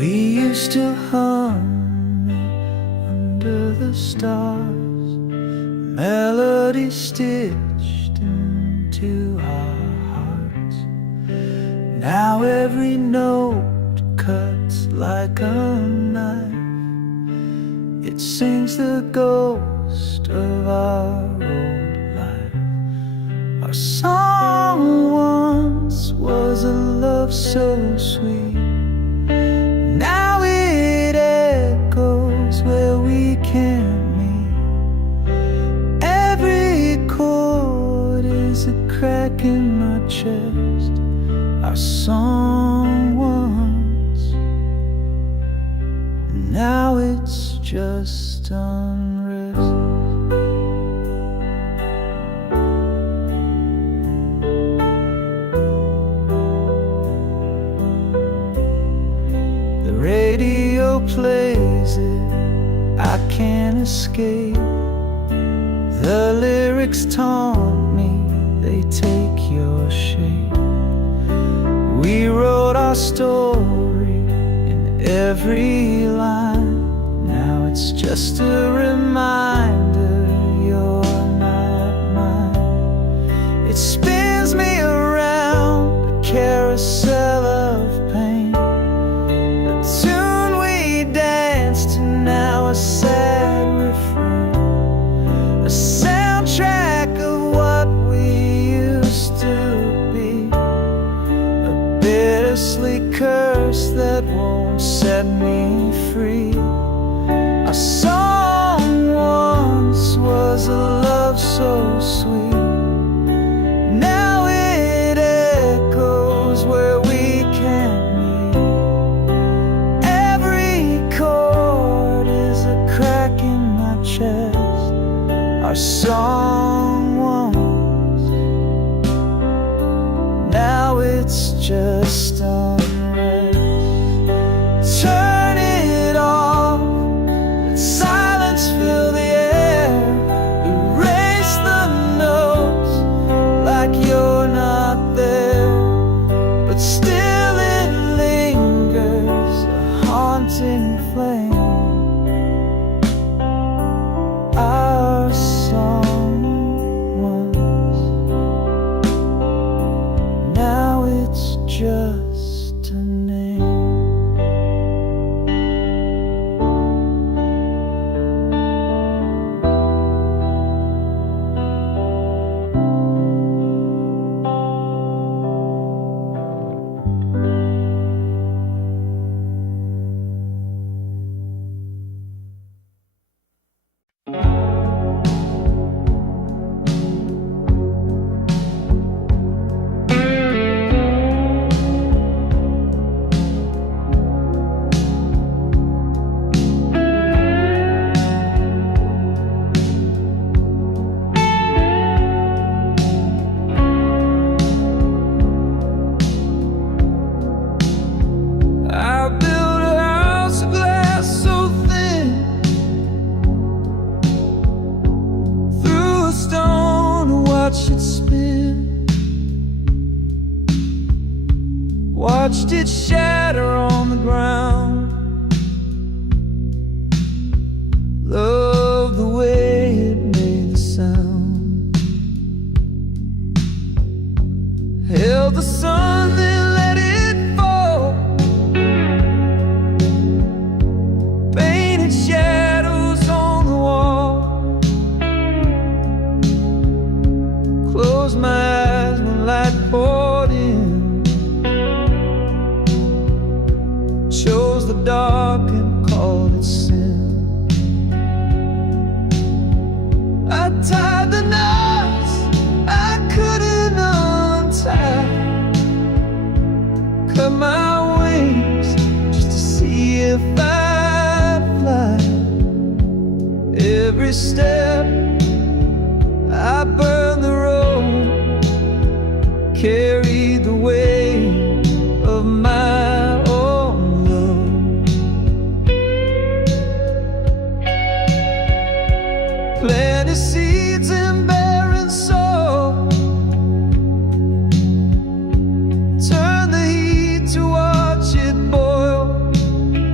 We used to hum under the stars, melody stitched into our hearts. Now every note cuts like a knife. It sings the ghost of our old life. Our song once was a love so sweet. Now it echoes where we can't meet. Every chord is a crack in my chest. Our song once, now it's just unrest. The radio plays it, I can't escape. The lyrics taunt me, they take your shape. We wrote our story in every line. Now it's just a reminder you're not mine. It spins me around a carousel of pain. The tune we danced to, now a sad refrain. A soundtrack of what we used to be. A bittersweet curse that won't set me free. Our song once was a love so sweet. Now it echoes where we can't meet. Every chord is a crack in my chest. Our song once, now it's just unrest. Turn it off, let silence fill the air. Erase the notes like you're not there, but still it lingers, a haunting flame. Our song once, now it's just a name. I built a house of glass so thin, threw a stone to watch it spin, watched it shatter on the ground. Loved the way it made the sound. Held the sun, then let it fall. Painted shadows on the wall. Closed my eyes when light poured in. Chose the dark and called it sin. I tied the knots I couldn't untie. Cut my wings just to see if I'd fly. Every step I burned the road, carried the weight of my own love. Planted seeds in barren soil, turn the heat to watch it boil.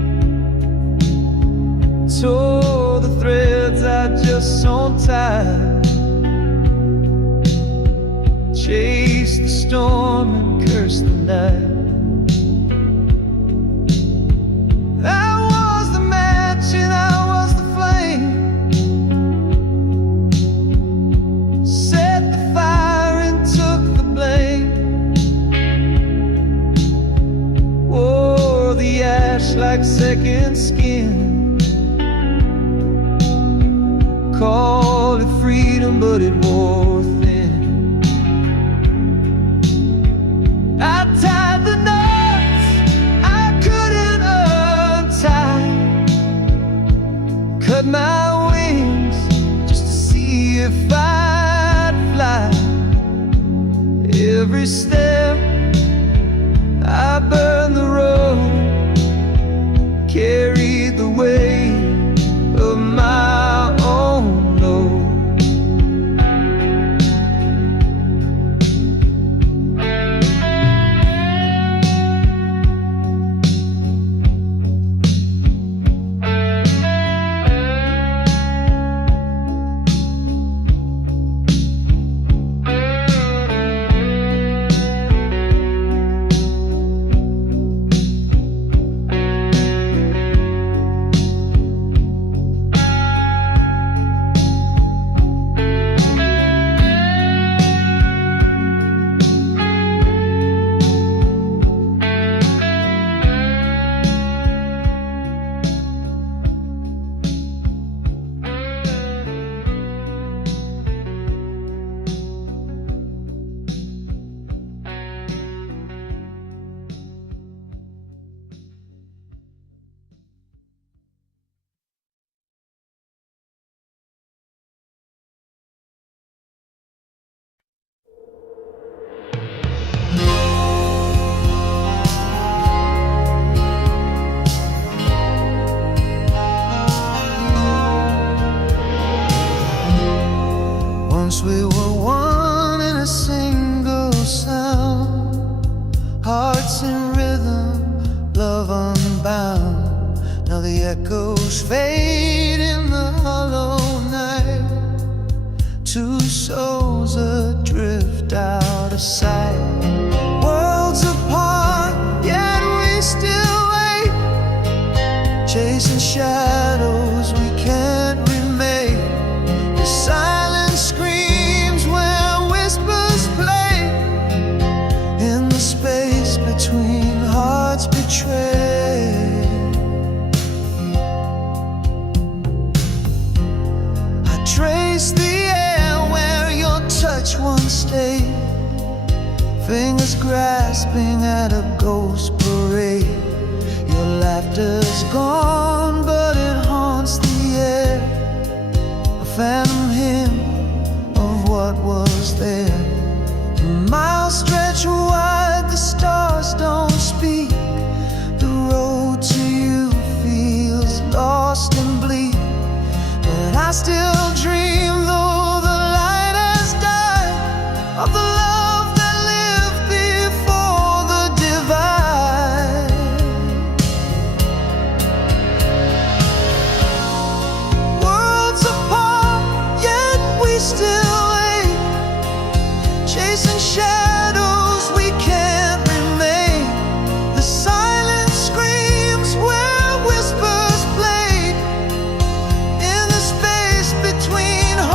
night. I was the match and I was the flame. Set the fire and took the blame. Wore the ash like second skin. Called it freedom, but it wore thin. I tied the knots I couldn't untie. Cut my wings just to see if I'd fly. Every step I burned the road, carried the weight of my own load. Once we were one in a single sound, hearts in rhythm, love unbound. Now the echoes fade in the hollow night. Two souls adrift out of sight. Worlds apart, yet we still wait. Chasing shadows we can't remake. The silence screams where whispers play. In the space between hearts betrayed, I trace the air where your touch once stayed. Fingers grasping at a ghost parade. Your laughter's gone, but it haunts the air. A phantom hymn of what was there. Miles stretch wide, the stars don't speak. The road to you feels lost and bleak. But I still dream, though the light has died, of the love that lived before the divide. Worlds apart, yet we still wait. Chasing shadows we can't remain. The silence screams where whispers play. In the space between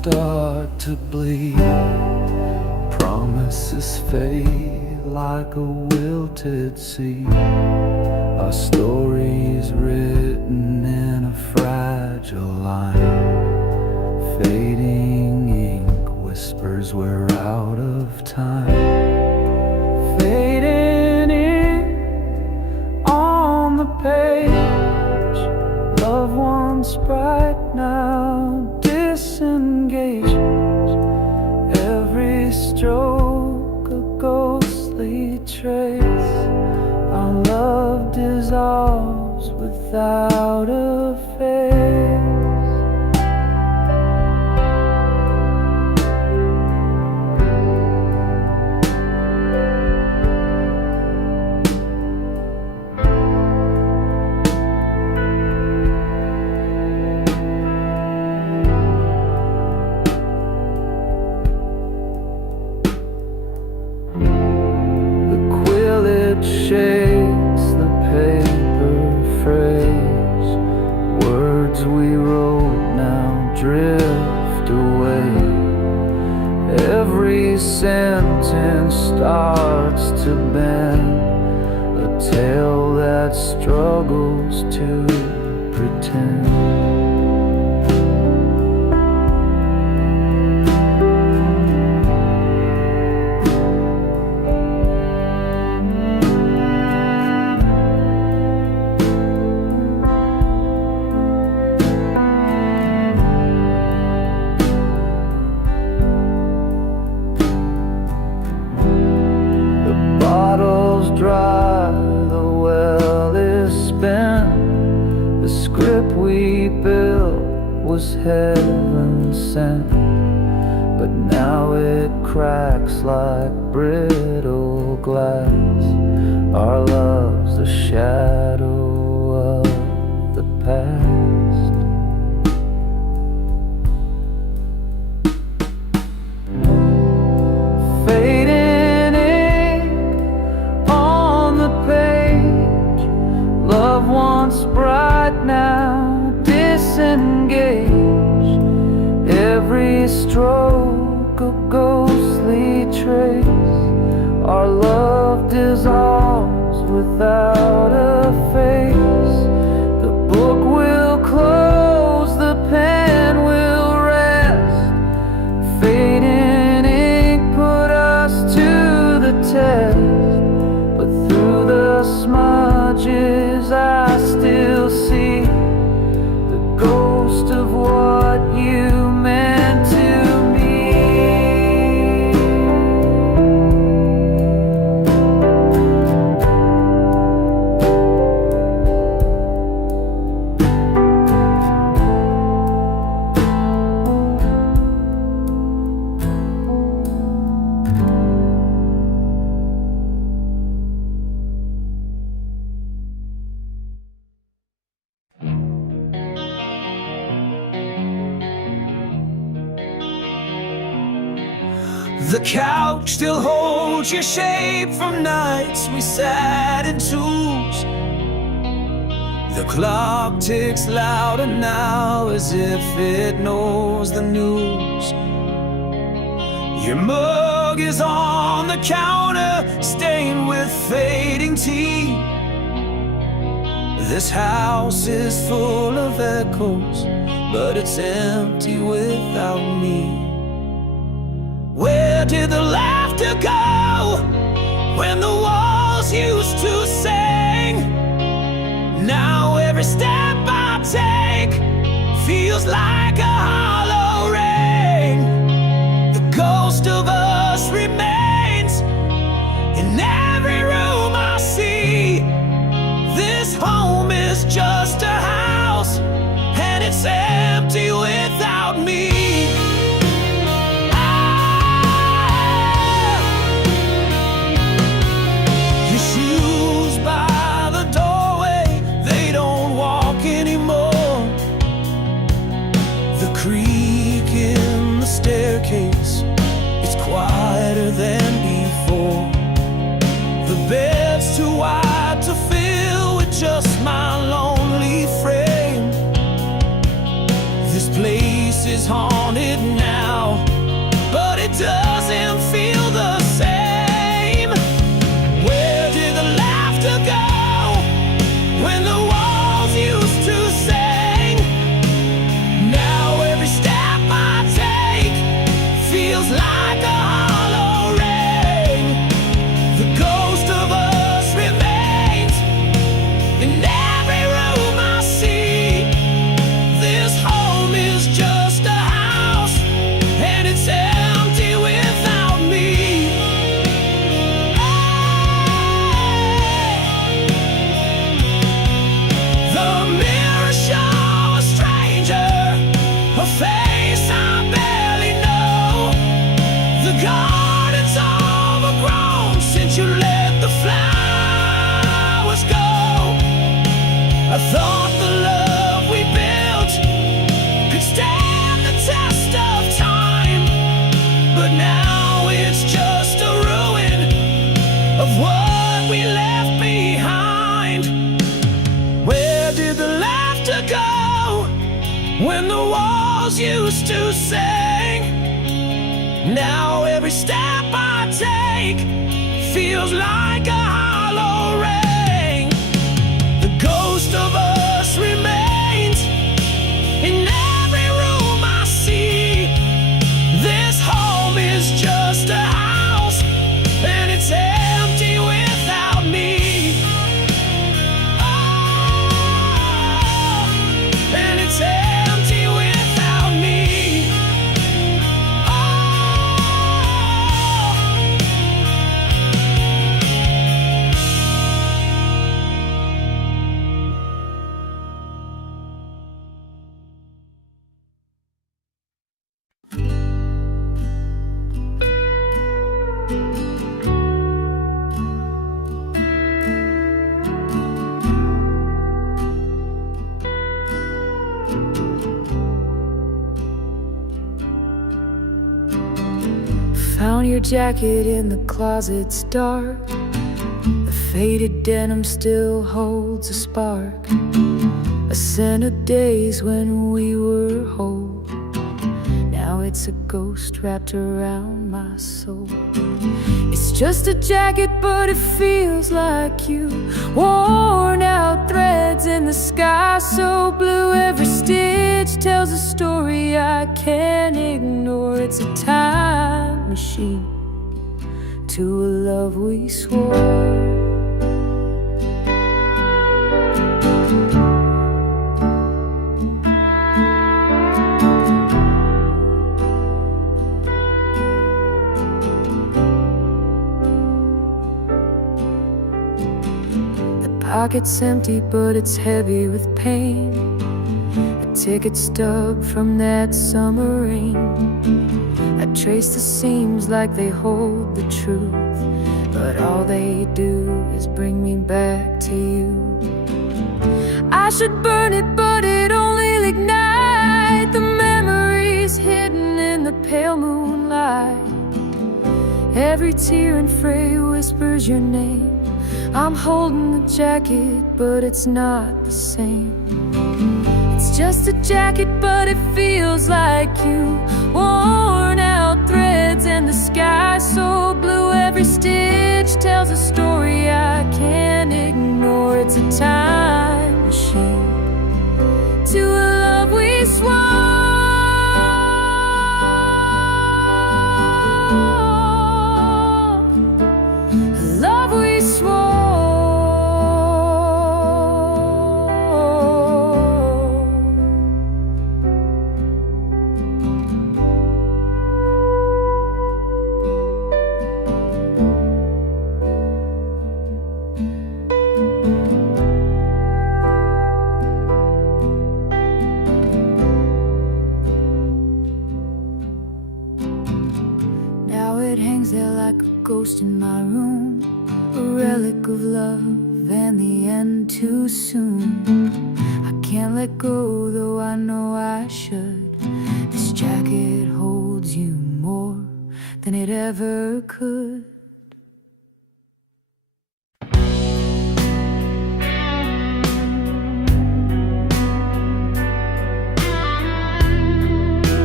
start to bleed. Promises fade like a wilted seed. Our story's written in a fragile line. Fading ink whispers we're out of time. Fading ink on the page. Loved ones bright now disengaged. Every stroke a ghostly trace. Our love dissolves without a face. Shakes the paper phrase. Words we wrote now drift away. Every sentence starts to bend, a tale that struggles to pretend. Dry, the well is spent. The script we built was heaven sent, but now it cracks like brittle glass. Our love's a shadow of the past. Fading love once bright now disengaged. Every stroke a ghostly trace. Our love dissolves without a face. The book will close, the pen will rest. Fading ink put us to the test, but through the smudges I still see the ghost of what you meant to me. The couch still holds your shape from nights we sat in twos. The clock ticks louder now as if it knows the news. Your mug is on the counter, stained with fading tea. This house is full of echoes, but it's empty without me. Where did the laughter go when the walls used to sing? Now every step I take feels like a hollow ring. The ghost of us remains in every room I see. This home is just a house, and it's empty without me. Staircase, it's quieter than before. The bed's too wide to fill with just my lonely frame. This place place is haunted now, but it doesn't feel the same. Where did the laughter go when the walls used to sing? Now every step I take feels like a hollow ring. The ghost of us remains in every room I see. This home is just a house, and it's empty without me. The mirror shows a stranger, a face I barely know. The garden's overgrown since you let the flowers go. I thought the love we built could stand the test of time, but now it's just a ruin of what we left behind. Where did the laughter go when the walls used to sing? Now every step I take feels like a hollow ring. The ghost of us remains in every room I see. This home is just a house, and it's empty without me. Oh, and it's empty without me. Found your jacket in the closet, it's dark. The faded denim still holds a spark, a scent of days when we were whole. Now it's a ghost wrapped around my soul. It's just a jacket, but it feels like you. Worn out threads in the sky so blue. Every stitch tells a story I can't ignore. It's a time machine to a love we swore. Pocket's empty, but it's heavy with pain. A ticket stub from that summer rain. I trace the seams like they hold the truth, but all they do is bring me back to you. I should burn it, but it only ignite the memories hidden in the pale moonlight. Every tear and fray whispers your name. I'm holding the jacket, but it's not the same. It's just a jacket, but it feels like you. Worn out threads and the sky so blue. Every stitch tells a story I can't ignore. It's a time machine to a love we swore. Love we swore. Now it hangs there like a ghost in my room, a relic of love and the end too soon. I can't let go, though I know I should. This jacket holds you more than it ever could.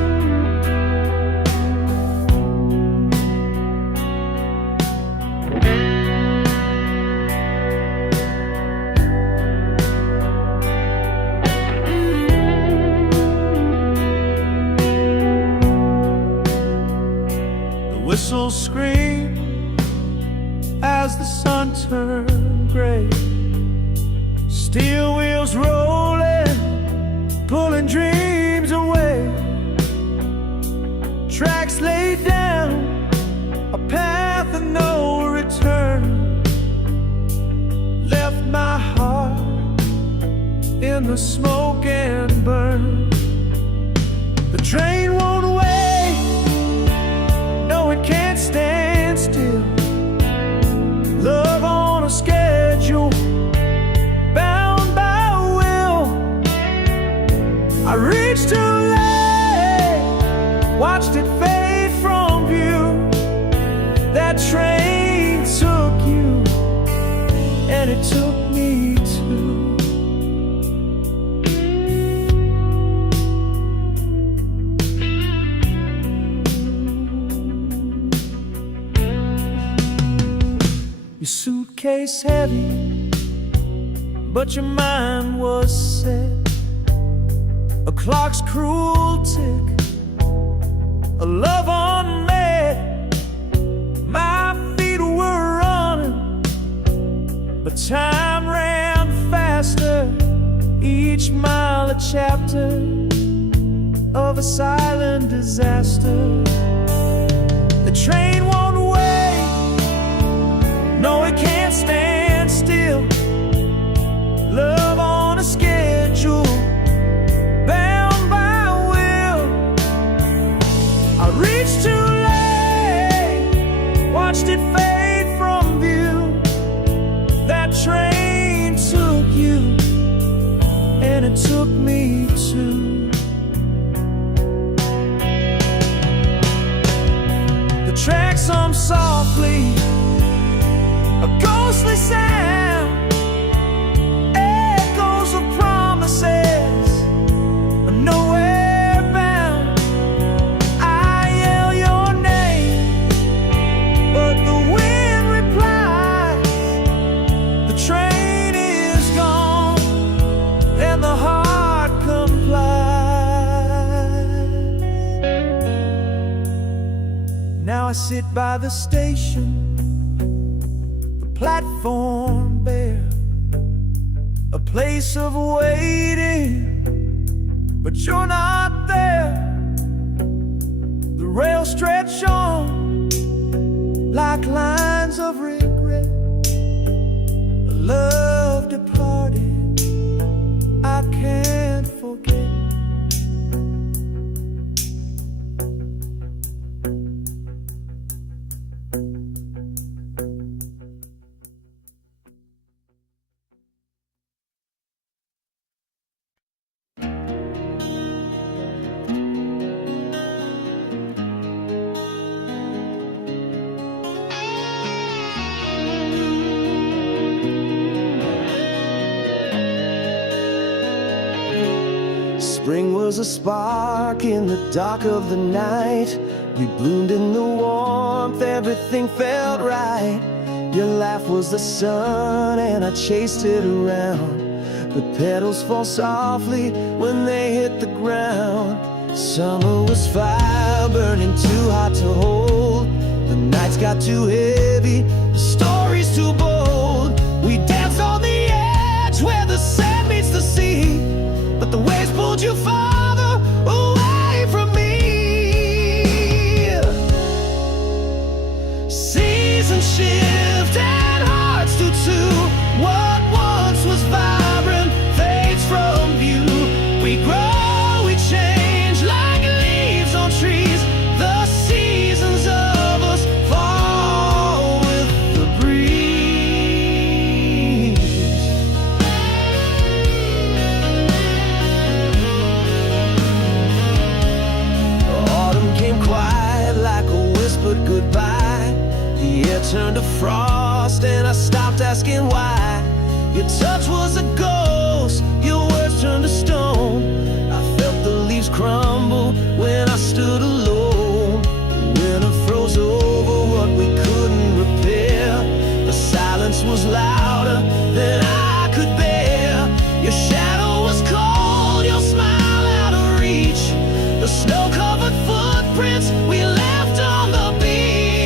whistles scream as the sun turned gray. Steel wheels rolling, pulling dreams away. Tracks laid down, a path of no return. Left my heart in the smoke and burn. The train won't wait, no it can't stand still. Love on a schedule, bound by will. I reached too late, watched it fade from view. That train took you, and it took me too. Your suitcase heavy, but your mind was set. A clock's cruel tick, a love unmet. My feet were running, but time ran faster. Each mile a chapter of a silent disaster. The train won't wait, no it can't stand still. Love on a schedule, bound by will. I reached too late, watched it fade from view. That train took you, and it took me too. The tracks hum softly, a ghostly sound, echoes of promises, nowhere bound. I yell your name, but the wind replies. The train is gone, and the heart complies. Now I sit by the station, platform bare, a place of waiting, but you're not there. The rails stretch on like lines of regret. A love departed, I can't forget. Spring was a spark in the dark of the night. We bloomed in the warmth, everything felt right. Your laugh was the sun and I chased it around. The petals fall softly when they hit the ground. Summer was fire, burning too hot to hold. The nights got too heavy, the stories too bold. We danced on the edge where the sand meets the sea, but the waves pulled you farther away from me. Seasons shift and hearts do too. What once was vibrant fades from view. We grow, we change like leaves on trees. The seasons of us fall with the breeze. Autumn came quiet like a whispered goodbye. The air turned to frost and I stopped asking why. Your touch was a ghost, your words turned to stone. I felt the leaves crumble when I stood alone. The winter froze over what we couldn't repair. The silence was louder than I could bear. Your shadow was cold, your smile out of reach. The snow-covered footprints we left on the beach.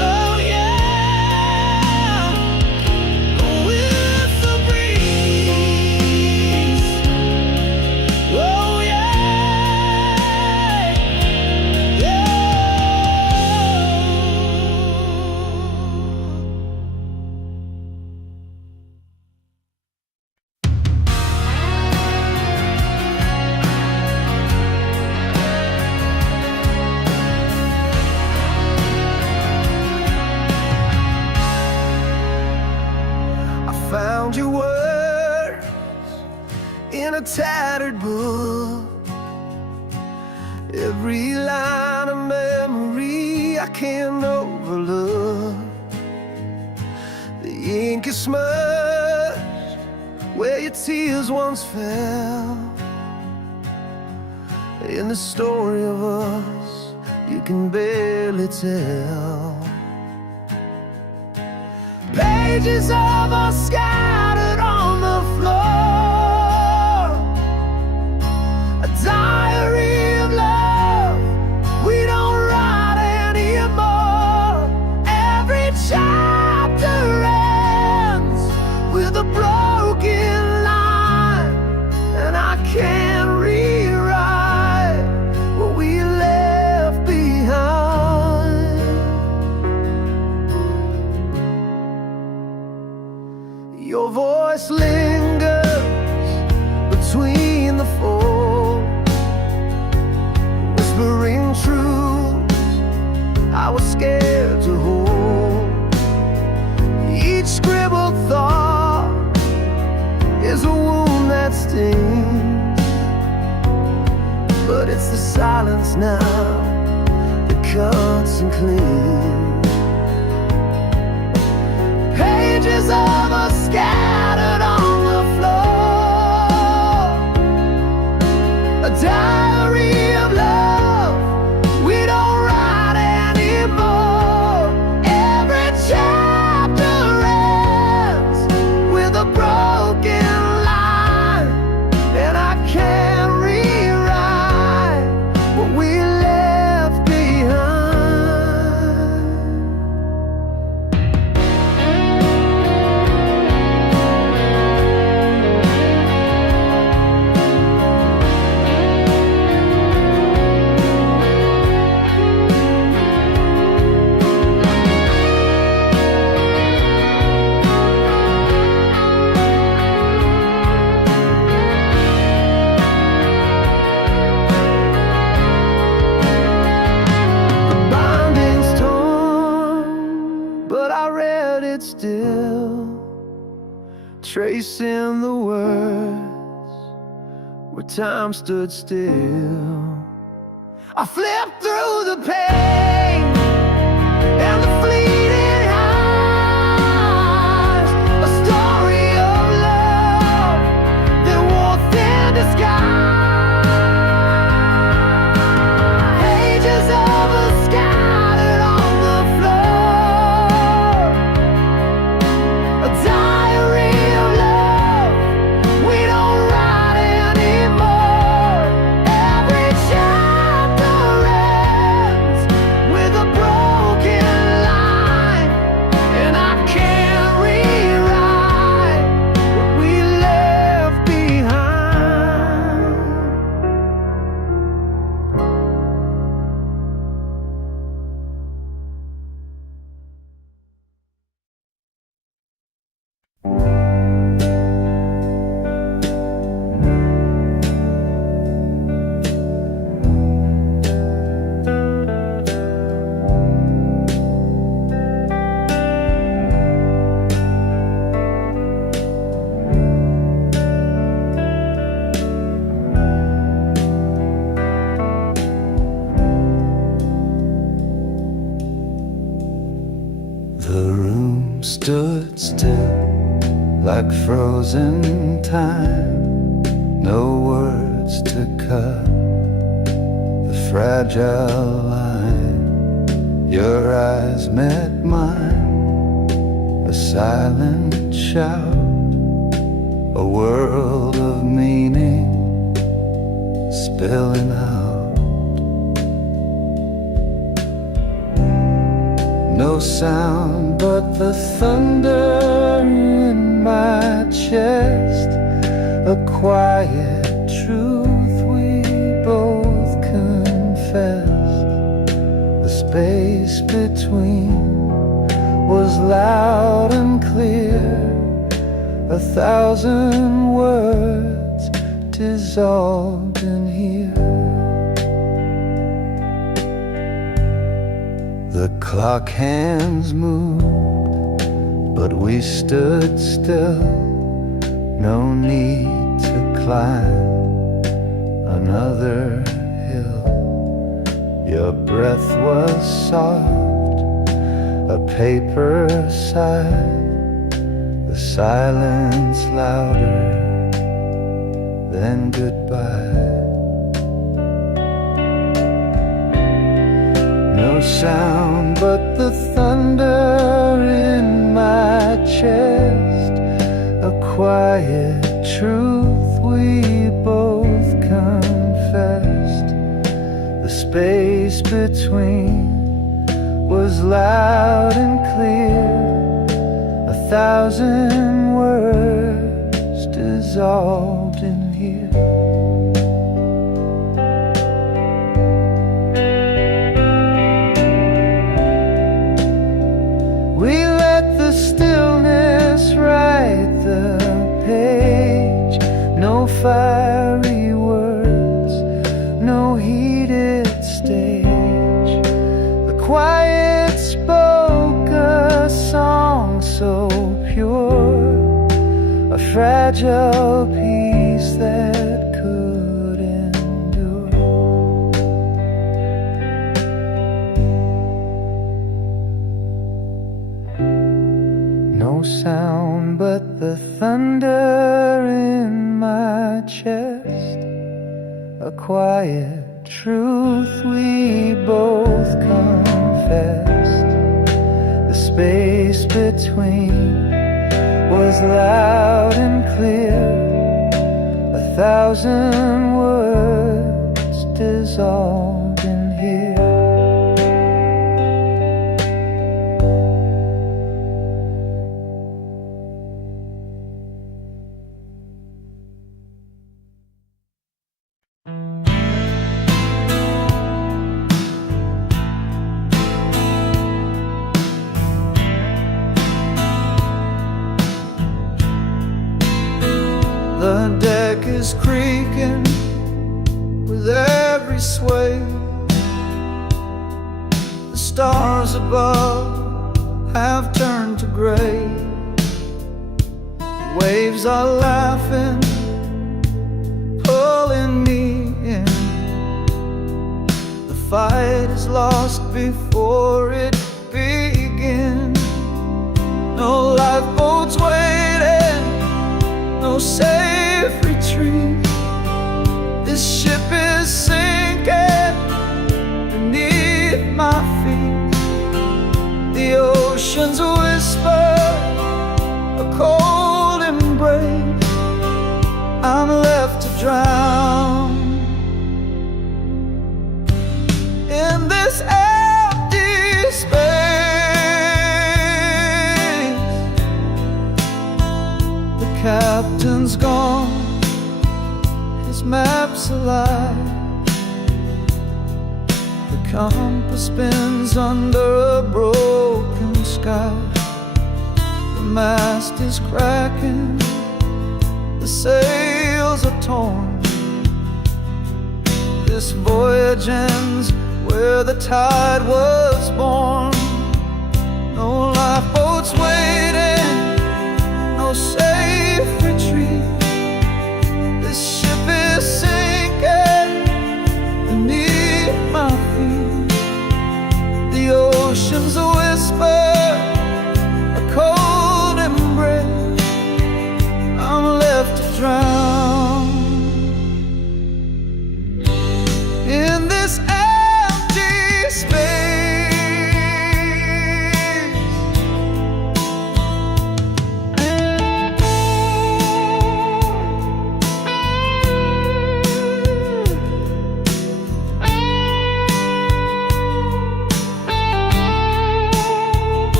a tattered book. Every line of memory I can't overlook. The ink is smudged where your tears once fell. In the story of us you can barely tell. Pages of us scattered on the floor, a diary of love we don't write anymore. Every chapter ends with a broken line, and I can't rewrite what we left behind. Your voice lingers between the folds, whispering truths I was scared to hold. Each scribbled thought is a wound that stings, but it's the silence now that cuts and cleans. Pages of us scattered on the floor, a diary of love we don't write anymore. Every chapter ends with a broken line, and I can't rewrite what we left behind. Binding's torn, but I read it still, tracing the words where time stood still. I flipped through the pain and the fleeting highs, a story of love that wore thin disguise. Pages of us scattered on the floor, a diary of love we don't write anymore. Every chapter ends with a broken line, and I can't rewrite what we left behind. The room stood still like frozen time, no words to cut the fragile line. Your eyes met mine, a silent shout, a world of meaning spilling out. No sound but the thunder in my chest, a quiet truth we both confessed. The space between was loud and clear, 1,000 words dissolved in here. The clock hands moved, but we stood still. No need to climb another hill. Your breath was soft, a paper sigh, the silence louder than goodbye. No sound but the thunder in my chest, a quiet truth we both confessed. The space between was loud and clear, 1,000 words dissolved in here. We let the stillness write the page. No fiery words, no heated stage. The quiet spoke a song so pure, a fragile piece that could endure. No sound but the thunder in my chest, a quiet truth we both confessed. The space between was loud and clear, 1,000 words dissolved in here. The deck is creaking with every sway. The stars above have turned to gray. Waves are laughing, pulling me in. The fight is lost before it begins. No lifeboats waiting, no safe retreat. This ship is sinking beneath my feet. The ocean's whisper, a cold embrace. I'm left to drown in this empty space. The captain's gone, his map's alive. The compass spins under a broken sky. The mast is cracking, the sails are torn. This voyage ends where the tide was born. No lifeboats waiting, no safe retreat. This ship is sinking beneath my feet. The ocean's a whisper, a cold embrace. I'm left to drown in this empty space.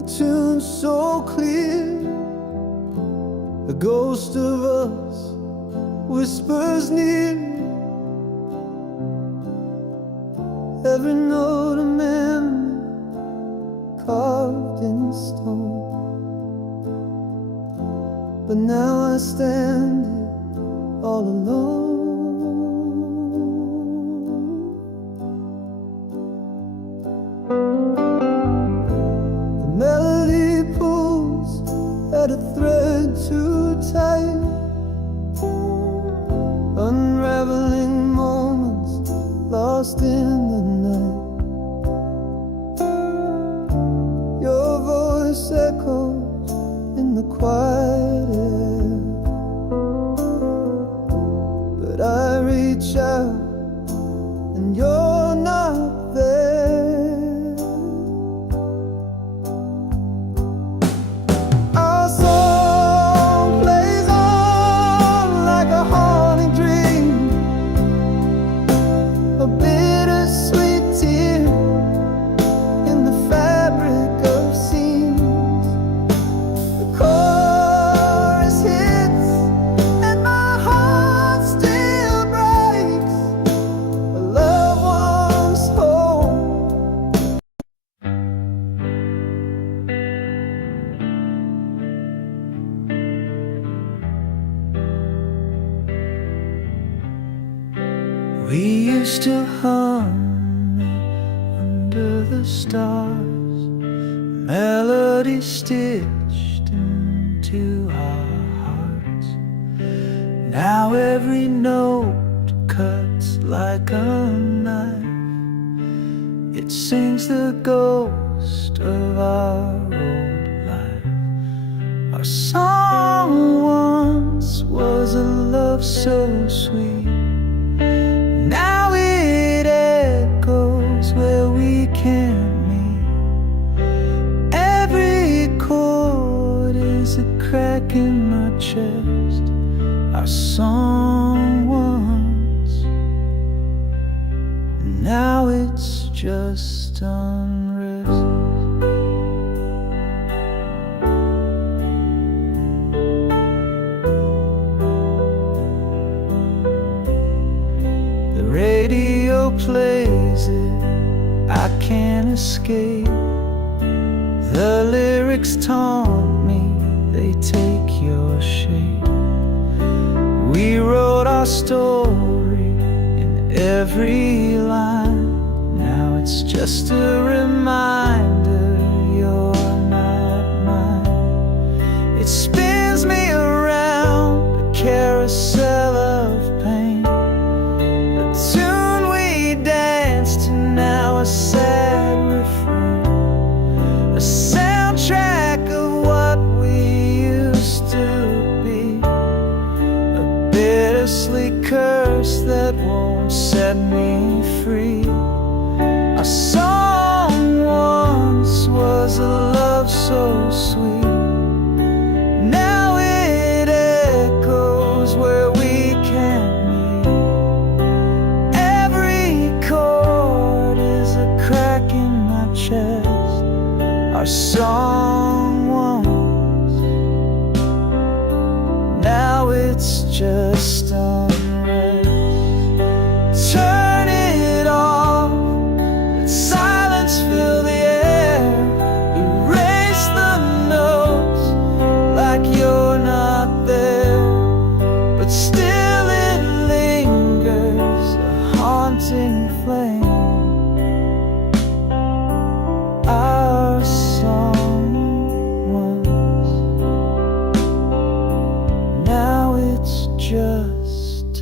a tune so clear. The ghost of us whispers near. Every note a memory carved in stone. But now I stand here all alone. The melody pulls at a thread too tight, unraveling moments lost in the night. Your voice echoes in the quiet air, but I reach out and you're not there. Our song plays on like a haunting dream, a bittersweet tear in the fabric of scenes. The chorus hits and my heart still breaks. A loved one's home. We used to hum under the stars, melody stitched into our hearts. Now every note cuts like a knife. It sings the ghost of our old life. Our song once was a love so sweet. Now it echoes where we can't meet. Every chord is a crack in my chest. Our song once, now it's just unrest. The radio plays it, I can't escape. The lyrics taunt me, they take your shape. We wrote our story in every line. Now it's just a reminder you're not mine. It spins me around a carousel of pain. The tune we danced to, now a sad refrain, a soundtrack of what we used to be, a bittersweet curse that won't set me free. Our song once was a love so sweet. Now it echoes where we can't meet. Every chord is a crack in my chest. Our song once, now it's just unrest. Turn it off, let silence fill the air. Erase the notes like you're not there, but still it lingers, a haunting flame. Our song once, now it's just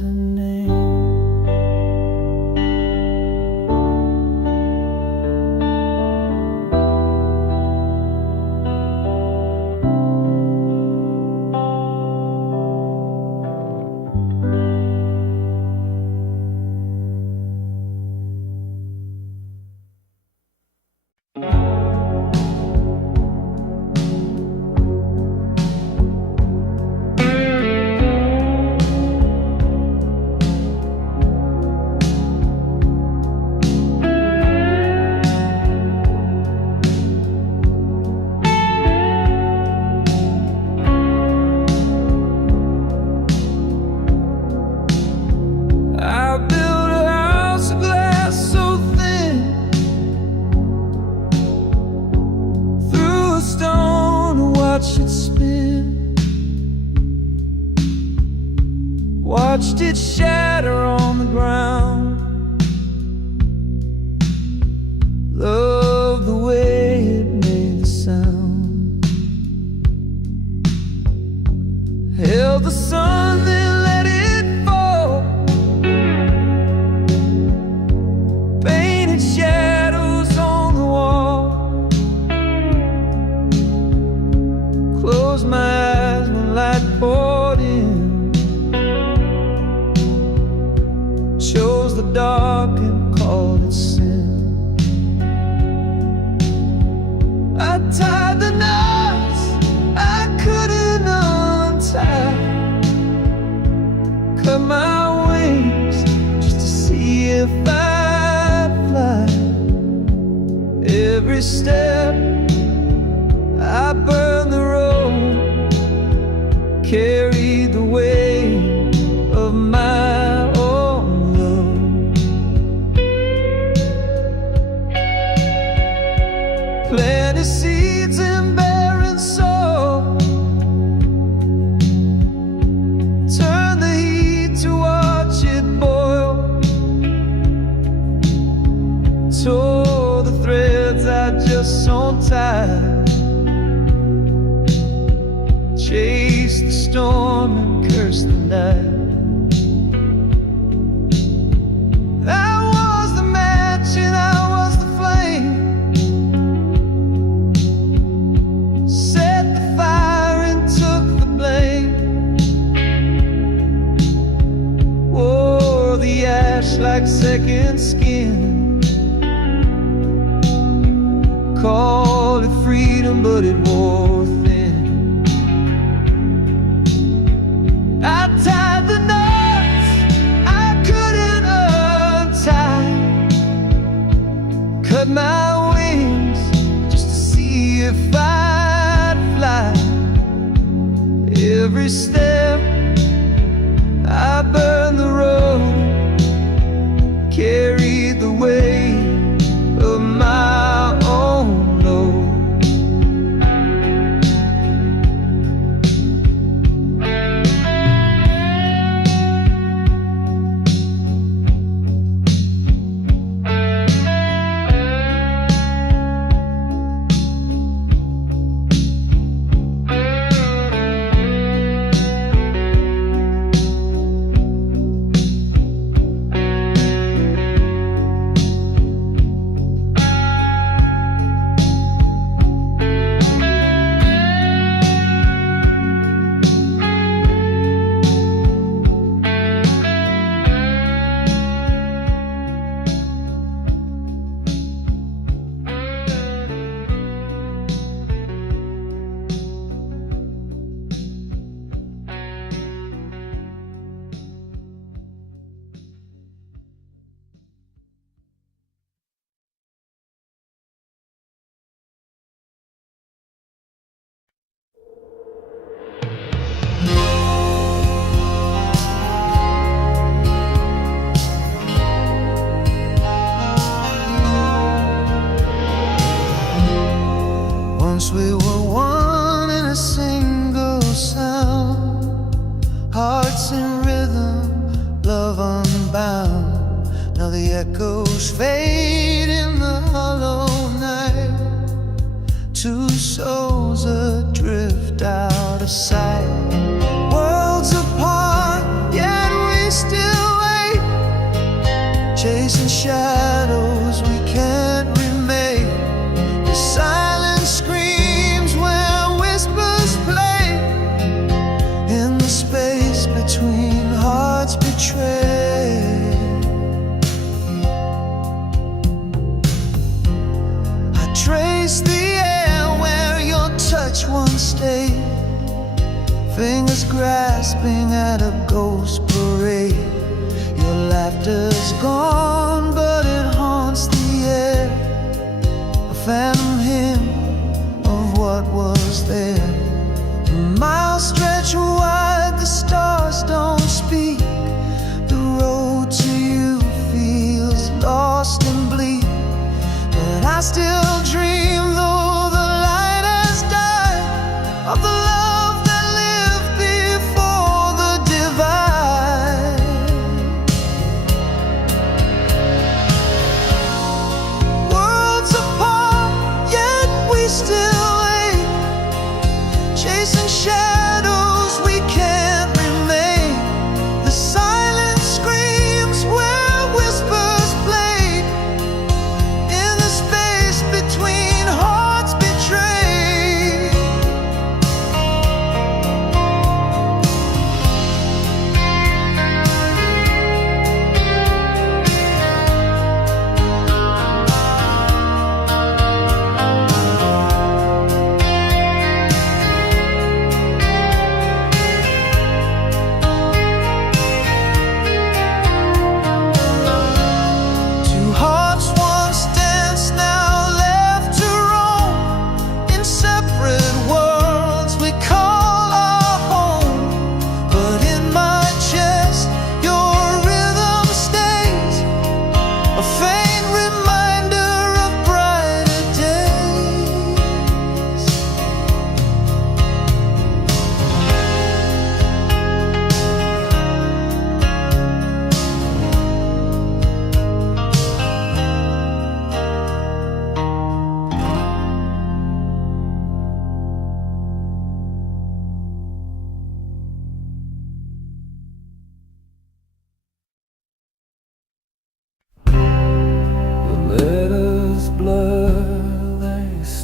it shatter on the ground. Love the way it made the sound. Held the sun, then let it fall. Painted shadows on the wall. Closed my eyes when light poured in. Chose the dark and called it sin. I tied the knots I couldn't untie. Cut my wings just to see if I'd fly. Every step I burned the road, carried the weight of my own love. Planted seeds in barren soil, turn the heat to watch it boil. Tore the threads I just sewn tight. Chase the storm and curse the night. I was the match and I was the flame. Set the fire and took the blame. Wore the ash like second skin. Called it freedom, but it wore thin. I tied the knots I couldn't untie. Cut my wings just to see if I'd fly. Every step I burned the road, carried the weight of my own load. Once we were one in a single sound, hearts in rhythm, love unbound. Now the echoes fade in the hollow night. Two souls adrift out of sight. Worlds apart, yet we still wait. Chasing shadows we can't remake. The silence screams where whispers play. In the space between hearts betrayed, I trace the air where your touch once stayed. Fingers grasping at a ghost parade. Your laughter's gone, but it haunts the air. A phantom hymn of what was there. Miles stretch wide, the stars don't speak. The road to you feels lost and bleak. But I still dream, though the light has died, of the love that lived before the divide.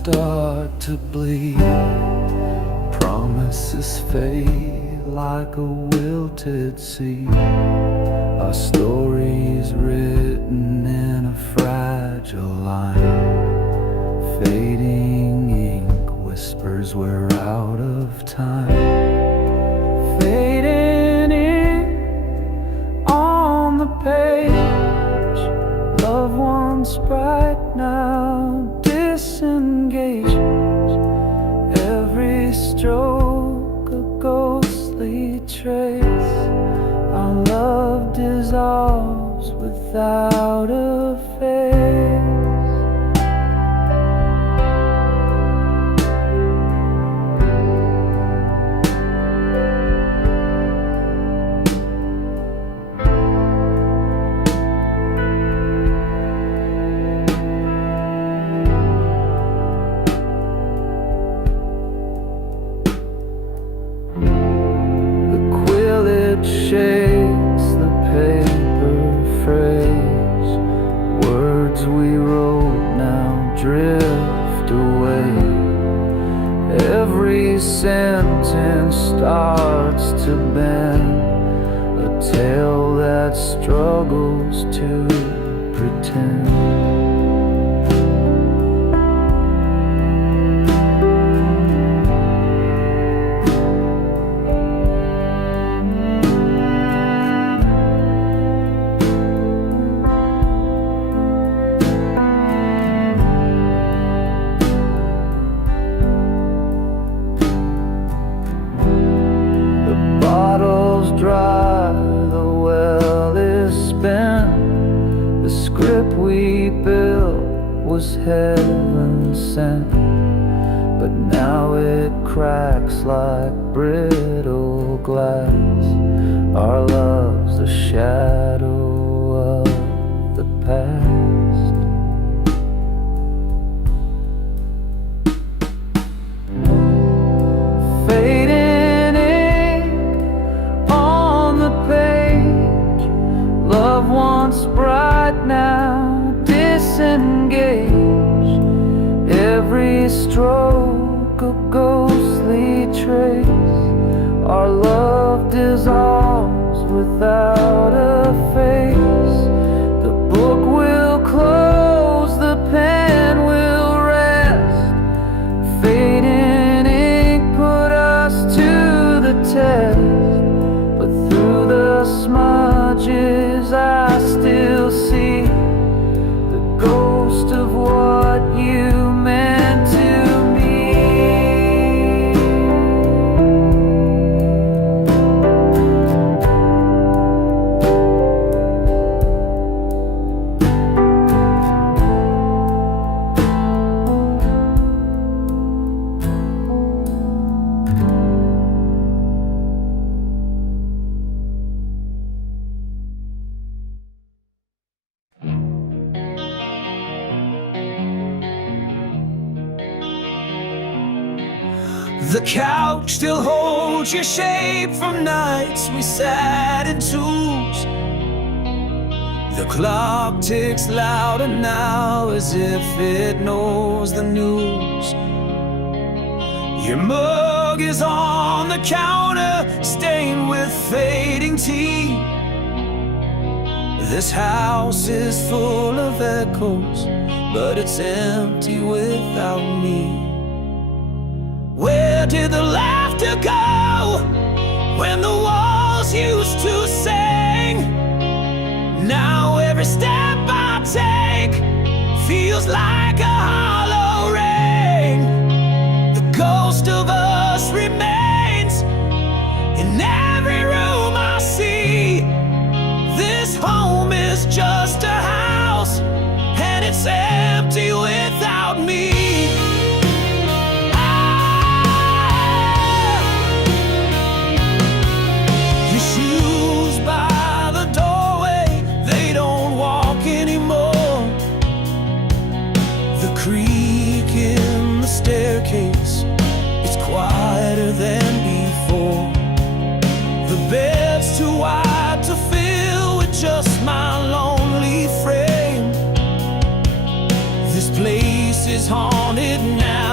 start to bleed. Promises fade like a wilted seed. Our story's written in a fragile line. Fading ink whispers we're out of time. Fading ink on the page. Love once bright, now disengaged. Every stroke a ghostly trace. Our love dissolves without a face. Shakes the paper phrase. Words we wrote now drift away. Every sentence starts to bend, a tale that struggles to pretend. Dry, the well is spent. The script we built was heaven sent, but now it cracks like brittle glass. Our love's a shadow of the past. Fading love once bright, now disengaged. Every stroke a ghostly trace. Our love dissolves without a face. The book will close, the pen will rest. Fading ink put us to the test, but through the smudges I still see the ghost of what you meant to me. The couch still holds your shape from nights we sat in twos. The clock ticks louder now as if it knows the news. Your mug is on the counter, stained with fading tea. This house is full of echoes, but it's empty without me. Where did the laughter go when the walls used to sing? Now every step I take feels like a hollow ring. The ghost of us remains in every room I see. This home is just a house, and it's empty without me. Creak in the staircase, it's quieter than before. The bed's too wide to fill with just my lonely frame. This place is haunted now.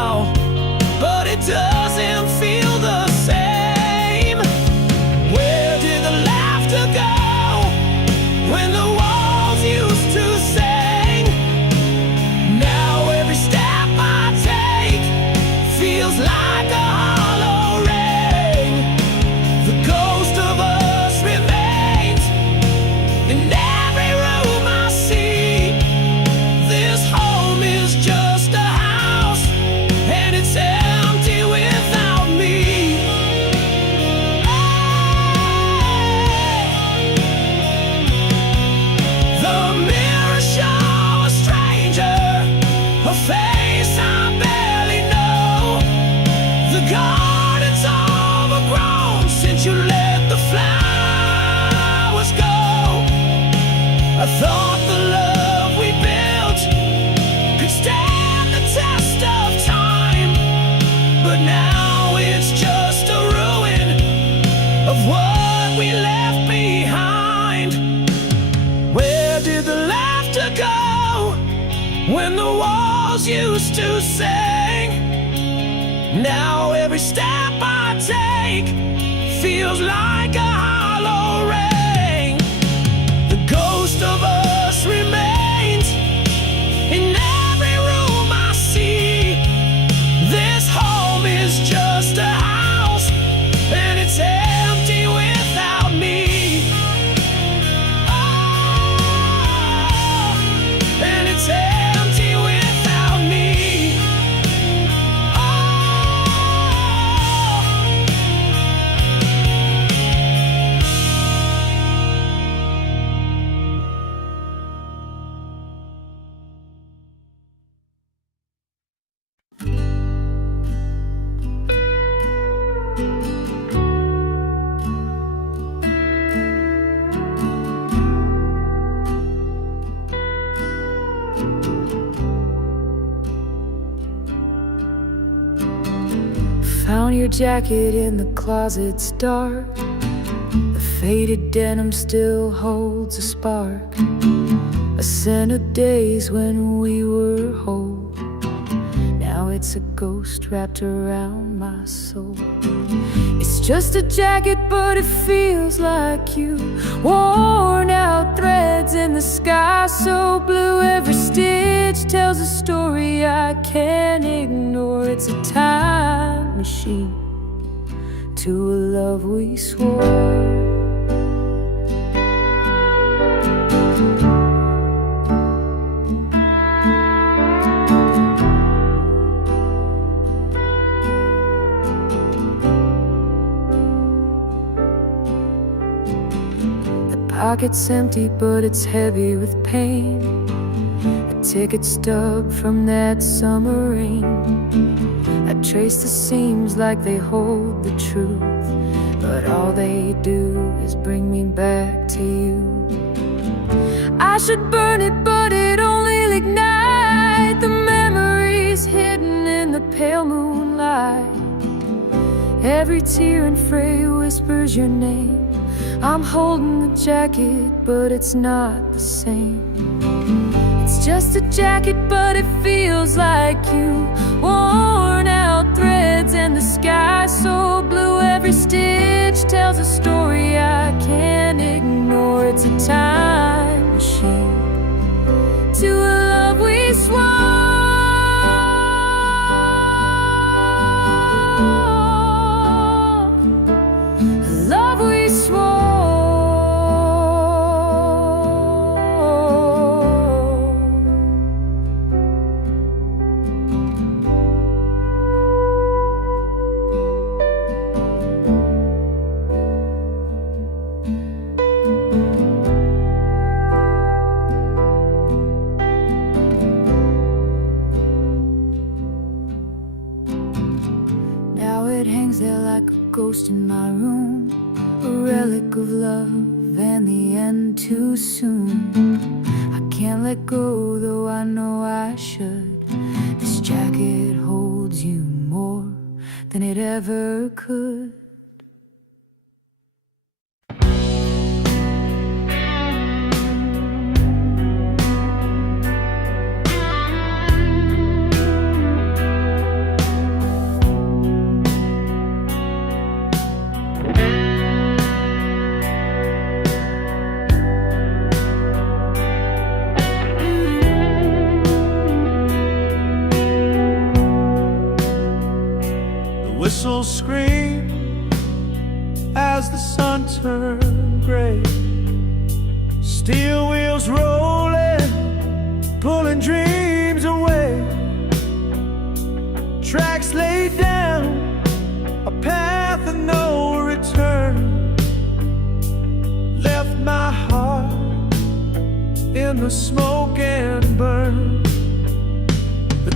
face I barely know. The garden's overgrown since you let the flowers go. I thought the love we built could stand the test of time, but now it's just a ruin of what we left behind. Where did the laughter go when the walls used to sing? Now every step I take feels like a hollow ring. The ghost of us remains in every room I see. This home is just a house, and it's empty without me. Oh, and it's empty without me. Found your jacket in the closet's dark. The faded denim still holds a spark, a scent of days when we were whole. Now it's a ghost wrapped around my soul. It's just a jacket, but it feels like you. Worn out threads in the sky so blue. Every stitch tells a story I can't ignore. It's a time machine to a love we swore. Pocket's empty, but it's heavy with pain. A ticket stub from that summer rain. I trace the seams like they hold the truth, but all they do is bring me back to you. I should burn it, but it only ignite the memories hidden in the pale moonlight. Every tear and fray whispers your name. I'm holding the jacket, but it's not the same. It's just a jacket, but it feels like you. Worn out threads and the sky so blue. Every stitch tells a story I can't ignore. It's a time machine to a love we swore. Love we swore. Now it hangs there like a ghost in my room, a relic of love and the end too soon. I can't let go, though I know I should. This jacket holds you more than it ever could. Whistles scream as the sun turned gray. Steel wheels rolling, pulling dreams away. Tracks laid down, a path of no return. Left my heart in the smoke and burn. The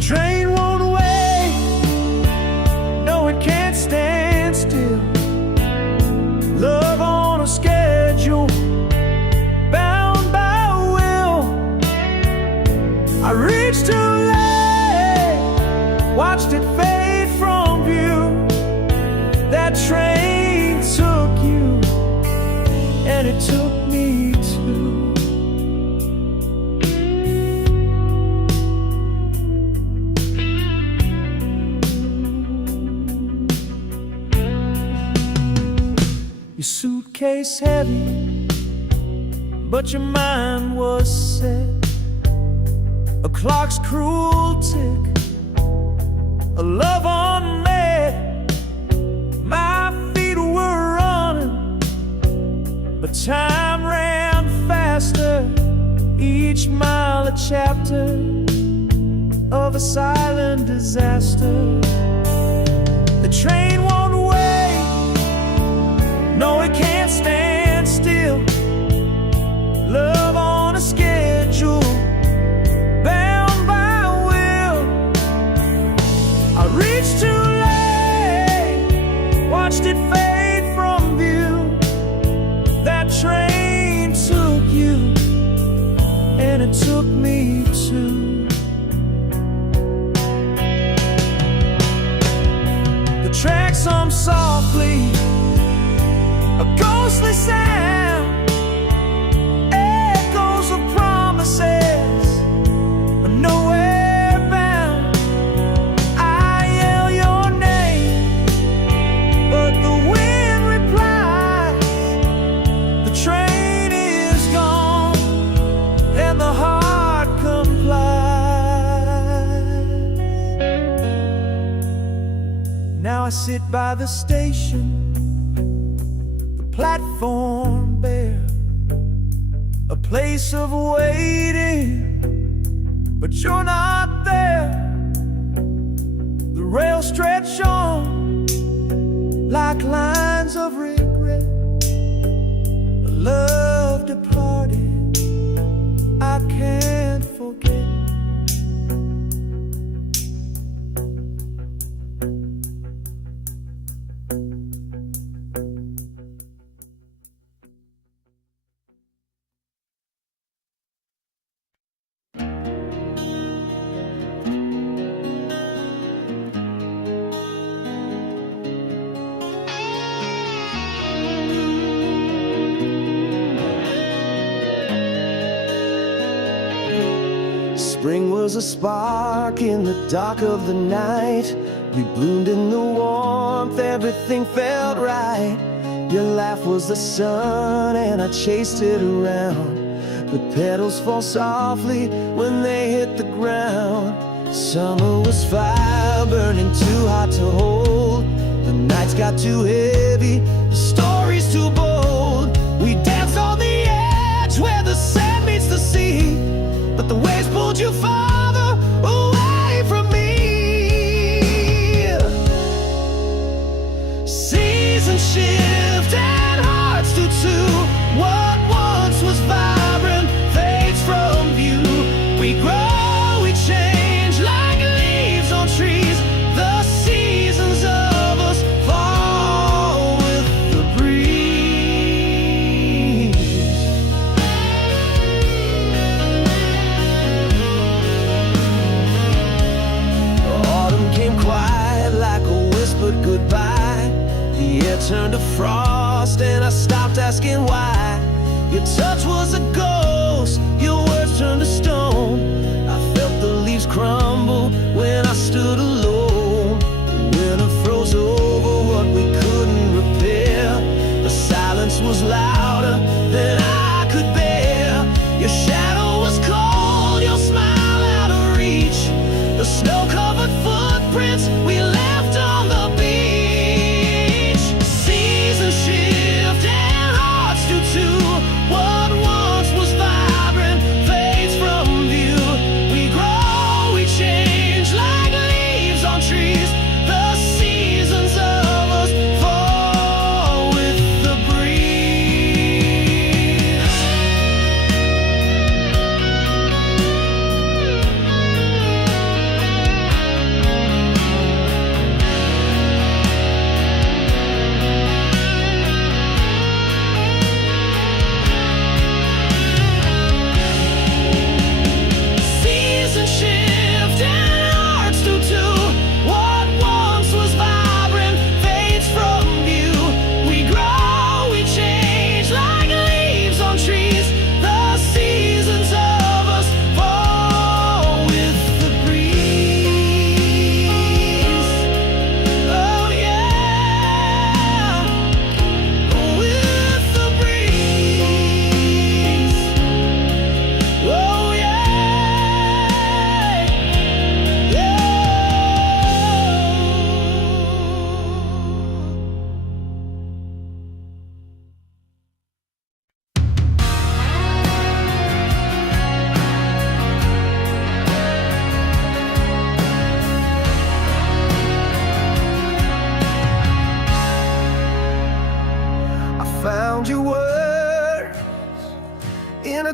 train won't wait, no, it can't stand still. Love on a schedule, bound by will. I reached too late, watched it fade from view. That train took you, and it took me too. Your suitcase heavy, but your mind was set. A clock's cruel tick, a love unmet. My feet were running, but time ran faster. Each mile a chapter of a silent disaster. The train won't wait, no, it can't stand still. Love on a schedule, bound by will. I reached too late, watched it fade from view. That train took you, and it took me too. The tracks hum softly, a ghostly sound, echoes of promises, nowhere bound. I yell your name, but the wind replies. The train is gone, and the heart complies. Now I sit by the station, platform bare, a place of waiting, but you're not there. The rails stretch on like lines of regret. A love departed, I can't forget. Spring was a spark in the dark of the night. We bloomed in the warmth, everything felt right. Your laugh was the sun and I chased it around. The petals fall softly when they hit the ground. Summer was fire, burning too hot to hold. The nights got too heavy, the stories too bold. We danced on the edge where the sand meets the sea, but the waves pulled you farther away from me. Seasons shift and hearts do too. What once was vibrant fades from view. We grow, we change like leaves on trees. The seasons of us fall with the breeze. Autumn came quiet like a whispered goodbye. The air turned to frost and I stopped asking why. Your touch was a ghost, your words turned to stone. I felt the leaves crumble when I stood alone. The winter froze over what we couldn't repair. The silence was louder than I could bear. Your shadow was cold, your smile out of reach. The snow-covered footprints we left on the beach. Seasons shift and hearts do too. What once was vibrant fades from view. We grow, we change like leaves on trees. The seasons of us fall with the breeze.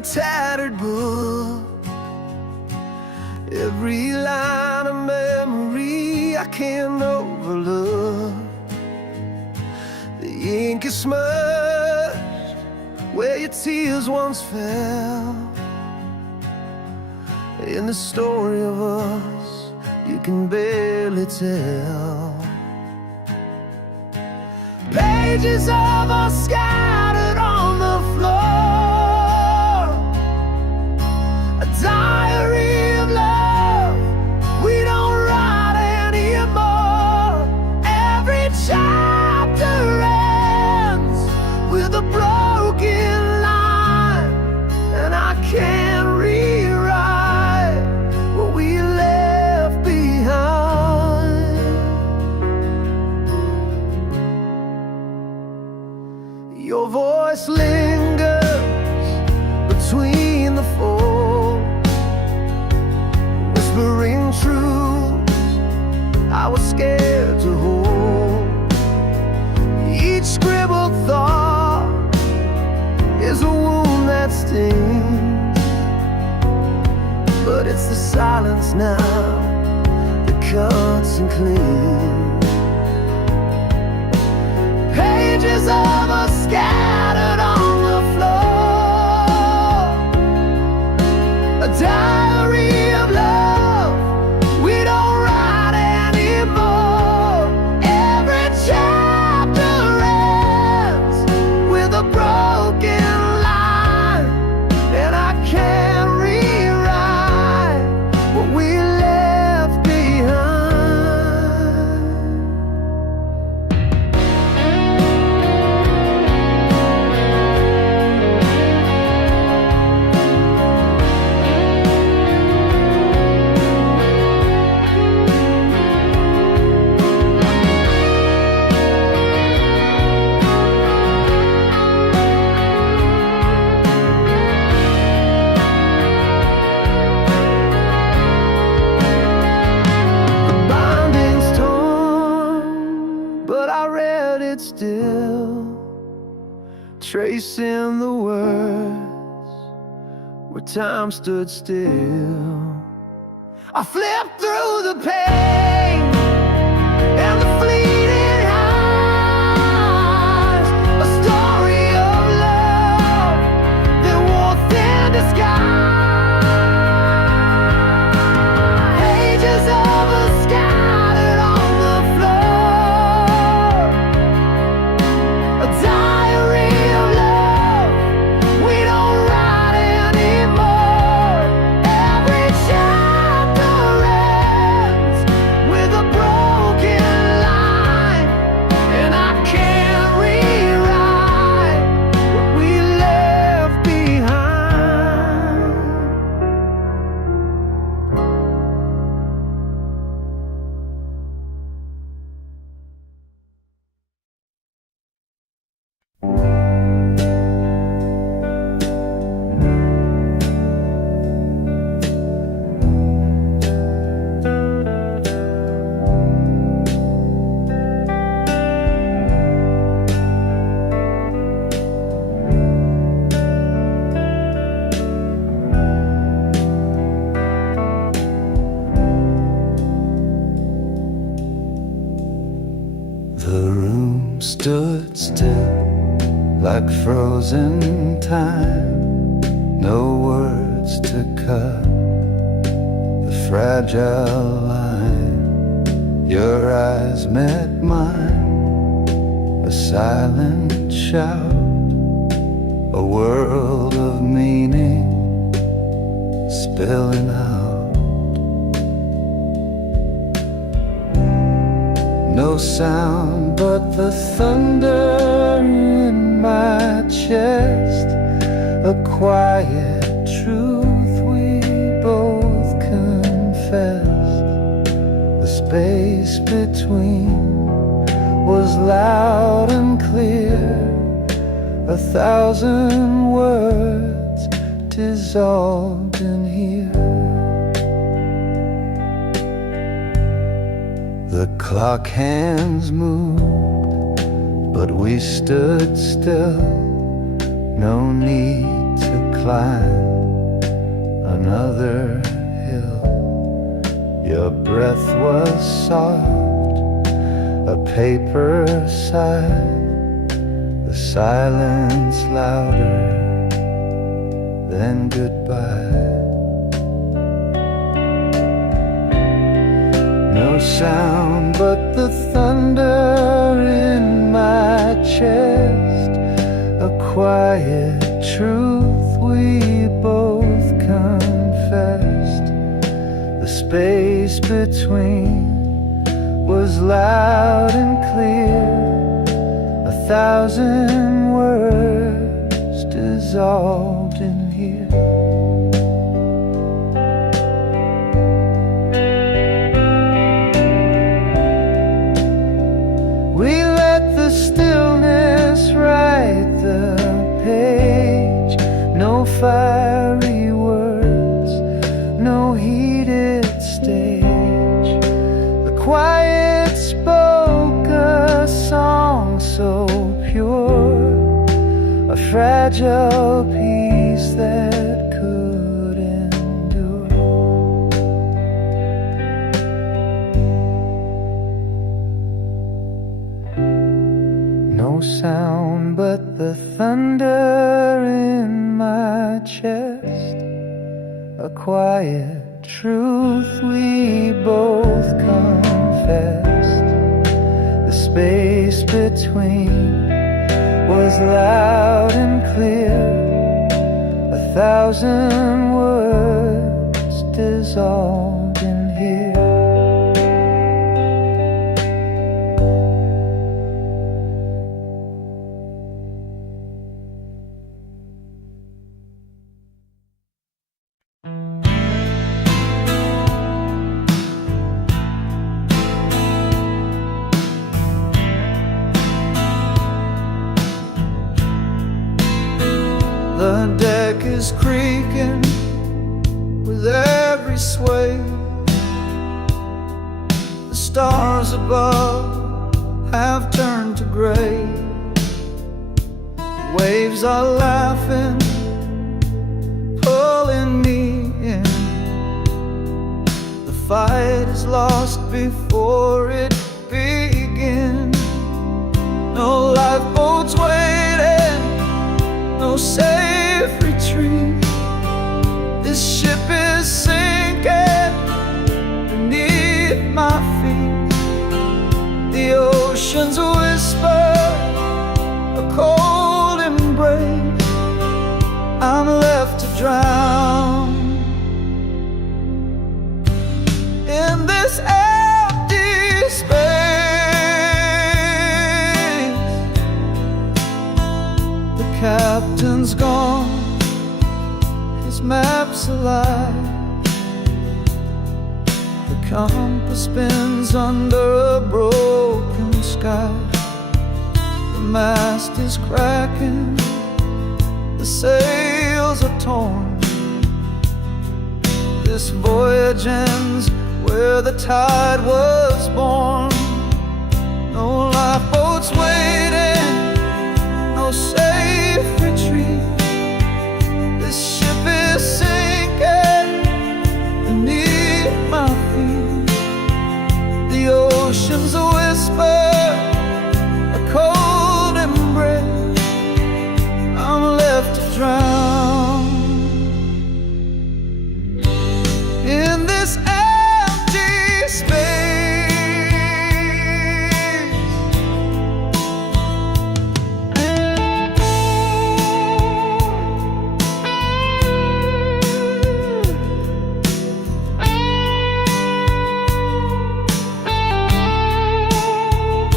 tattered book. Every line of memory I can't overlook. The ink is smudged where your tears once fell. In the story of us you can barely tell. Pages of us scattered on the floor, a diary of love we don't write anymore. Every chapter ends with a broken line, and I can't rewrite what we left behind. Your voice lingers between the folds, whispering truths I was scared to hold. Each scribbled thought is a wound that stings, but it's the silence now that cuts and cleans. Pages of us scattered on the floor, a diary of love we don't write anymore. Every chapter ends with a broken line, and I can't rewrite what we left behind. Still tracing the words where time stood still. I flipped through the pain and the fleeting highs, a story of love that wore thin disguise. Pages of us scattered on the floor, a diary of love we don't write anymore. Every chapter ends with a broken line, and I can't rewrite what we left behind. The room stood still like frozen time, no words to cut the fragile line. Your eyes met mine, a silent shout, a world of meaning spilling out. No sound but the thunder in my chest, a quiet truth we both confessed. The space between was loud and clear, 1,000 words dissolved in here. The clock hands moved, but we stood still. No need to climb another hill. Your breath was soft, a paper sigh, the silence louder than goodbye. No sound but the thunder in my chest, a quiet truth we both confessed. The space between was loud and clear, 1,000 words dissolved in here. We let the stillness write the page. No fiery words, no heated stage. The quiet spoke a song so pure, a fragile piece that could endure. No sound but the thunder in my chest, a quiet truth we both confessed. The space between was loud and clear, 1,000 words dissolved in here. The deck is creaking with every sway. The stars above have turned to gray. Waves are laughing, pulling me in. The fight is lost before it begins. No lifeboats waiting, no safe retreat. This ship is sinking beneath my feet. The ocean's whisper, a cold embrace. I'm left to drown in this empty space. The captain's gone, his map's alive. The compass spins under a broken sky. The mast is cracking, the sails are torn. This voyage ends where the tide was born. No lifeboats waiting, no safe retreat. This ship is sinking beneath my feet. The ocean's a whisper, a cold embrace. I'm left to drown in this empty space.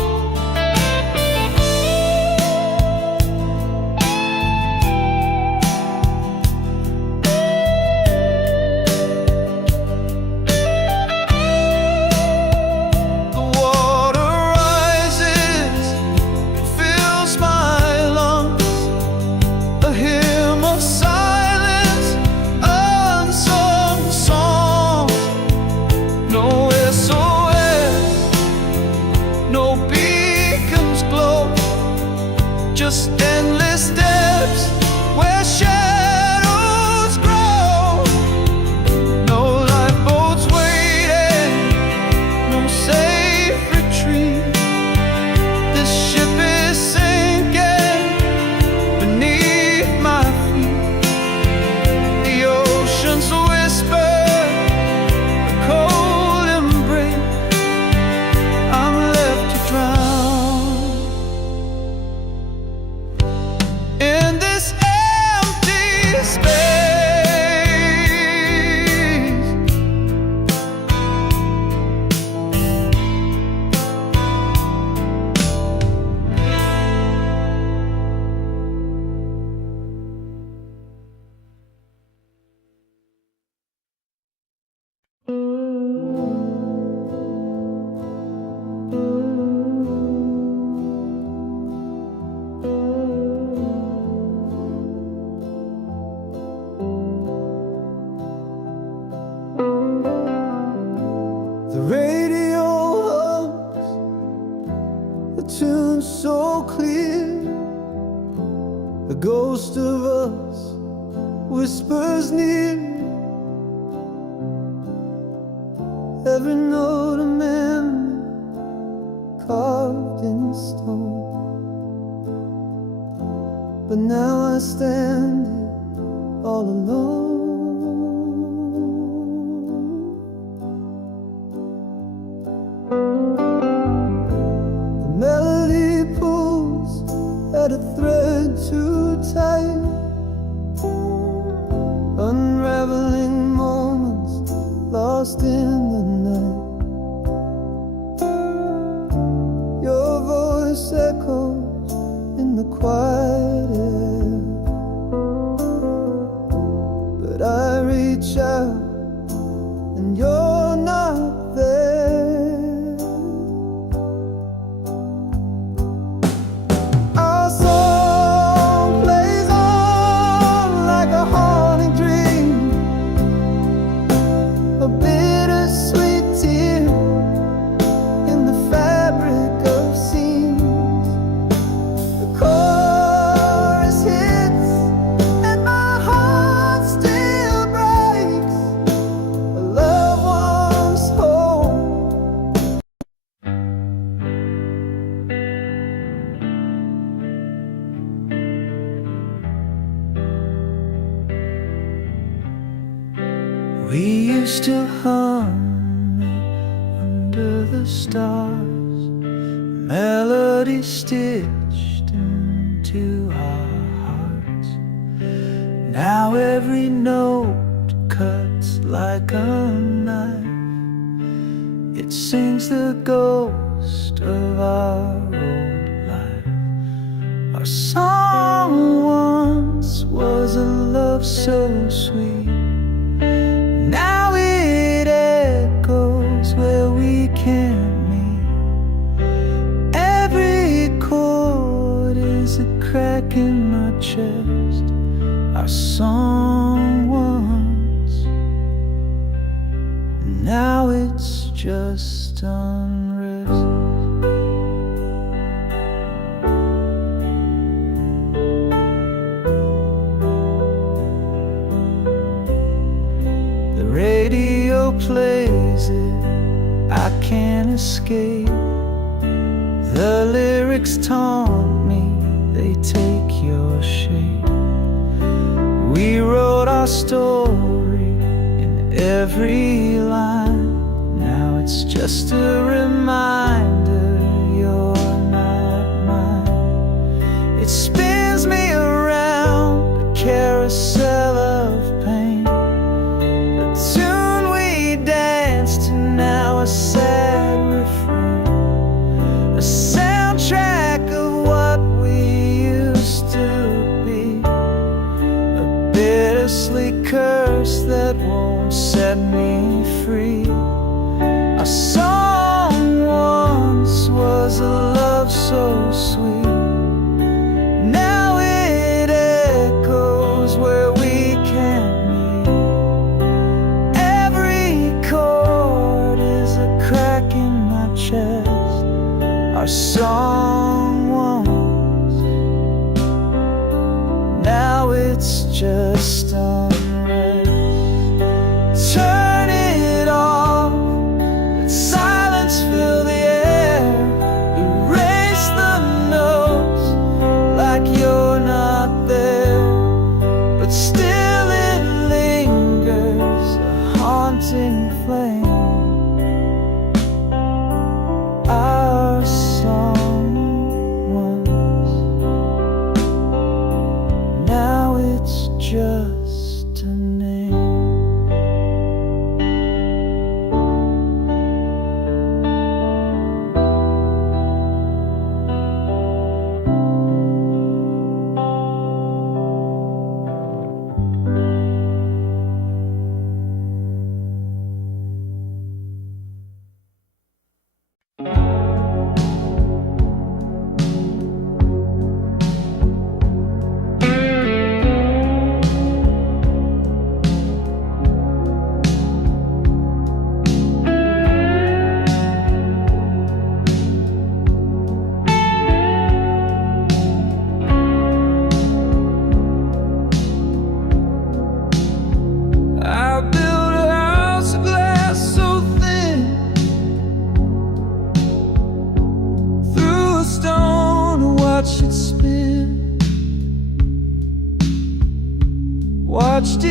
The ghost of us whispers near. Every note a memory carved in stone. But now I stand here all alone. The melody pulls at a thread too tight, unraveling moments lost in the night. Your voice echoes in the quiet air, but I reach out and you're not there. Our song plays on like a haunting dream, a bittersweet tear in the fabric of scenes. The chorus hits and my heart still breaks. A loved one's home. We used to hum under the stars, melody stitched into our hearts. Now every note cuts like a knife. It sings the ghost of our old life. Our song once was a love so sweet. Now it echoes where we can't meet. Every chord is a crack in my chest. Our song once, now it's just unrest. The radio plays it, I can't escape. The lyrics taunt me, they take your shape. We wrote our story in every line. Now it's just a reminder you're not mine. It spins me around a carousel of pain. The tune we danced to, now a sad refrain, a soundtrack of what we used to be, a bittersweet curse that won't set me free. A song once was a love so sweet. Now it echoes where we can't meet. Every chord is a crack in my chest. Our song once, now it's just unrest. Turn it off, let silence fill the air. Erase the notes like you're not there, but still it lingers, a haunting flame. Our song once, now it's just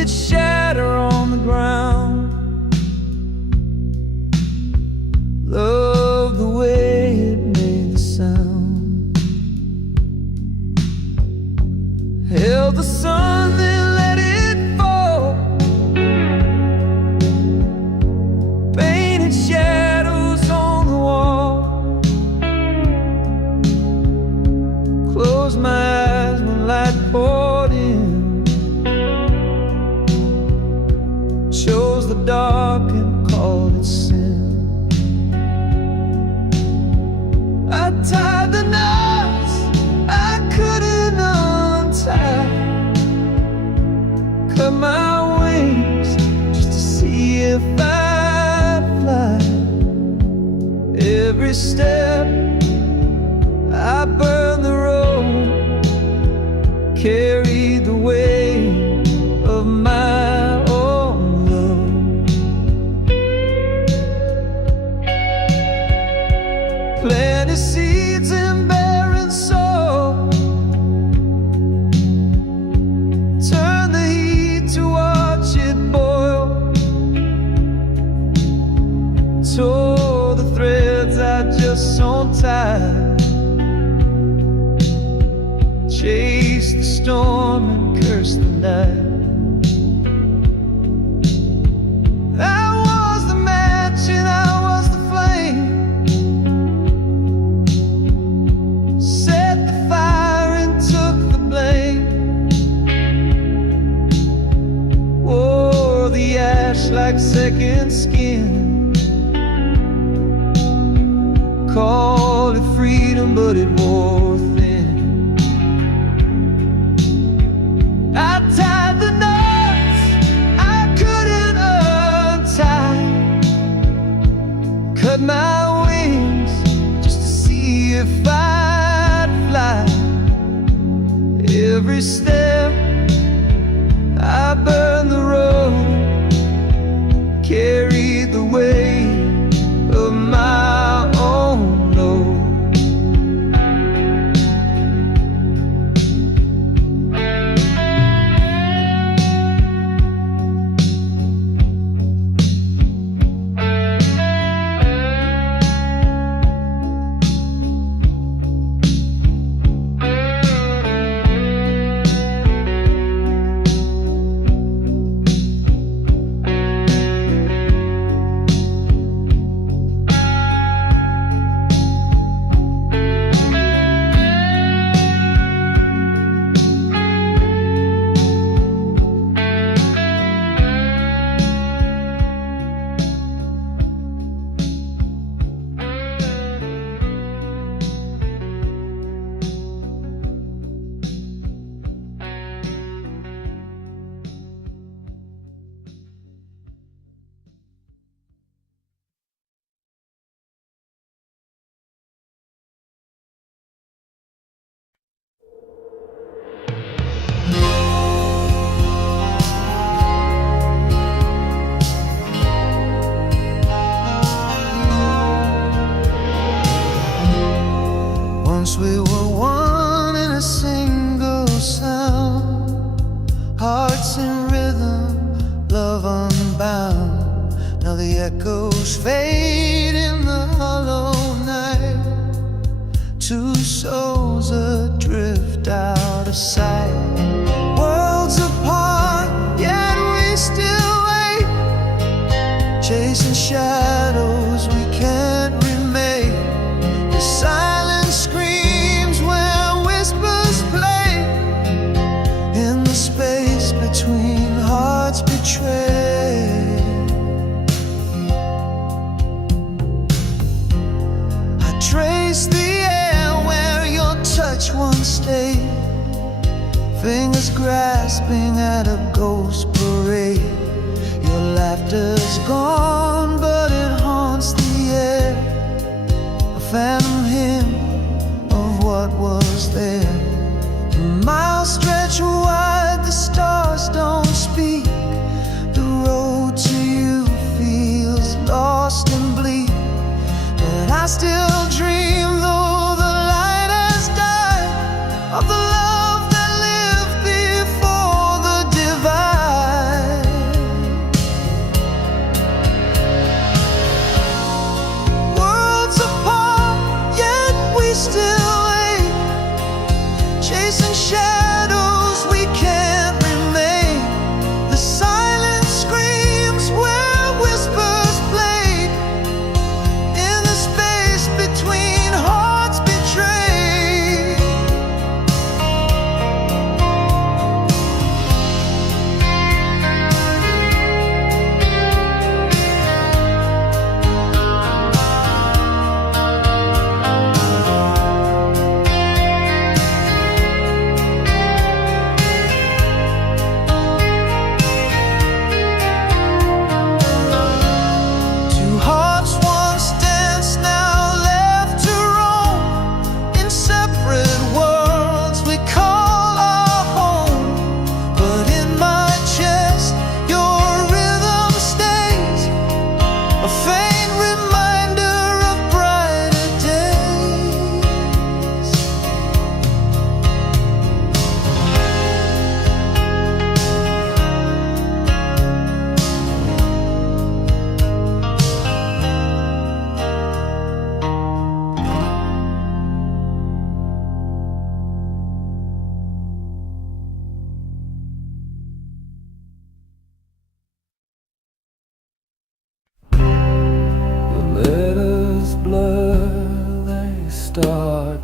it shatter on the ground. Love the way it made the sound. Held the sun, then let it fall. Painted shadows on the wall. Closed my eyes when light poured in. Chose the dark and called it sin. I tied the knots I couldn't untie. Cut my wings just to see if I'd fly. Every step I burned the road, carried the weight of my own love. Planted seeds in barren soil, turn the heat to watch it boil. Tore the threads I just sewn tight. Chased the storm and cursed the night. I was the match and I was the flame. Set the fire and took the blame. Wore the ash like second skin. Called it freedom, but it wore thin. I tied the knots I couldn't untie. Cut my wings just to see if I'd fly. Every step I burned the road, carried the weight of my own load. Once we were one in a single sound, hearts in rhythm, love unbound. Now the echoes fade in the hollow night. Two souls adrift out of sight. Worlds apart, yet we still wait. Chasing shadows we can't remake. The silence screams where whispers play. In the space between hearts betrayed, I trace the air where your touch once stayed. Fingers grasping at a ghost parade. Your laughter's gone, but it haunts the air. A phantom hymn of what was there. Miles stretch wide, the stars don't speak. The road to you feels lost and bleak. But I still dream, though the light has died, of the love that lived before the divide.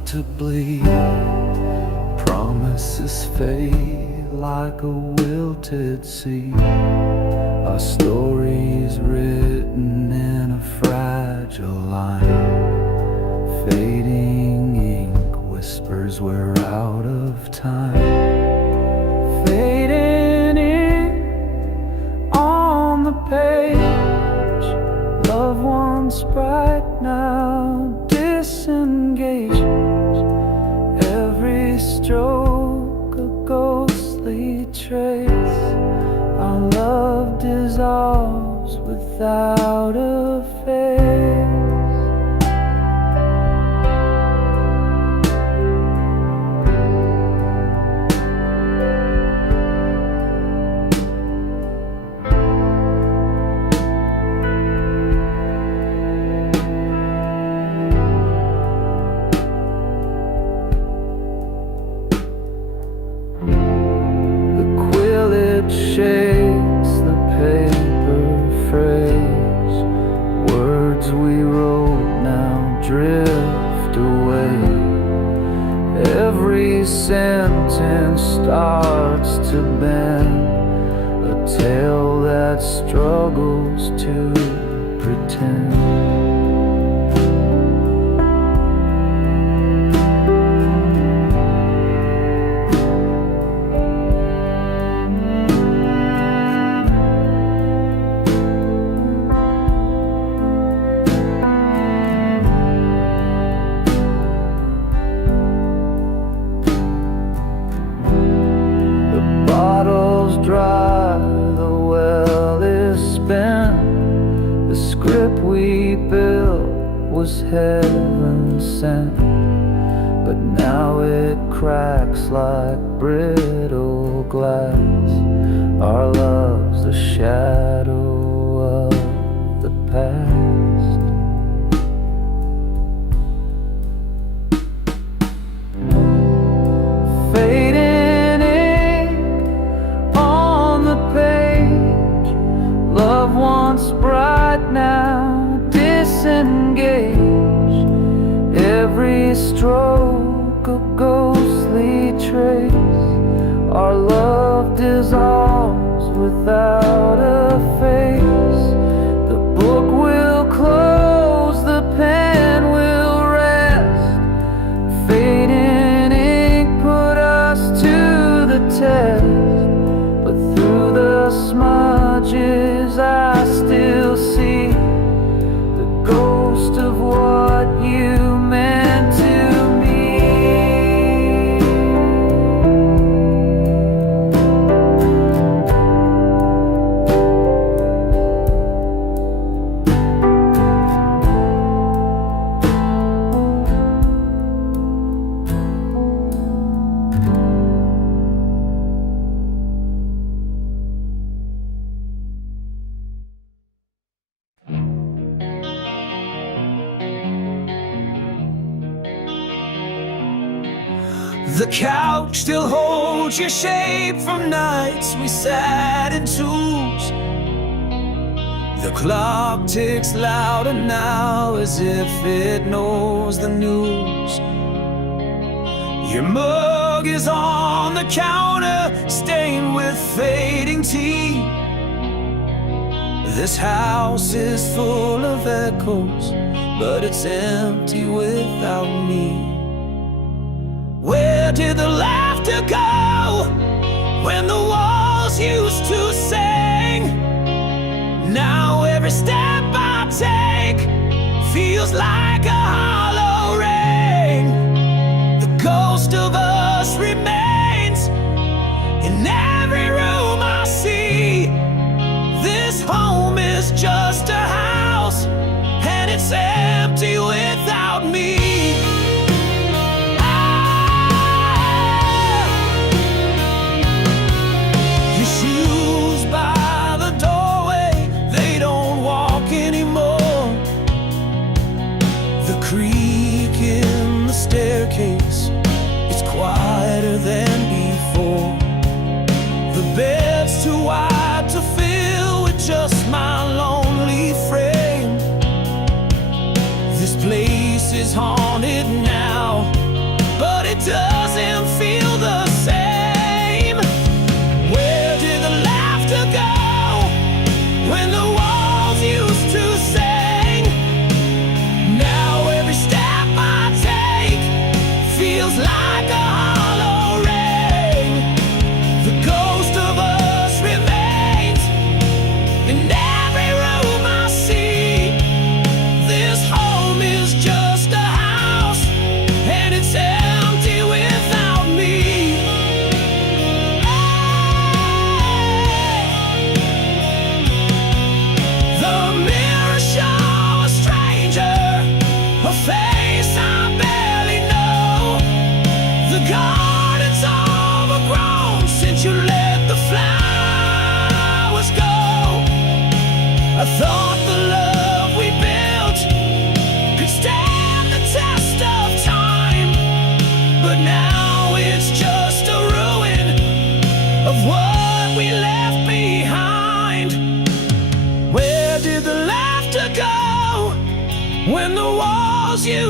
to bleed. Promises fade like a wilted seed. Our story's written in a fragile line. Fading ink whispers we're out of time. Fading ink on the page. Love once bright, now disengaged. Every stroke a ghostly trace. Our love dissolves without a face. Shakes the paper phrase. Words we wrote now drift away. Every sentence starts to bend, a tale that struggles to pretend. Dry, the well is spent. The script we built was heaven sent, but now it cracks like brittle glass. Our love's the shadow of the past. Fading love once bright, now disengaged. Every stroke a ghostly trace. Our love dissolves without a face. The book will close, the pen will rest. Fading ink put us to the test, but through the smudges I still see the ghost of what you meant to me. The couch still holds your shape from nights we sat in twos. The clock ticks louder now as if it knows the news. Your mug is on the counter, stained with fading tea. This house is full of echoes, but it's empty without me. Where did the laughter go when the walls used to sing? Now every step I take feels like a hollow ring. The ghost of us remains in every room I see. This home is just a house, and it's empty without me. Staircase, it's quieter than before. The bed's too wide to fill with just my lonely frame. This place is haunted now,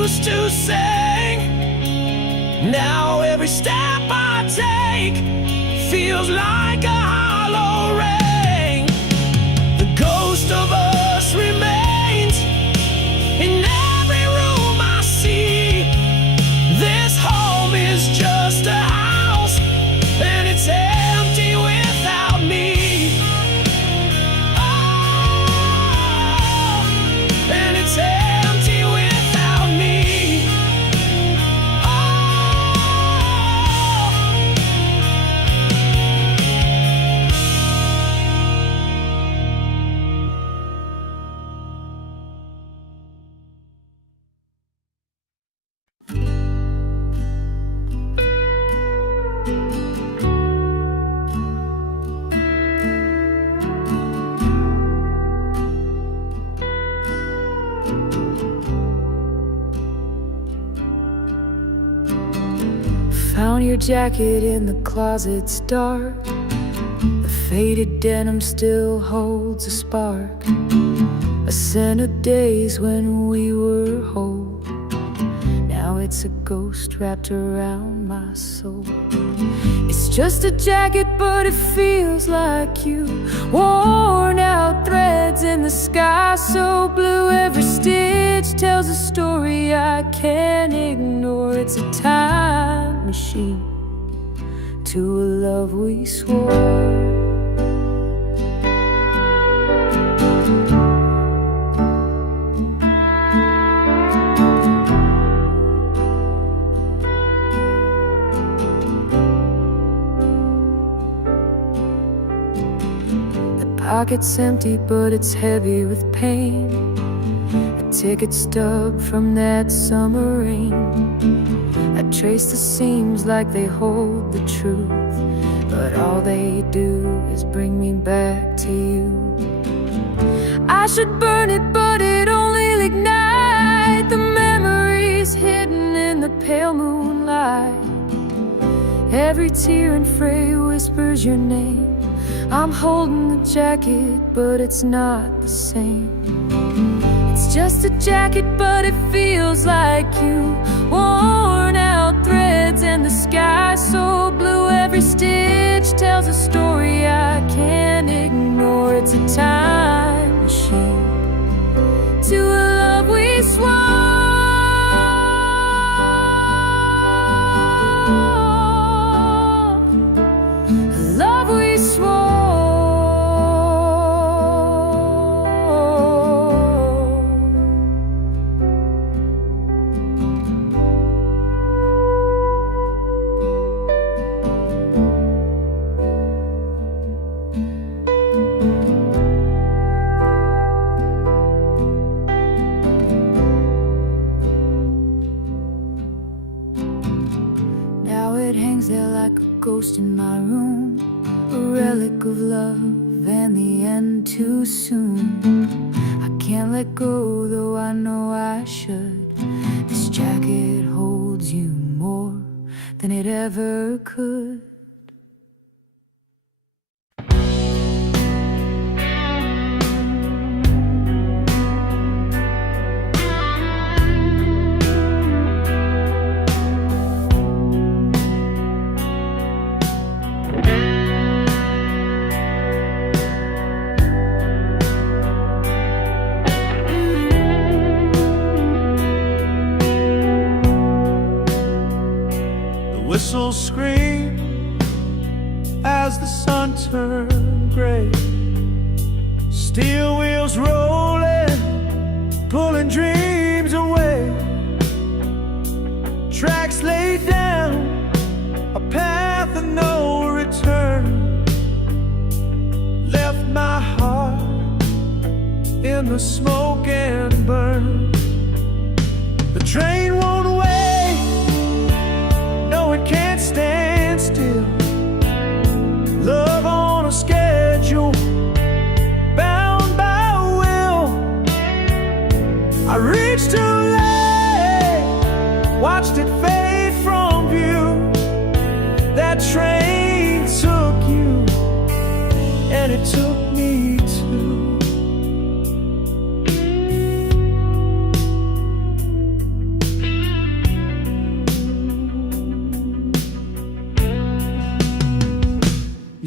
used to sing. Now every step I take feels like a hollow ring. The ghost of us remains in every room I see. This home is just a house, and it's empty without me. Oh, and it's empty without me. Found your jacket in the closet, it's dark. The faded denim still holds a spark, a scent of days when we were whole. Now it's a ghost wrapped around my soul. It's just a jacket, but it feels like you. Worn out threads in the sky so blue. Every stitch tells a story I can't ignore. It's a time machine to a love we swore. Pocket's empty, but it's heavy with pain. A ticket stub from that summer rain. I trace the seams like they hold the truth, but all they do is bring me back to you. I should burn it, but it only ignite the memories hidden in the pale moonlight. Every tear and fray whispers your name. I'm holding the jacket, but it's not the same. It's just a jacket, but it feels like you. Worn out threads and the sky so blue. Every stitch tells a story I can't ignore. It's a time machine to a love we swore. Love we swore. Now it hangs there like a ghost in my room, a relic of love and the end too soon. I can't let go, though I know I should. This jacket holds you more than it ever could. Whistles scream as the sun turned gray. Steel wheels rolling, pulling dreams away. Tracks laid down, a path of no return. Left my heart in the smoke and burn. The train won't wait, no, it can't stand still. Love on a schedule, bound by will. I reached too late, watched it fade from view. That train took you, and it took me too.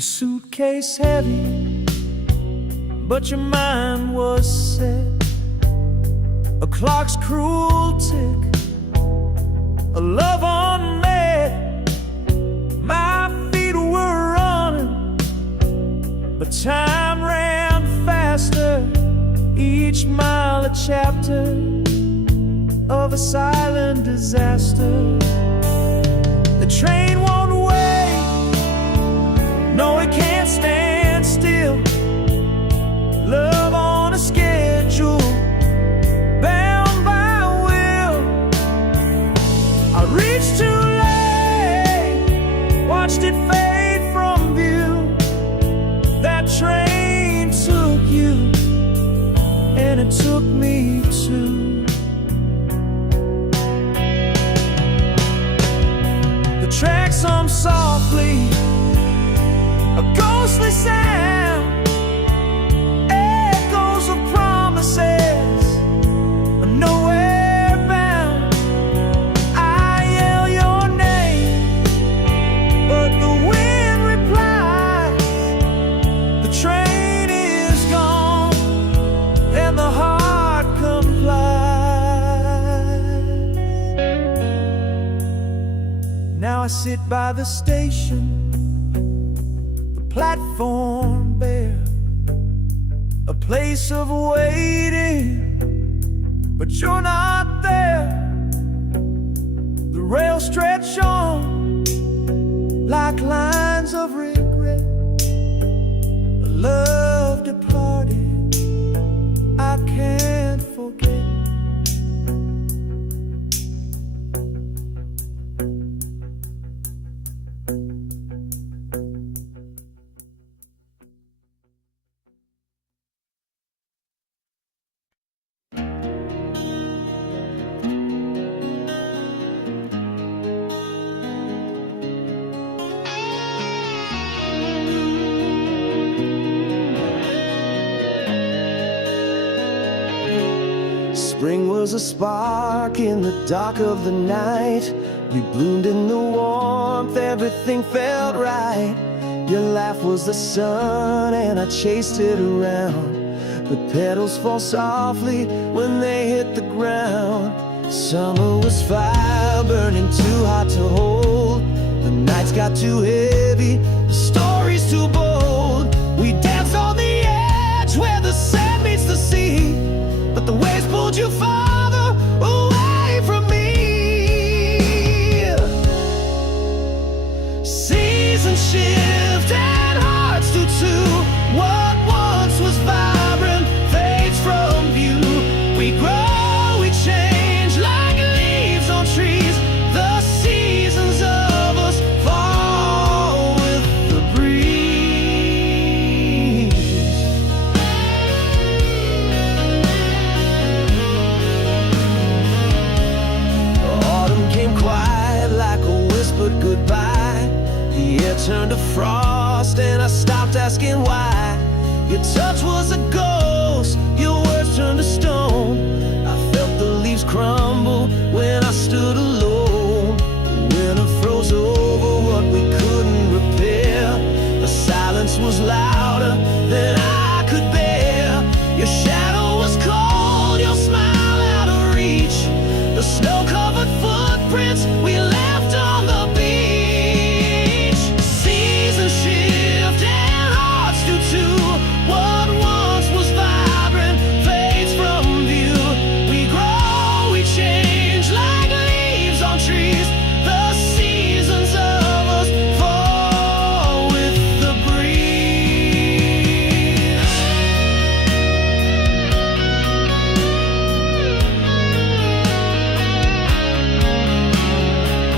suitcase heavy, but your mind was set. A clock's cruel tick, a love unmet. My feet were running, but time ran faster. Each mile a chapter of a silent disaster. The train won't wait, no, it can't stand still. Love on a schedule, bound by will. I reached too late, watched it fade from view. That train took you, and it took me too. The tracks hum softly, a ghostly sound, echoes of promises, nowhere bound. I yell your name, but the wind replies. The train is gone, and the heart complies. Now I sit by the station, platform bare, a place of waiting, but you're not there. The rails stretch on like lines of regret. A love departed, I can't forget. Spring was a spark in the dark of the night. We bloomed in the warmth, everything felt right. Your laugh was the sun and I chased it around. But petals fall softly when they hit the ground. Summer was fire, burning too hot to hold. The nights got too heavy, the stories too bold. We danced on the edge where the sand meets the sea, but the waves pulled you farther away from me. Seasons shift and hearts do too. What once was vibrant fades from view. We grow, we change like leaves on trees. The seasons of us fall with the breeze. Autumn came quiet like a whispered goodbye. The air turned to frost and I stopped asking why. Your touch was a ghost, your words turned to stone. I felt the leaves crumble when I stood alone. The winter froze over what we couldn't repair. The silence was louder than I could bear. Your shadow was cold, your smile out of reach. The snow-covered footprints we left on the beach. Seasons shift and hearts do too. What once was vibrant fades from view. We grow, we change like leaves on trees. The seasons of us fall with the breeze.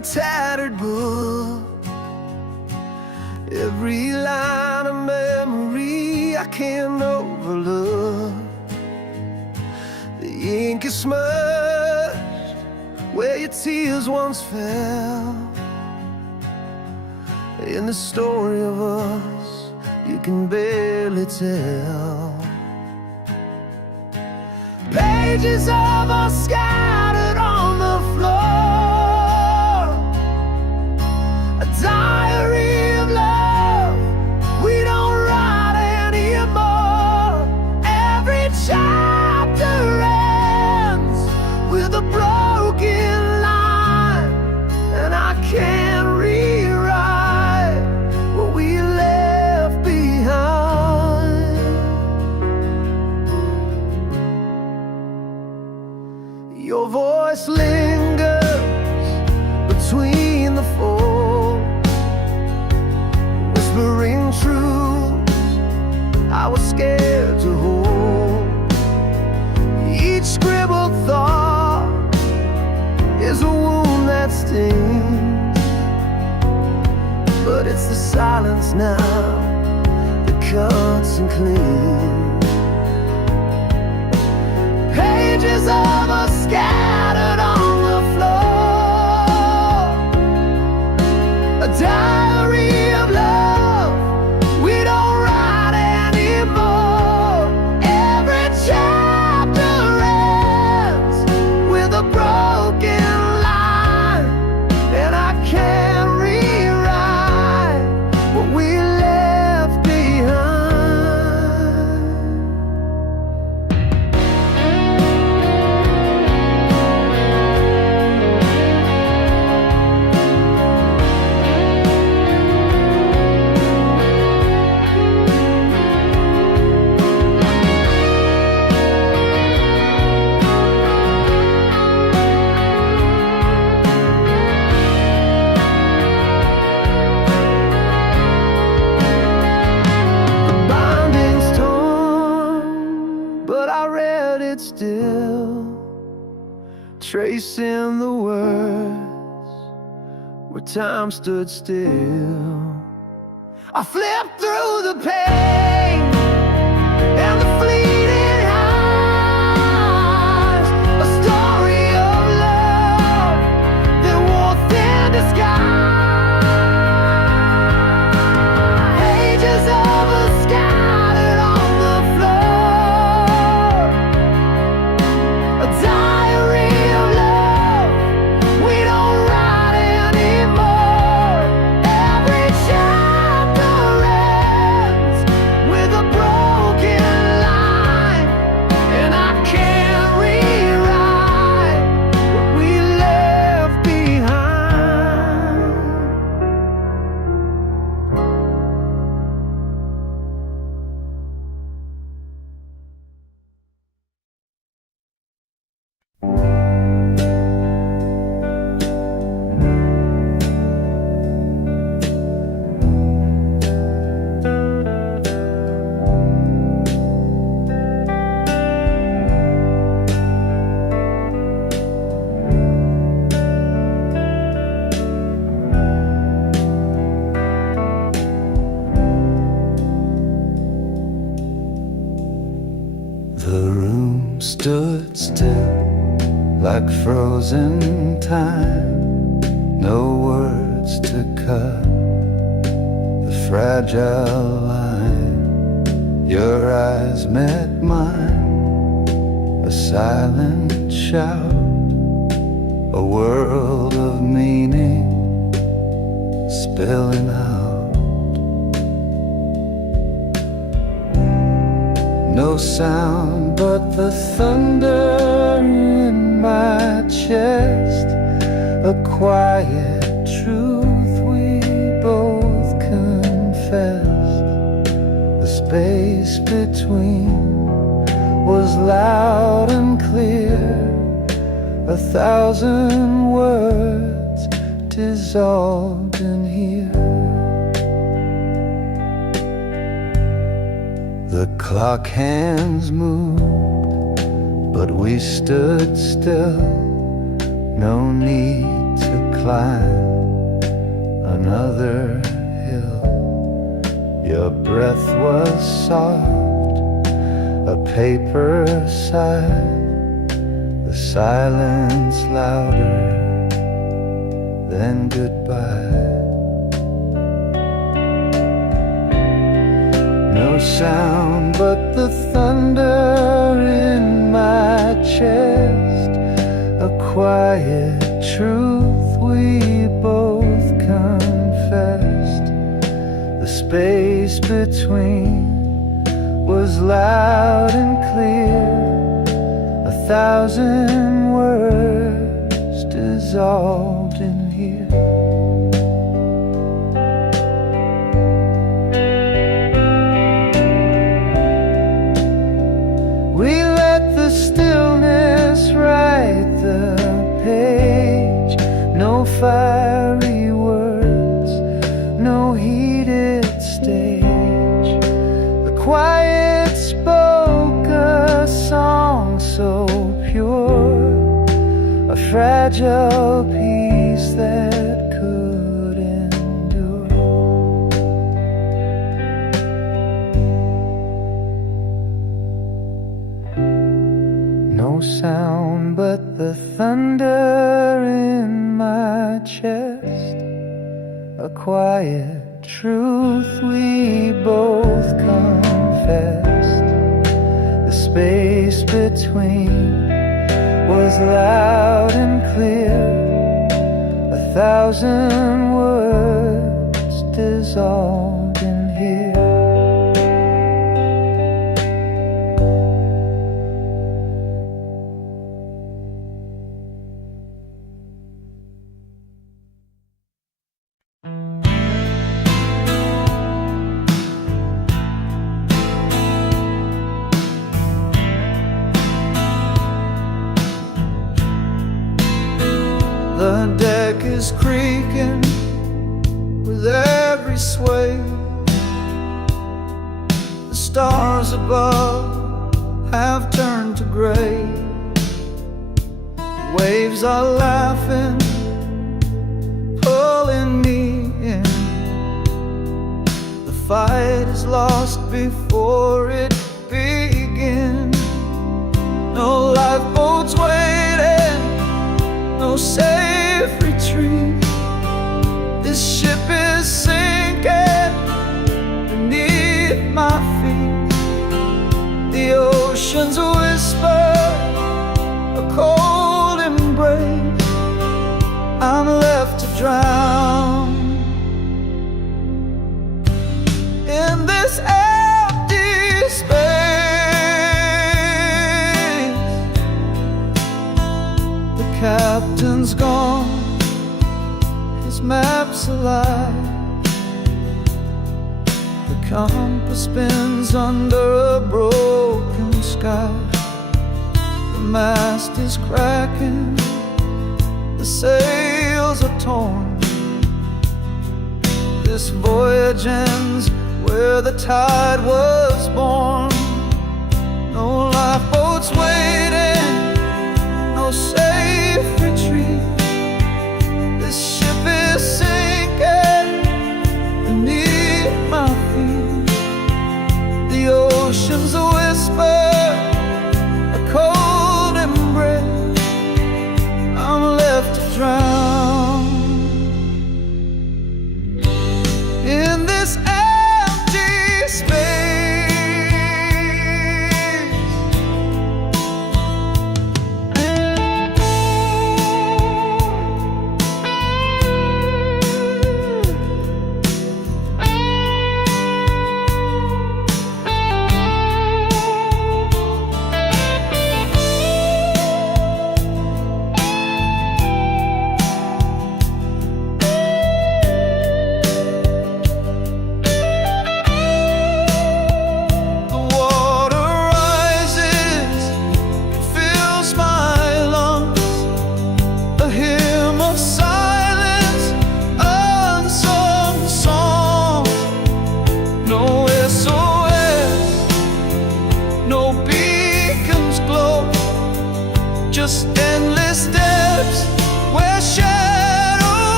tattered book. Every line of memory I can't overlook. The ink is smudged where your tears once fell. In the story of us you can barely tell. Pages of us scattered on the floor, a diary of love we don't write anymore. Every chapter ends with a broken line, and I can't rewrite what we left behind. Your voice lingers between the folds, whispering truths I was scared to hold. Each scribbled thought is a wound that stings, but it's the silence now that cuts and cleans. Pages of us scattered on the floor, a diary of love we don't write anymore. Every chapter ends with a broken line, and I can't rewrite what we left behind. Still tracing the words where time stood still. I flipped through the pain and the fleeting highs, a story of love that wore thin disguise. Pages of us scattered on the floor, a diary of love we don't write anymore. Every chapter ends with a broken line, and I can't rewrite what we left behind. The room stood still like frozen time, no words to cut the fragile line. Your eyes met mine, a silent shout, a world of meaning spilling out. No sound but the thunder in my chest, a quiet truth we both confessed. The space between was loud and clear, 1,000 words dissolved in here. The clock hands moved, but we stood still, no need to climb another hill. Your breath was soft, a paper sigh, the silence louder than goodbye. No sound but the thunder in my chest, a quiet truth we both confessed. The space between was loud and clear, 1,000 words dissolved in here. We let the stillness write the page. No fiery words, no heated stage. The quiet spoke a song so pure, a fragile piece that could endure. No sound but the thunder in my chest, a quiet truth we both confessed. The space between was loud and clear, 1,000 words dissolved in here. The deck is creaking with every sway. The stars above have turned to gray. Waves are laughing, pulling me in. The fight is lost before it begins. No lifeboats waiting, no safe retreat. This ship is sinking beneath my feet. The ocean's whisper, a cold embrace. I'm left to drown in this empty space. The captain's gone, his map's alive. The compass spins under a broken sky. The mast is cracking, the sails are torn. This voyage ends where the tide was born. No lifeboats waiting, no safe retreat. This ship is sinking beneath my feet. The ocean's a whisper, a cold embrace. I'm left to drown in this empty space. Just endless steps where shadows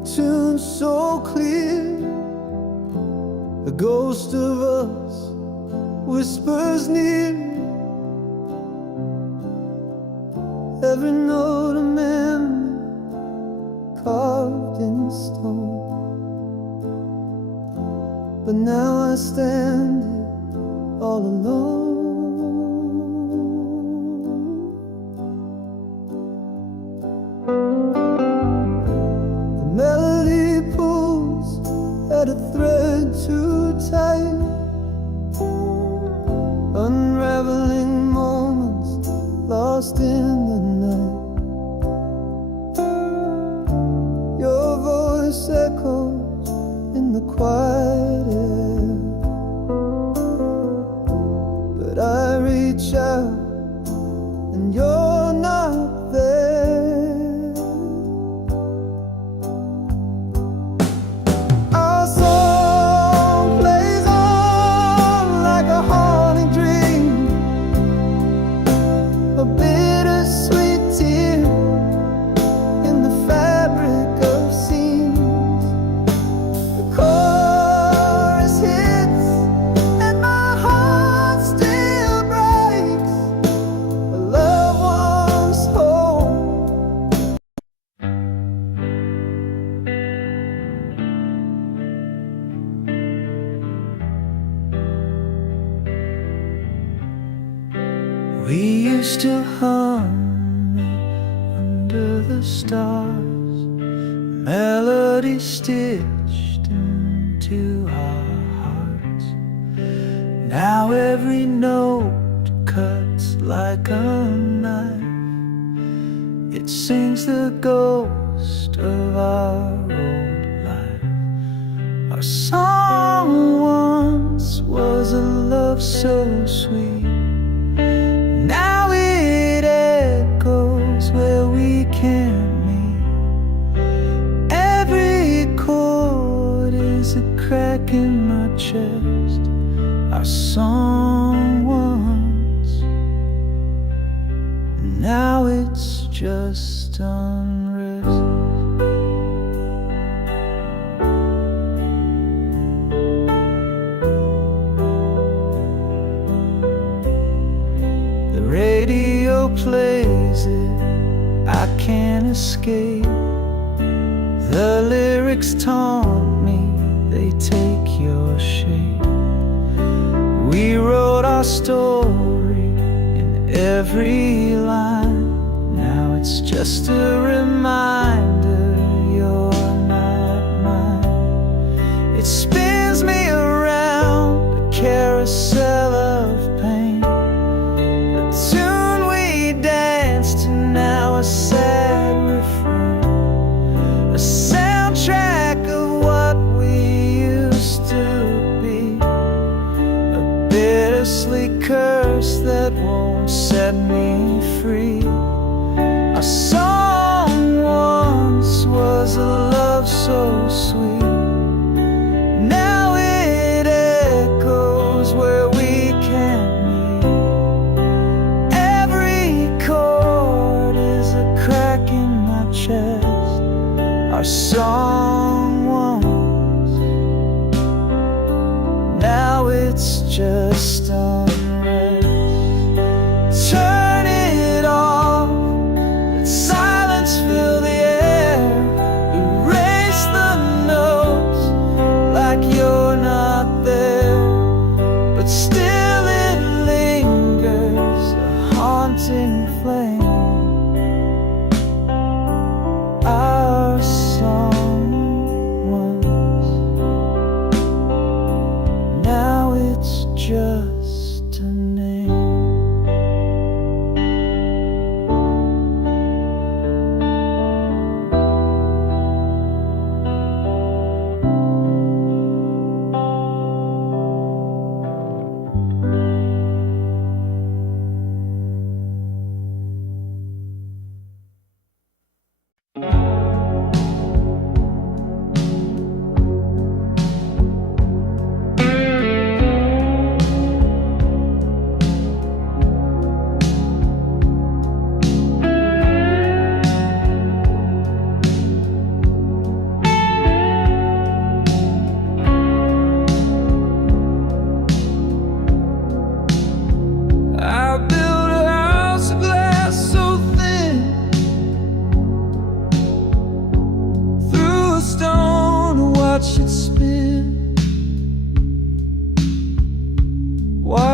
tune so clear. The ghost of us whispers near. Every note a memory carved in stone. But now I stand here all alone. The melody pulls at a thread too tight, unraveling moments lost in the night. Your voice echoes in the quiet air, but I reach out and you're not there. Our song plays on like a haunting dream, a bittersweet tear in the fabric of scenes. The chorus hits and my heart still breaks. A loved one's home. We used to hum under the stars, melody stitched into our hearts. Now every note cuts like a knife. It sings the ghost of our old life. Our song once was a love so sweet. Now it echoes where we can't meet. Every chord is a crack in my chest. Our song once, now it's just unrest. The radio plays it, I can't escape. The lyrics taunt me, they take your shape. We wrote our story in every line. Now it's just a reminder you're not mine. It spins me around a carousel of pain. The tune we danced to, now a sad refrain, a soundtrack of what we used to be, a bittersweet curse that won't set me free. Our song once was a love so sweet. Now it echoes where we can't meet. Every chord is a crack in my chest. Our song once, now it's just unrest. Turn it off, let silence fill the air. Erase the notes like you're not there, but still it lingers, a haunting flame. Our song once, now it's just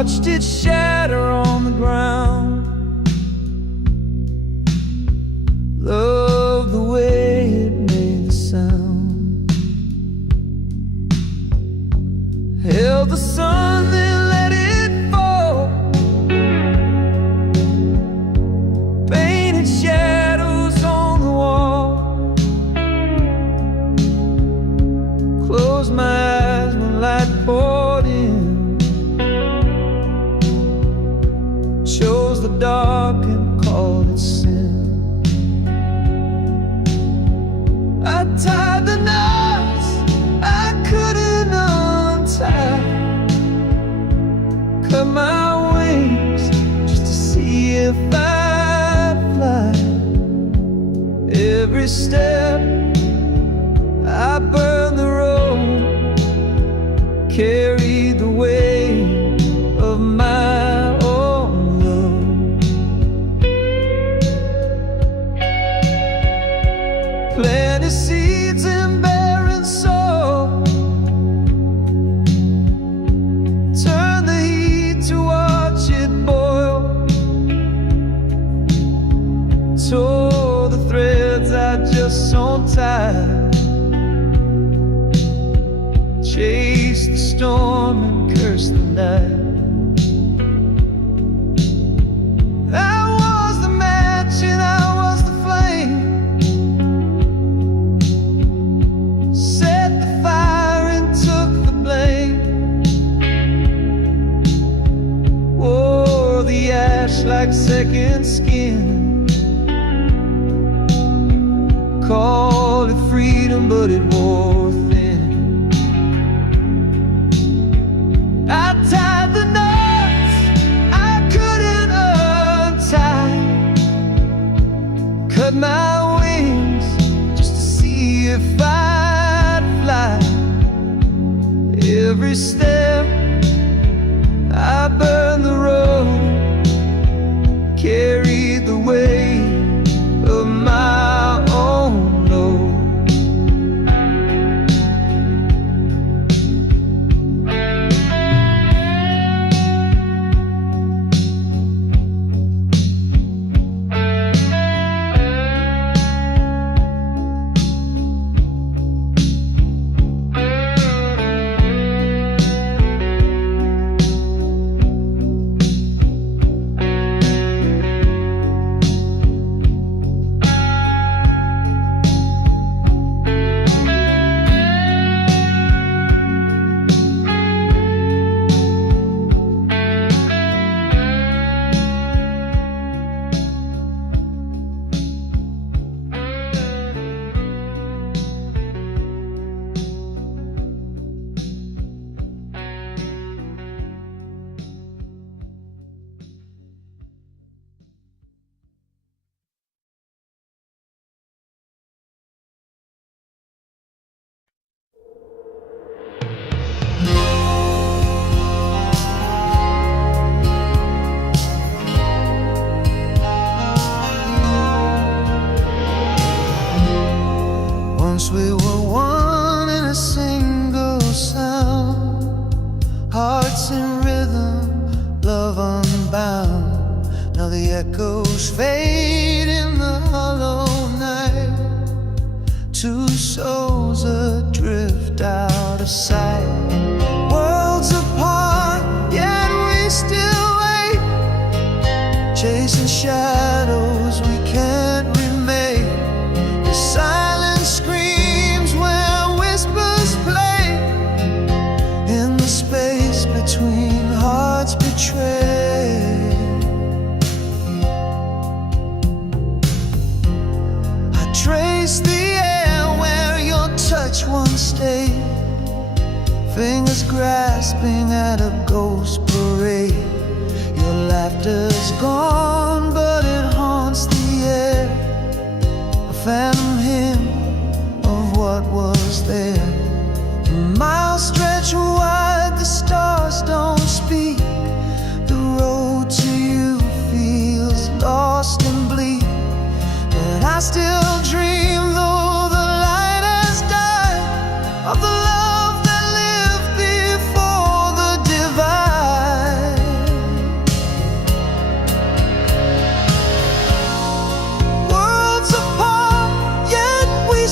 watched it shatter on the ground. Love the way it made the sound. Held the sun, then let it fall. Painted shadows on the wall. Closed my eyes when light poured in. Chose the dark and called it sin. I tied the knots I couldn't untie. Cut my wings just to see if I'd fly. Every step I burned the road, carried the weight of my own love. Planted seeds in barren soil, turn the heat to watch it boil. Tore the threads I just sewn tight. Chased the storm and cursed the night. I was the match and I was the flame. Set the fire and took the blame. Wore the ash like second skin. Called it freedom, but it wore thin. I tied the knots I couldn't untie. Cut my wings just to see if I'd fly. Every step I burned the road, carried the weight of my own load. Once we were one in a single sound, hearts in rhythm, love unbound. Now the echoes fade in the hollow night. Two souls adrift out of sight. Worlds apart, yet we still wait. Chasing shadows we can't remake. The silence screams where whispers play. In the space between hearts betrayed, I trace the air where your touch once stayed. Fingers grasping at a ghost parade. Your laughter's gone, but it haunts the air. A phantom hymn of what was there. Miles stretch wide, the stars don't speak. The road to you feels lost and bleak. But I still dream, though the light has died, of the love that lived before the divide.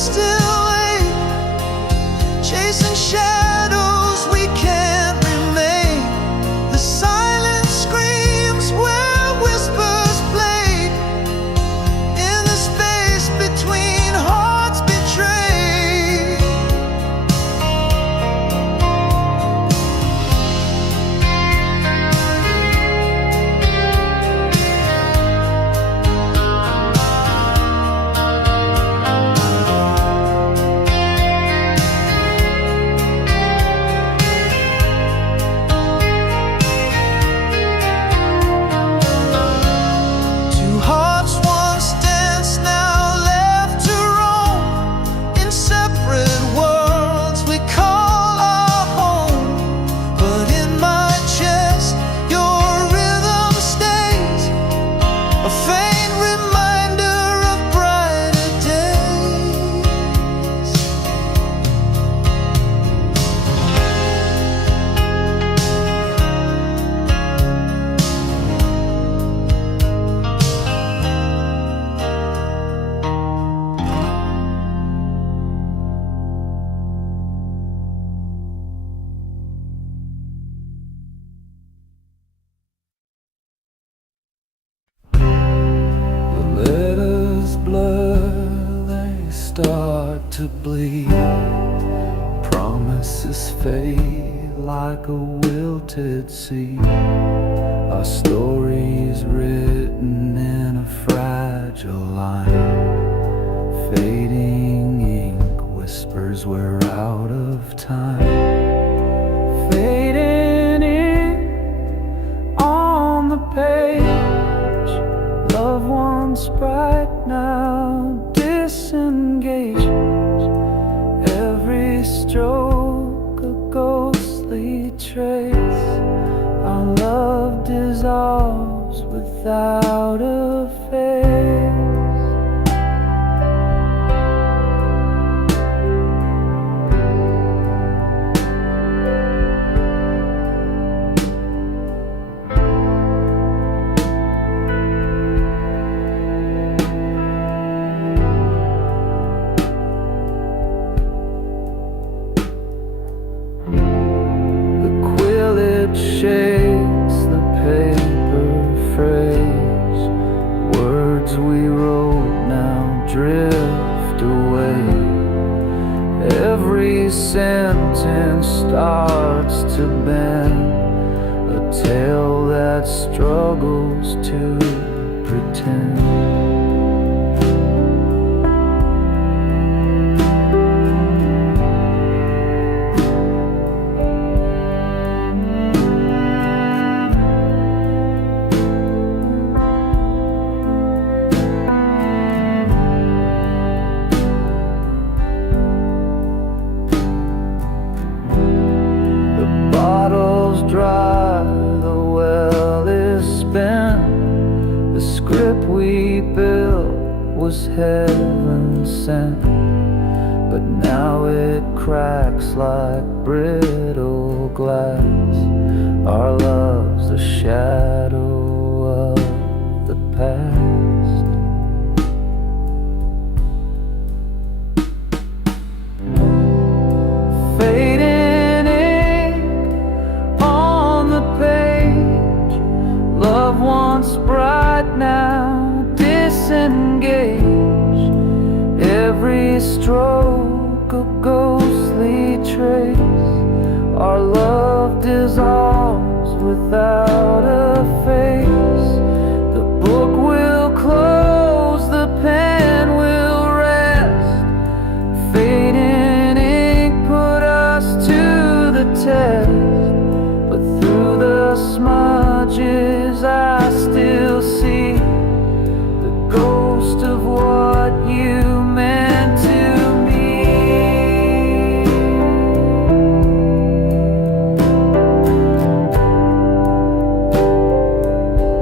still wait, chasing shadows we can't remain. The silence screams where whispers play, in the space between hearts betrayed. Two hearts once danced, now left to roam, in separate worlds we call our home. But in my chest your rhythm stays, a faint reminder of brighter days. The letters blur, they start to bleed. Promises fade like a wilted seed. Our stories written in a fragile line. Fading ink whispers we're out of time. Fading ink on the page. Love once bright, now disengaged. Every stroke a ghostly trace. Our love dissolves without a face. Shakes the paper phrase. Words we wrote now drift away. Every sentence starts to bend, a tale that struggles to pretend. Dry, the well is spent. The script we built was heaven sent, but now it cracks like brittle glass. Our love's a shadow of the past. Fading love once bright, now disengaged. Every stroke a ghostly trace. Our love dissolves without a face. The book will close, the pen will rest. Fading ink put us to the test, but through the smudges I still see the ghost of what you meant to me.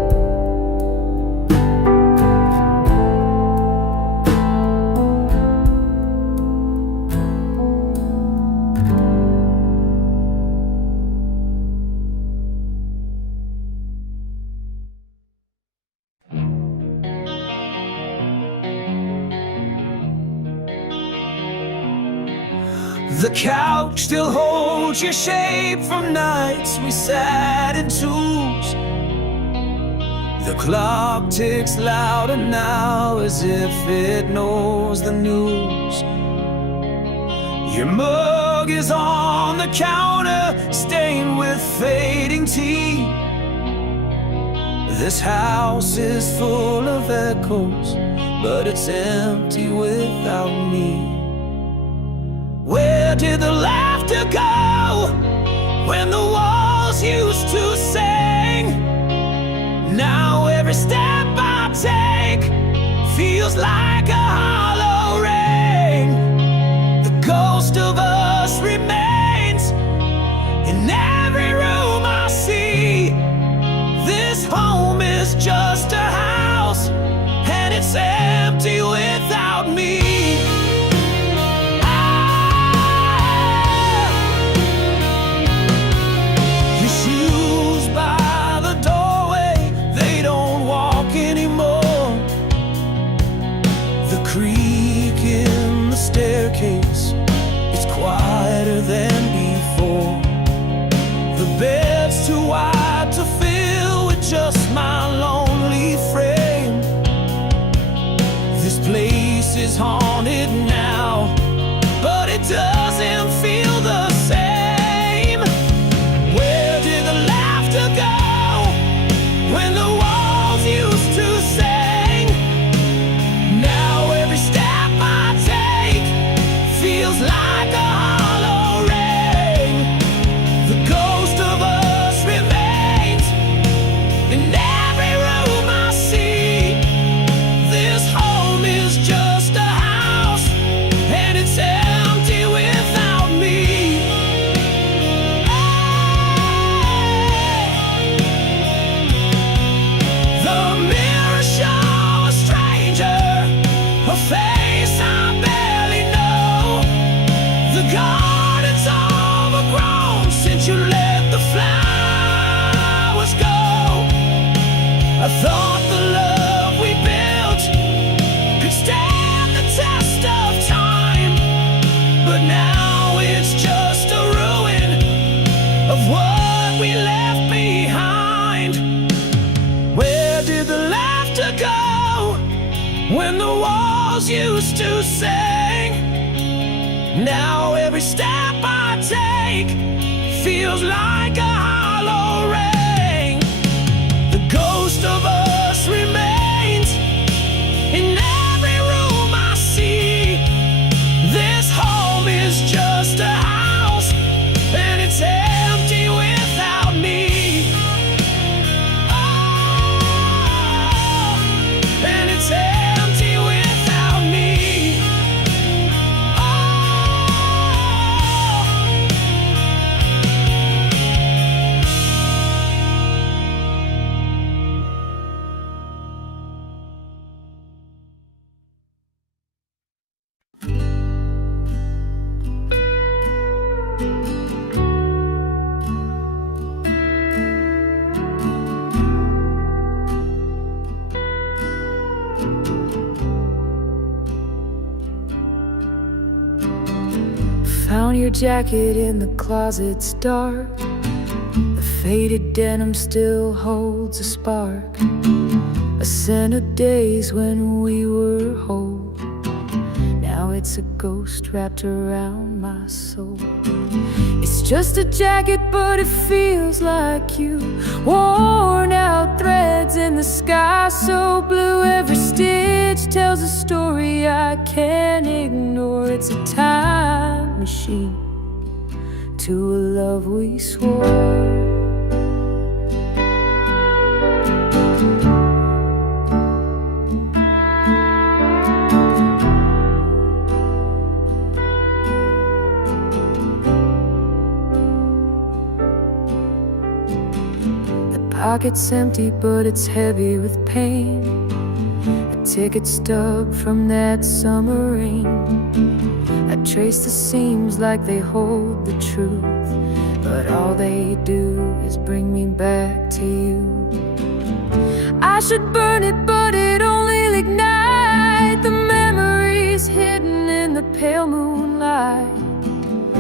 The couch still holds your shape from nights we sat in twos. The clock ticks louder now as if it knows the news. Your mug is on the counter, stained with fading tea. This house is full of echoes, but it's empty without me. Where did the laughter go when the walls used to sing? Now every step I take feels like a hollow ring. The ghost of us remains in every room I see. This home is just a house, and it's empty without me. It's quieter than before. The bed's too wide to fill with just my lonely frame. This place is haunted now, but it doesn't feel the same. Where did the laughter go when the walls used to sing? Now every step I take feels like a hollow ring. The ghost of us remains in every room I see. This home is just a house, and it's empty without me. The mirror shows a stranger, a face I barely know. The garden's overgrown since you let the flowers go. I thought the love we built could stand the test of time, but now it's just a ruin of what we left behind. Where did the laughter go when the walls used to sing? Now every step I take feels like a hollow ring. The ghost of us remains in every room I see. This home is just a house, and it's empty without me. Oh, and it's empty without me. Found your jacket in the closet, it's dark. The faded denim still holds a spark, a scent of days when we were whole. Now it's a ghost wrapped around my soul. It's just a jacket, but it feels like you. Worn out threads in the sky so blue. Every stitch tells a story I can't ignore. It's a time machine to a love we swore. Pocket's empty, but it's heavy with pain. A ticket stub from that summer rain. I trace the seams like they hold the truth, but all they do is bring me back to you. I should burn it, but it only ignites the memories hidden in the pale moonlight.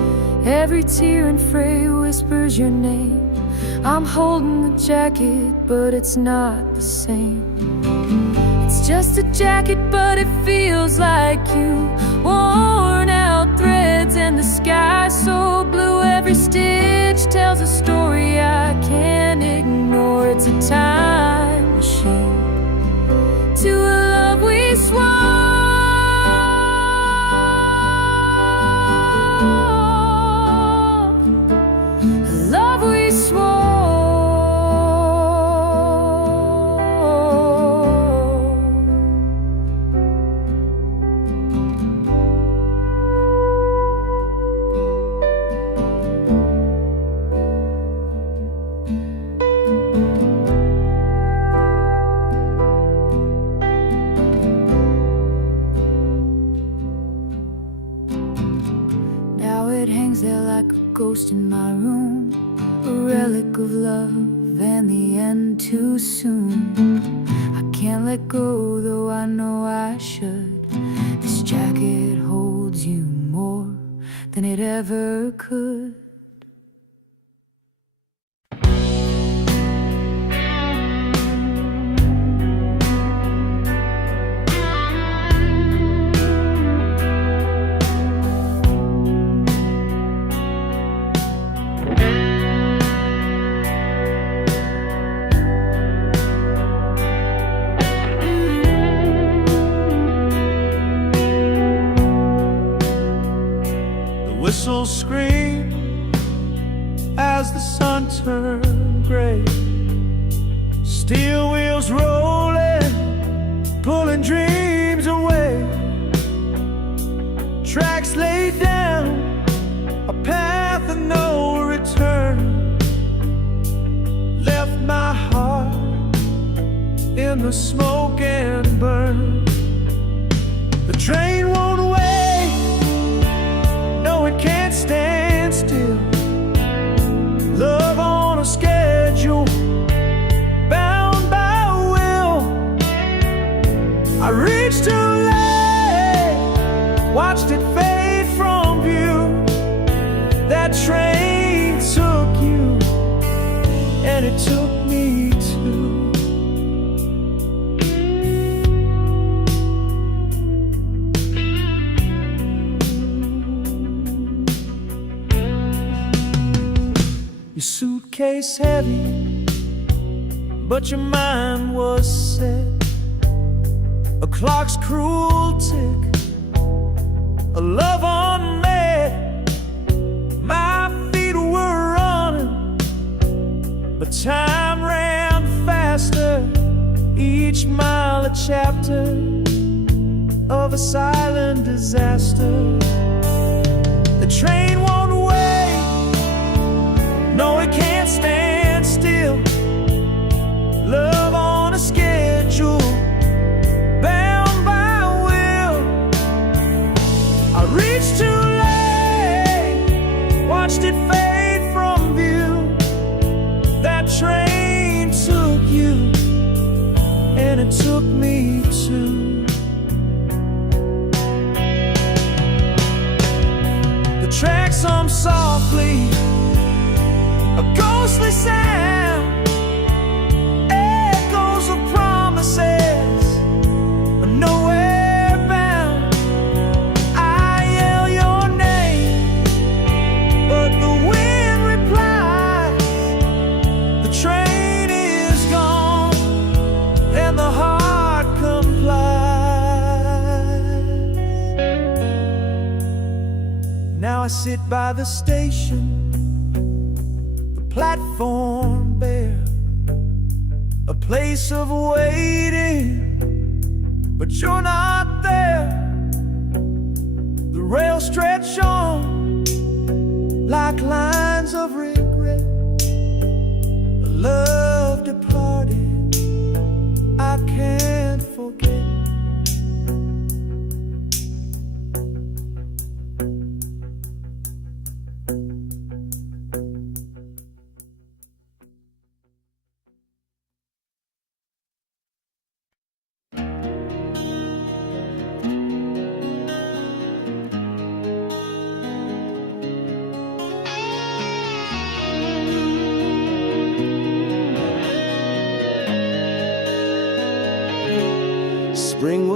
Every tear and fray whispers your name. I'm holding the jacket, but it's not the same. It's just a jacket, but it feels like you. Worn out threads and the sky so blue. Every stitch tells a story I can't ignore. It's a time machine to a love we swore. Ghost in my room, a relic of love and the end too soon. I can't let go, though I know I should. This jacket holds you more than it ever could. Whistles scream as the sun turned gray. Steel wheels rolling, pulling dreams away. Tracks laid down, a path of no return. Left my heart in the smoke and burn. The train won't wait, it can't stand still. Love on a schedule, bound by will. I reached too late, watched it fade from view. That train took you, and it took me too. Your suitcase heavy, but your mind was set. A clock's cruel tick, a love unmet. My feet were running, but time ran faster. Each mile a chapter of a silent disaster. The train won't wait, no, it can't stand still. Love on a schedule, bound by will. I reached too late, watched it fade from view. That train took you, and it took me too. The tracks hum softly, a ghostly sound, echoes of promises, nowhere bound. I yell your name, but the wind replies. The train is gone, and the heart complies. Now I sit by the station, platform bare, a place of waiting, but you're not there. The rails stretch on like lines of regret. A love departed, I can't forget.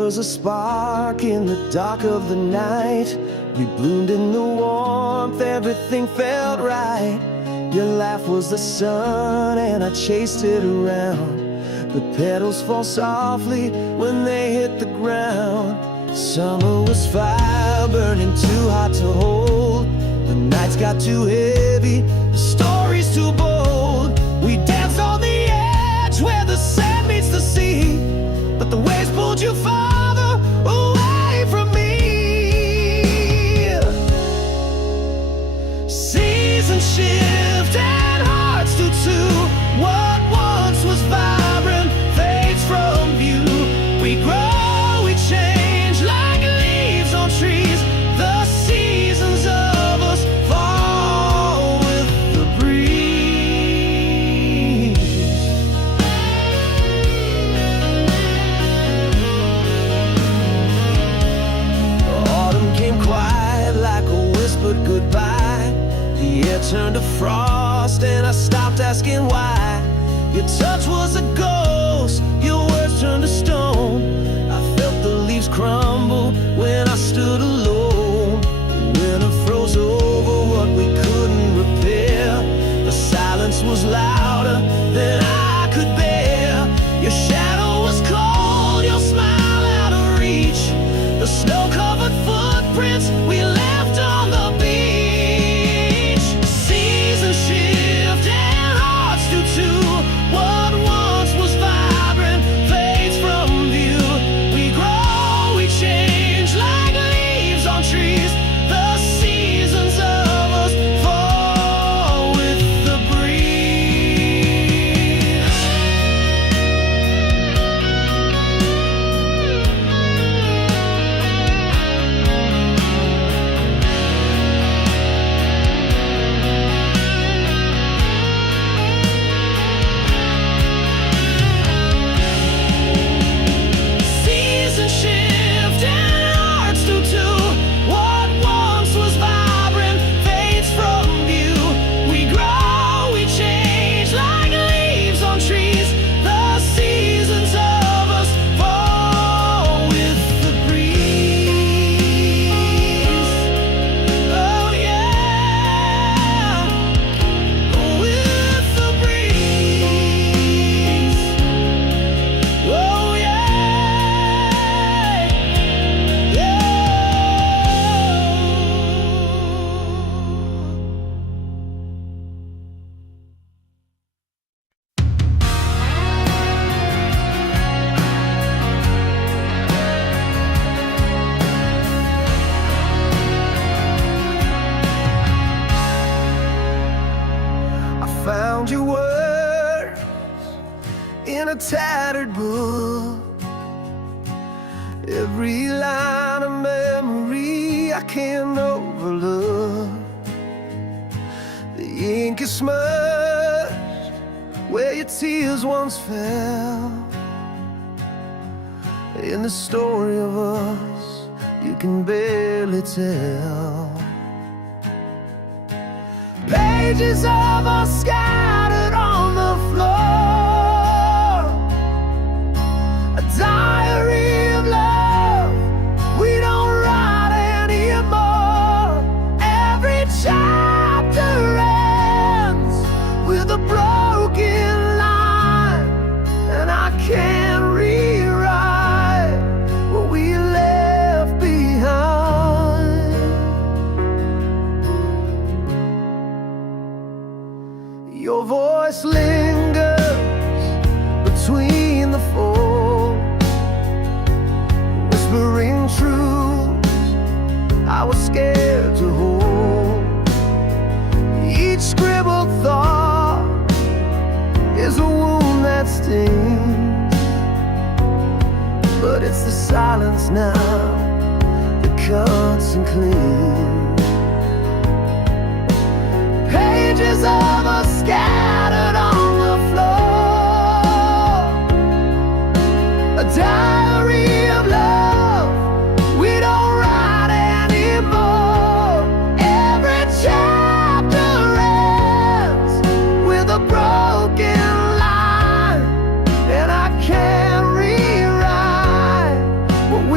was a spark in the dark of the night. We bloomed in the warmth, everything felt right. Your laugh was the sun and I chased it around. The petals fall softly when they hit the ground. Summer was fire, burning too hot to hold. The nights got too heavy, the story's too bold. We danced on the edge where the sand meets the sea, but the waves pulled you farther away from me. Seasons shift and hearts do too. What once was vibrant fades from view. We grow, we change like leaves on trees. The seasons of us fall with the breeze. Autumn came quiet like a whispered goodbye. The air turned to frost and I stopped asking why. Your touch was a ghost, your words turned to stone. I felt the leaves crumble when I stood alone. The winter froze over what we couldn't repair. The silence was louder than I could bear. Your shadow was cold, your smile out of reach. The snow-covered footprints we left on the beach. Seasons shift and hearts do too. What once was vibrant fades from view. We grow, we change like leaves on trees. The seasons of us fall with the breeze. Seasons shift and hearts do too. What once was vibrant fades from view. We grow, we change like leaves on trees. The seasons of us fall with the breeze. Oh yeah, with the breeze. Oh yeah, yeah. I found your words in a tattered book. Every line of memory I can't overlook. The ink is smudged where your tears once fell. In the story of us you can barely tell. Pages of us scattered on the floor. A diary of love we don't write anymore. Every chapter ends with a broken line, and I can't rewrite what we left behind. Your voice lingers between the folds, whispering truths I was scared to hold. Each scribbled thought is a wound that stings, but it's the silence now that cuts and cleans. Pages of us scattered on the floor. A diary of love we don't write anymore. Every chapter ends with a broken line, and I can't rewrite what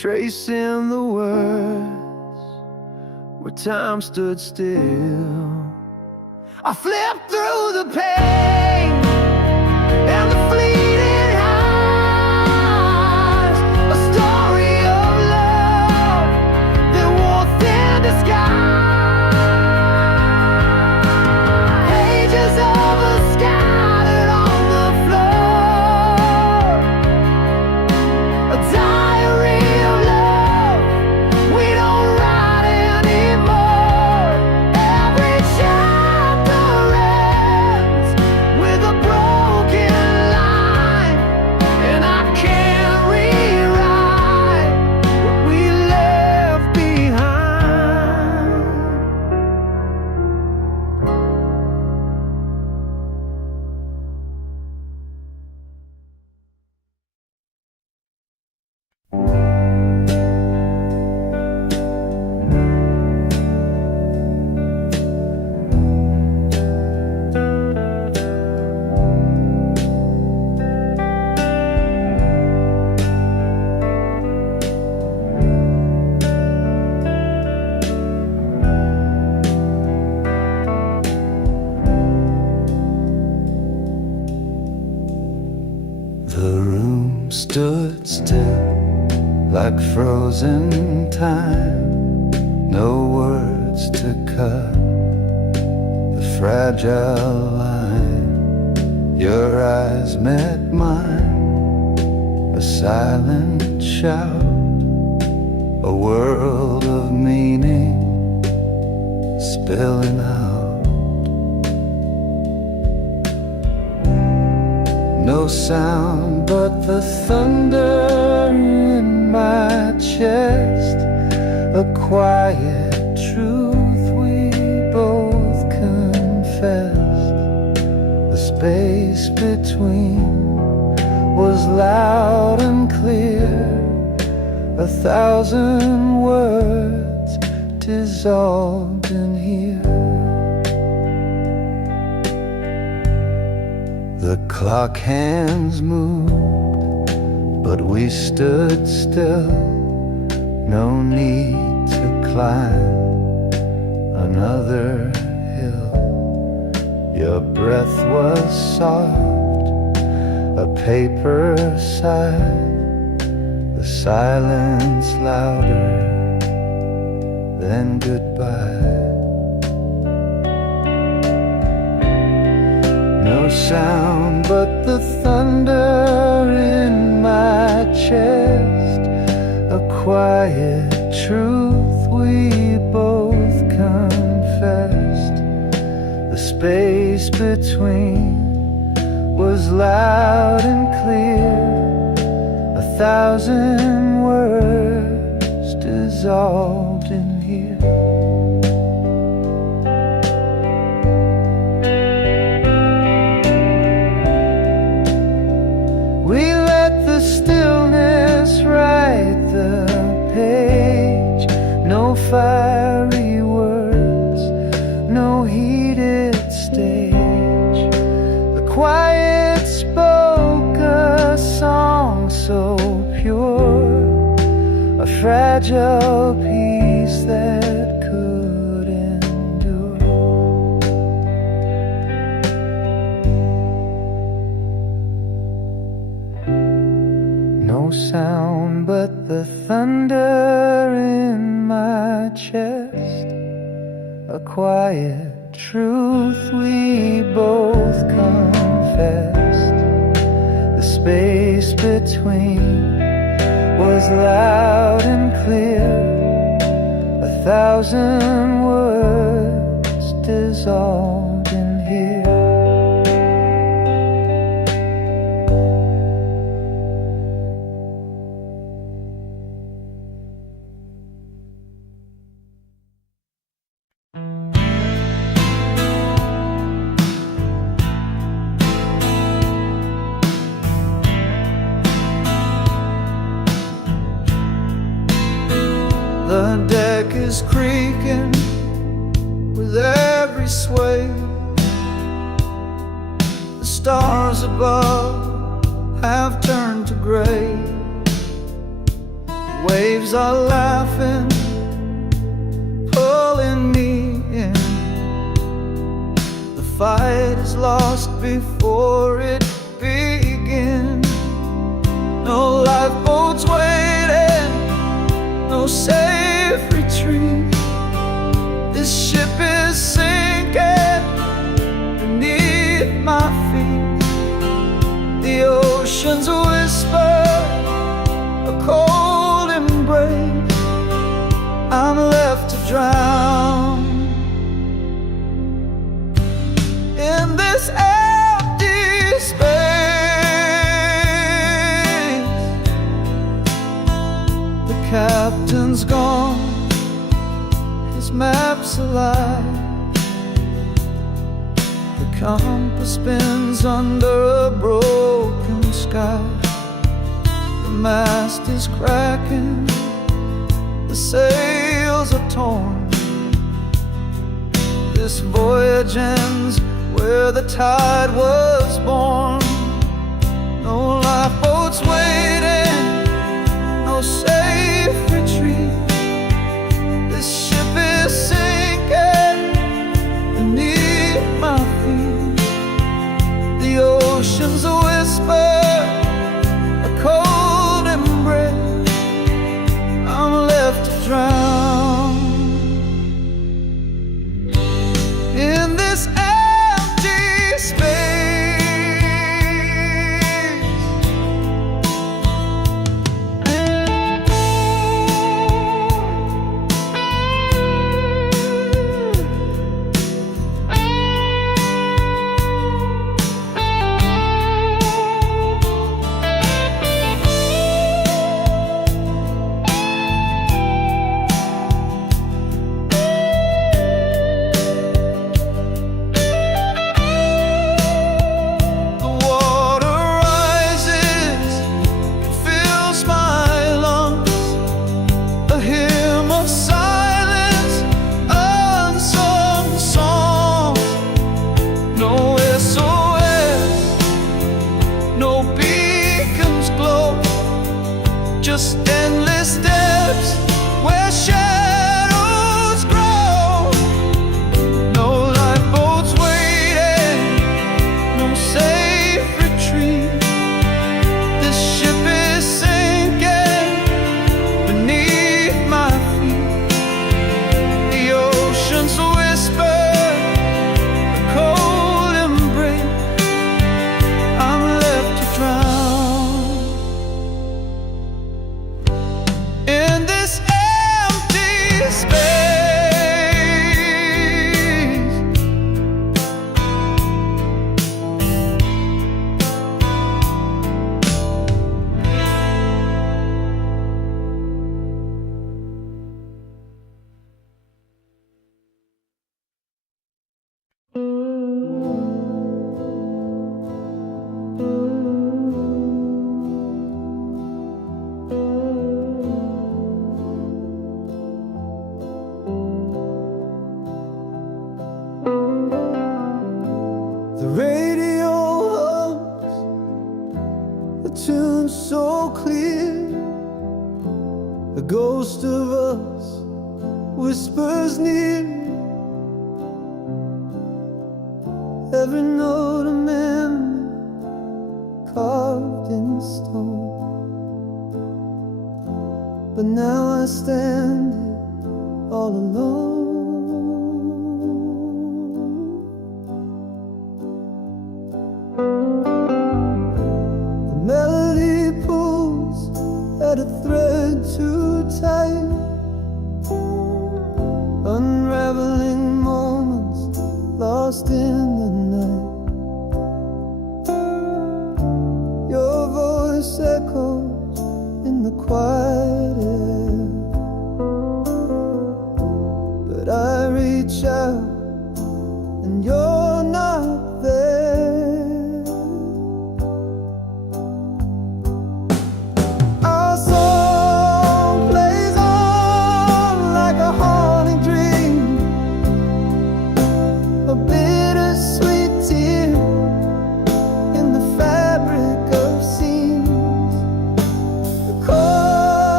tracing the words where time stood still. I flipped through the pain and the fleeting highs, a story of love that wore thin disguise. Pages of us scattered on the floor, a diary of love we don't write anymore. Every chapter ends with a broken line, and I can't rewrite what we left behind. The room stood still like frozen time, no words to cut the fragile line. Your eyes met mine, a silent shout, a world of meaning spilling out. No sound but the thunder in my chest, a quiet truth we both confessed. The space between was loud and clear, 1,000 words dissolved in here. The clock hands moved, but we stood still. No need to climb another hill. Your breath was soft, a paper sigh, the silence louder than goodbye. No sound but the thunder in my chest, a quiet truth we both confessed. The space between was loud and clear, 1,000 words dissolved in here. We let the stillness write the page. No fiery words, no heated stage. The quiet spoke a song so pure, a fragile piece that could endure. No sound but the thunder in my chest, a quiet truth we both confessed. The space between was loud and clear, 1,000 words dissolved in here. The deck is creaking with every sway. The stars above have turned to gray. Waves are laughing, pulling me in. The fight is lost before it begins. No lifeboats waiting, no safe retreat. This ship is sinking beneath my feet. The oceans whisper a cold embrace. I'm left to drown in this empty space. The captain's gone, his map's alive. The compass spins under a broken sky. The mast is cracking, the sails are torn. This voyage ends where the tide was born. No lifeboats waiting, no safe retreat. This ship is sinking beneath my feet. The oceans whisper a cold embrace. I'm left to drown in this empty space. Just endless steps where shadows grow. No lifeboats waiting, no safe retreat. This ship is sinking beneath my feet. The oceans whisper a cold embrace. I'm left to drown in this empty space. The radio hums a tune so clear. The ghost of us whispers near. Every note a memory carved in stone. But now I stand here all alone. At a thread too tight, unraveling moments lost in the night. Your voice echoes in the quiet air, but I reach out and you're not there. Fabric of scenes, the chorus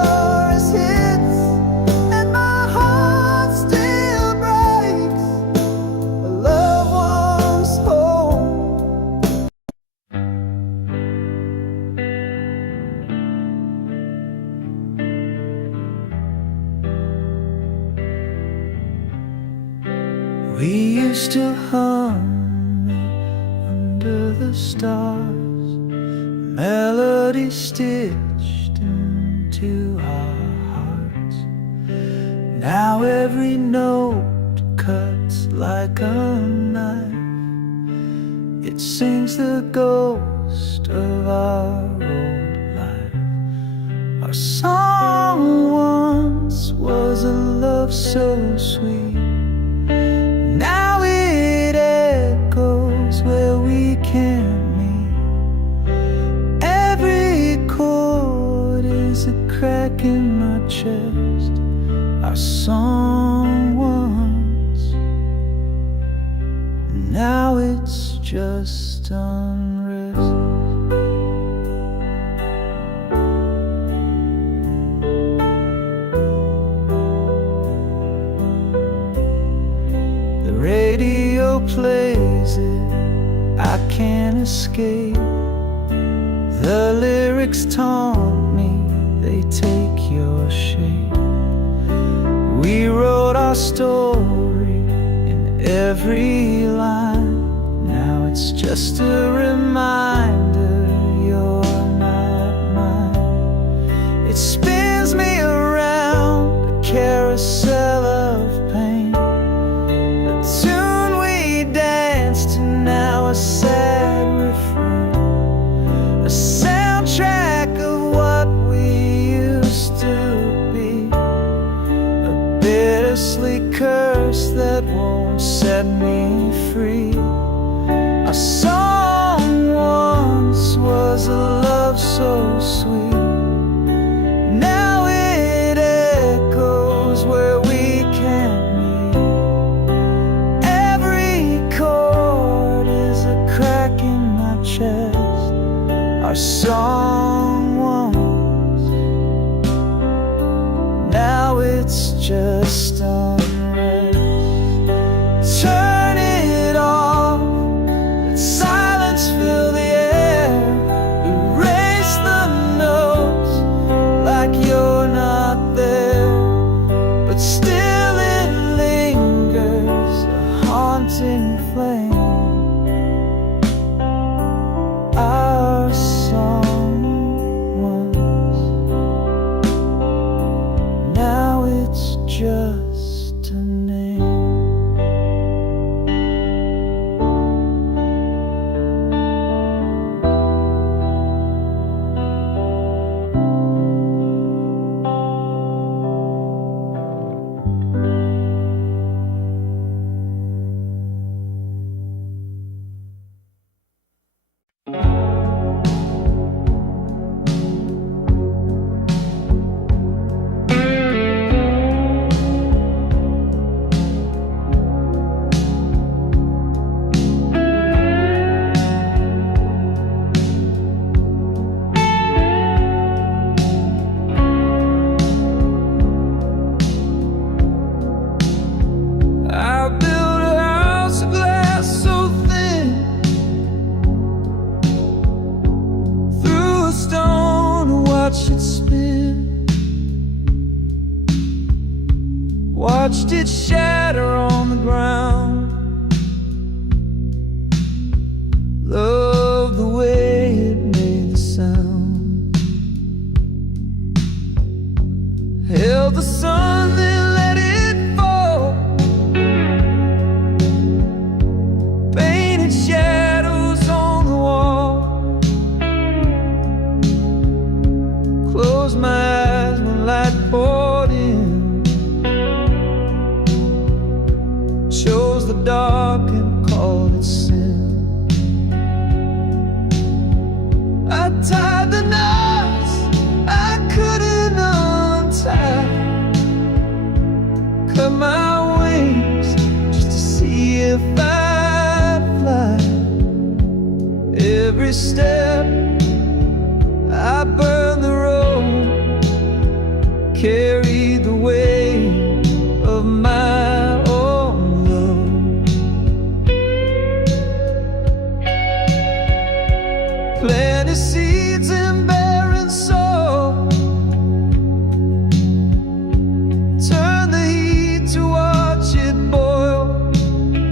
We used to hum under the stars, melody stitched into our hearts. Now every note cuts like a knife. It sings the ghost of our old life. Our song once was a love so sweet. Now it echoes where we can't meet. Every chord is a crack in my chest. Our song once, now it's just unrest. The radio plays it, I can't escape. The lyrics taunt me, they take your shape. We wrote our story in every line. Now it's just a reminder you're not mine. It spins me around a carousel of pain. The tune we danced to, now a sad refrain. A soundtrack of what we used to be. A bittersweet curse that won't set me free. A song once was a love so sweet. Now it echoes where we can't meet. Every chord is a crack in my chest. Our song once, now it's just unrest. Turn it off, let silence fill the air. Erase the notes like you're not there, but still it lingers, a haunting flame. Our song once, now it's just a name. I built a house of glass so thin, threw a stone to watch it spin, watched it shatter on the ground. Loved the way it made the sound. Held the sun, then let it fall. Painted shadows on the wall. Closed my eyes when light poured in. Chose the dark and called it sin. I tied the knots I couldn't untie. Cut my wings just to see if I'd fly. Every step I burned the road, carried the weight of my own love. Planted seeds in barren soil, turn the heat to watch it boil.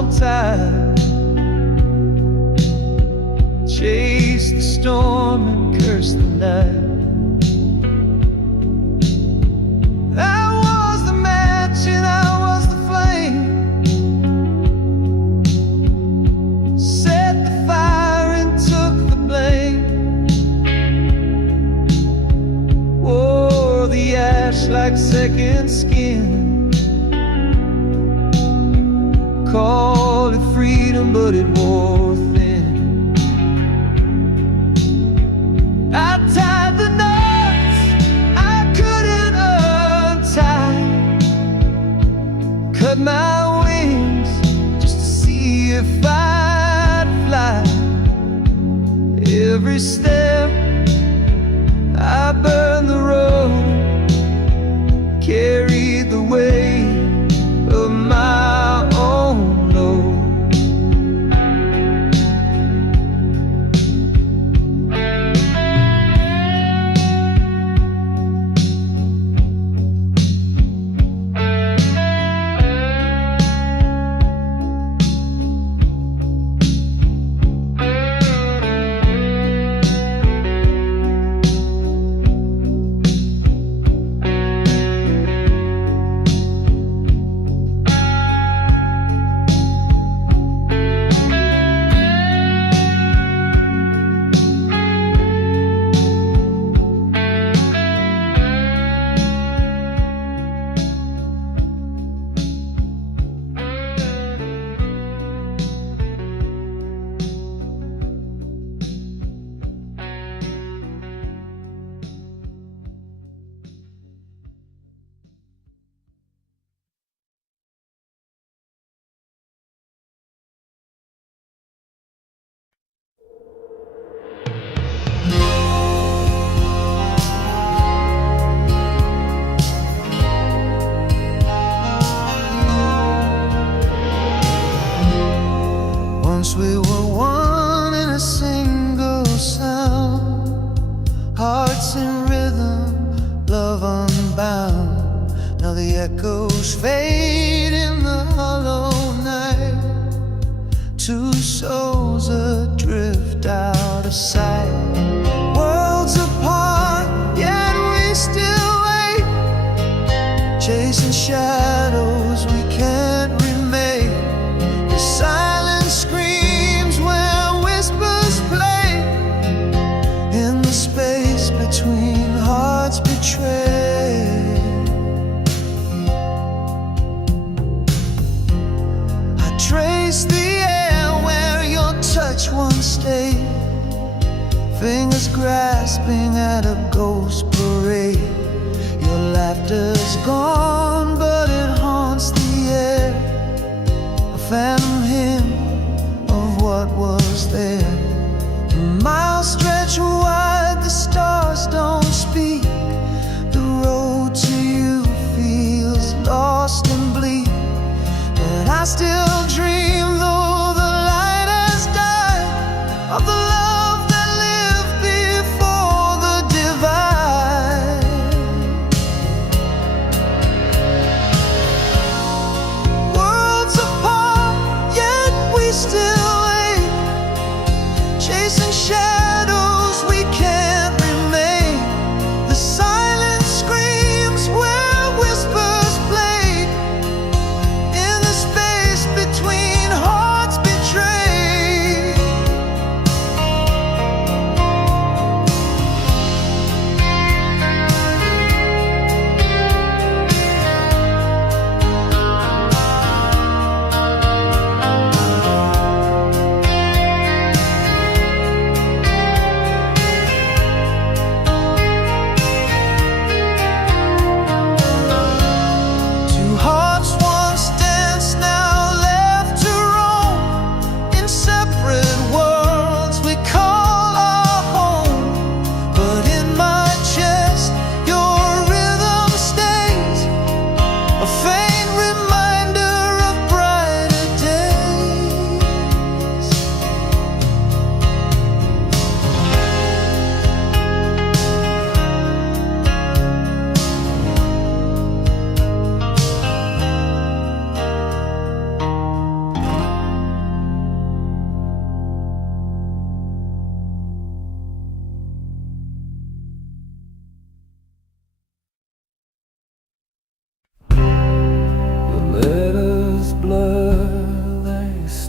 on tide, chase the storm and curse the night. I was the match and I was the flame, set the fire and took the blame, wore the ash like second skin, called it freedom but it wore thin. I tied the knots I couldn't untie, cut my wings just to see if I'd fly. Every step I burned the road, carried the weight of my own load. Once we were one in a single sound, hearts in rhythm, love unbound. Now the echoes fade in the hollow night, two souls adrift out of sight. Worlds apart, yet we still wait, chasing shadows we can't remake. The silence screams where whispers play, in the space between hearts betrayed. I trace the air where your touch once stayed, fingers grasping at a ghost parade. Your laughter's gone, but it haunts the air, a phantom hymn of what was there. Miles stretch wide, the stars don't speak. The road to you feels lost and bleak, but I still dream, though the light has died, of the love that lived before the divide. Worlds apart, yet we still wait, chasing shadows we can't remain. The silence screams where whispers play, in the space between hearts betrayed.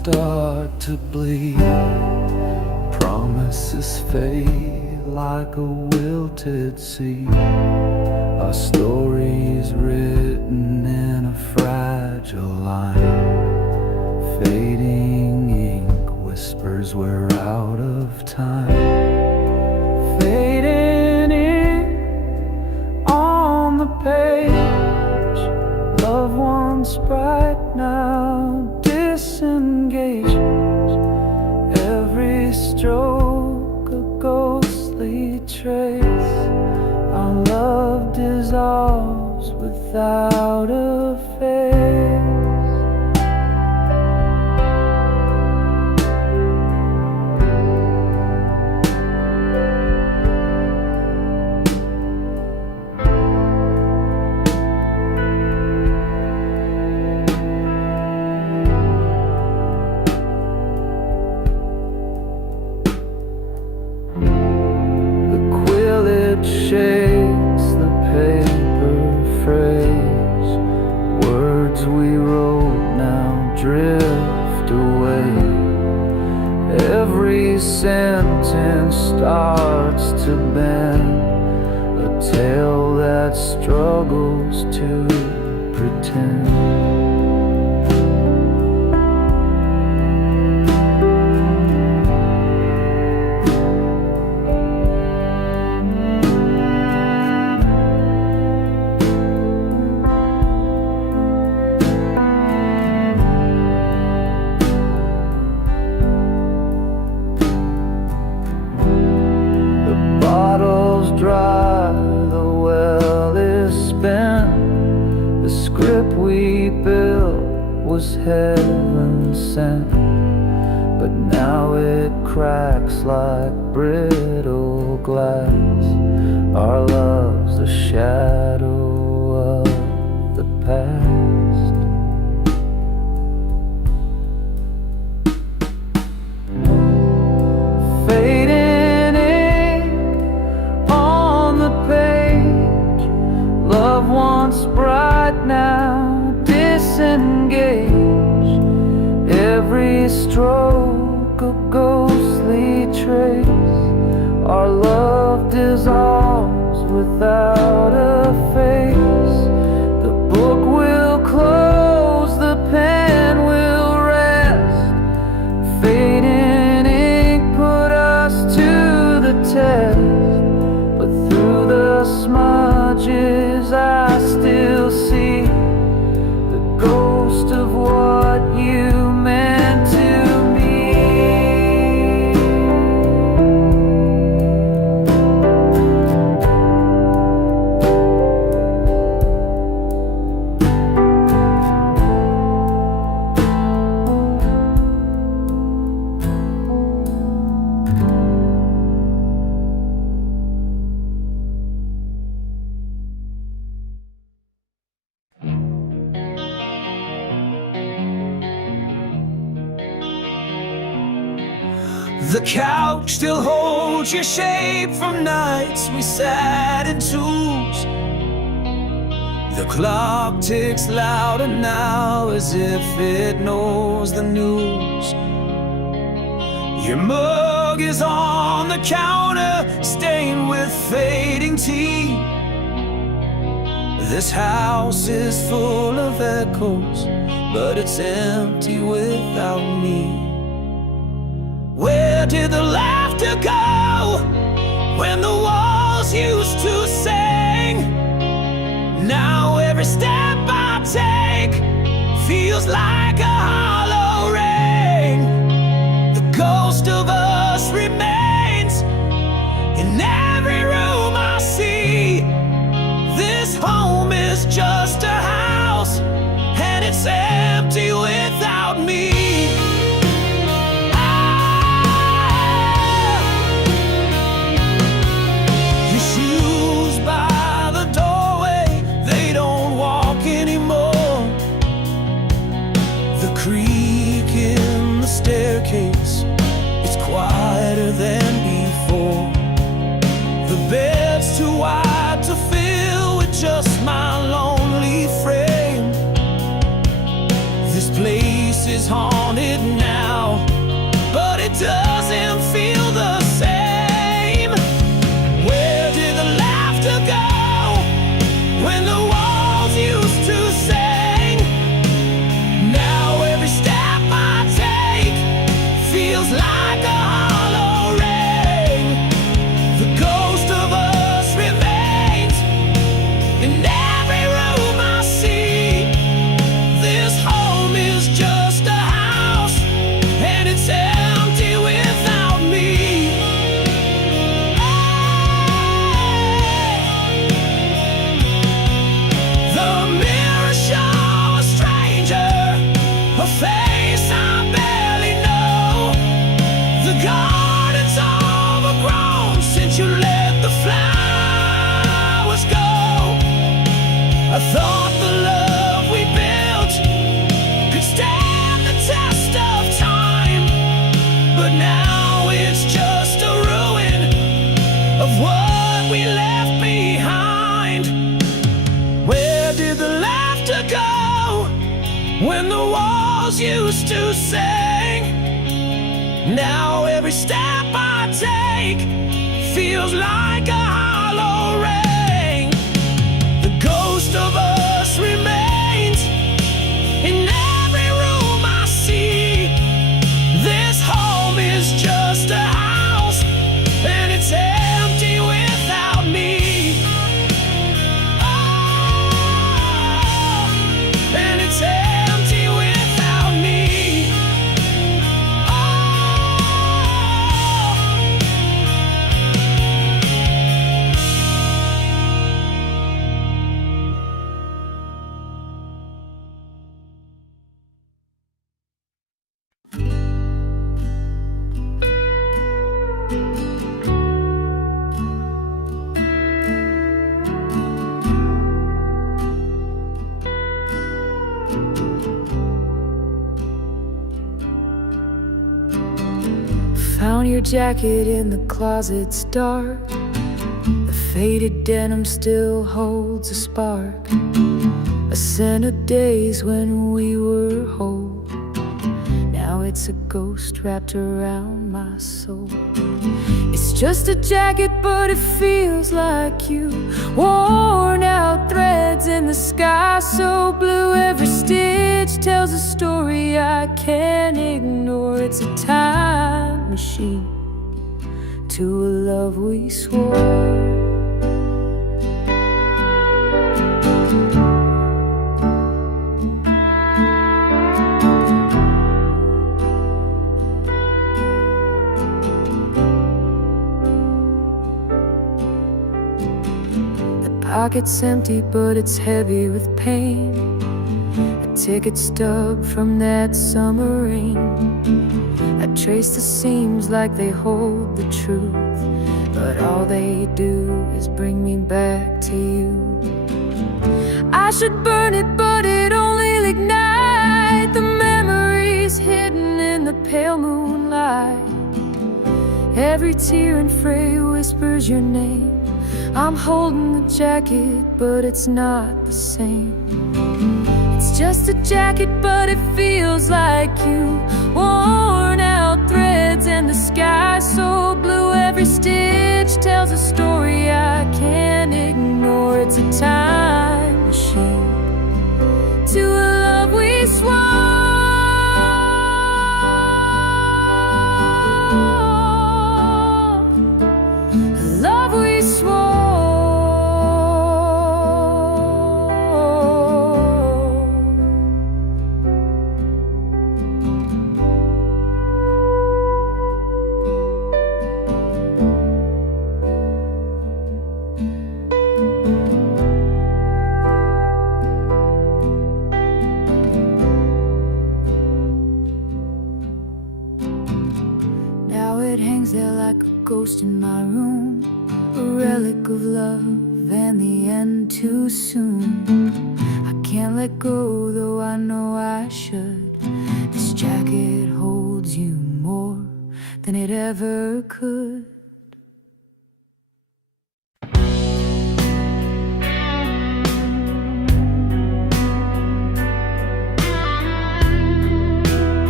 start to bleed. Promises fade like a wilted seed. Our story's written in a fragile line. Fading ink whispers we're out of time. Fading ink on the page. Love once bright, now disengaged. Every stroke a ghostly trace. Our love dissolves without a face. Shakes the paper phrase. Words we wrote now drift away. Every sentence starts to bend, a tale that struggles to pretend. Dry, the well is spent. The script we built was heaven sent, but now it cracks like brittle glass. Our love's a shadow of the past. Fading love once bright, now disengaged. Every stroke a ghostly trace. Our love dissolves without a face. The book will close, the pen will rest. Fading ink put us to the test, but through the smudges I still see the ghost of what you meant to me. The couch still holds your shape from nights we sat in twos. The clock ticks louder now as if it knows the news. Your mug is on the counter, stained with fading tea. This house is full of echoes, but it's empty without me. Where did the laughter go when the walls used to sing? Now every step I take feels like a hollow ring. The ghost of us remains in every room I see. This home is just a house, and it's empty without me. It's quieter than before. The bed's too wide to fill with just my lonely frame. This place is is haunted now, but it doesn't feel the same. Where did the laughter go when the walls used to sing? Now every step I take feels like a hollow ring. The ghost of us remains in every room I see. This home is just a house, and it's empty without me. The mirror shows a stranger, a face I barely know. The garden's overgrown since you let the flowers go. I thought the love we built could stand the test of time, but now it's just a ruin of what we left behind. Where did the laughter go when the walls used to sing? Now every step I take feels like a hollow ring. The ghost of us remains in every room I see. This home is just a house, and it's empty without me. Oh, and it's empty without me. Found your jacket in the closet's dark. The faded denim still holds a spark, a scent of days when we were whole. Now it's a ghost wrapped around my soul. It's just a jacket, but it feels like you. Worn out threads in the sky so blue. Every stitch tells a story I can't ignore. It's a time machine to a love we swore. Pocket's empty, but it's heavy with pain. A ticket stub from that summer rain. I trace the seams like they hold the truth, but all they do is bring me back to you. I should burn it, but it only ignite the memories hidden in the pale moonlight. Every tear and fray whispers your name. I'm holding the jacket, but it's not the same. It's just a jacket, but it feels like you. Worn out threads and the sky so blue. Every stitch tells a story I can't ignore. It's a time machine to a love we swore. Love we swore. Now it hangs there like a ghost in my room, a relic of love and the end too soon. I can't let go, though I know I should. This jacket holds you more than it ever could.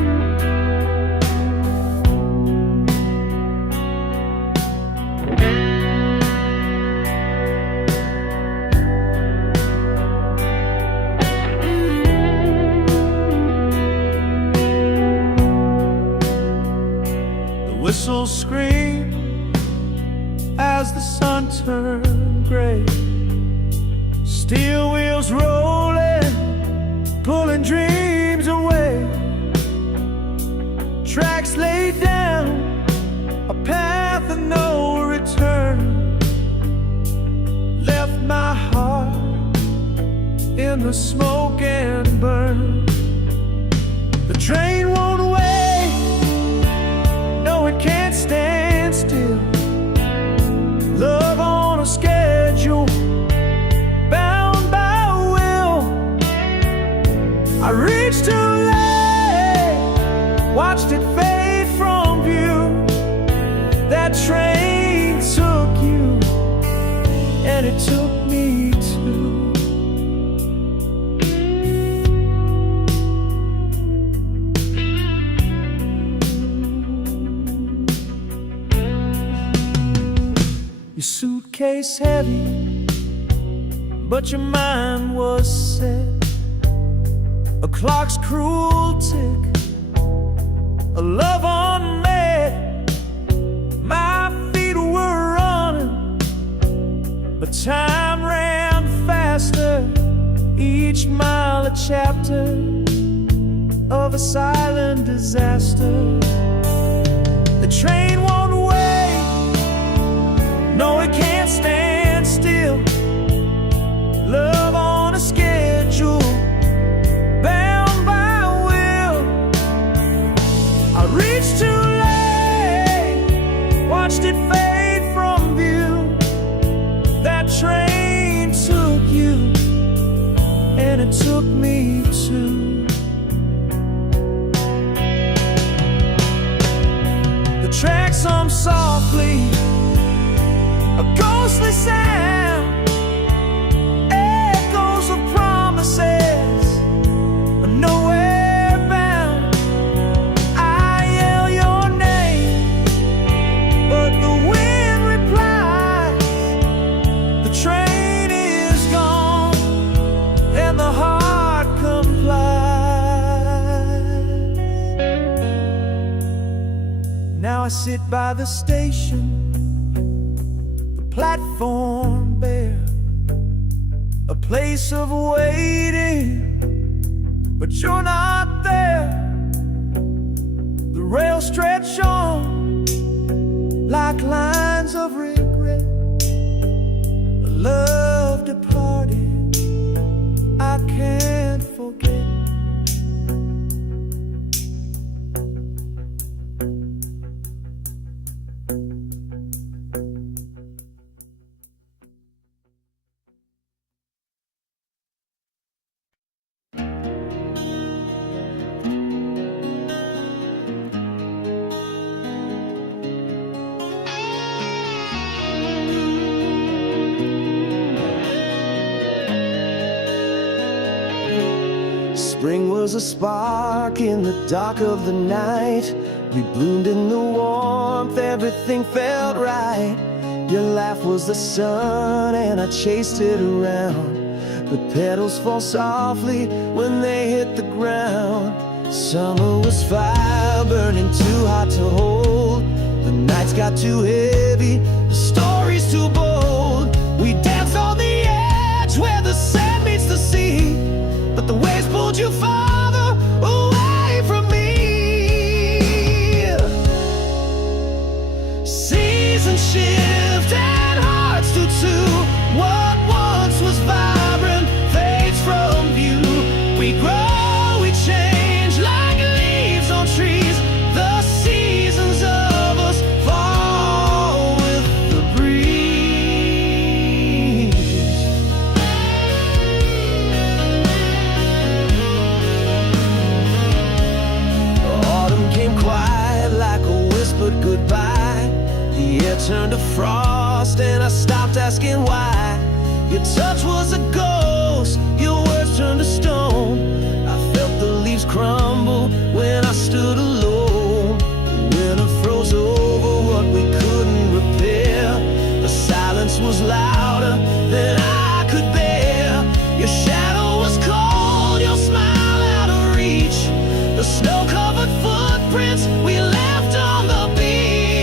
whistles scream as the sun turned gray. Steel wheels rolling, pulling dreams away. Tracks laid down, a path of no return. Left my heart in the smoke and burn. The train won't wait, no it can't stand still. Love on a schedule, bound by will. I reached too late, watched it fade from view. That train took you, and it took me too. Your suitcase heavy, but your mind was set. A clock's cruel tick, a love unmet. My feet were running, but time ran faster. Each mile a chapter of a silent disaster. The train won't wait, no it can't stand still. Love on a schedule, bound by will. I reached too late, watched it fade from view. That train took you, and it took me too. The tracks hum softly, a ghostly sound, echoes of promises, nowhere bound. I yell your name, but the wind replies. The train is gone, and the heart complies. Now I sit by the station, platform bare, a place of waiting, but you're not there. The rails stretch on like lines of regret. A love departed, I can't forget. Spring was a spark in the dark of the night. We bloomed in the warmth, everything felt right. Your laugh was the sun and I chased it around. But petals fall softly when they hit the ground. Summer was fire, burning too hot to hold. The nights got too heavy, the stories too bold. We danced on the edge where the sand meets the sea, but the waves pulled you farther away from me. Seasons shift and hearts do too. What once was vibrant fades from view. We grow, we change like leaves on trees. The seasons of us fall with the breeze. Autumn came quiet like a whispered goodbye. The air turned to frost and I stopped asking why. Your touch was a ghost, your words turned to stone. I felt the leaves crumble when I stood alone. The winter froze over what we couldn't repair. The silence was louder than I could bear. Your shadow was cold, your smile out of reach. The snow-covered footprints we left on the beach.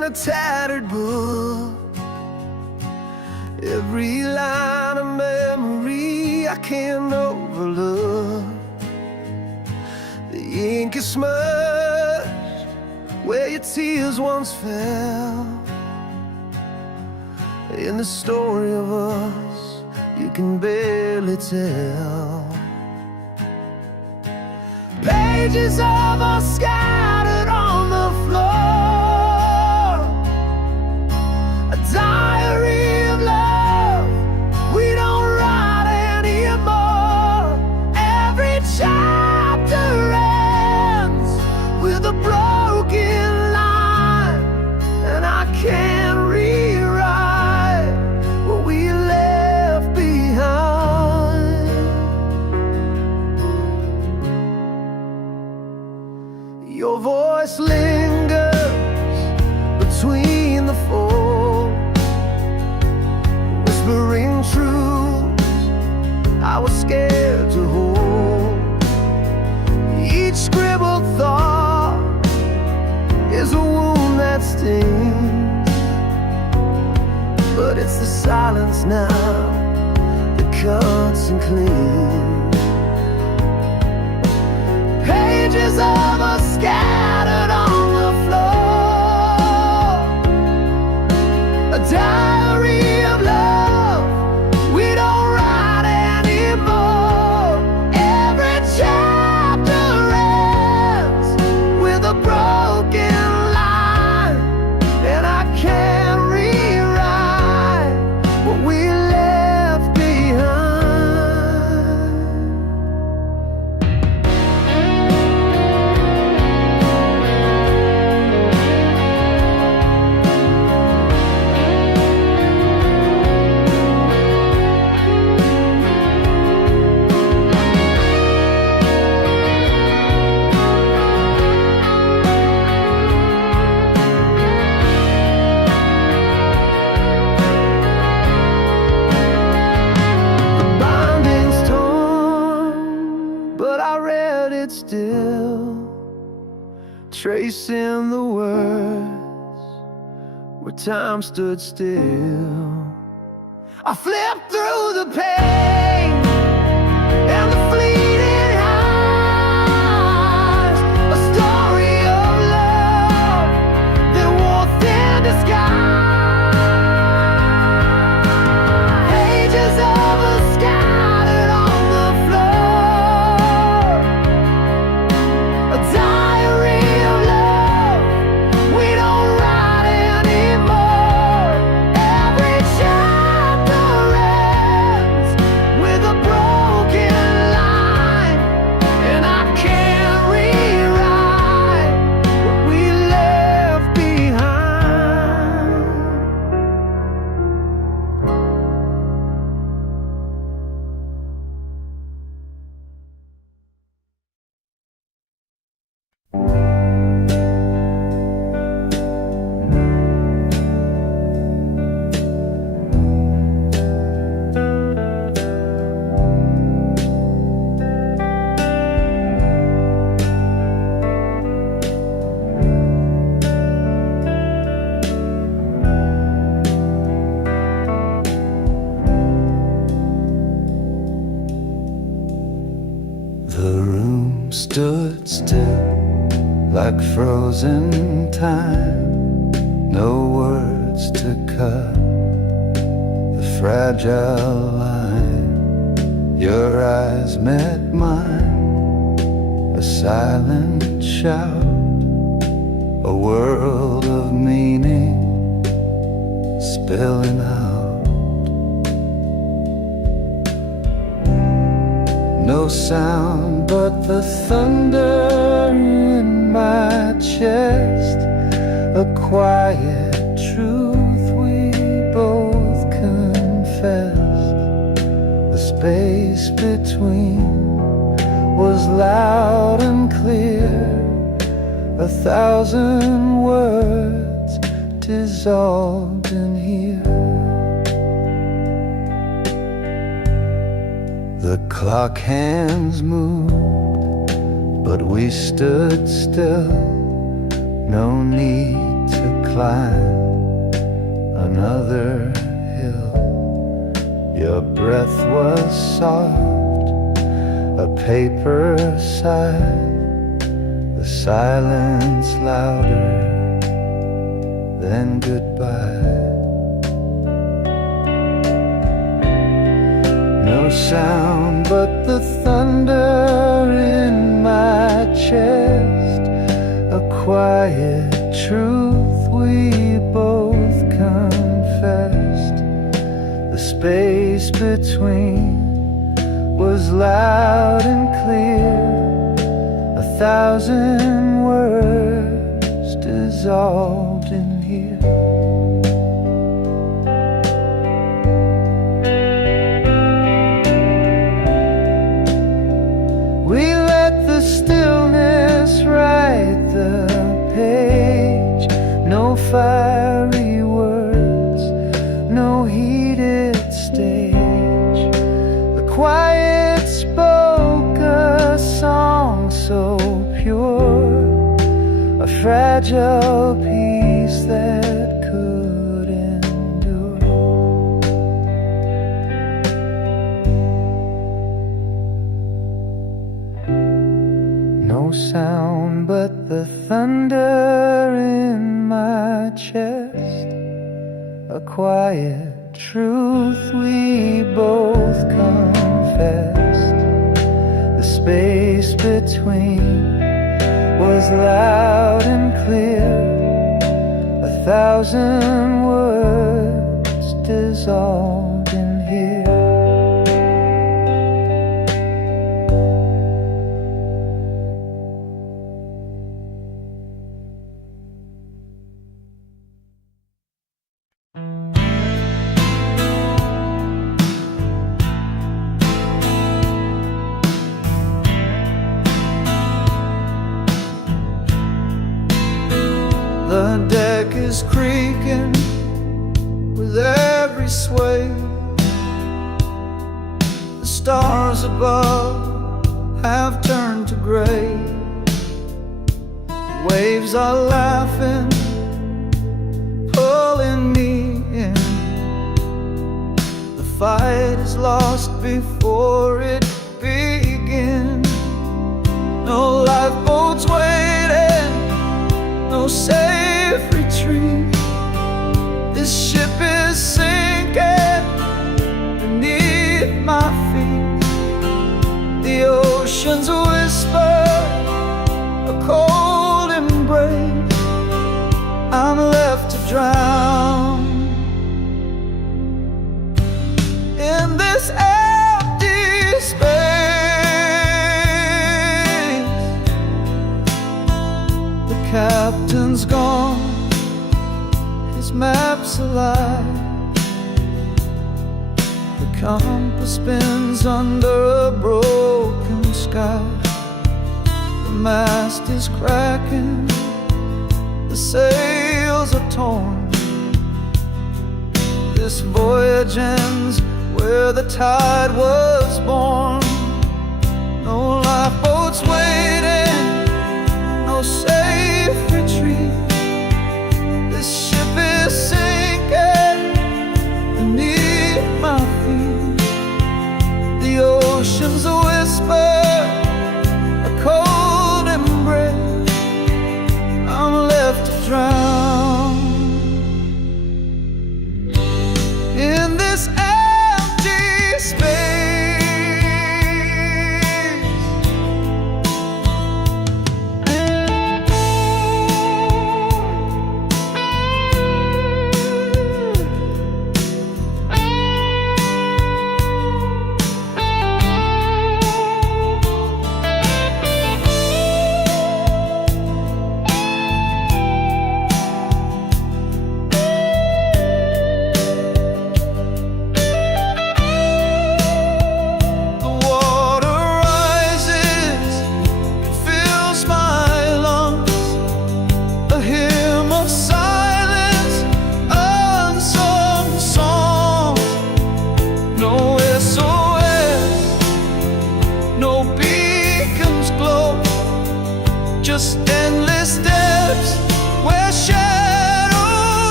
in a tattered book. Every line of memory I can't overlook. The ink is smudged where your tears once fell. In the story of us you can barely tell. Pages of us scattered on the floor, a diary of love we don't write anymore. Every chapter ends with a broken line, and I can't rewrite what we left behind. Your voice lingers between the folds, whispering truths I was scared to hold. Each scribbled thought is a wound that stings, but it's the silence now that cuts and cleans. Pages of us scattered on the floor, a diary of love we don't write anymore. Every chapter ends with a broken line, and I can't rewrite what we left behind. Binding's torn, but I read it still, tracing the words where time stood still. I flipped through the pain and the fleeting highs, a story of love that wore thin disguise. Pages of us scattered on the floor, a diary of love we don't write anymore. Every chapter ends with a broken line, and I can't rewrite what we left behind. The room stood still like frozen time, no words to cut the fragile line. Your eyes met mine, a silent shout, a world of meaning spilling out. No sound but the thunder in my chest, a quiet truth we both confessed. The space between was loud and clear, 1,000 words dissolved in here. The clock hands moved, but we stood still, no need to climb another hill. Your breath was soft, a paper sigh, the silence louder than goodbye. No sound but the thunder in my chest, a quiet truth we both confessed. The space between was loud and clear, 1,000 words dissolved in here. We let the stillness write the page. No fiery words, no heated stage. The quiet spoke a song so pure, a fragile piece that could endure. No sound but the thunder in my chest, a quiet truth we both confessed. The space between was loud and clear, 1,000 words dissolved in here. The deck is creaking with every sway. The stars above have turned to gray. Waves are laughing, pulling me in. The fight is lost before it begins. No lifeboats waiting, no safe retreat. This ship is sinking beneath my feet. The ocean's whisper, a cold embrace. I'm left to drown in this empty space. The captain's gone, his map's alive. The compass spins under a broken sky. The mast is cracking, the sails are torn. This voyage ends where the tide was born. No lifeboats waiting, no safe retreat. This ship is sinking beneath my feet. The ocean's a whisper, a cold embrace. I'm left to drown in this empty space.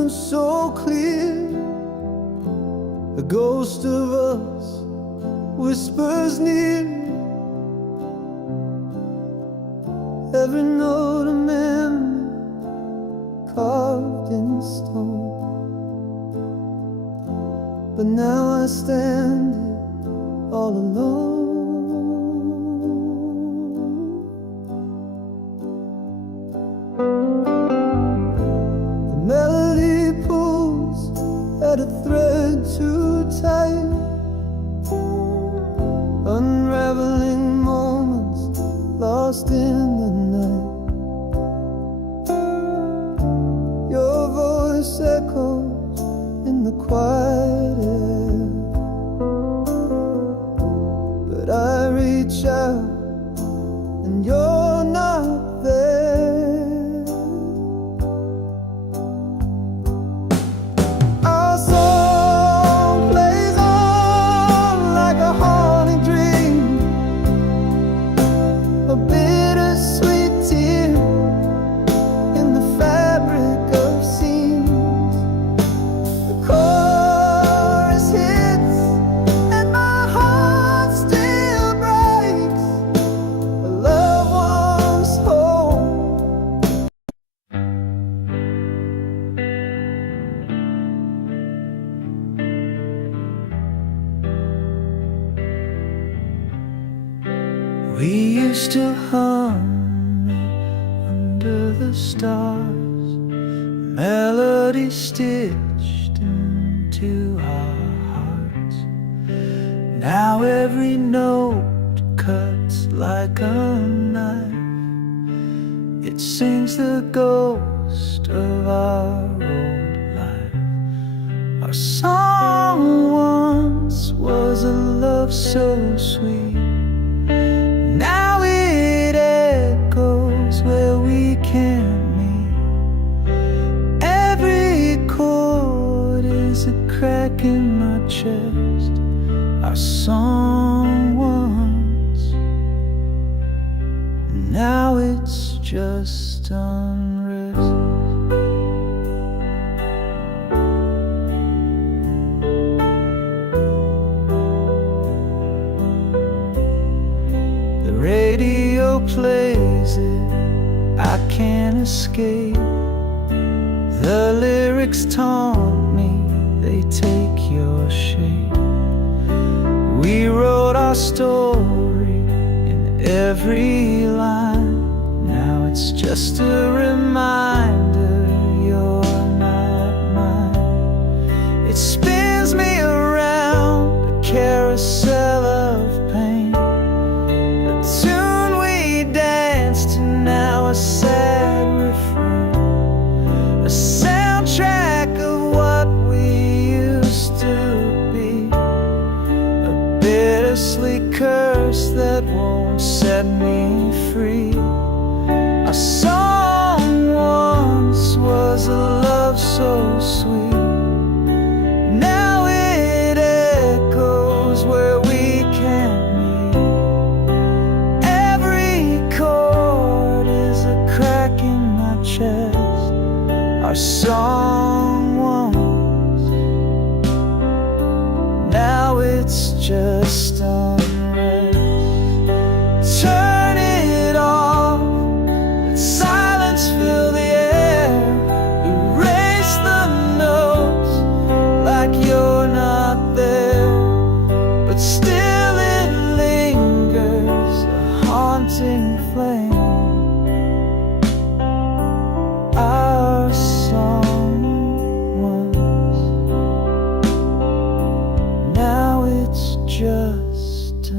moon so clear, a ghost of us whispers near. Every note a memory carved in stone. But now I stand here all alone. The melody pulls at a thread too tight, unraveling moments lost in the night. Your voice echoes in the quiet air, but I reach out and you're not there. Our song plays on like a haunting dream, a bittersweet tear in the fabric of scenes. The chorus hits and my heart still breaks. A loved one's home. We used to hum under the stars, melody stitched into our hearts. Now every note cuts like a knife. It sings the ghost of our old life. Our song once was a love so sweet. Now it echoes where we can't meet. Every chord is a crack in my chest. Our song once, now it's just unrest. The radio plays it, I can't escape. The lyrics taunt me, they take your shape. We wrote our story in every line. Now it's just a reminder you're not mine. It spins me around a carousel of pain. The tune we danced to, now a sad refrain, a soundtrack of what we used to be, a bittersweet curse that won't set me free. A song once was a love so sweet. Now it echoes where we can't meet. Every chord is a crack in my chest. Our song once, now it's just unrest. Turn it off, let silence fill the air. Erase the notes like you're not there, but still it lingers, a haunting flame. Our song once, now it's just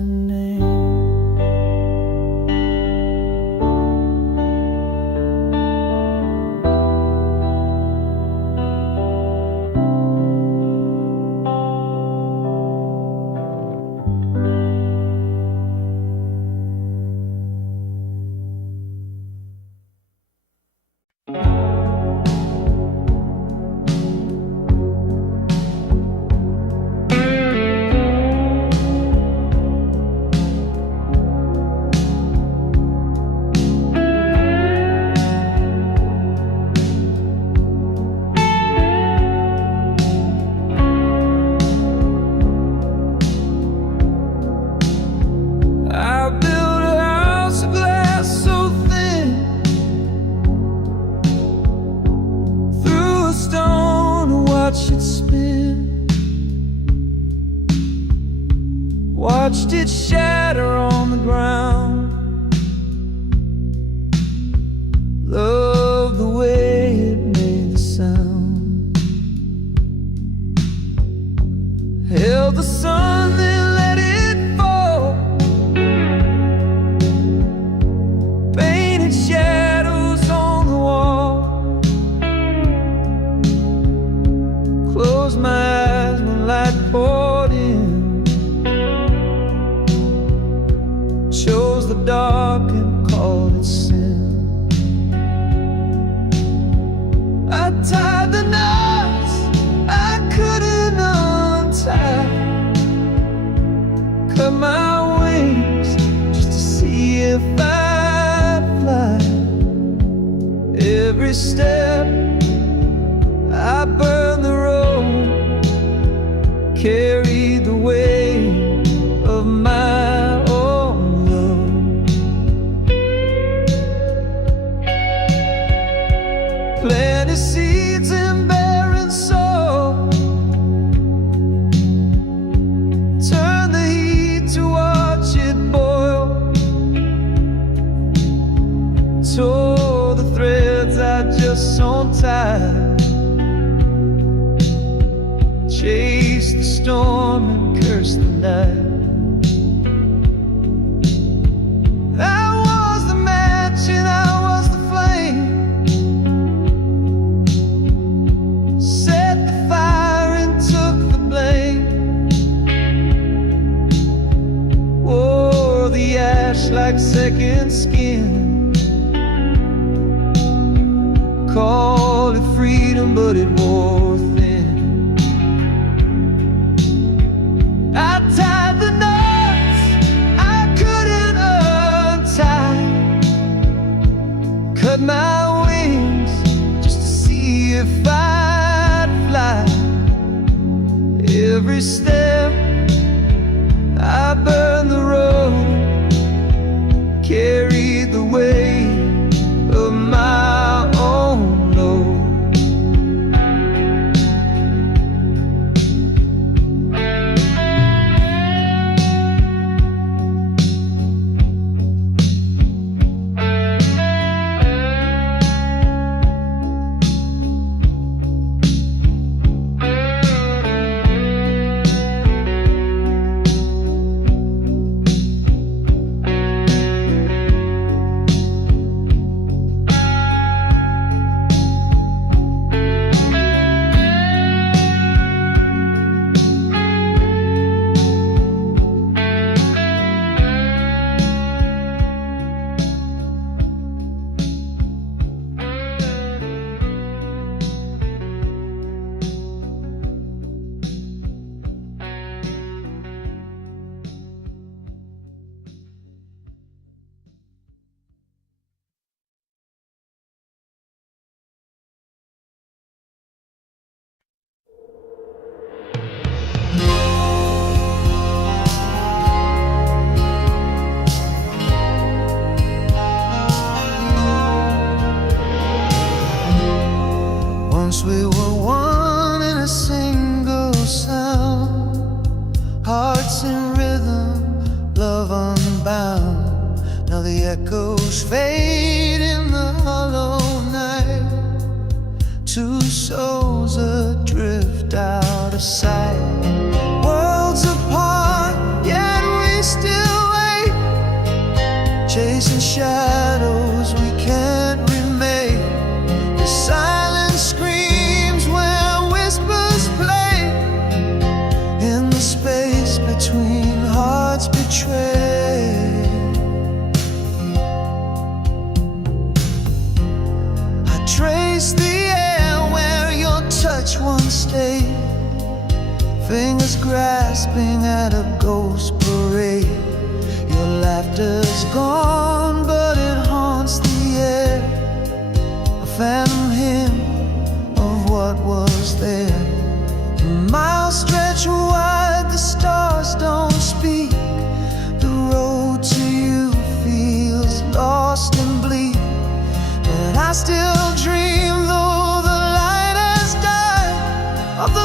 watched it spin, watched it shatter on the ground. Loved the way it made the sound. Held the sun, then let it fall. Painted shadows on the wall. Closed my eyes when light poured in. Chose the dark and called it sin. I tied the knots I couldn't untie. Cut my wings just to see if I'd fly. Every step I burned the road, carried the weight of my own love. Planted seeds in barren soil, turn the heat to watch it boil. Tore the threads I just sewn tight, chased the storm and cursed the night. I was the match and I was the flame. Set the fire and took the blame. Wore the ash like second skin. Called it freedom, but it wore thin. I tied the knots I couldn't untie. Cut my wings just to see if I'd fly. Every step I burned the road, carried the weight of my own load. Once we were one in a single sound, hearts in rhythm, love unbound. Now the echoes fade in the hollow night. Two souls adrift out of sight. Worlds apart, yet we still wait, chasing shadows we can't remain. The silence screams where whispers play, in the space between hearts betrayed. I trace the air where your touch once stayed, fingers grasping at a ghost parade. Your laughter's gone, but it haunts the air, a phantom hymn of what was there. Miles stretch wide, the stars don't speak. The road to you feels lost and bleak, but I still dream, though the light has died, of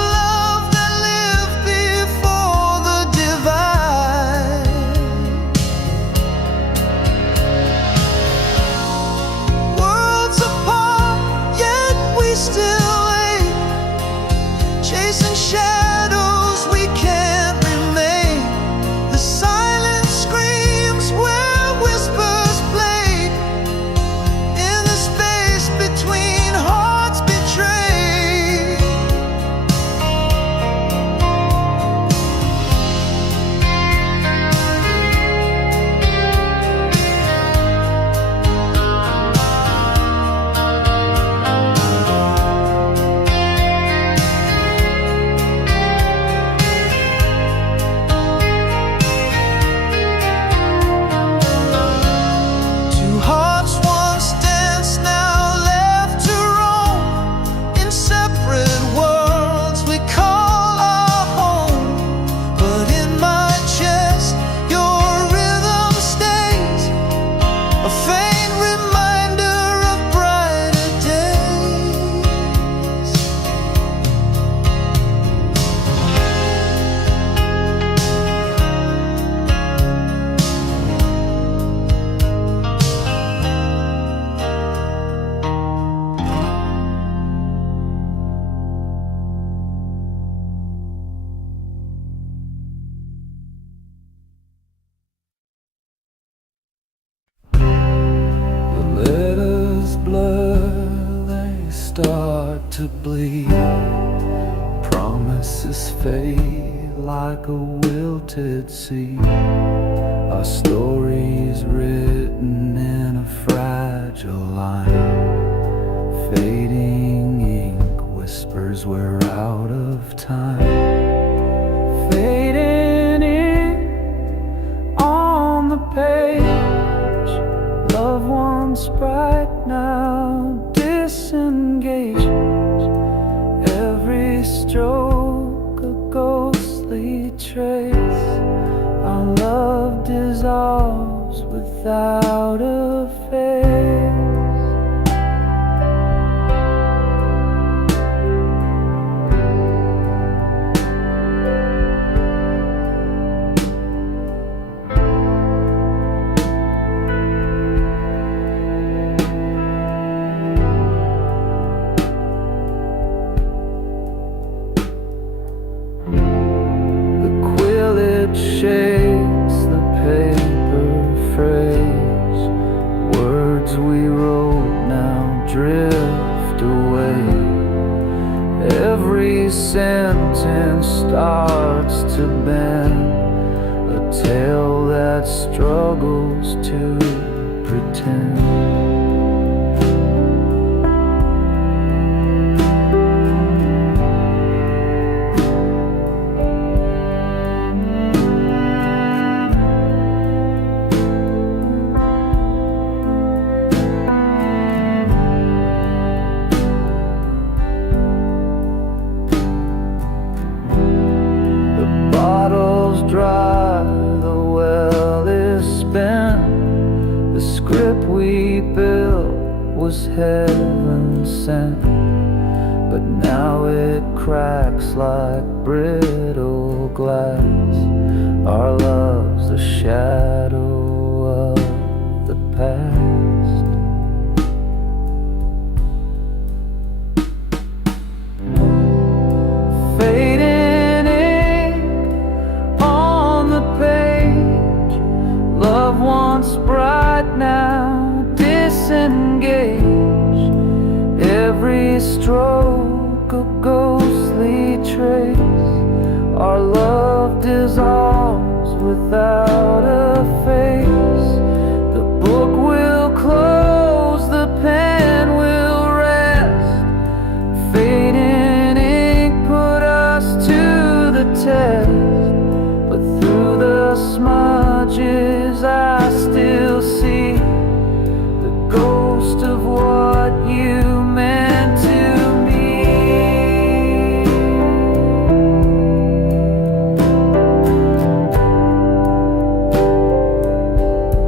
still wait, chasing shadows we can't remain. The silence screams where whispers played, in the space between hearts betrayed. Two hearts once danced, now left to roam, in separate worlds we call our home. But in my chest your rhythm stays, a faint reminder of brighter days. The letters blur, they start to bleed. Promises fade like a wilted seed. Our stories written in a fragile line. Fading ink whispers we're out of time. Fading ink on the page, love once bright, now disengaged. Every stroke a ghostly trace. Our love dissolves without a face. Shakes the paper phrase. Words we wrote now drift away. Every sentence starts to bend, a tale that struggles to pretend. Dry, the well is spent. The script we built was heaven sent, but now it cracks like brittle glass. Our love's a shadow of the past. Fading once bright, now disengaged. Every stroke a ghostly trace. Our love dissolves without a face. The book will close, the pen will rest. Fading ink put us to the test, but through the smudges I still see the ghost of what you meant to me.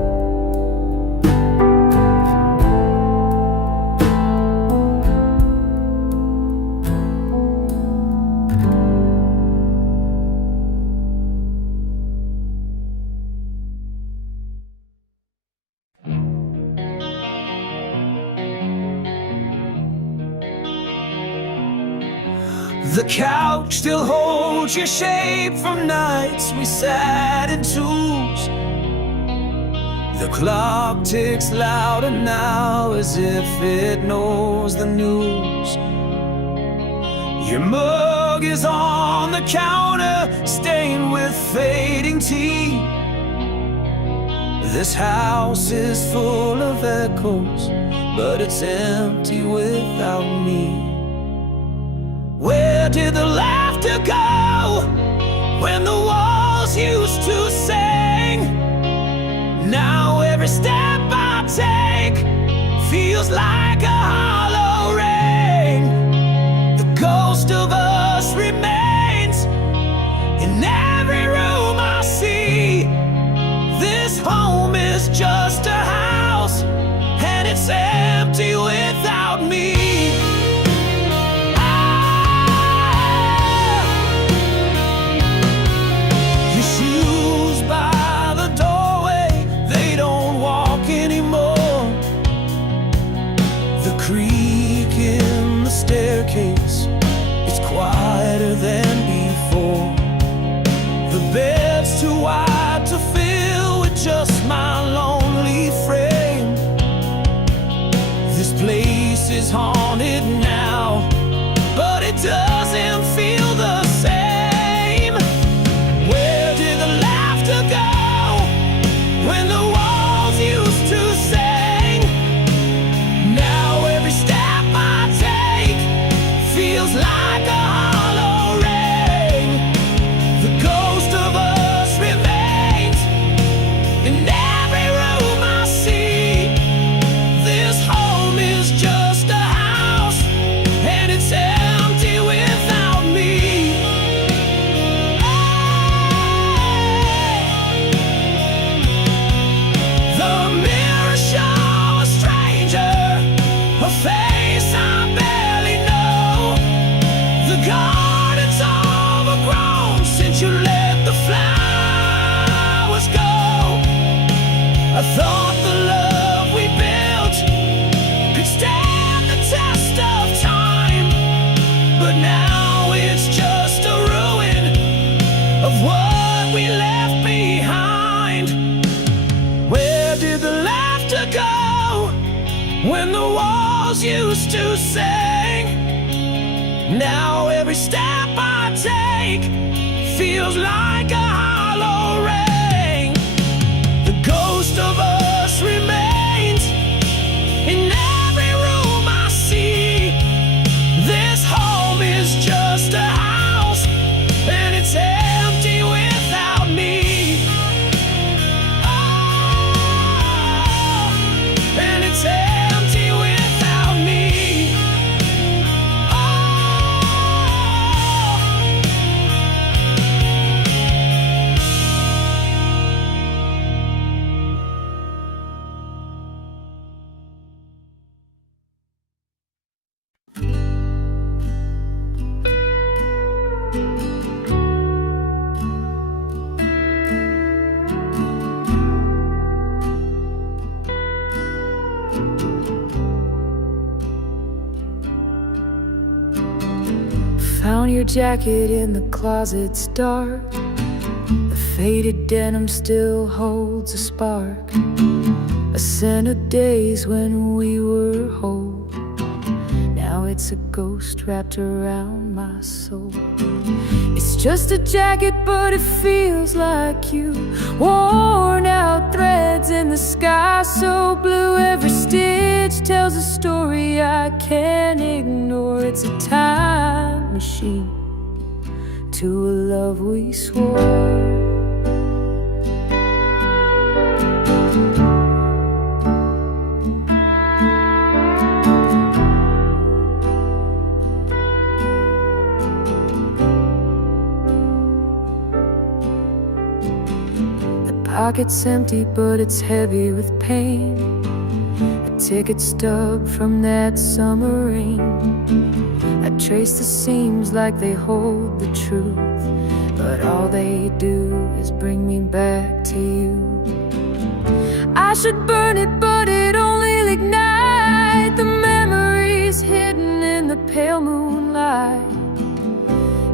The couch still holds your shape from nights we sat in twos. The clock ticks louder now as if it knows the news. Your mug is on the counter, stained with fading tea. This house is full of echoes, but it's empty without me. Where did the laughter go when the walls used to sing? Now every step I take feels like a hollow ring. The ghost of us remains in every room I see. This home is just a house, and it's empty without me. Creak in the staircase, it's quieter than before. The bed's too wide to fill with just my lonely frame. This place is haunted now, but it doesn't feel the same. Where did the laughter go when the walls used to sing? Feels like a hollow ring. The ghost of us remains in every room I see. This home is just a house, and it's empty without me. The mirror shows a stranger, a face I barely know. The garden's overgrown since you let the flowers go. I thought the love we built could stand the test of time, but now it's just a ruin of what we left behind. Where did the laughter go when the walls used to sing? Now every step I take feels like a hollow ring. The ghost of us remains in every room I see. This home is just a house, and it's empty without me. Oh, and it's empty without me. Found your jacket in the closet, it's dark. The faded denim still holds a spark, a scent of days when we were whole. Now it's a ghost wrapped around my soul. It's just a jacket, but it feels like you. Worn out threads in the sky so blue. Every stitch tells a story I can't ignore. It's a time machine to a love we swore. Pocket's empty, but it's heavy with pain. A ticket stub from that summer rain. I trace the seams like they hold the truth, but all they do is bring me back to you. I should burn it, but it only ignites the memories hidden in the pale moonlight.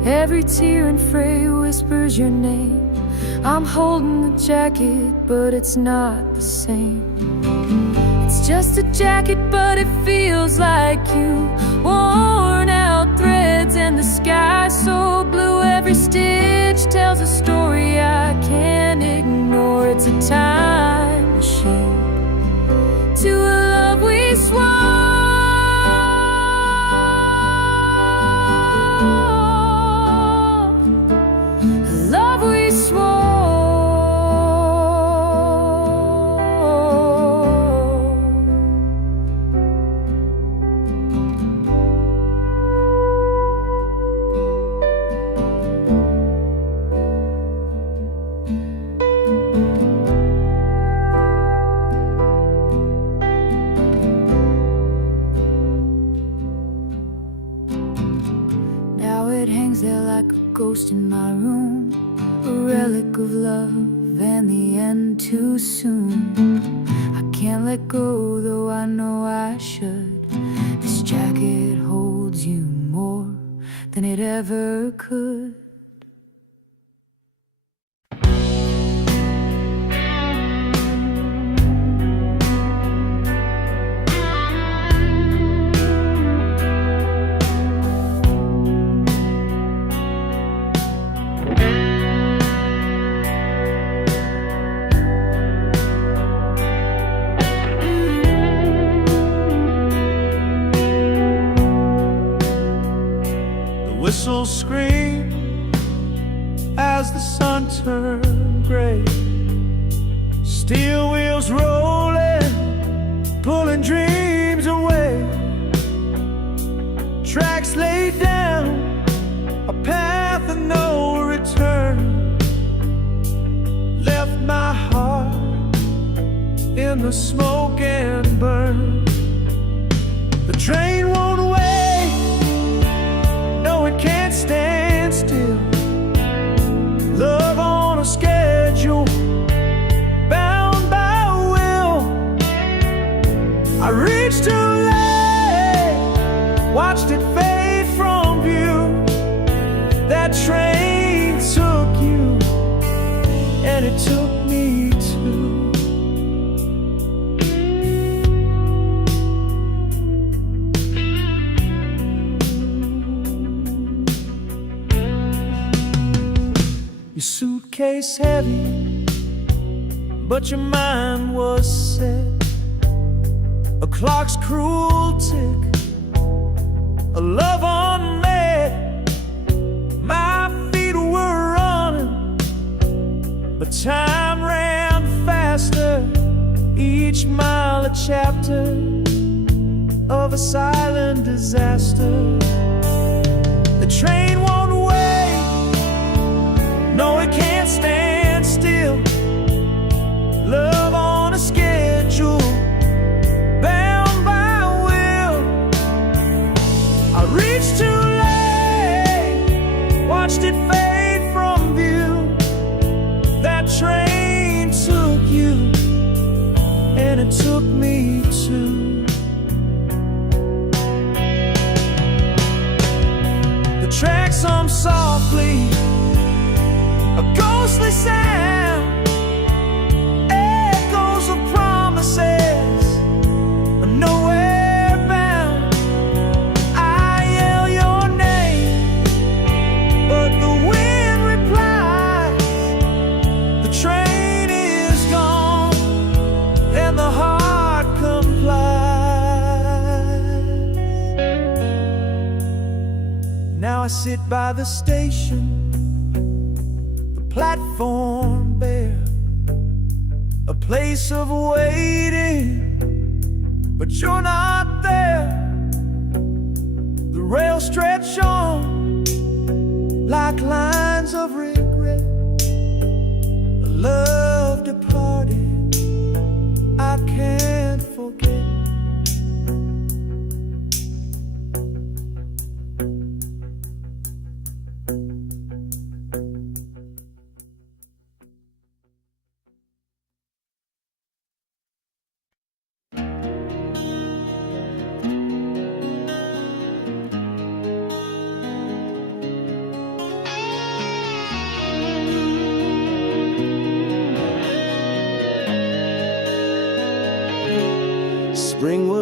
Every tear and fray whispers your name. I'm holding the jacket, but it's not the same. It's just a jacket, but it feels like you. Worn out threads and the sky so blue. Every stitch tells a story I can't ignore. It's a time machine to a love we swore. Love we swore. Now it hangs there like a ghost in my room, a relic of love and the end too soon. I can't let go, though I know I should. This jacket holds you more than it ever could. Whistles scream as the sun turned gray. Steel wheels rolling, pulling dreams away. Tracks laid down, a path of no return. Left my heart in the smoke and burn. The train won't wait, it can't stand still. Love on a schedule, bound by will. I reached too late, watched it fade from view. That train took you, and it took me too. Your suitcase heavy, but your mind was set. A clock's cruel tick, a love unmet. My feet were running, but time ran faster. Each mile a chapter of a silent disaster. The train won't wait, no, it can't stand still. Love on a schedule, bound by will. I reached too late, watched it fade from view. That train took you, and it took me too. The tracks hum softly, a ghostly sound, echoes of promises, nowhere bound. I yell your name, but the wind replies. The train is gone, and the heart complies. Now I sit by the station, platform bare, a place of waiting, but you're not there. The rails stretch on like lines of regret. A love departed, I can't forget.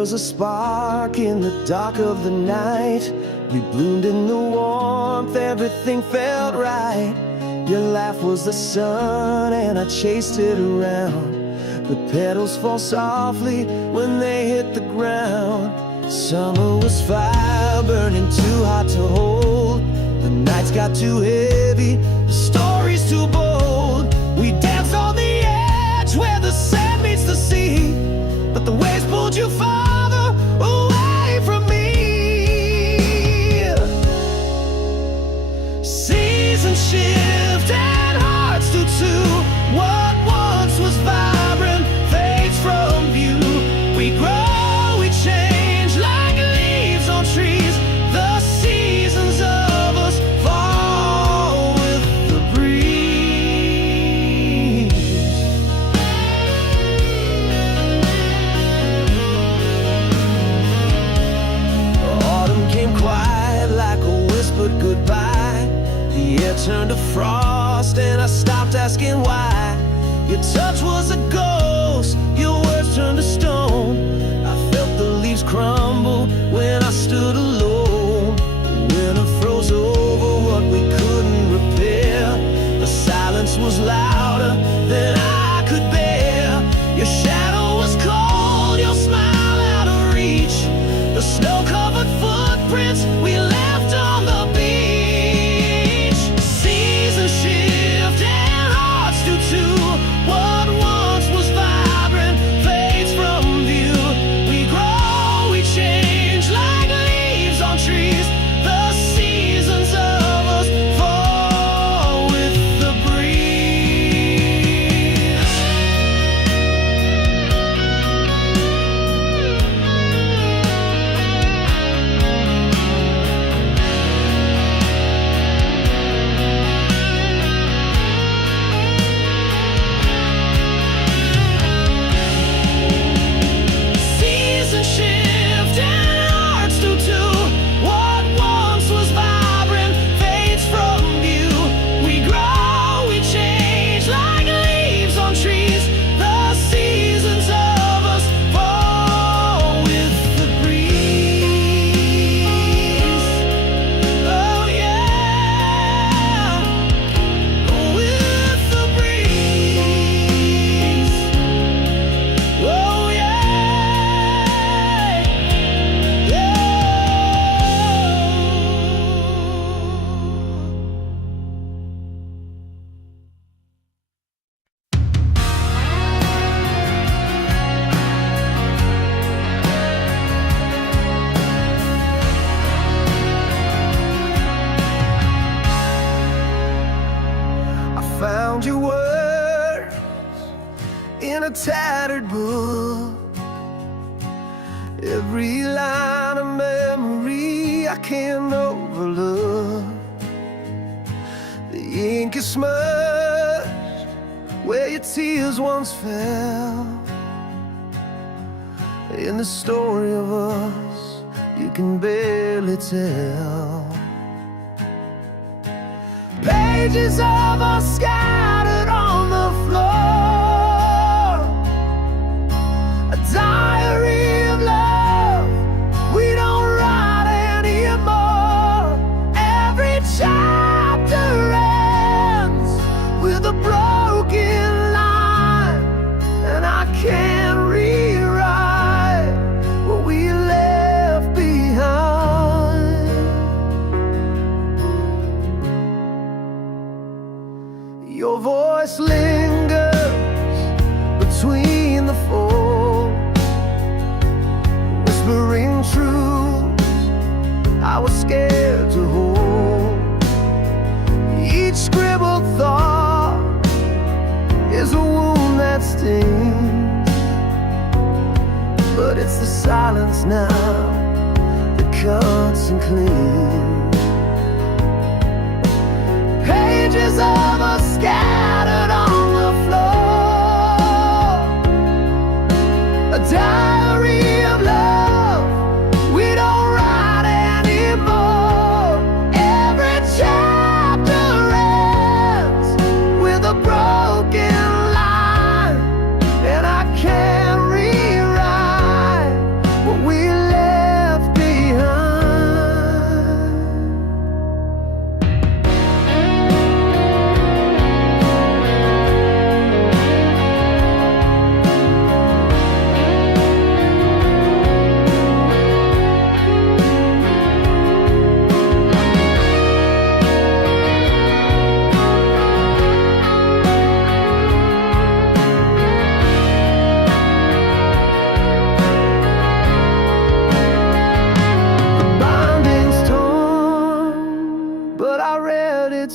was a spark in the dark of the night. We bloomed in the warmth, everything felt right. Your laugh was the sun and I chased it around. The petals fall softly when they hit the ground. Summer was fire, burning too hot to hold. The nights got too heavy, the story's too bold. We danced on the edge where the sand meets the sea, but the waves pulled you farther away from me. Seasons shift and hearts do too. What once was vibrant fades from view. We grow, we change like leaves on trees. The seasons of us fall with the breeze. Autumn came quiet like a whispered goodbye. The air turned to frost and I stopped asking why. Your touch was a ghost, your words turned to stone. I felt the leaves crumble when I stood alone. Winter froze over what we couldn't repair. The silence was louder than I could bear. Your shadow was cold, your smile out of reach. The snow-covered footprints we left on the beach. Seasons shift and hearts do too. What once was vibrant fades from view. We grow, we change like leaves on trees. The seasons of us fall with the breeze. Seasons shift and hearts do too. What once was vibrant fades from view. We grow, we change like leaves on trees. The seasons of us fall with the breeze. Oh yeah, with the breeze. Oh yeah, yeah. I found your words in a tattered book. Every line of memory I can't overlook. The ink is smudged where your tears once fell. In the story of us you can barely tell. Pages of us scattered on the floor. A diary of love we don't write anymore. Every chapter ends with a broken line, and I can't rewrite what we left behind. Your voice lingers between the folds, whispering truths I was scared to hold. Each scribbled thought is a wound that stings, but it's the silence now that cuts and cleans. Pages of us scattered on the floor. A diary of love we don't write anymore. Every chapter ends with a broken line, and I can't rewrite what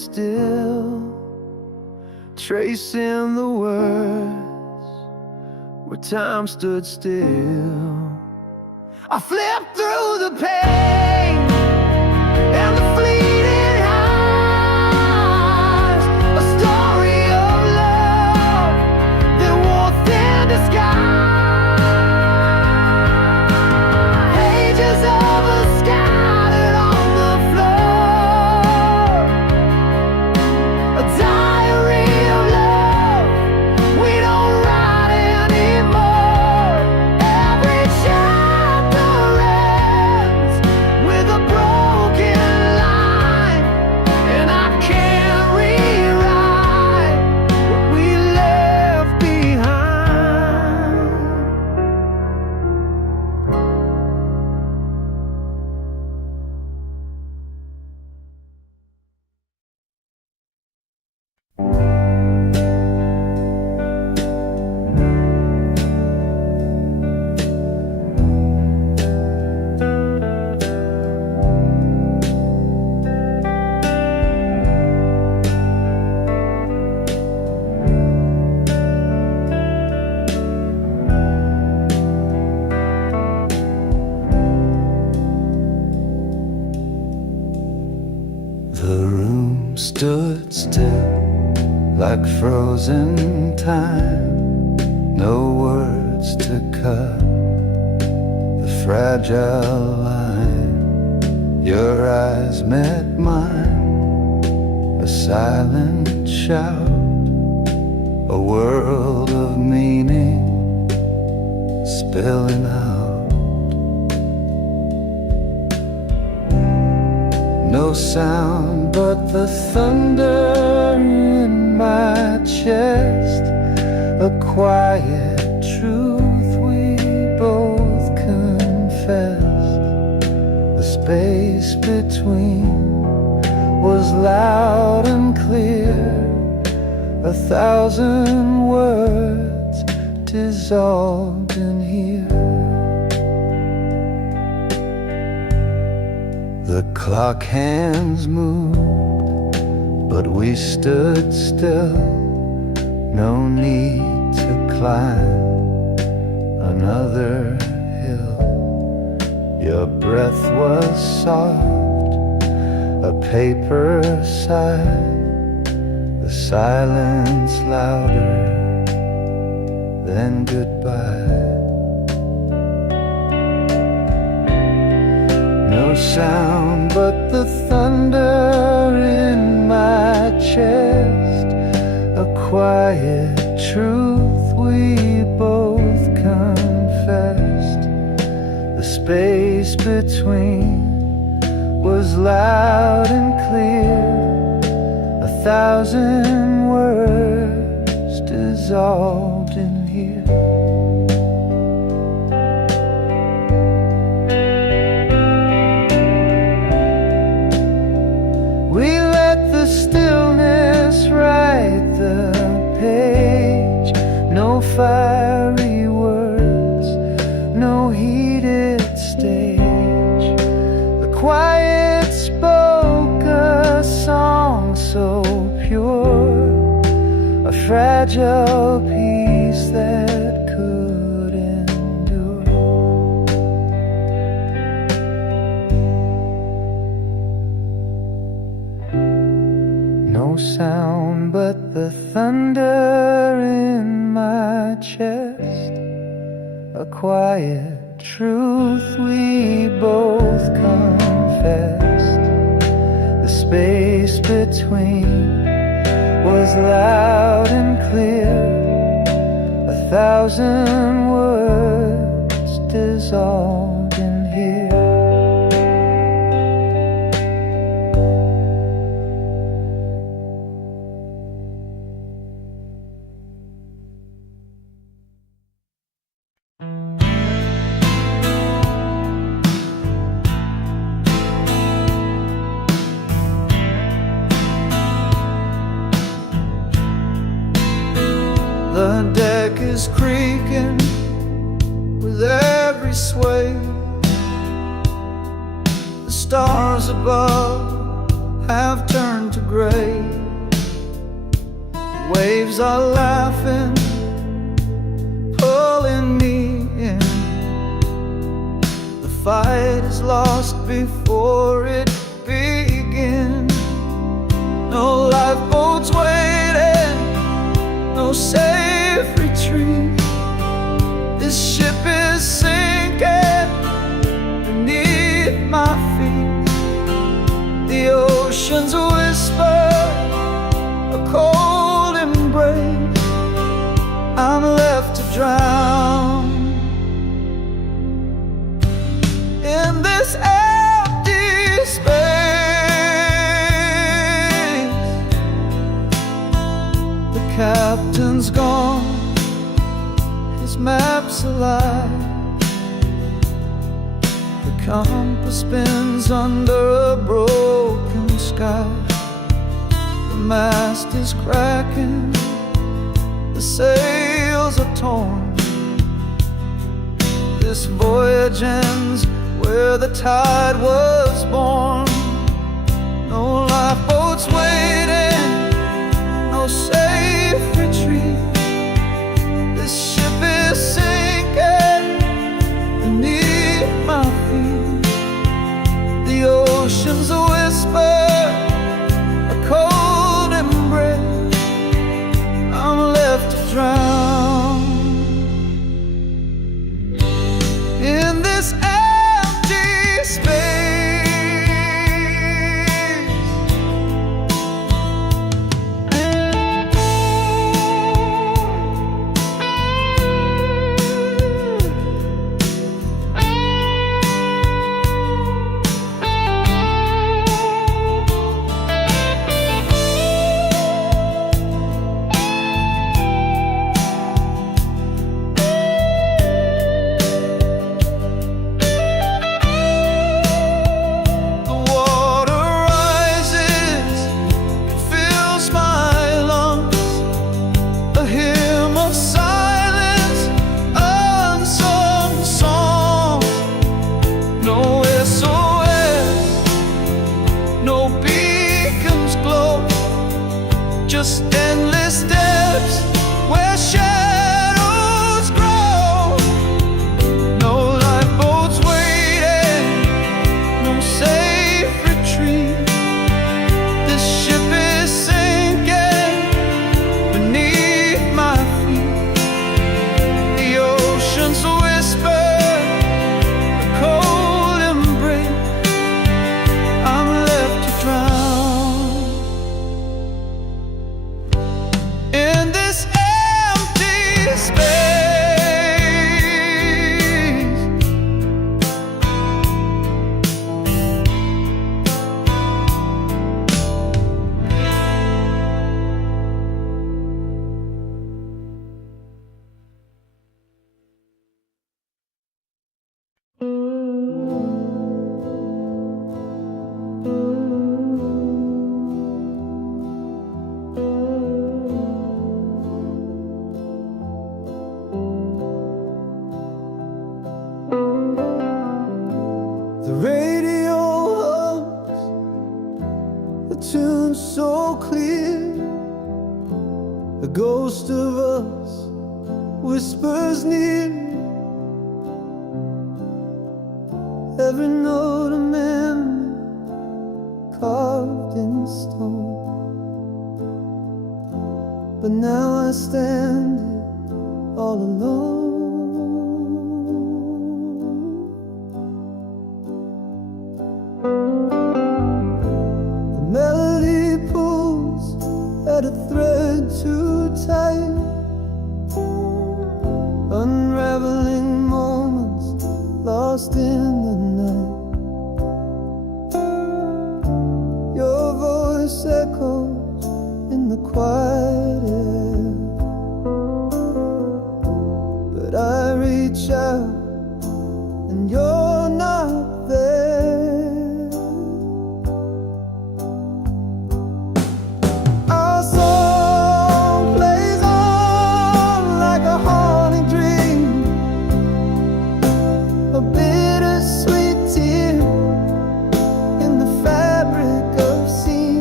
still, tracing the words where time stood still. I flipped through the pain and the fleeting highs, a story of love that wore thin disguise. Pages of us scattered on the floor, a diary of love we don't write anymore. Every chapter ends with a broken line, and I can't rewrite what we left behind. The room stood still like frozen time, no words to cut the fragile line. Your eyes met mine, a silent shout, a world of meaning spilling out. No sound but the thunder in my chest, a quiet truth we both confessed. The space between was loud and clear, 1,000 words dissolved in here. The clock hands moved, but we stood still. No need to climb another hill. Your breath was soft, a paper sigh, the silence louder than goodbye. No sound but the thunder in my chest, a quiet truth we both confessed. The space between was loud and clear, 1,000 words dissolved in here. Stillness write the page, no fiery words, no heated stage. The quiet spoke a song so pure, a fragile piece that could endure. No sound but the thunder in my chest, a quiet truth we both confessed. The space between was loud and clear, 1,000 words dissolved in here. The deck is creaking with every sway. The stars above have turned to gray. Waves are laughing, pulling me in. The fight is lost before it begins. No lifeboats waiting, no safe retreat. This ship is sinking beneath my feet. The oceans whisper a cold embrace. I'm left to drown in this empty space. The captain's gone, his map's alive. The compass spins under a broken sky. The mast is cracking, the sails are torn. This voyage ends where the tide was born. No lifeboats waiting, no safe retreat. This ship is sinking beneath my feet. The oceans whisper a cold embrace. I'm left to drown in this empty space. Just endless depths where shadows grow. No lifeboats waiting, no safe retreat. This ship is sinking beneath my feet. The oceans whisper a cold embrace. I'm left to drown in this empty space. The radio hums a tune so clear. The ghost of us whispers near. Every note a memory carved in stone. But now I stand here all alone. A thread too tight, unraveling moments lost in the night. Your voice echoes in the quiet air, but I reach out and you're not there. Sweet tear in the fabric of sea.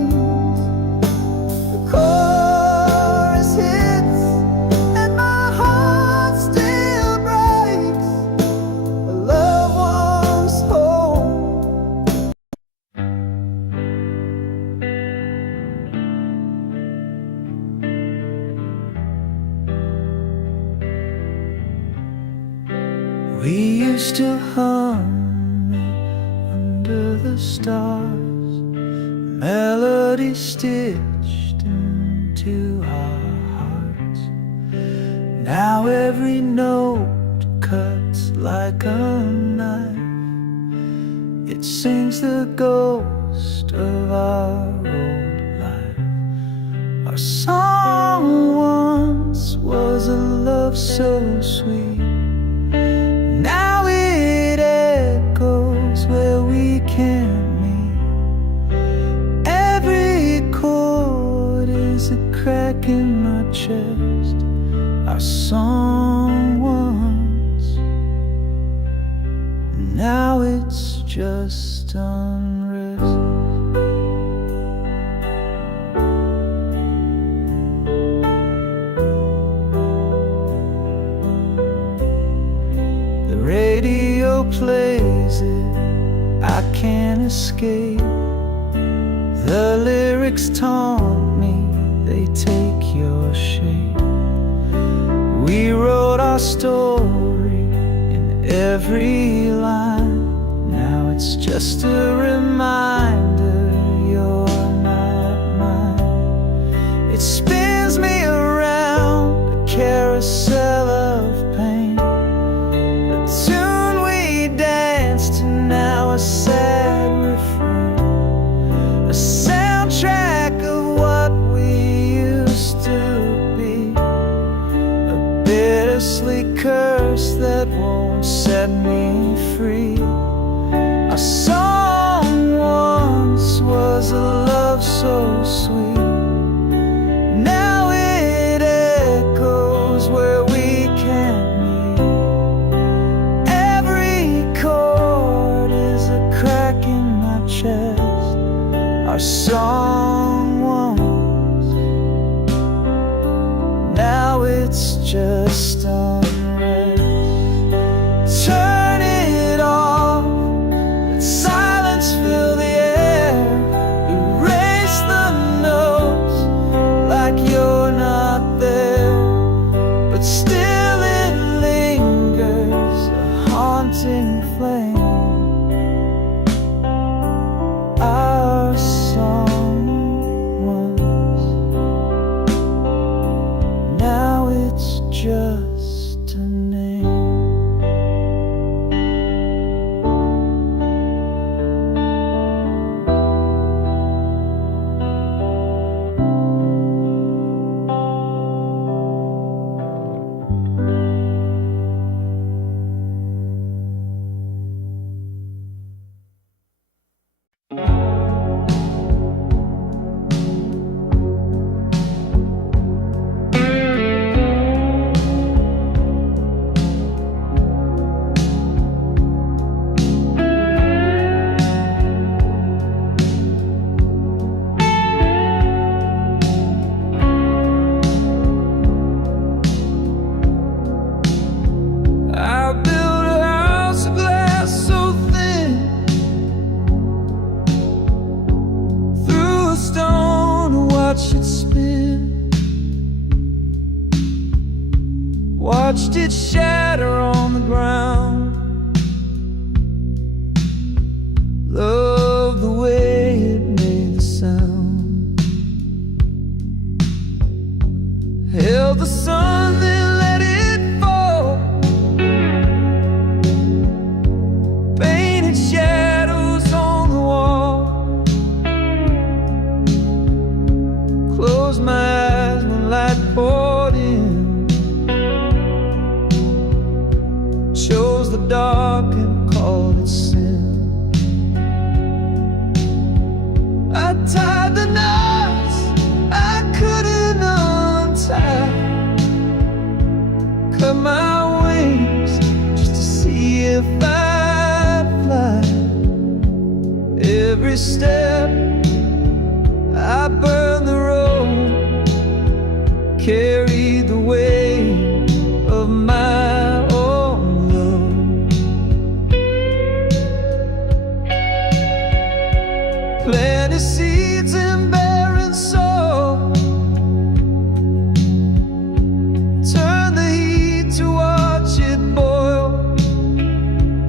used to hum under the stars, melody stitched into our hearts. Now every note cuts like a knife. It sings the ghost of our old life. Our song once was a love so sweet. Now it echoes where we can't meet. Every chord is a crack in my chest. Our song once, now it's just unrest. The radio plays it, I can't escape. The lyrics taunt me, they take your shape. We wrote our story in every line. Now it's just a reminder you're not mine. It spins me around a carousel of pain. The tune we danced to, now a sad refrain. A soundtrack of what we used to be. A bittersweet curse that won't set me free. Our song once was a love so sweet. Now it echoes where we can't meet. Every chord is a crack in my chest. Our song once, now it's just unrest. Turn it off, let silence fill the air. Erase the notes like you're not there, but still it lingers, a haunting flame. Our song once, now it's just a name. I built a house of glass so thin, threw a stone to watch it spin, watched it shatter on the ground. Loved the way it made the sound. Held the sun, then let it fall. Painted shadows on the wall. Closed my eyes when light poured in. Chose the dark and called it sin. I tied the knots I couldn't untie. Cut my wings just to see if I'd fly. Every step I burned the road, carried the weight of my own load. Planted seeds in barren soil, turn the heat to watch it boil.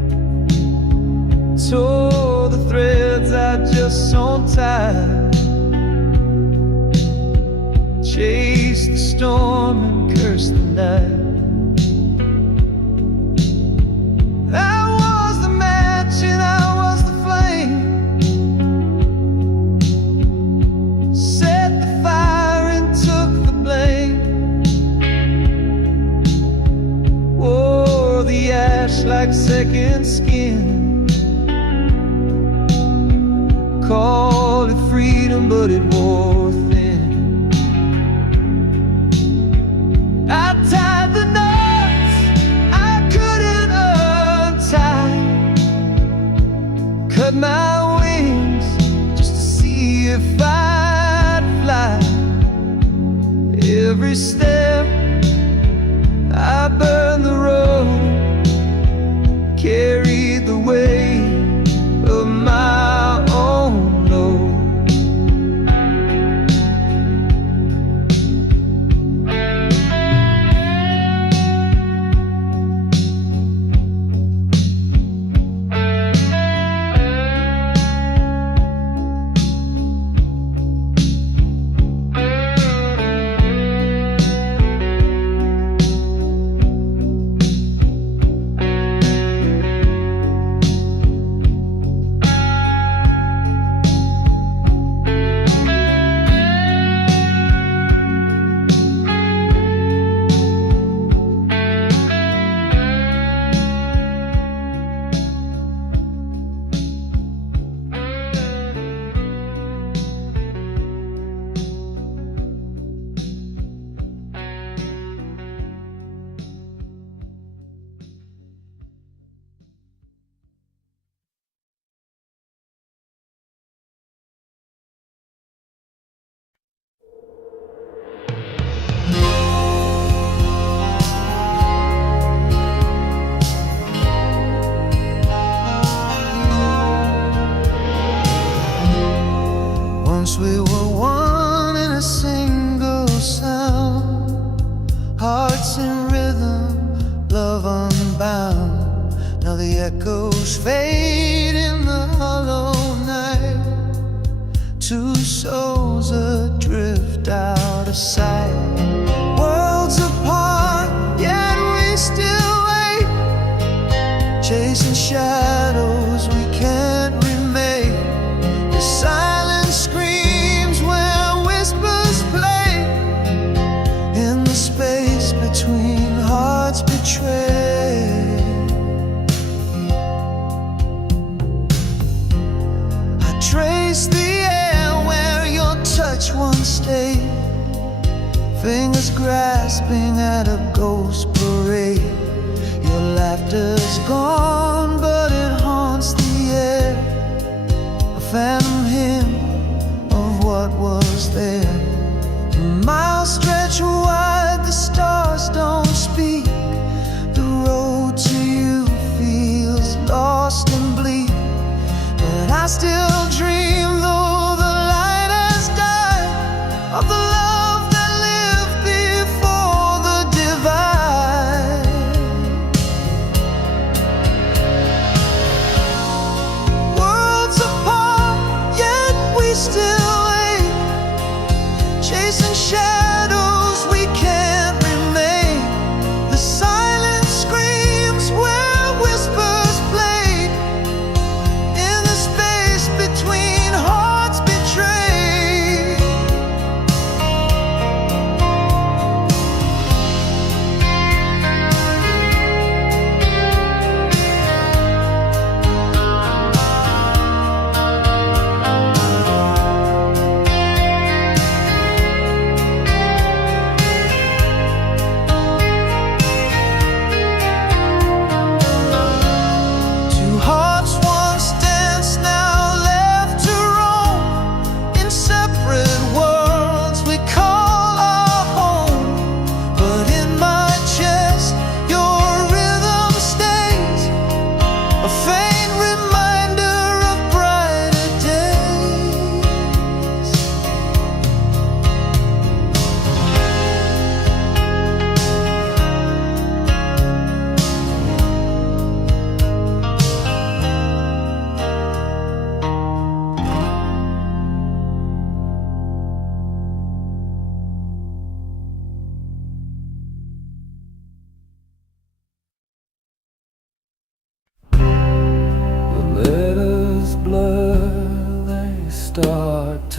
hands are just so tired. Chase the storm and curse the night. I was the match and I was the flame. Set the fire and took the blame. Wore the ash like second skin. Called it freedom, but it wore thin. I tied the knots I couldn't untie. Cut my wings just to see if I'd fly. Every step I burned the road, carried the weight of my own load. Once we were one in a single sound, hearts in rhythm, love unbound. Now the echoes fade in the hollow night. Two souls adrift out of sight. Worlds apart, yet we still wait. Chasing shadows we can't remake. The silence screams where whispers play. In the space between hearts betrayed. I trace the air where your touch once stayed. Fingers grasping at a ghost parade. Your laughter's gone, but it haunts the air. A phantom hymn of what was there. Miles stretch wide, the stars don't speak. The road to you feels lost and bleak. But I still dream, though the light has died, of the love that lived before the divide. Worlds apart, yet we still wait. Chasing shadows we can't remain. The silence screams where whispers played. In the space between hearts betrayed.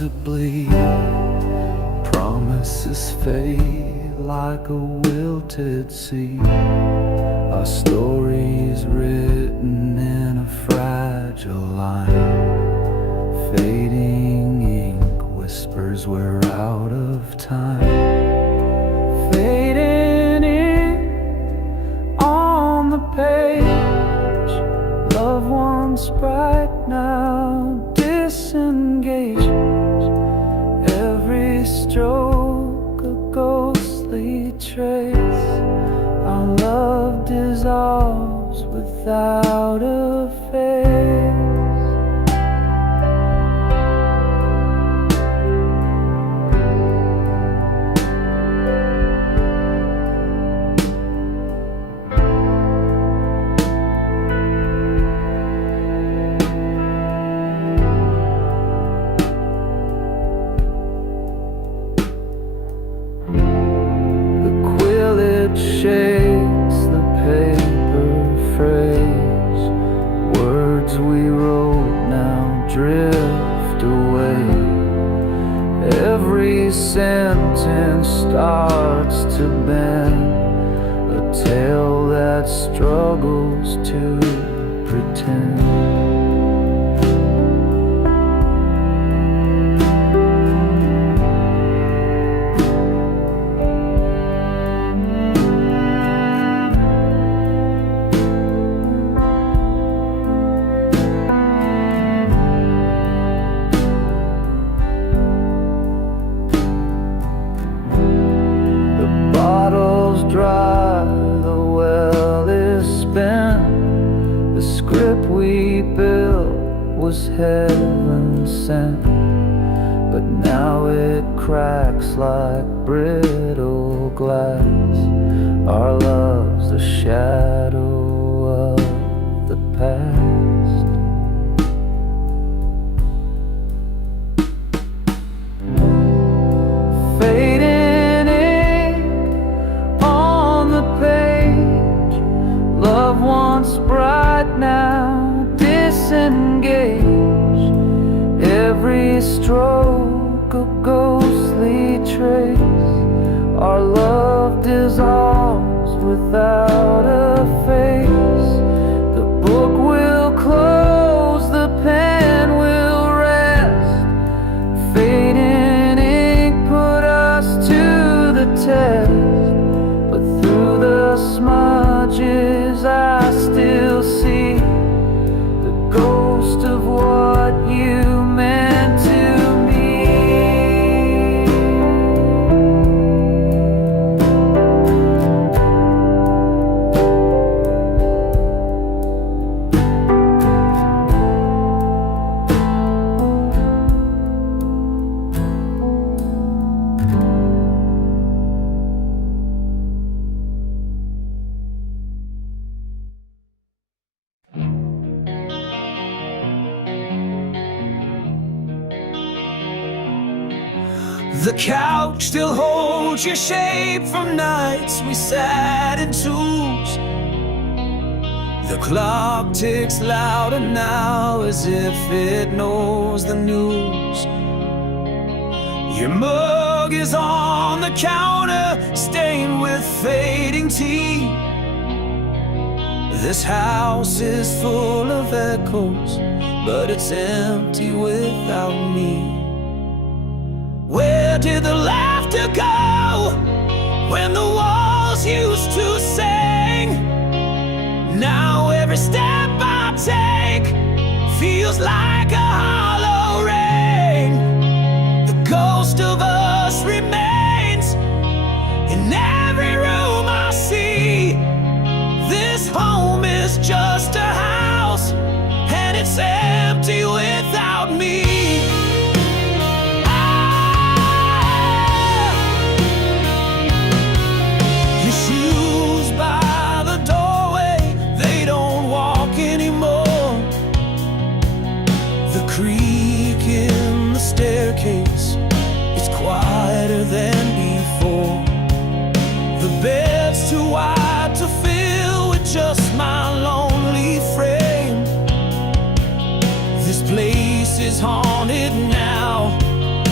to bleed. Promises fade like a wilted seed. Our story's written in a fragile line. Fading ink whispers we're out of time. Fading ink on the page. Love once bright, now disengaged. Every stroke a ghostly trace. Our love dissolves without a face. Shakes the paper phrase. Words we wrote now drift away. Every sentence starts to bend, a tale that struggles to pretend. Dry, the well is spent. The script we built was heaven sent, but now it cracks like brittle glass. Our love's a shadow of the past. Fading love once bright, now disengaged. Every stroke a ghostly trace. Our love dissolves without a face. The book will close, the pen will rest. Fading ink put us to the test, but through the smudges I still see the ghost of what you meant to me. The couch still holds your shape from nights we sat in twos. The clock ticks louder now as if it knows the news. Your mug is on the counter, stained with fading tea. This house is full of echoes, but it's empty without me. Where did the laughter go when the walls used to sing? Now every step I take feels like a hollow ring. The ghost of us remains in every room I see. This home is just a house, and it's empty without me. Staircase, it's quieter than before. The bed's too wide to fill with just my lonely frame. This place is haunted now,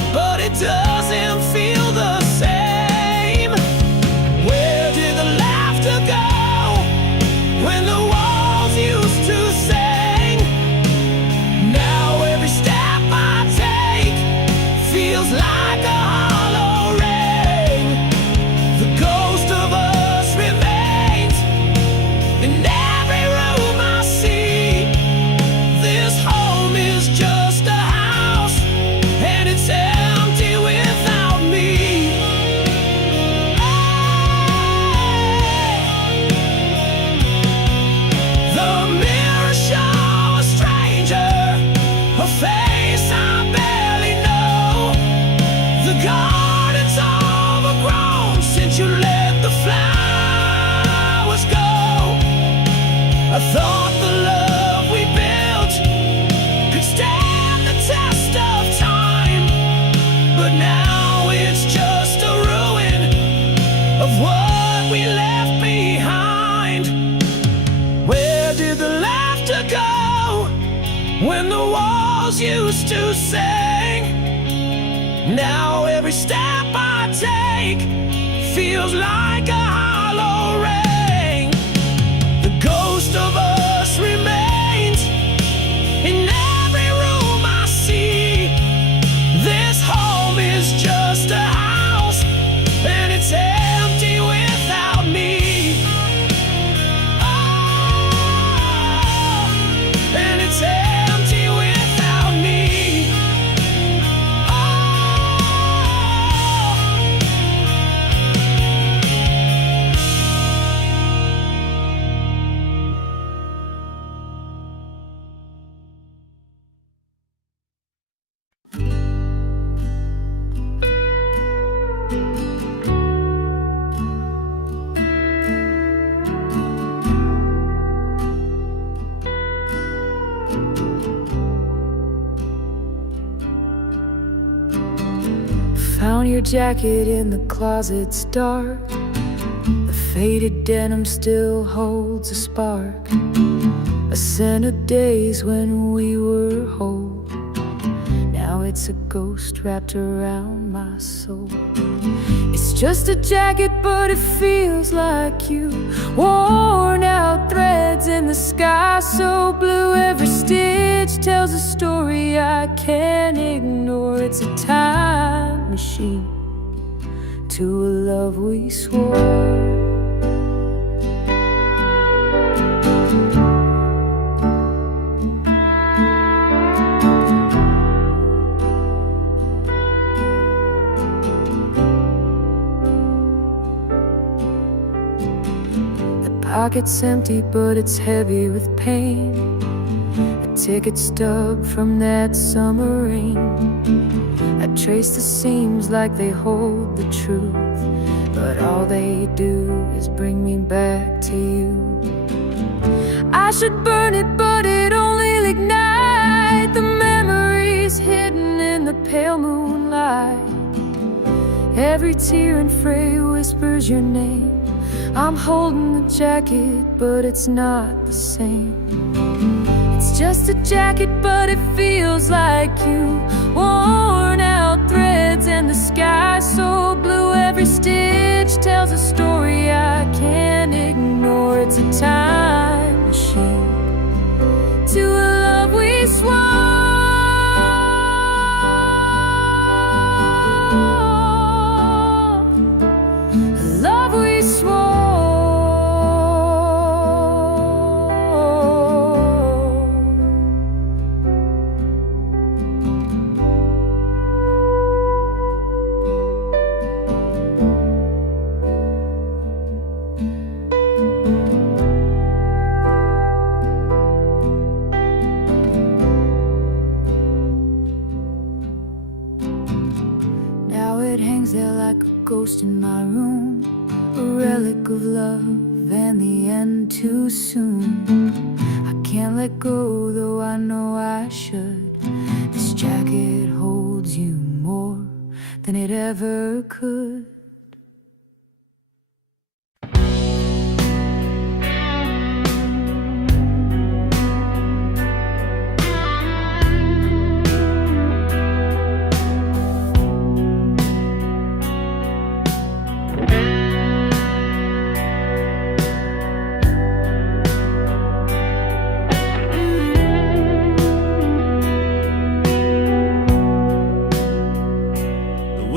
it doesn't feel the same. Where did the laughter go when the walls used to sing? Now every step I take feels like a hollow ring. The ghost of us remains in every room I see. This home is just a house, and it's empty without me. The mirror shows a stranger, a face I barely know. The garden's overgrown since you let the flowers go. I thought the love we built could stand the test of time, but now it's just a ruin of what we left behind. Where did the laughter go when the walls used to sing? Now every step I take feels like a hollow ring. The ghost of us remains in every room I see. This home is just a house, and it's empty without me. Oh, and it's empty without me. Found your jacket in the closet, it's dark. The faded denim still holds a spark, a scent of days when we were whole. Now it's a ghost wrapped around my soul. It's just a jacket, but it feels like you. Worn out threads in the sky so blue. Every stitch tells a story I can't ignore. It's a time machine to a love we swore. Pocket's empty, but it's heavy with pain. A ticket stub from that summer rain. I trace the seams like they hold the truth, but all they do is bring me back to you. I should burn it, but it only ignite the memories hidden in the pale moonlight. Every tear and fray whispers your name. I'm holding the jacket, but it's not the same. It's just a jacket, but it feels like you. Worn out threads and the sky so blue. Every stitch tells a story I can't ignore. It's a time machine to a love we swore. A love we swore. Ghost in my room, a relic of love and the end too soon. I can't let go, though I know I should. This jacket holds you more than it ever could.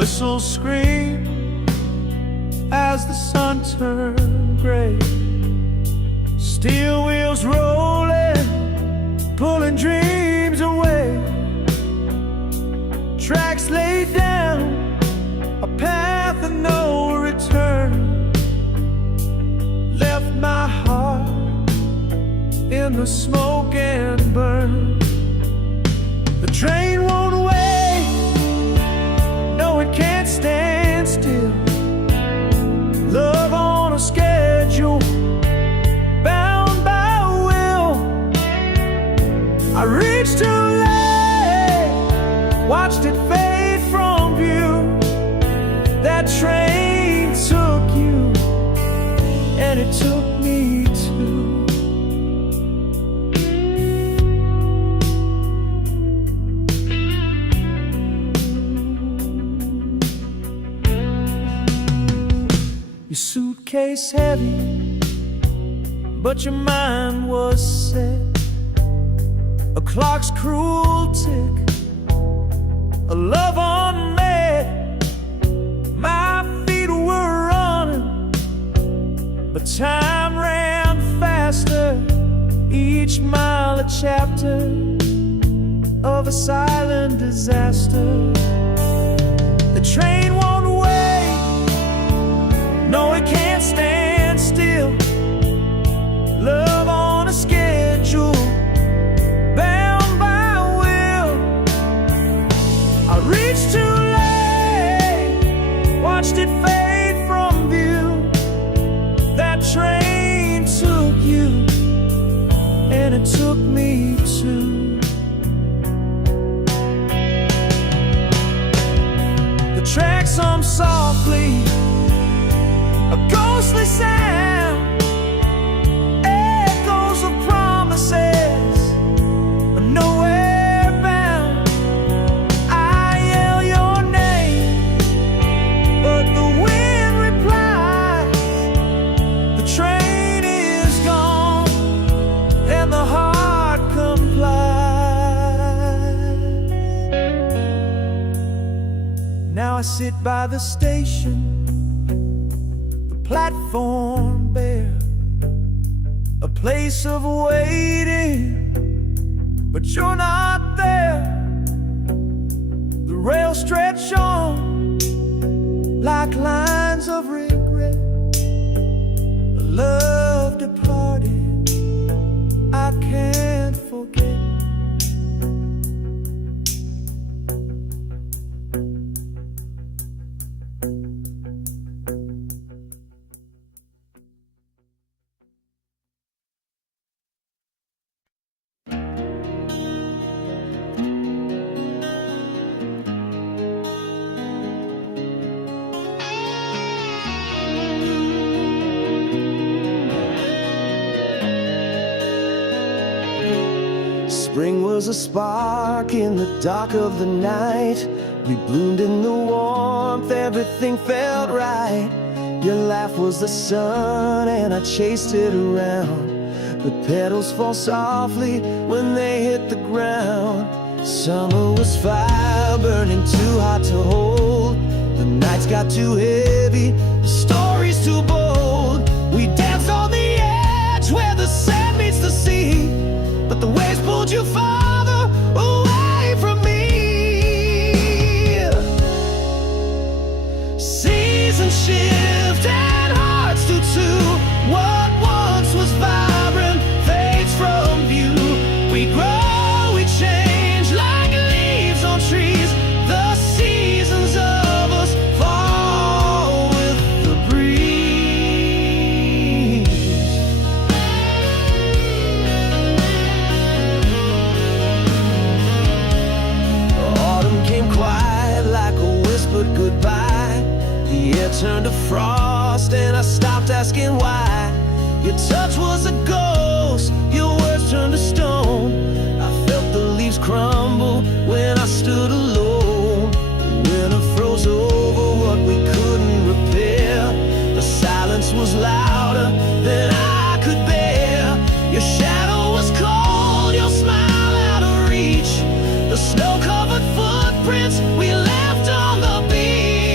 whistles scream as the sun turned gray. Steel wheels rolling, pulling dreams away. Tracks laid down, a path of no return. Left my heart in the smoke and burn. The train won't wait, no it can't stand still. Love on a schedule, bound by will. I reached too late, watched it fade from view. That train took you, and it took me too. Your suitcase heavy, but your mind was set. A clock's cruel tick, a love unmet. My feet were running, but time ran faster. Each mile a chapter of a silent disaster. The train won't wait, no it can't stand still. Love on a schedule, bound by will. I reached too late, watched it fade from view. That train took you, and it took me too. The tracks hum softly, a ghostly sound, echoes of promises, nowhere bound. I yell your name, but the wind replies. The train is gone, and the heart complies. Now I sit by the station, platform bare, a place of waiting, but you're not there. The rails stretch on like lines of regret. A love departed, I can't forget. Spring was a spark in the dark of the night. We bloomed in the warmth, everything felt right. Your laugh was the sun and I chased it around. The petals fall softly when they hit the ground. Summer was fire burning too hot to hold. The nights got too heavy, the stories too bold. We danced on the edge where the sand meets the sea, but the waves pulled you farther away from me. Seasons shift and hearts do too. What once was vibrant fades from view. We grow, we change like leaves on trees. The seasons of us fall with the breeze. Autumn came quiet like a whispered goodbye. The air turned to frost and I stopped asking why. Your touch was a ghost, your words turned to stone. I felt the leaves crumble when I stood alone. The winter froze over what we couldn't repair. The silence was louder than I could bear. Your shadow was cold, your smile out of reach. The snow-covered footprints we left on the beach.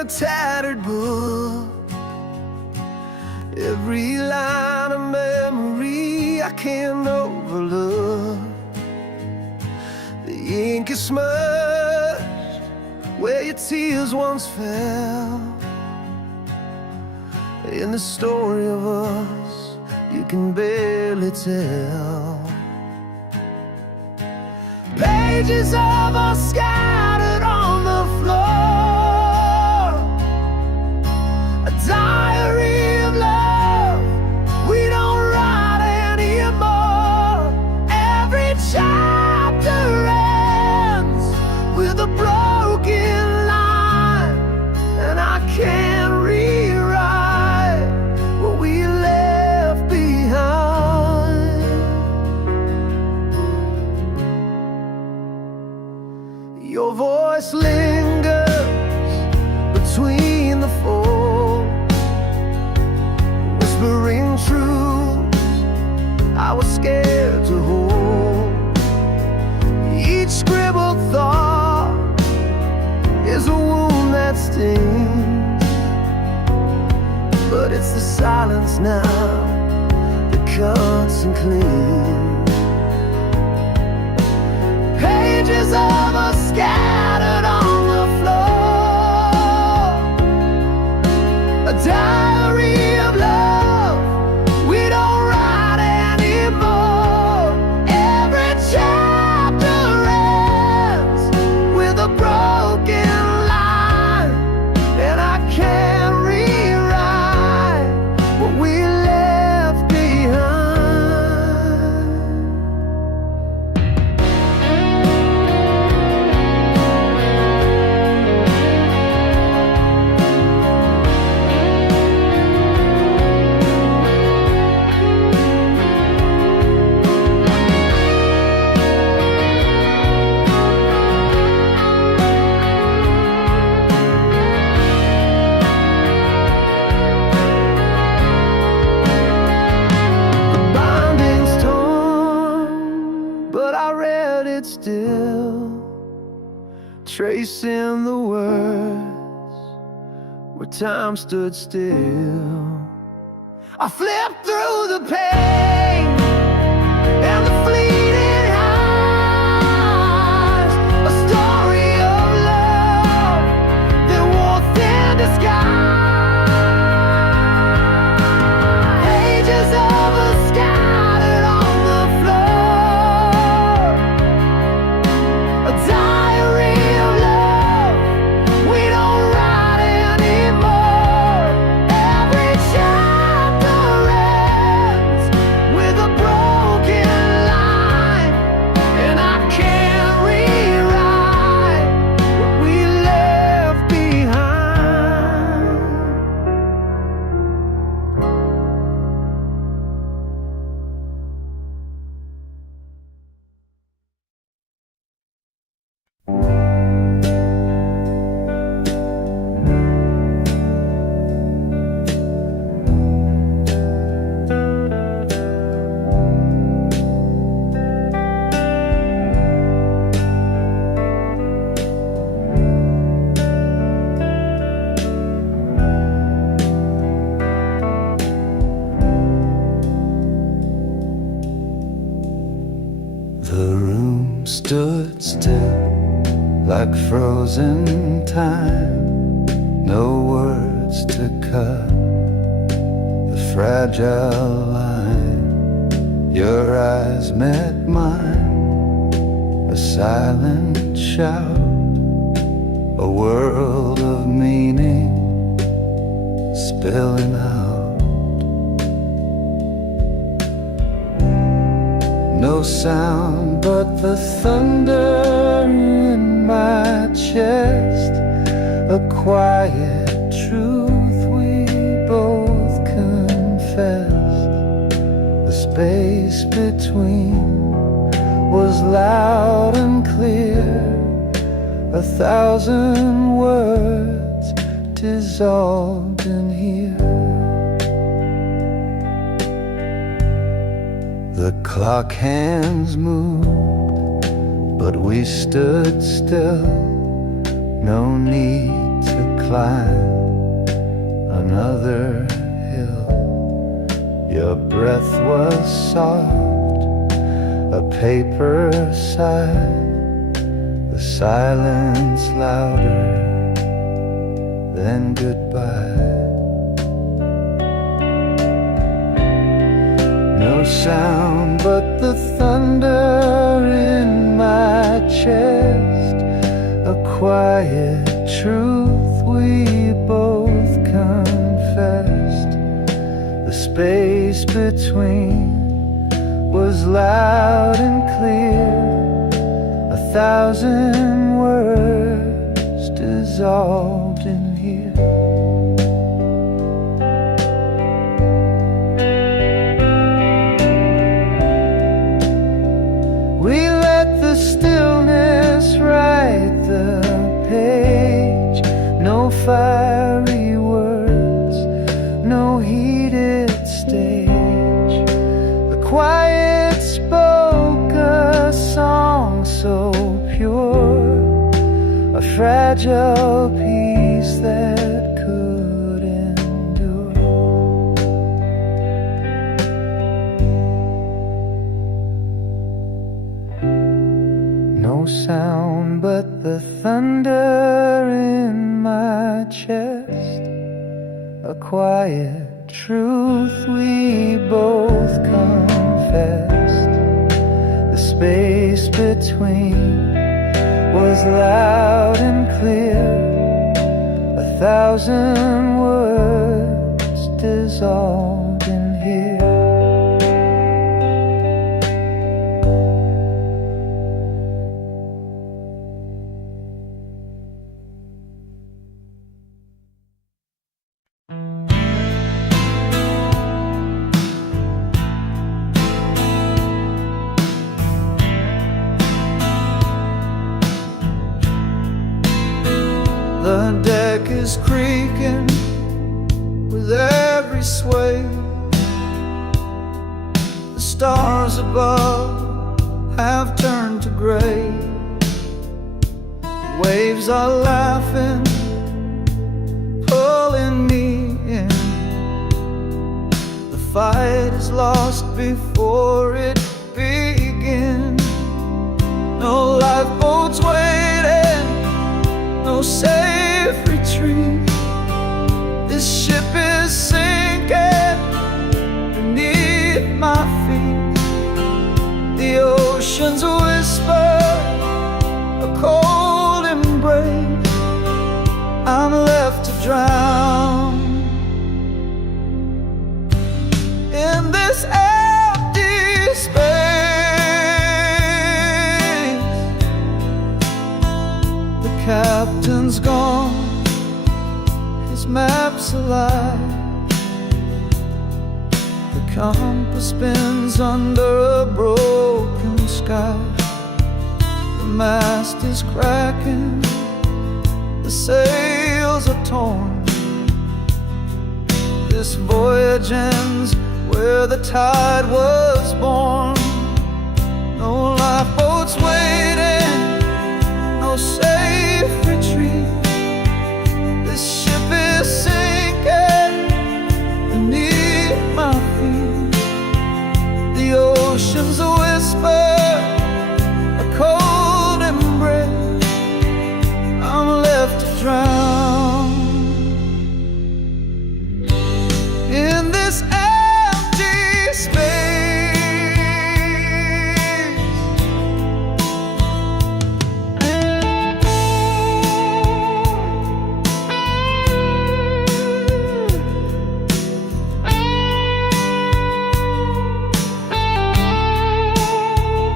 a tattered book. Every line of memory I can't overlook. The ink is smudged where your tears once fell. In the story of us you can barely tell. Pages of us scattered on the floor, a diary of love we don't write anymore. Every chapter ends with a broken line, and I can't rewrite what we left behind. Your voice lingers between the folds, whispering truths I was scared to hold. Each scribbled thought is a wound that stings, but it's the silence now that cuts and cleans. Pages of us scattered on the floor, a diary of love we don't write anymore. Every chapter ends with a broken line, and I can't rewrite what we left behind. Still tracing the words where time stood still. I flipped through the pain and the fleeting highs, a story of love that wore thin disguise. Pages of us scattered on the floor, a diary of love we don't write anymore. Every chapter ends with a broken line, and I can't rewrite what we left behind. The room stood still like frozen time, no words to cut the fragile line. Your eyes met mine, a silent shout, a world of meaning spilling out. No sound but the thunder in my chest, a quiet truth we both confessed. The space between was loud and clear, 1,000 words dissolved in here. The clock hands moved, but we stood still. No need to climb another hill. Your breath was soft, a paper sigh, the silence louder than goodbye. No sound but the thunder in my chest, a quiet truth we both confessed. The space between was loud and clear, 1,000 words dissolved in here. We let the stillness write the page. No fiery words, no heated stage. The quiet spoke a song so pure, a fragile piece that could endure. No sound but the thunder in my chest, a quiet truth we both confessed. The space between was loud and clear, 1,000 words dissolved in here. The deck is creaking with every sway. The stars above have turned to gray. Waves are laughing, pulling me in. The fight is lost before it begins. No lifeboats waiting, no safe retreat. This ship is sinking beneath my feet. The ocean's whisper, a cold embrace. I'm left to drown in this empty space. The captain's gone, his map's alive. The compass spins under a broken sky. The mast is cracking, the sails are torn. This voyage ends where the tide was born. No lifeboats waiting, no safe retreat. This ship is sinking beneath my feet. The ocean's a whisper, a cold embrace. I'm left to drown in this empty space.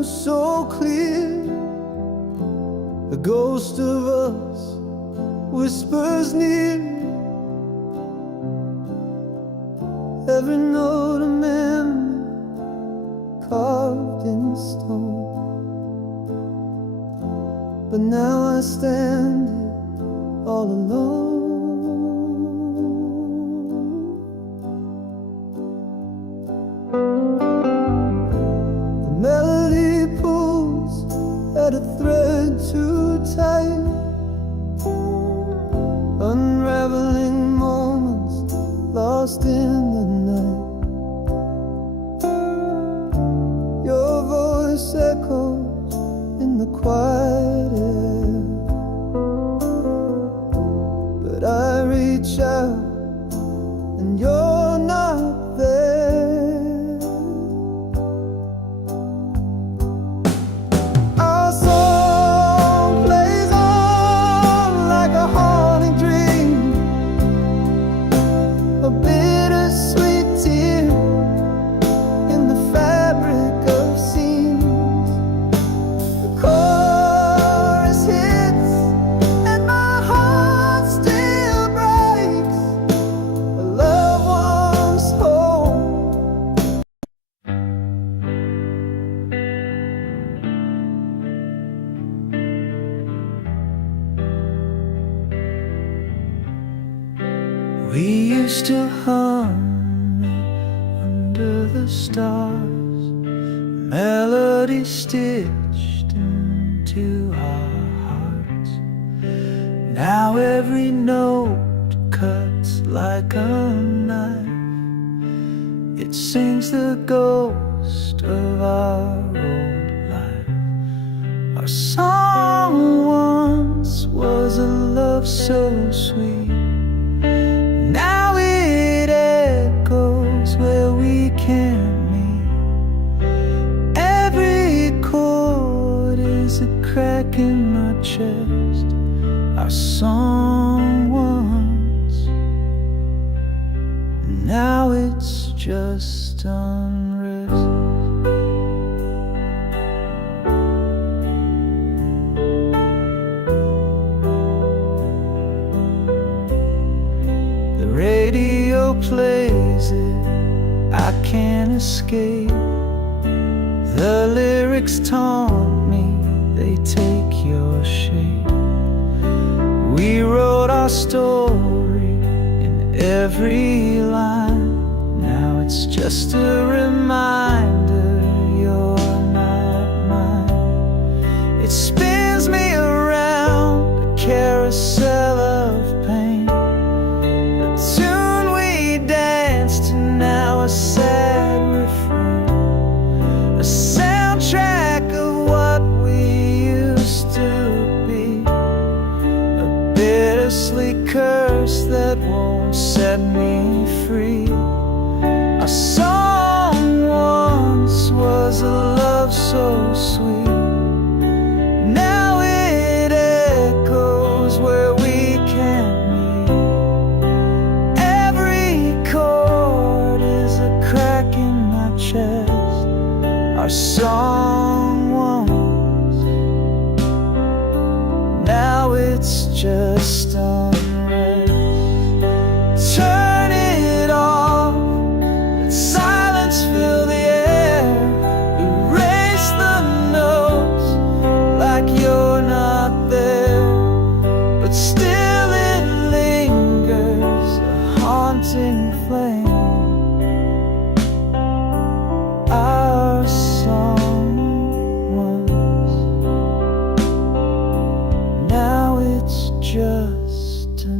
you so clear. The ghost of us whispers near. Every note a memory carved in stone. But now I stand here all alone. The melody pulls at a thread too tight, unraveling moments lost in the night. Your voice echoes in the quiet air, but I reach out and you're not there. Our song plays on like a haunting dream, a bittersweet tear in the fabric of scenes. The chorus hits and my heart still breaks. A loved one's home. We used to hum under the stars, melody stitched into our hearts. Now every note cuts like a knife. It sings the ghost of our old life. Our song once was a love so sweet. Now it echoes where we can't meet. Every chord is a crack in my chest. Our song once, now it's just unrest. The radio plays it, I can't escape. The lyrics taunt me, they take your shape. We wrote our story in every line. Now it's just a reminder you're not mine. It spins me around a carousel of pain. The tune we danced to, now a sad refrain, a soundtrack of what we used to be, a bittersweet curse that won't set me free. Our song once was a love so sweet. Now it echoes where we can't meet. Every chord is a crack in my chest. Our song once, now it's just unrest. Turn it off, let silence fill the air. Erase the notes like you're not there, but still it lingers, a haunting flame. Our song once, now it's just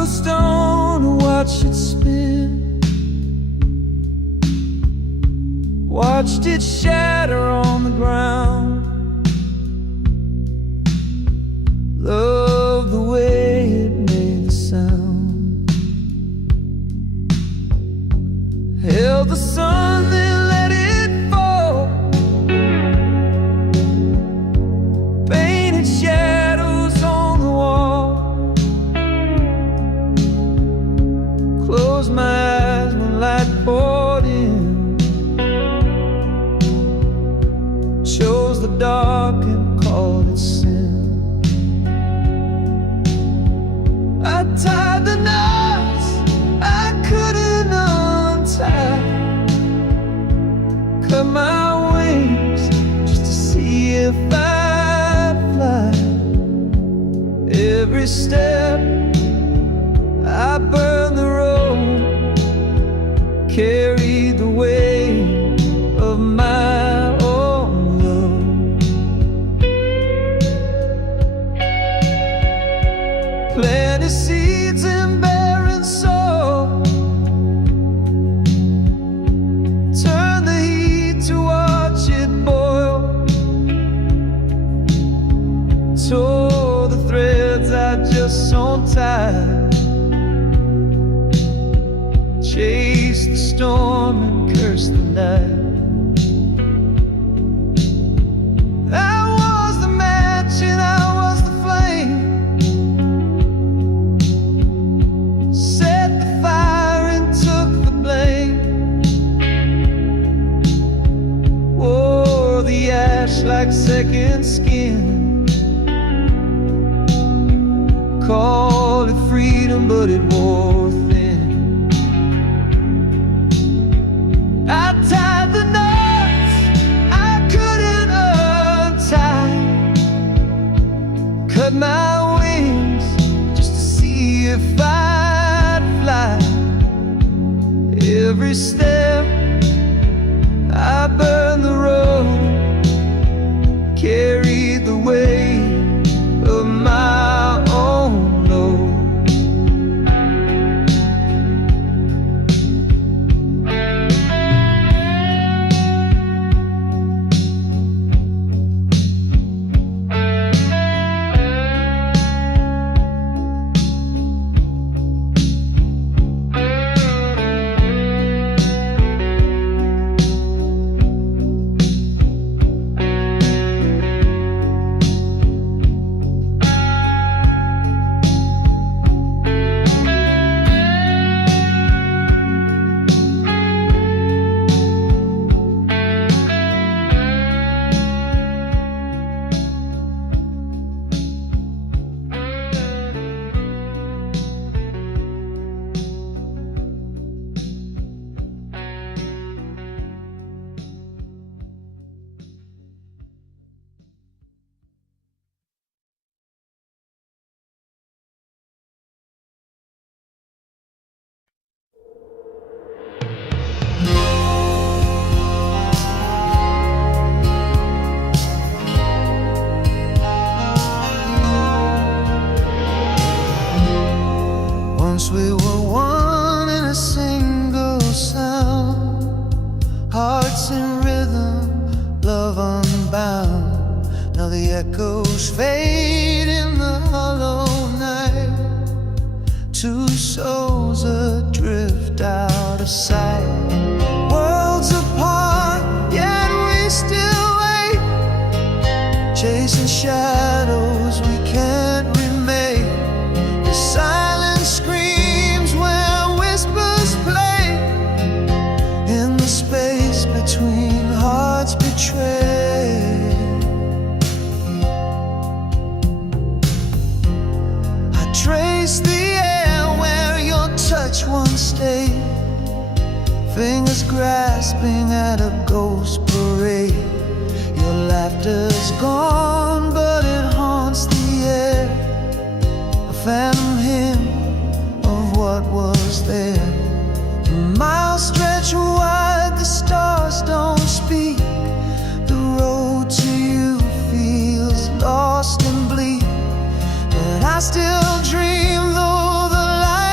a stone to watch it spin, watched it shatter on the ground. Love the way it made the sound. Held the sun, then let it fall. Painted shadows on the wall. Closed my eyes when light poured in. Chose the dark and called it sin. I tied the knots I couldn't untie, cut my wings just to see if I'd fly. Every step I burned the road, carried the weight of my own love. Planted seeds in barren soil, turn the heat to watch it boil. Tore the threads I just sewn tight, chased the storm and cursed the night. I was the match and I was the flame, set the fire and took the blame. Wore the ash like second skin, called it freedom but it wore thin. I tied the knots I couldn't untie, cut my wings just to see if I'd fly. Every step I burned the road, carried the weight of my own load. Once we were one in a single sound, hearts in rhythm, love unbound. Now the echoes fade in the hollow night, two souls adrift out of sight. Worlds apart, yet we still wait, chasing shadows we can't remake. The silence screams where whispers play, in the space between hearts betrayed. I trace the air where your touch once stayed, fingers grasping at a ghost parade. Your laughter's gone, but it haunts the air, a phantom hymn of what was there. Miles stretch wide, the stars don't speak. The road to you feels lost and bleak, but I still dream though the light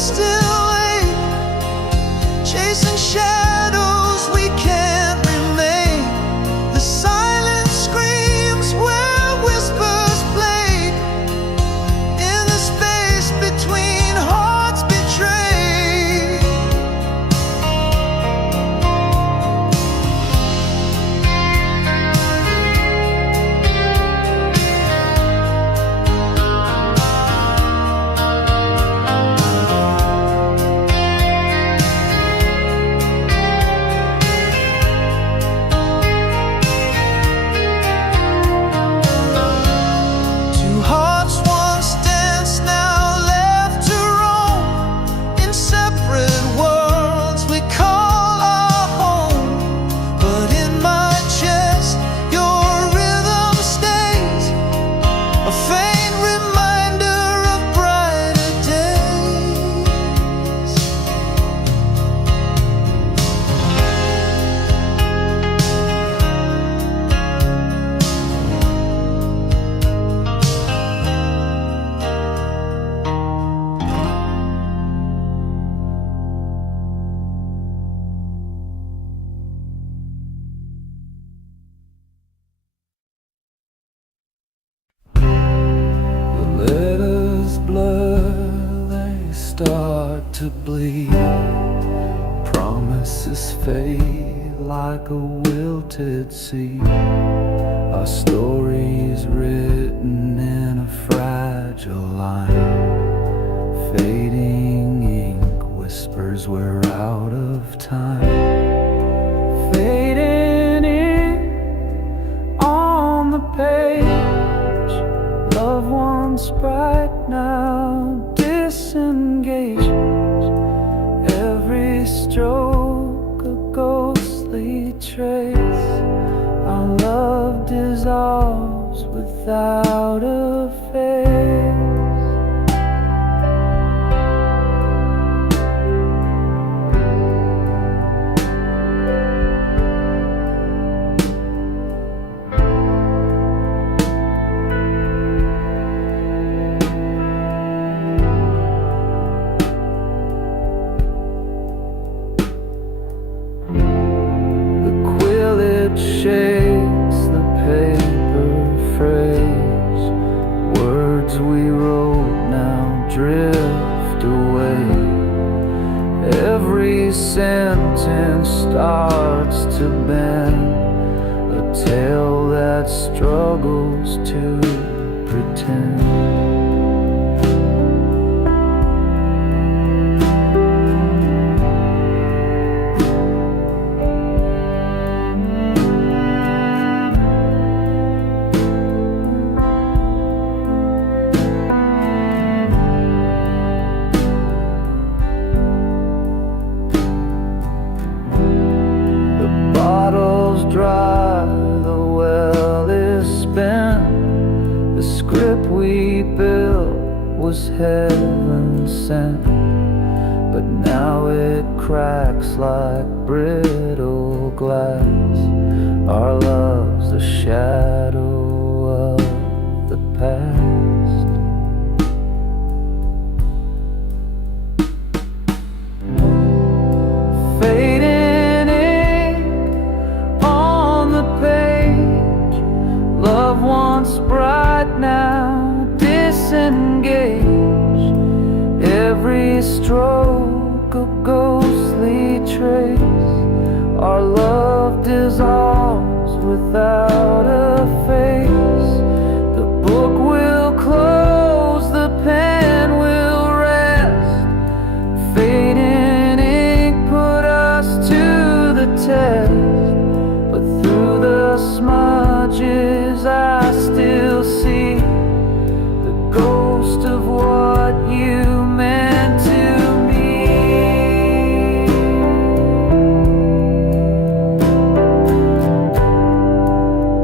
still wait, chasing shadows we can't remain. The silence screams where whispers played, in the space between hearts betrayed. Start to bleed, promises fade like a wilted seed. Our stories written in a fragile line, fading ink whispers we're out of time. Fading in on the page, love once bright now disengaged. Every stroke a ghostly trace. Our love dissolves without a face. Shakes the paper phrase. Words we wrote now drift away. Every sentence starts to bend, a tale that struggles to pretend. Dry, the well is spent. The script we built was heaven sent, but now it cracks like brittle glass. Our love's a shadow of the past. Fading once bright now disengaged. Every stroke a ghostly trace. Our love dissolves without a face. The book will close, the pen will rest. Fading ink put us to the test, but through the smudges I still see the ghost of what you meant to me.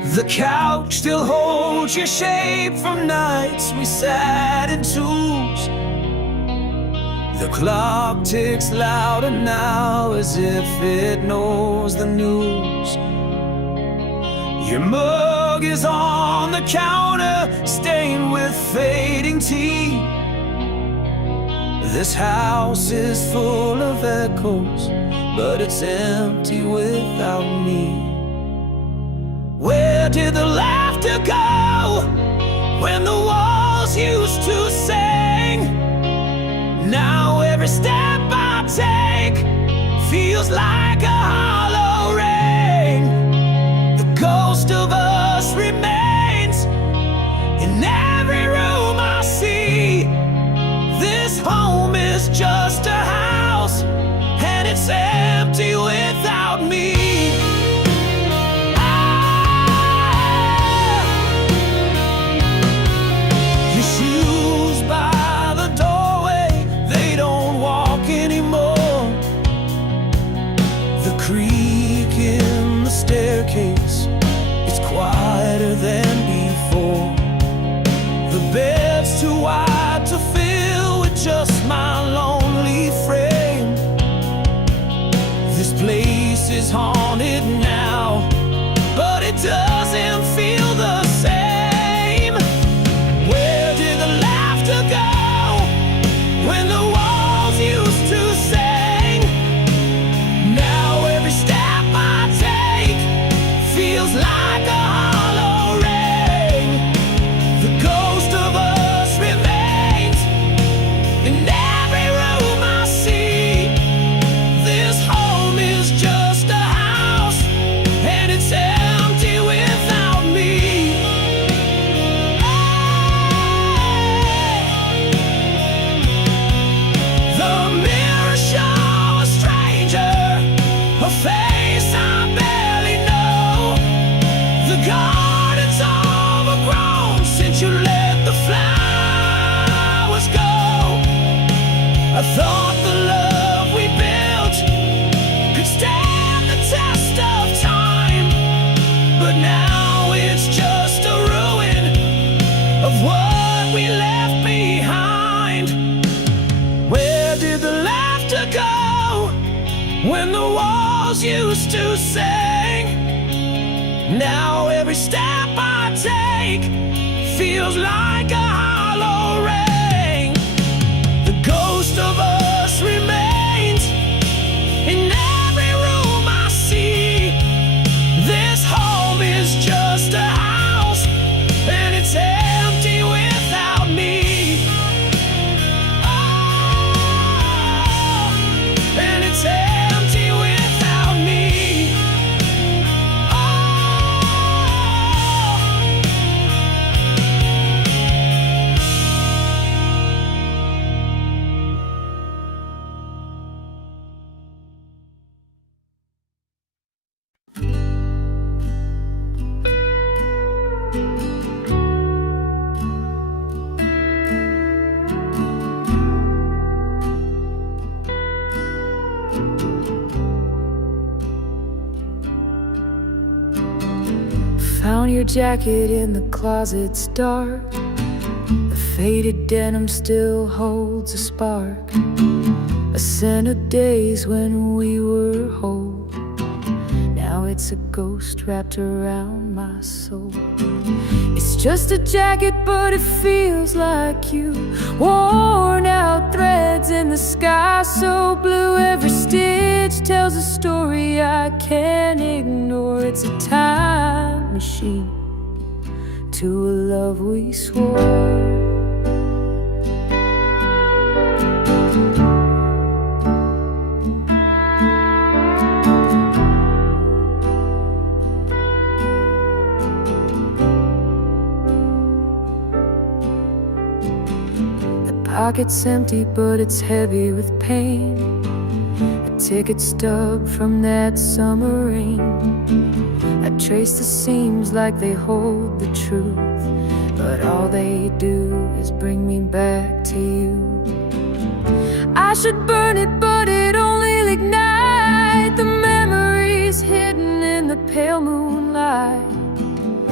The couch still holds your shape from nights we sat in twos. The clock ticks louder now as if it knows the news. Your mug is on the counter, stained with fading tea. This house is full of echoes, but it's empty without me. Where did the laughter go when the walls used to sing? Now every step I take feels like a hollow ring. The ghost of us remains in every room I see. This home is just a house, and it's empty without me. Creak in the staircase, it's quieter than before. The bed's too wide to fill with just my lonely frame. This place is haunted now, but it doesn't feel the same. Where did the laughter go when the walls used to sing? Feels like a hollow ring. The ghost of us remains in every room I see. This home is just a house, and it's empty without me. The mirror shows a stranger, a face I barely know. The garden's overgrown since you let the flowers go. I thought the love we built could stand the test of time, but now it's just a ruin of what we left behind. Where did the laughter go when the walls used to sing? Now every step I take feels like a hollow ring. The ghost of us remains in every room I see. This home is just a house, and it's empty without me. Oh, and it's empty without me. Found your jacket in the closet, it's dark. The faded denim still holds a spark, a scent of days when we were whole. Now it's a ghost wrapped around my soul. It's just a jacket, but it feels like you. Worn out threads in the sky so blue. Every stitch tells a story I can't ignore. It's a time machine to a love we swore. Pocket's empty, but it's heavy with pain. A ticket stub from that summer rain. I trace the seams like they hold the truth, but all they do is bring me back to you. I should burn it, but it only ignite the memories hidden in the pale moonlight.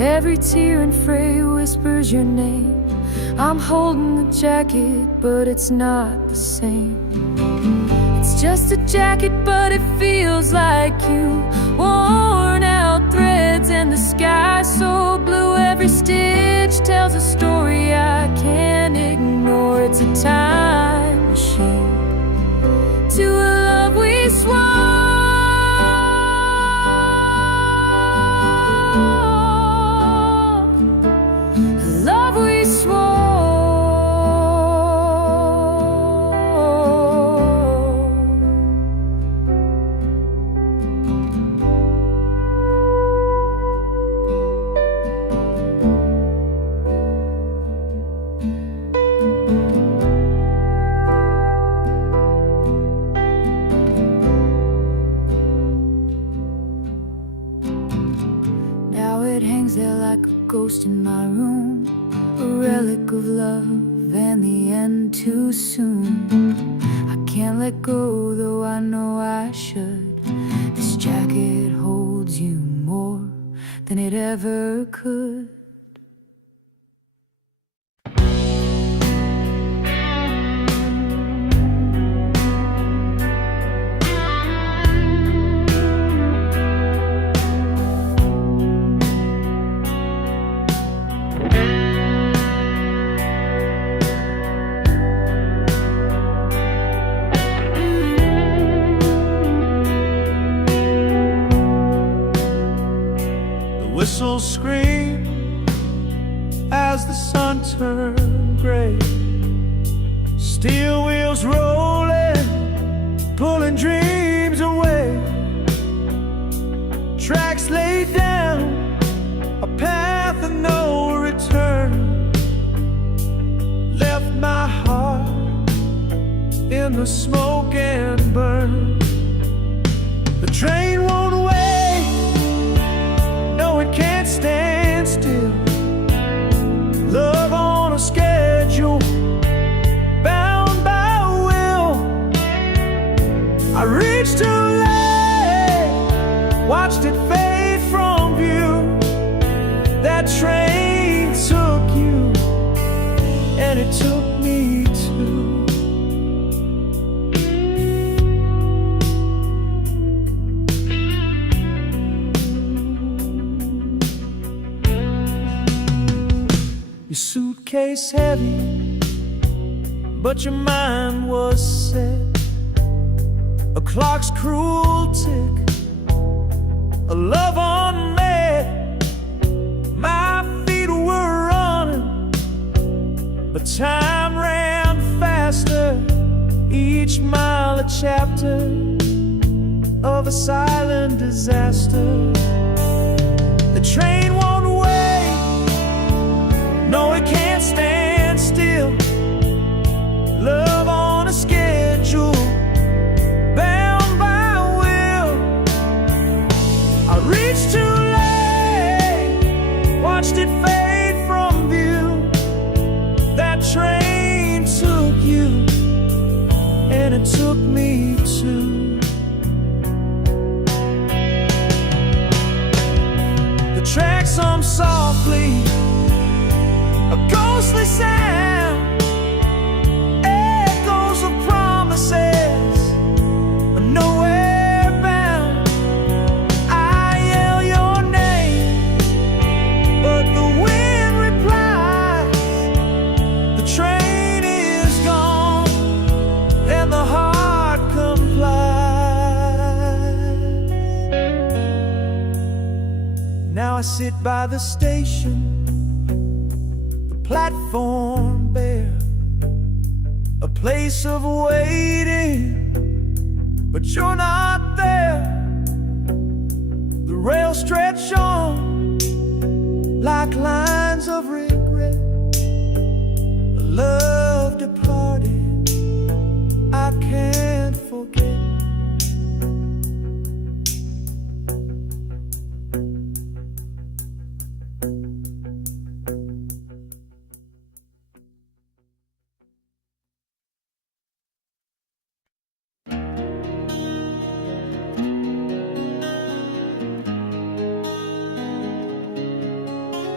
Every tear and fray whispers your name. I'm holding the jacket, but it's not the same. It's just a jacket, but it feels like you. Worn out threads and the sky so blue. Every stitch tells a story I can't ignore. It's a time machine to a love we swore. Love we swore. Now it hangs there like a ghost in my room, a relic of love and the end too soon. I can't let go, though I know I should. This jacket holds you more than it ever could. Whistles scream as the sun turned gray. Steel wheels rolling, pulling dreams away. Tracks laid down, a path of no return. Left my heart in the smoke and burn. The train won't wait, it can't stand still. Love on a schedule, bound by will. I reached too late, watched it fade from view. That train took you, and it took me too. Your suitcase heavy, but your mind was set. A clock's cruel tick, a love unmet. My feet were running, but time ran faster. Each mile a chapter of a silent disaster. The train won't wait, no, it can't stand still. Love on a schedule, bound by will. I reached too late, watched it fade from view. That train took you, and it took me too. The tracks hum softly, a ghostly sound, echoes of promises, nowhere bound. I yell your name, but the wind replies. The train is gone, and the heart complies. Now I sit by the station, platform bare, a place of waiting, but you're not there. The rails stretch on like lines of regret. A love departed, I can't forget.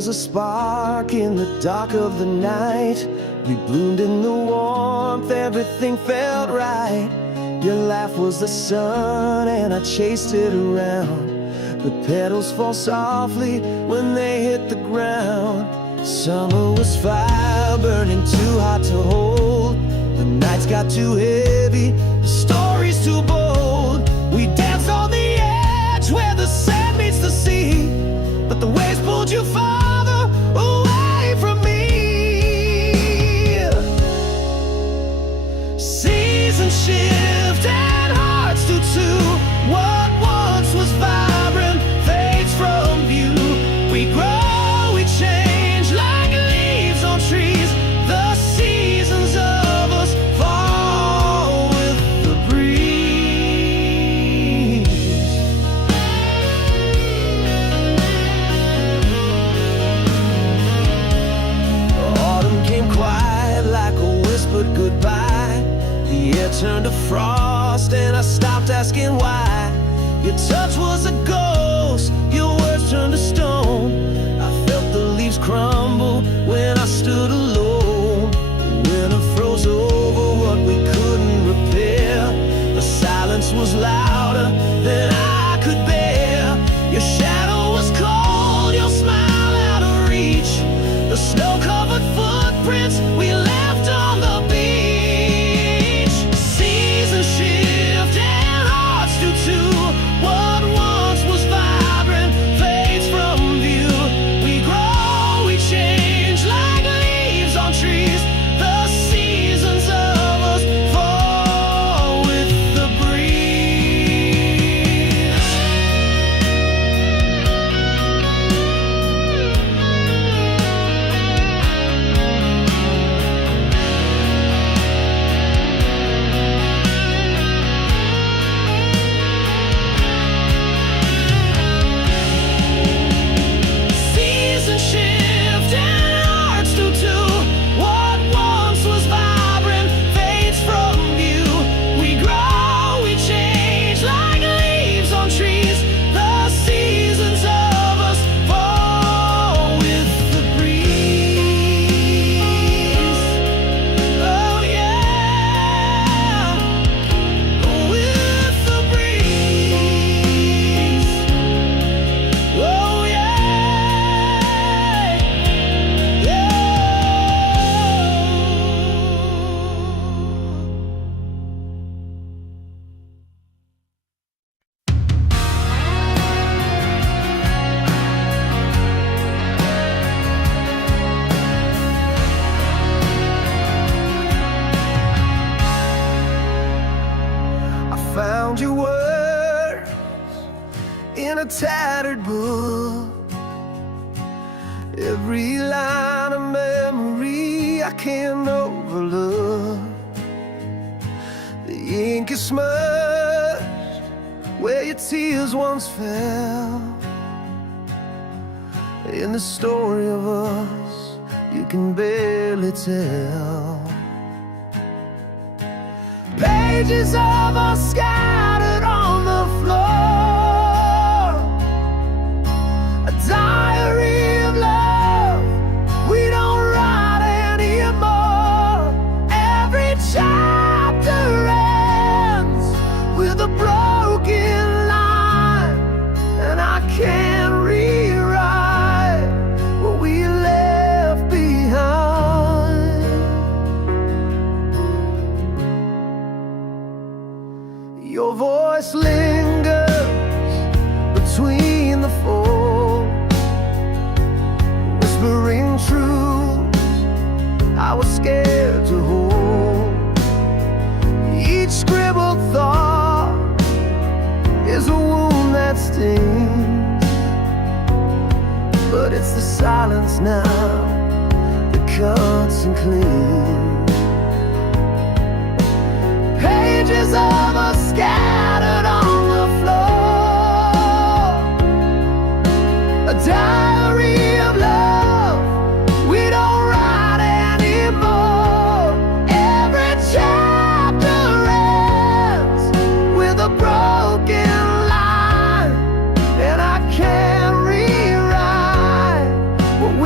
was a spark in the dark of the night. We bloomed in the warmth, everything felt right. Your laugh was the sun and I chased it around. The petals fall softly when they hit the ground. Summer was fire burning too hot to hold. The nights got too heavy, the stories too bold. We danced on the edge where the sand meets the sea, but the waves pulled you farther away from me. Seasons shift and hearts do too. What once was vibrant fades from view. We grow, we change like leaves on trees. The seasons of us fall with the breeze. Autumn came quiet like a whispered goodbye. The air turned to frost and I stopped asking why. Your touch was a ghost, your words turned to stone. I felt the leaves crumble when I stood alone. Winter froze over what we couldn't repair. The silence was louder than I could bear. Your shadow was cold, your smile out of reach. The snow-covered footprints we left on the beach. Seasons shift and hearts do too. What once was vibrant fades from view. We grow, we change like leaves on trees. The seasons of us fall with the breeze. Seasons shift and hearts do too. What once was vibrant fades from view. We grow, we change like leaves on trees. The seasons of us fall with the breeze. Oh yeah, with the breeze. Oh yeah, yeah. I found your words in a tattered book. Every line of memory I can't overlook. The ink is smudged where your tears once fell. In the story of us you can barely tell. Pages of us scattered on the floor. A diary of love we don't write anymore. Every chapter ends with a broken line, and I can't rewrite what we left behind. Your voice lingers between the folds, whispering truths I was scared to hold. Each scribbled thought is a wound that stings, but it's the silence now that cuts and cleans. Pages of us scattered on the floor. A diary of love we don't write anymore. Every chapter ends with a broken line, and I can't rewrite what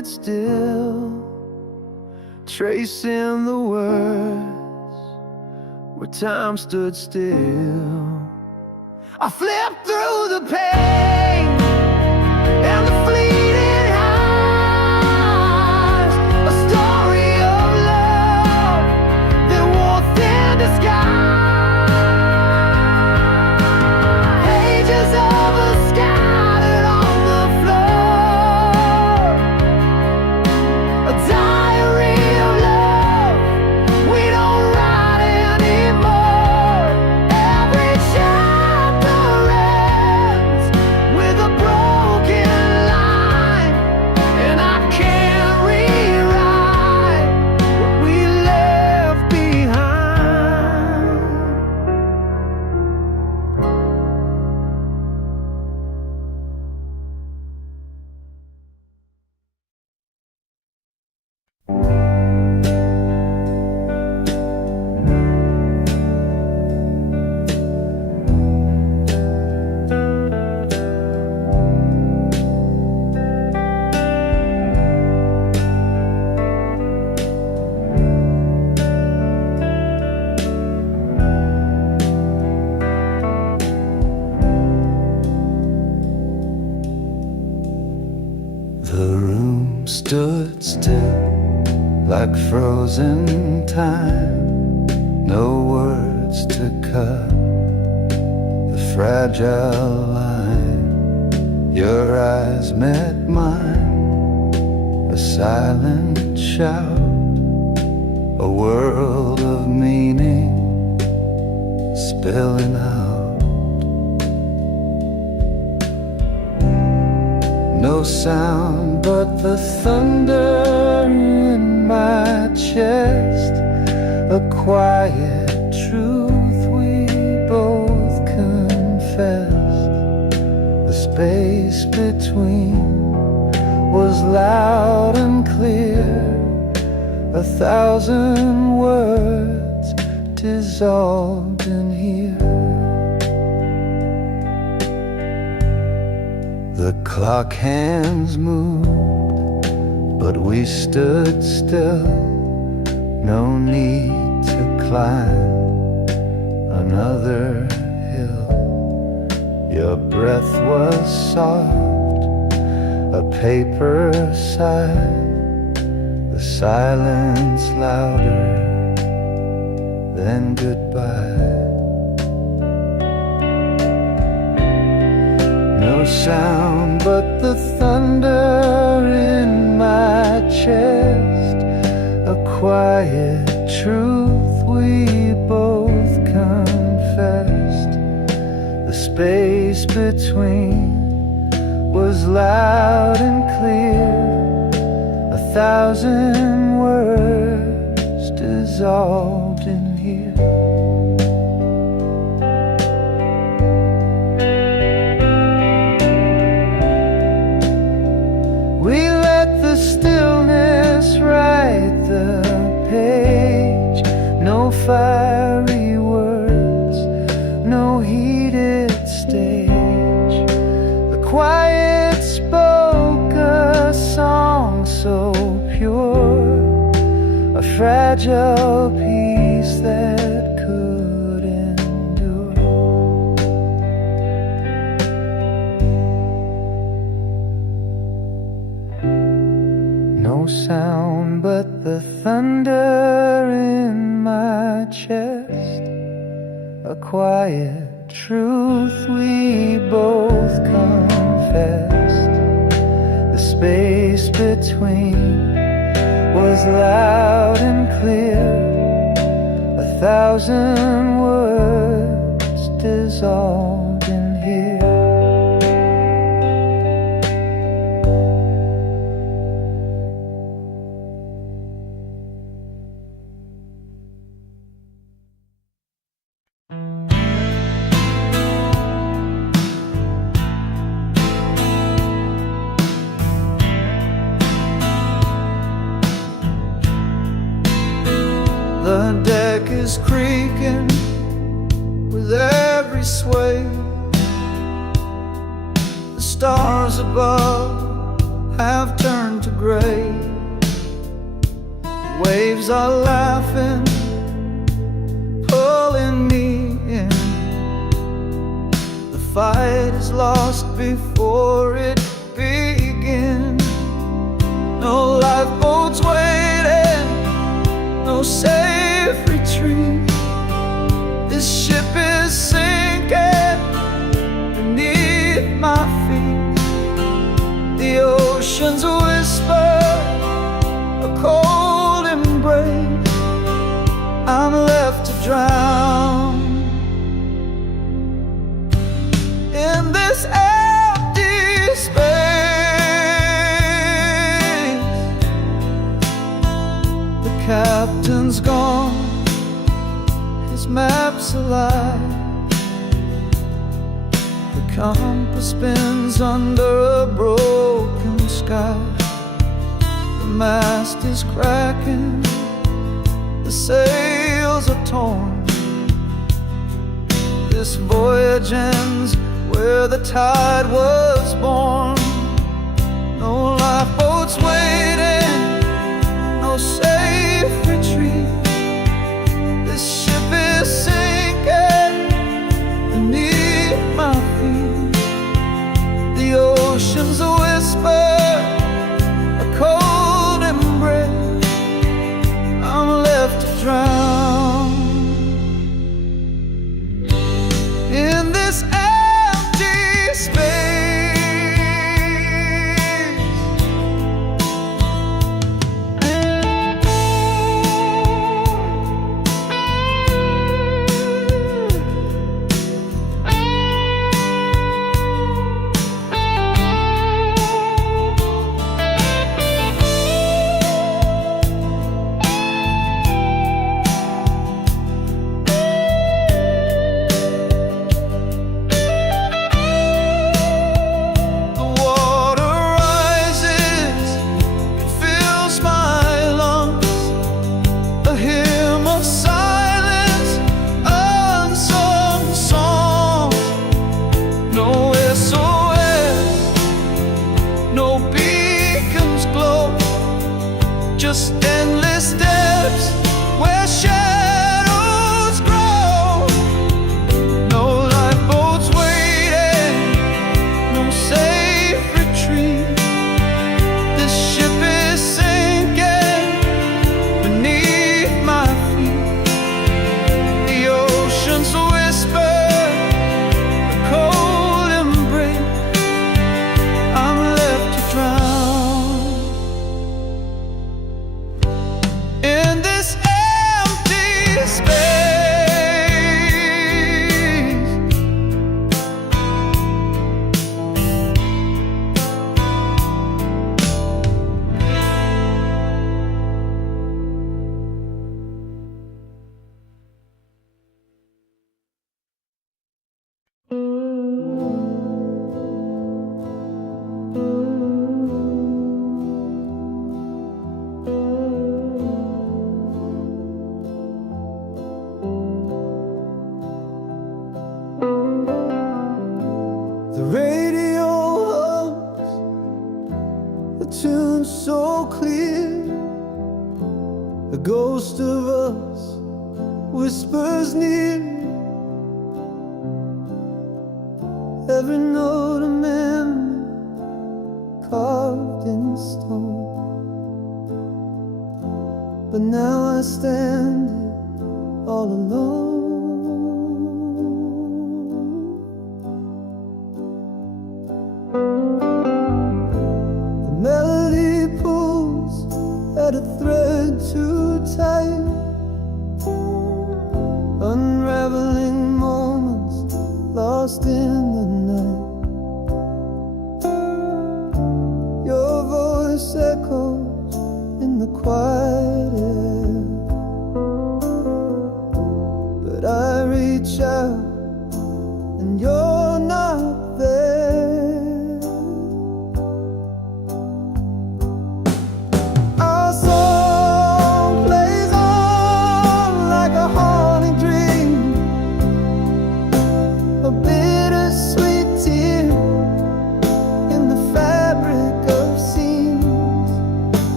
it still, tracing the words where time stood still. I flipped through the pain and the fleeting highs, a story of love that wore thin disguise. Pages of us scattered on the floor, a diary of love we don't write anymore. Every chapter ends with a broken line, and I can't rewrite what we left behind. The room stood still like frozen time, no words to cut the fragile line. Your eyes met mine, a silent shout, a world of meaning spilling out. No sound but the thunder in my chest, a quiet truth we both confessed. The space between was loud and clear, 1,000 words dissolved in here. The clock hands moved, but we stood still. No need to climb another hill. Your breath was soft, a paper sigh, the silence louder than goodbye. No sound but the thunder in my chest, a quiet truth we both confessed. The space between was loud and clear, 1,000 words dissolved in here. We let the stillness write the page. No fiery words, no heated stage. The quiet spoke a song so pure, a fragile piece that could endure. No sound but the thunder in my chest, a quiet truth we both confessed. The space between was loud and clear, 1,000 words dissolved in here. The deck is creaking with every sway. The stars above have turned to gray. Waves are laughing, pulling me in. The fight is lost before it begins. No lifeboats waiting, no safe retreat. This ship is sinking beneath my feet. The oceans whisper a cold embrace. I'm left to drown in this empty space. The captain's gone, his map's alive. The compass spins under a broken sky. The mast is cracking, the sails are torn. This voyage ends where the tide was born. No lifeboats waiting, no safe retreat. This ship is sinking beneath my feet. The oceans whisper a cold embrace. I'm left to drown in this empty space. Just endless steps where shadows grow. No lifeboats waiting, no safe retreat. This ship is sinking beneath my feet. The oceans whisper a cold embrace. I'm left to drown in this empty space. The radio hums a tune so clear. The ghost of us whispers near. Every note a memory carved in stone. But now I stand here all alone. Melody pulls at a thread too tight, unraveling moments lost in the night. Your voice echoes in the quiet air, but I reach out and you're not there. Bittersweet tear in the fabric of sea.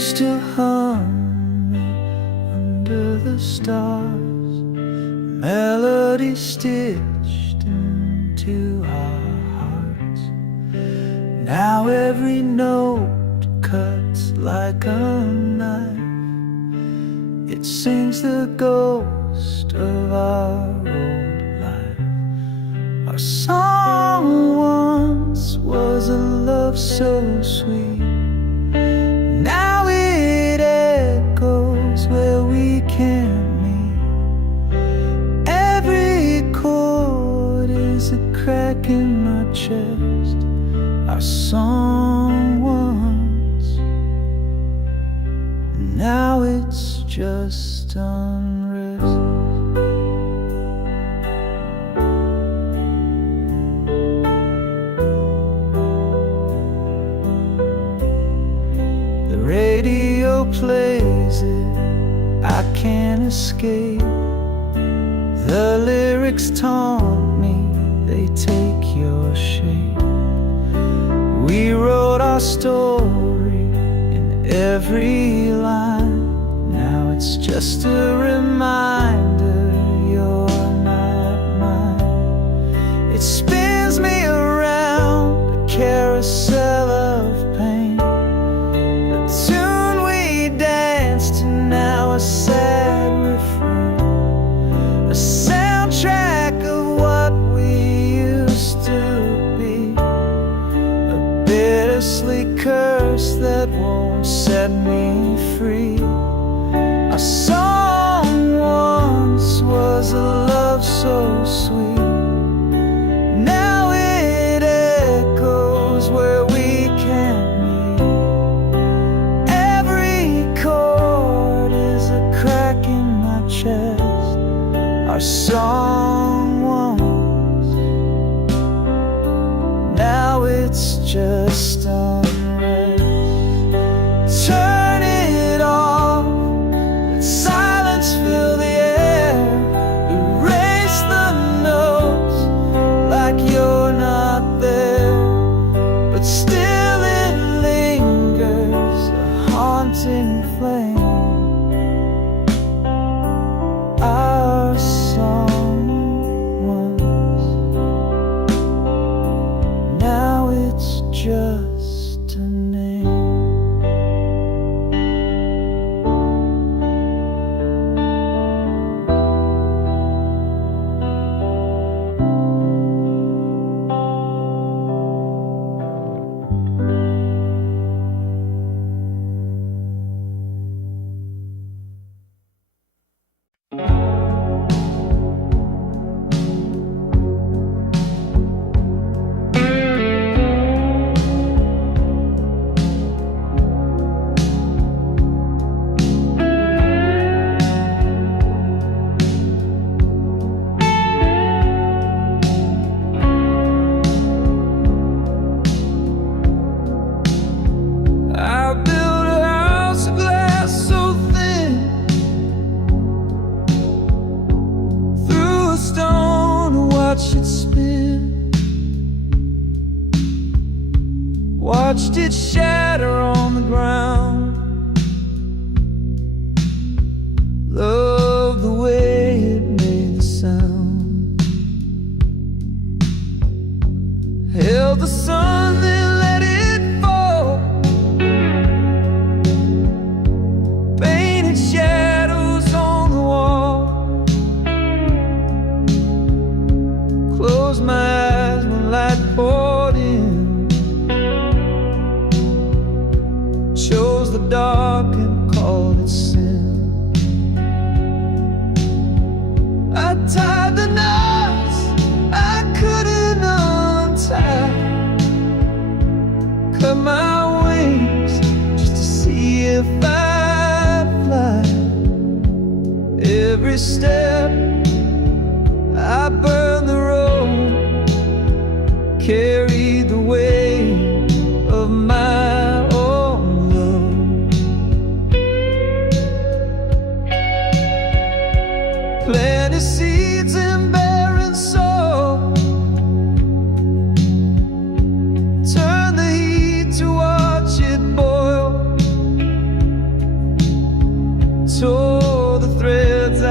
used to hum under the stars, melody stitched into our hearts. Now every note cuts like a knife. It sings the ghost of our old life. Our song once was a love so sweet. Now it echoes where we can't meet. Every chord is a crack in my chest. Our song once, now it's just unrest. The radio plays it, I can't escape. The lyrics taunt me, they take your shape. We wrote our story in every line. Now it's just a reminder you're not mine. It spins me around a carousel of pain. The tune we danced to, now a sad refrain. A soundtrack of what we used to be. A bittersweet curse that won't set me free. Our song once was a love so sweet. Now it echoes where we can't meet. Every chord is a crack in my chest. Our song once, now it's just unrest. Turn it off, let silence fill the air. Erase the notes like you're not there, but still it lingers, a haunting flame. Our song once, now it's just a name. I built a house of glass so thin, threw a stone to watch it spin, watched it shatter on the ground. Loved the way it made the sound. Held the sun, then let it fall. Painted shadows on the wall. Closed my eyes when light poured in. Chose the dark and called it sin. I tied the knots I couldn't untie. Cut my wings just to see if I'd fly. Every step I burned the road, carried the weight of my own love. Planted seeds in barren soil, turn the heat to watch it boil.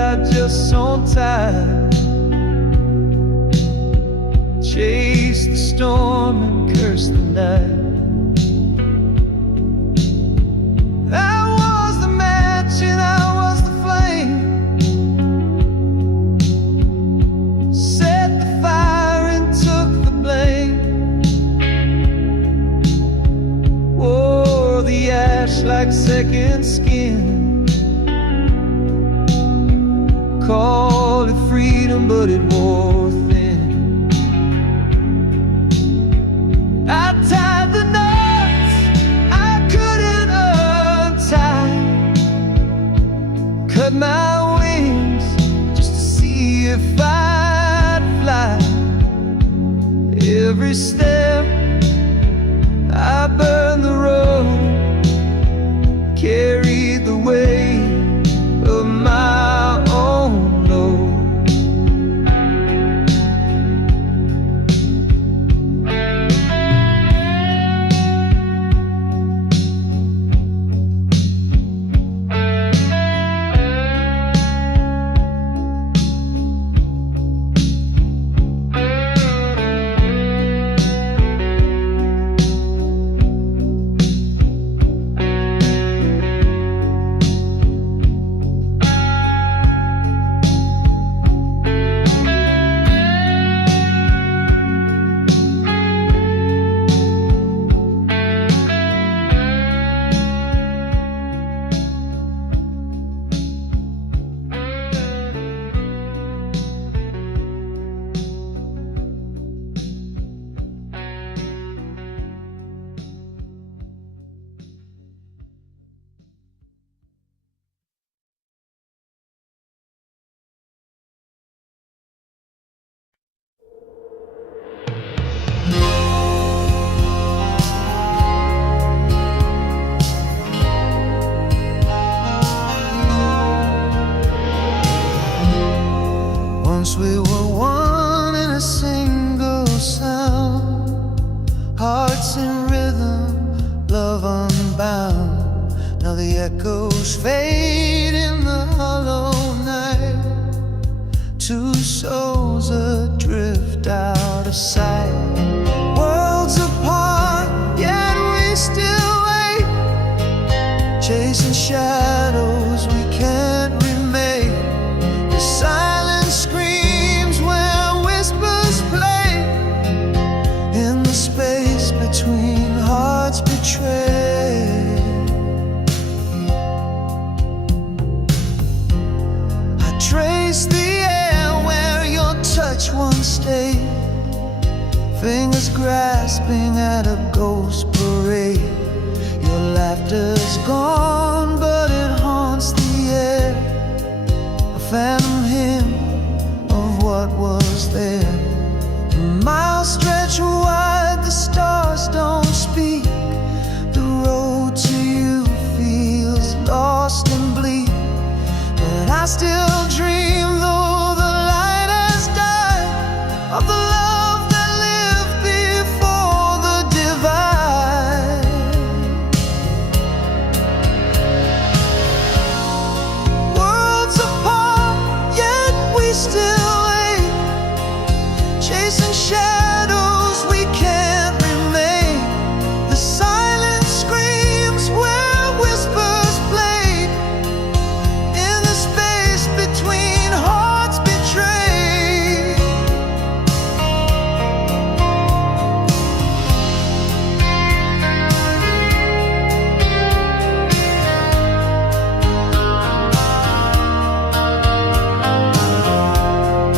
got just so tired. Chase the storm and curse the night. I was the match and I was the flame. Set the fire and took the blame. Wore the ash like second skin. Called it freedom, but it wore thin. I tied the knots I couldn't untie. Cut my wings just to see if I'd fly. Every step I burned the road, carried the weight of my own load. Once we were one in a single sound, hearts in rhythm, love unbound. Now the echoes fade in the hollow night. Two souls adrift out of sight. Worlds apart, yet we still wait. Chasing shadows we can't remake. The silence screams where whispers play. In the space between hearts betrayed, I trace the air where your touch once stayed. Fingers grasping at a ghost parade. Your laughter's gone, but it haunts the air. A phantom hymn of what was there. Miles stretch wide, the stars don't speak. The road to you feels lost and bleak. But I still dream, though the light has died, of the love that lived before the divide. Worlds apart, yet we still wait. Chasing shadows we can't remain. The silence screams where whispers played. In the space between hearts betrayed.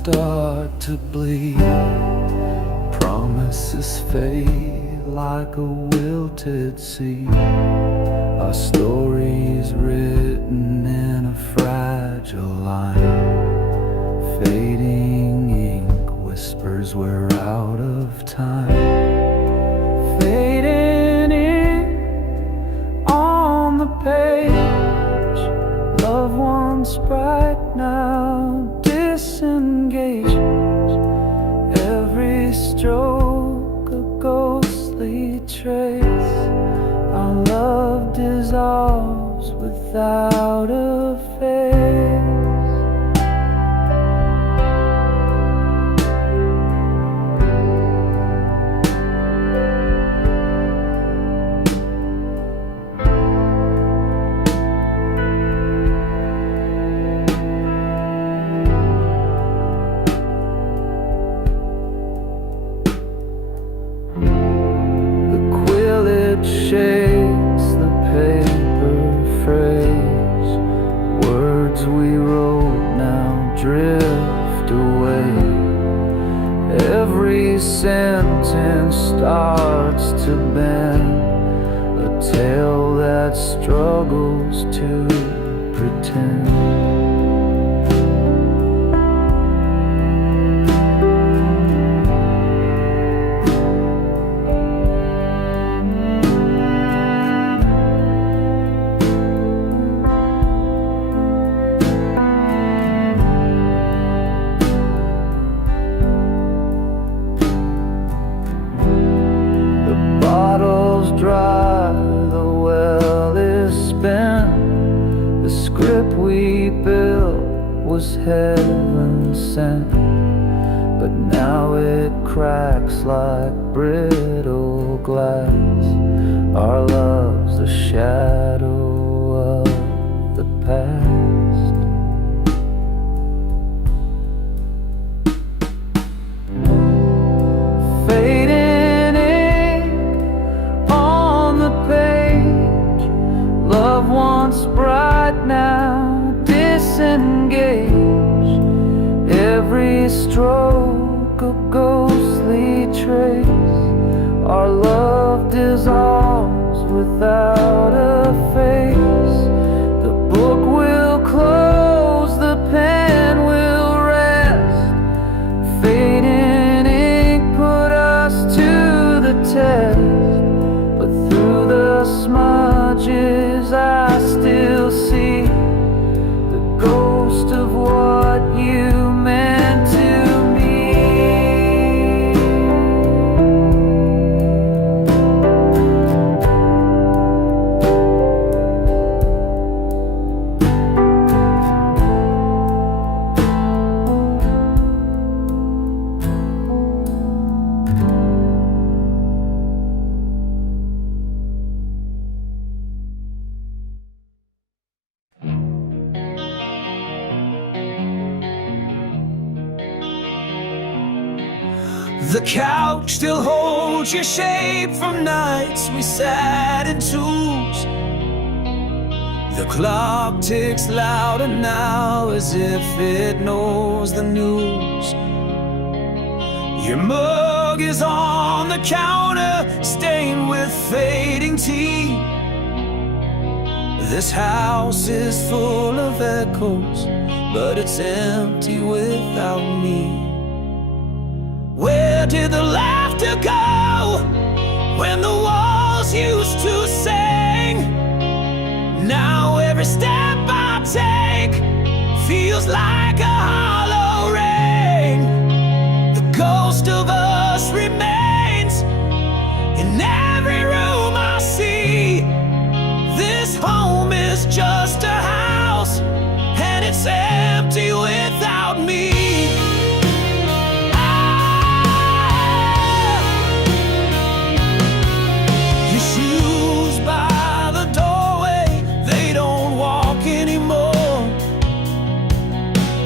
start to bleed. Promises fade like a wilted seed. Our story's written in a fragile line. Fading ink whispers we're out of time. Fading in on the page. Love once bright, now disengages. Every stroke a ghostly trace. Our love dissolves without a face. Shakes the paper phrase. Words we wrote now drift away. Every sentence starts to bend, a tale that struggles to pretend. Dry, the well is spent. The script we built was heaven sent, but now it cracks like brittle glass. Our love's a shadow of the past. Fading love once bright, now disengaged. Every stroke a ghostly trace. Our love dissolves without a face. The book will close, the pen will rest. Fading ink put us to the test, but through the smudges I still see the ghost of what you meant to me. The couch still holds your shape from nights we sat in twos. The clock ticks louder now as if it knows the news. Your mug is on the counter, stained with fading tea. This house is full of echoes, but it's empty without me. Where did the laughter go when the walls used to sing? Now every step I take feels like a hollow ring. The ghost of us remains in every room I see. This home is just a house, and it's empty without me.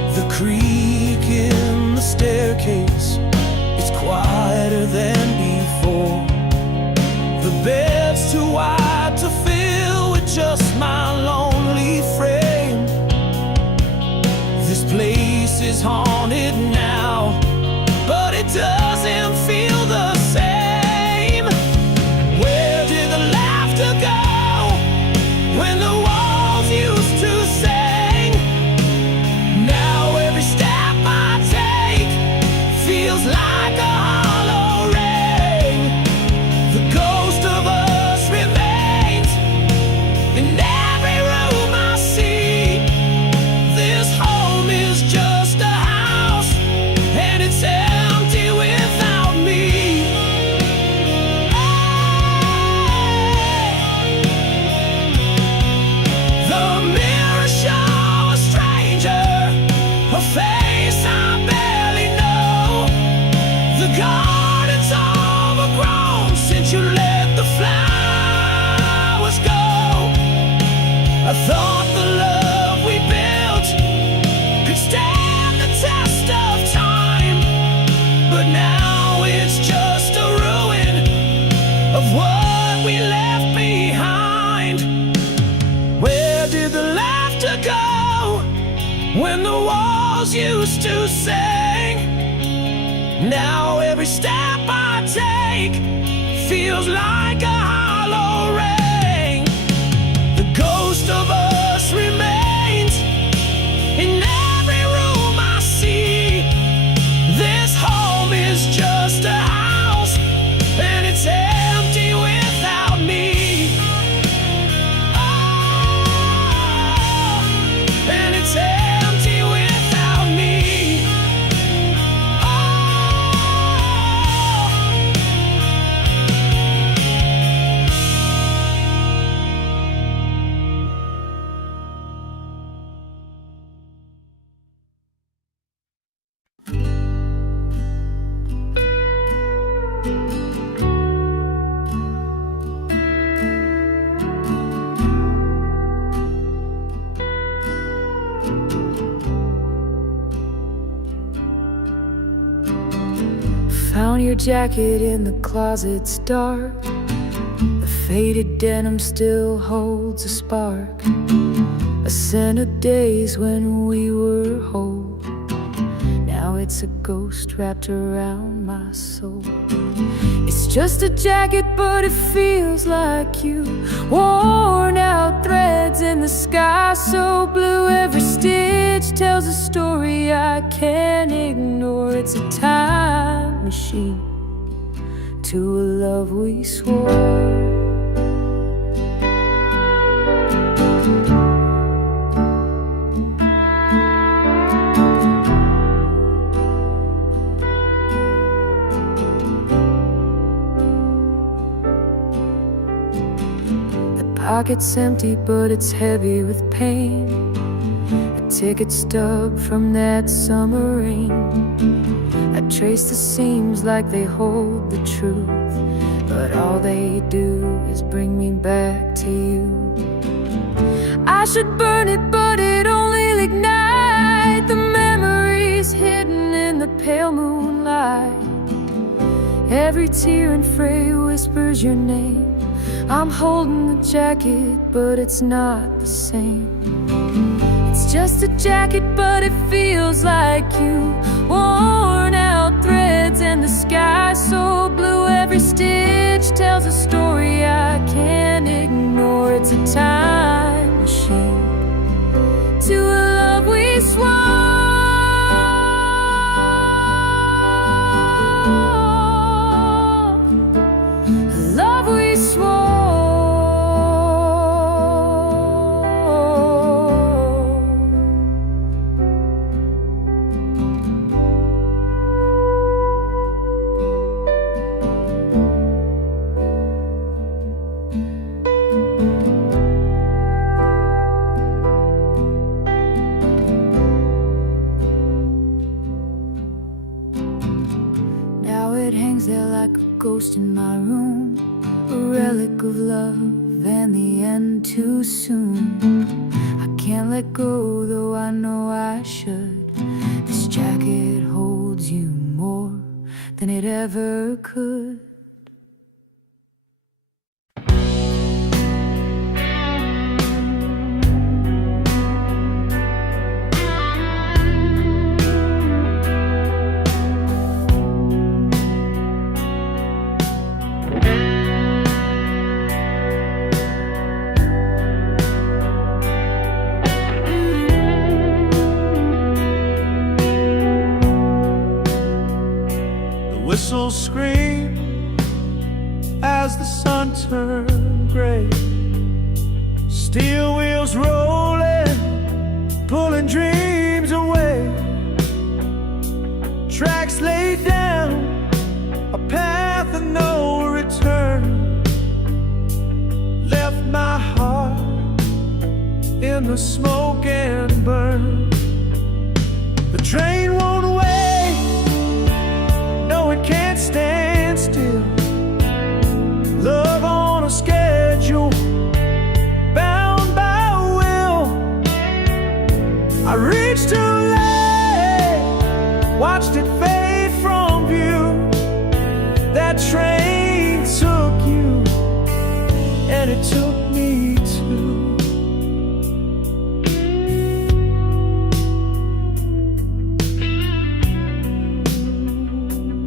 Now every step I take feels like a hollow ring. The ghost of us remains in every room I see. This home is just a house, and it's empty without me. Oh, and it's empty without me. Found your jacket in the closet, it's dark. The faded denim still holds a spark, a scent of days when we were whole. Now it's a ghost wrapped around my soul. It's just a jacket, but it feels like you. Worn out threads in the sky so blue. Every stitch tells a story I can't ignore. It's a time machine to a love we swore. Pocket's empty, but it's heavy with pain. A ticket stub from that summer rain. I trace the seams like they hold the truth, but all they do is bring me back to you. I should burn it, but it only ignite the memories hidden in the pale moonlight. Every tear and fray whispers your name. I'm holding the jacket, but it's not the same. It's just a jacket, but it feels like you. Worn out threads and the sky so blue. Every stitch tells a story I can't ignore. It's a time machine to a love we swore. A love we swore. Ghost in my room, a relic of love and the end too soon. I can't let go, though I know I should. This jacket holds you more than it ever could. Whistles scream as the sun turned gray. Steel wheels rolling, pulling dreams away. Tracks laid down, a path of no return. Left my heart in the smoke and burn. The train won't wait, it can't stand still. Love on a schedule, bound by will. I reached too late, watched it fade from view. That train took you, and it took me too.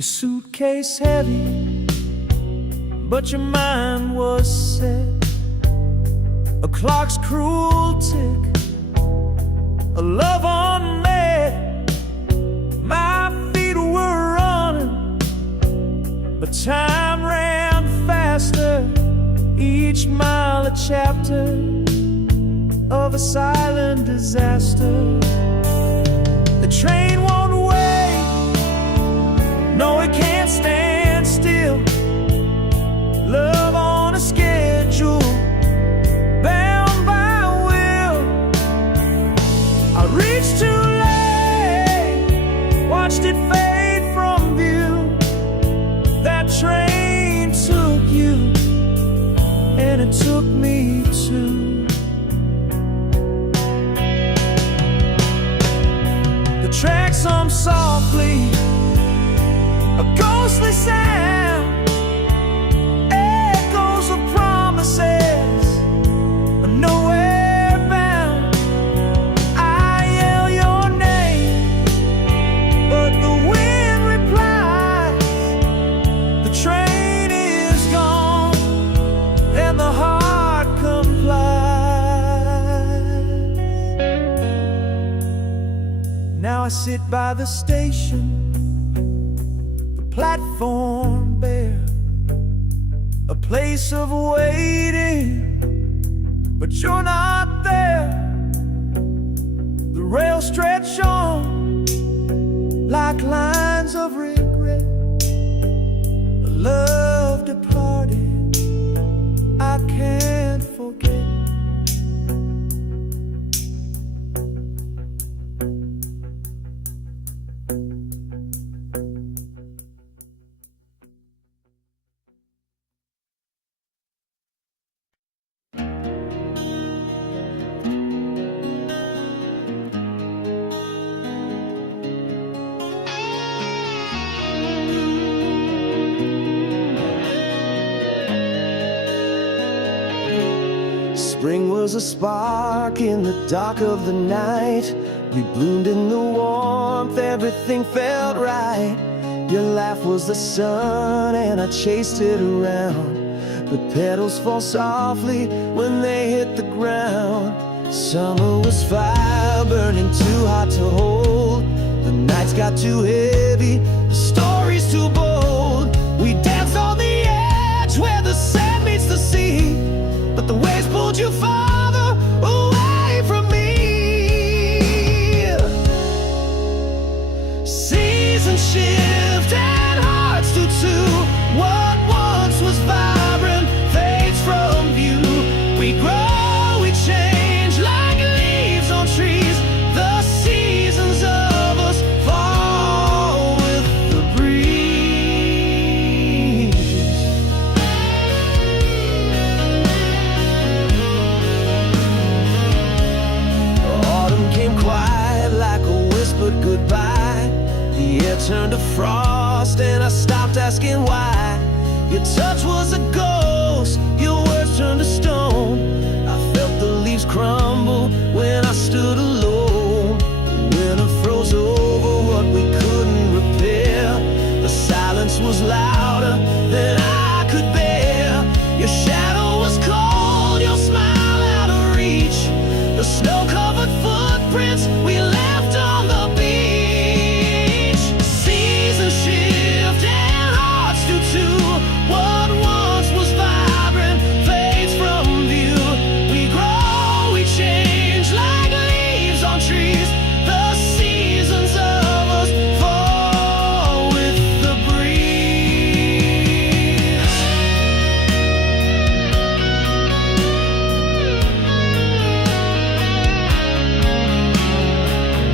your suitcase heavy, but your mind was set. A clock's cruel tick, a love unmet. My feet were running, but time ran faster. Each mile a chapter of a silent disaster. The train won't wait, no, it can't stand still. Love on a schedule, bound by will. I reached too late, watched it fade from view. That train took you, and it took me too. The tracks hum softly, a ghostly sound, echoes of promises, nowhere bound. I yell your name, but the wind replies. The train is gone, and the heart complies. Now I sit by the station, platform bare, a place of waiting, but you're not there. The rails stretch on like lines of regret. A love departed, I can't forget. Spring was a spark in the dark of the night. We bloomed in the warmth, everything felt right. Your laugh was the sun and I chased it around. The petals fall softly when they hit the ground. Summer was fire, burning too hot to hold. The nights got too heavy, the stories too bold. We danced on the edge where the sand meets the sea, but the waves pulled you farther away from me. Seasons shift and hearts do too. What once was vibrant fades from view. We grow, we change like leaves on trees. The seasons of us fall with the breeze. Autumn came quiet like a whispered goodbye. The air turned to frost and I stopped asking why. Your touch was a ghost, your words turned to stone. I felt the leaves crumble when I stood alone. Winter froze over what we couldn't repair. The silence was louder than I could bear. Your shadow was cold, your smile out of reach. The snow-covered footprints we left on the beach. Seasons shift and hearts do too. What once was vibrant fades from view. We grow, we change like leaves on trees. The seasons of us fall with the breeze.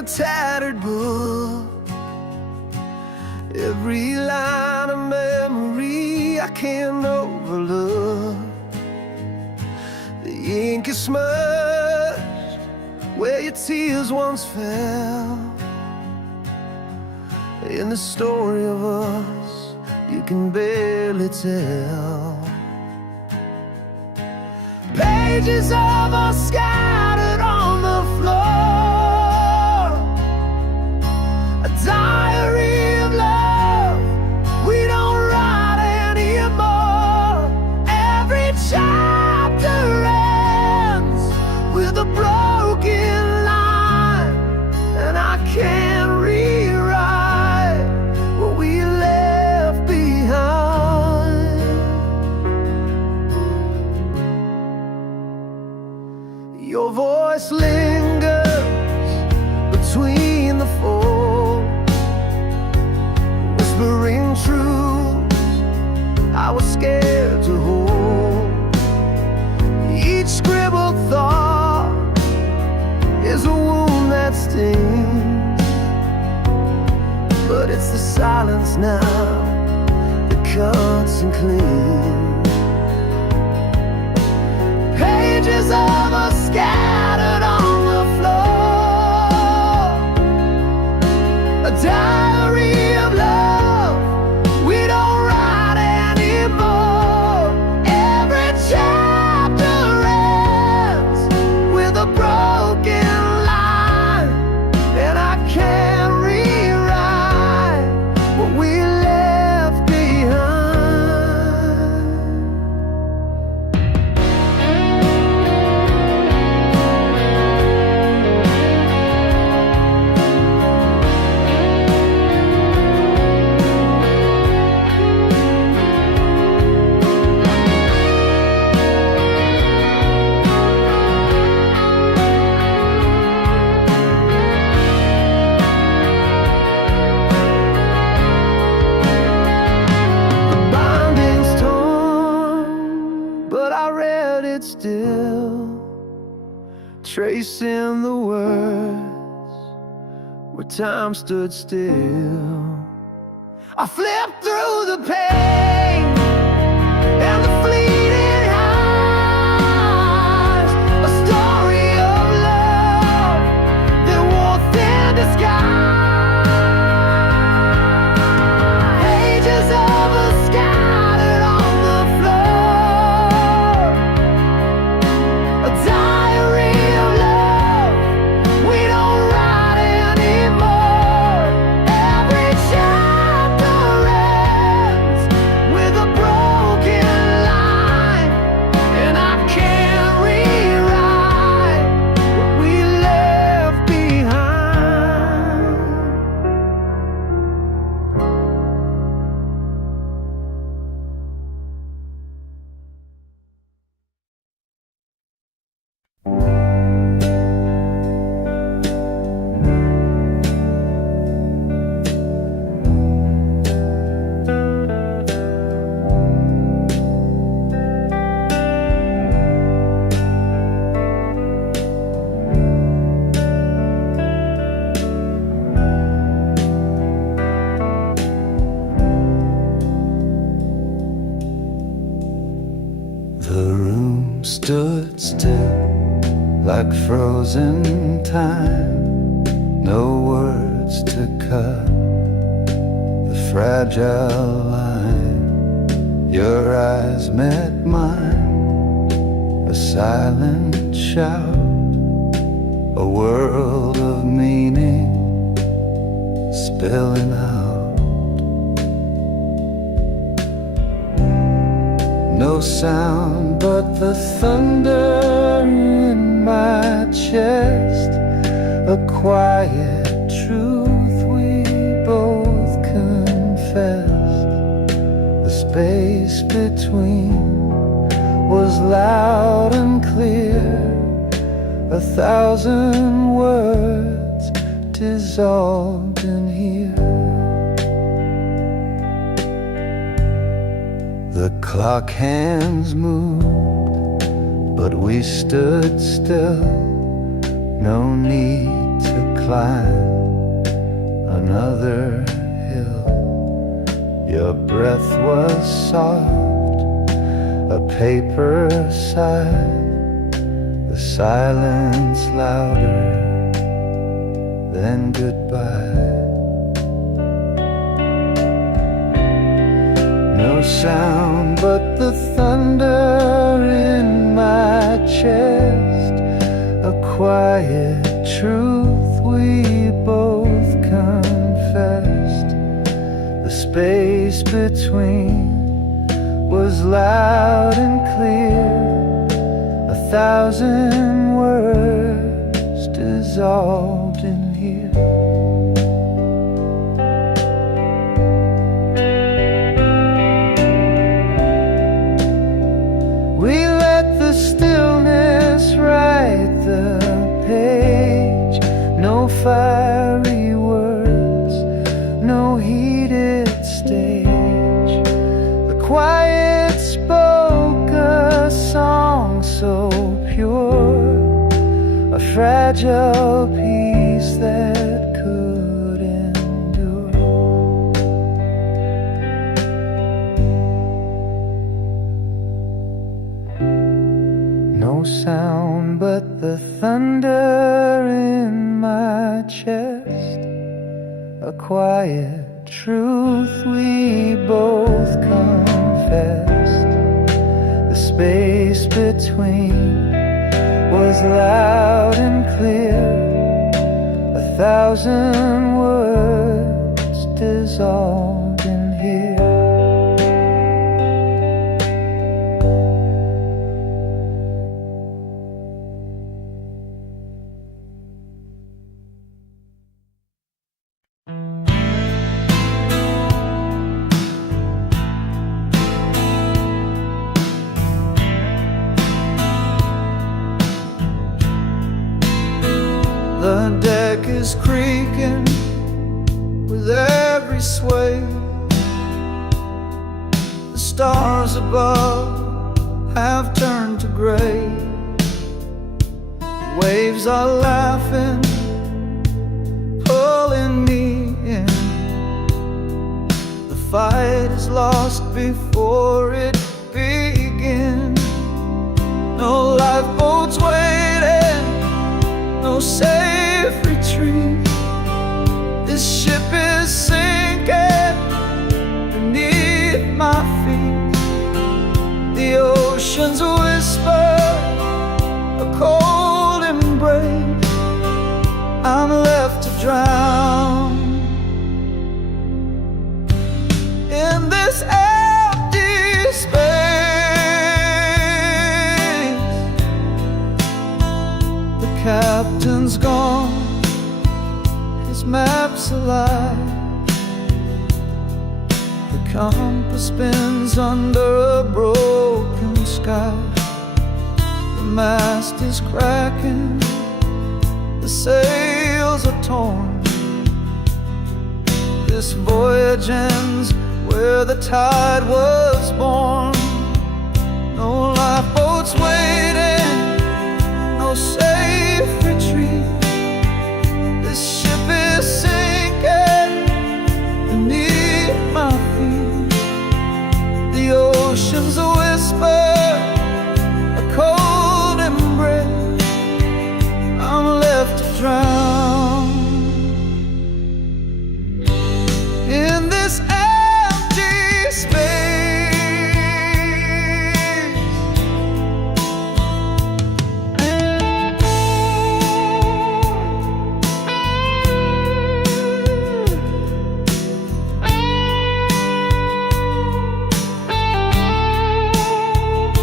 a tattered book. Every line of memory I can't overlook. The ink is smudged where your tears once fell. In the story of us you can barely tell. Pages of us scattered on the floor, a diary of love we don't write anymore. Every chapter ends with a broken line, and I can't rewrite what we left behind. Your voice lingers between the folds, whispering truths I was scared to hold. Each scribbled thought is a wound that stings, but it's the silence now that cuts and cleans. Pages of us scattered on the floor, a diary of love we don't write anymore. Every chapter ends with a broken line, and I can't rewrite what we left behind. Still tracing the words where time stood still. I flipped through the pain and the fleeting highs, a story of love that wore thin disguise. Pages of us scattered on the floor, a diary of love we don't write anymore. Every chapter ends with a broken line, and I can't rewrite what we left behind. The room stood still like frozen time, no words to cut the fragile line. Your eyes met mine, a silent shout, a world of meaning spilling out. No sound but the thunder in my chest, a quiet truth we both confessed. The space between was loud and clear, 1,000 words dissolved in here. The clock hands moved, but we stood still. No need to climb climb another hill. Your breath was soft, a paper sigh, the silence louder than goodbye. No sound but the thunder in my chest, a quiet truth we both confessed. The space between was loud and clear, 1,000 words dissolved in here. We let the stillness write the page. No fiery words, no heated stage. The quiet spoke a song so pure, a fragile piece that could endure. No sound but the thunder in my chest, a quiet truth we both confessed. The space between was loud and clear, 1,000 words dissolved in here. The deck is creaking with every sway. The stars above have turned to gray. Waves are laughing, pulling me in. The fight is lost before it begins. No lifeboats waiting, no safe retreat. This ship is sinking beneath my feet. The ocean's whisper, a cold embrace. I'm left to drown in this empty space. The captain's gone, his map's alive. The compass spins under a broken sky. The mast is cracking, the sails are torn. This voyage ends where the tide was born. No lifeboats waiting, no safe retreat. This ship is sinking beneath my feet. The ocean's a whisper, a cold embrace. I'm left to drown in this empty space.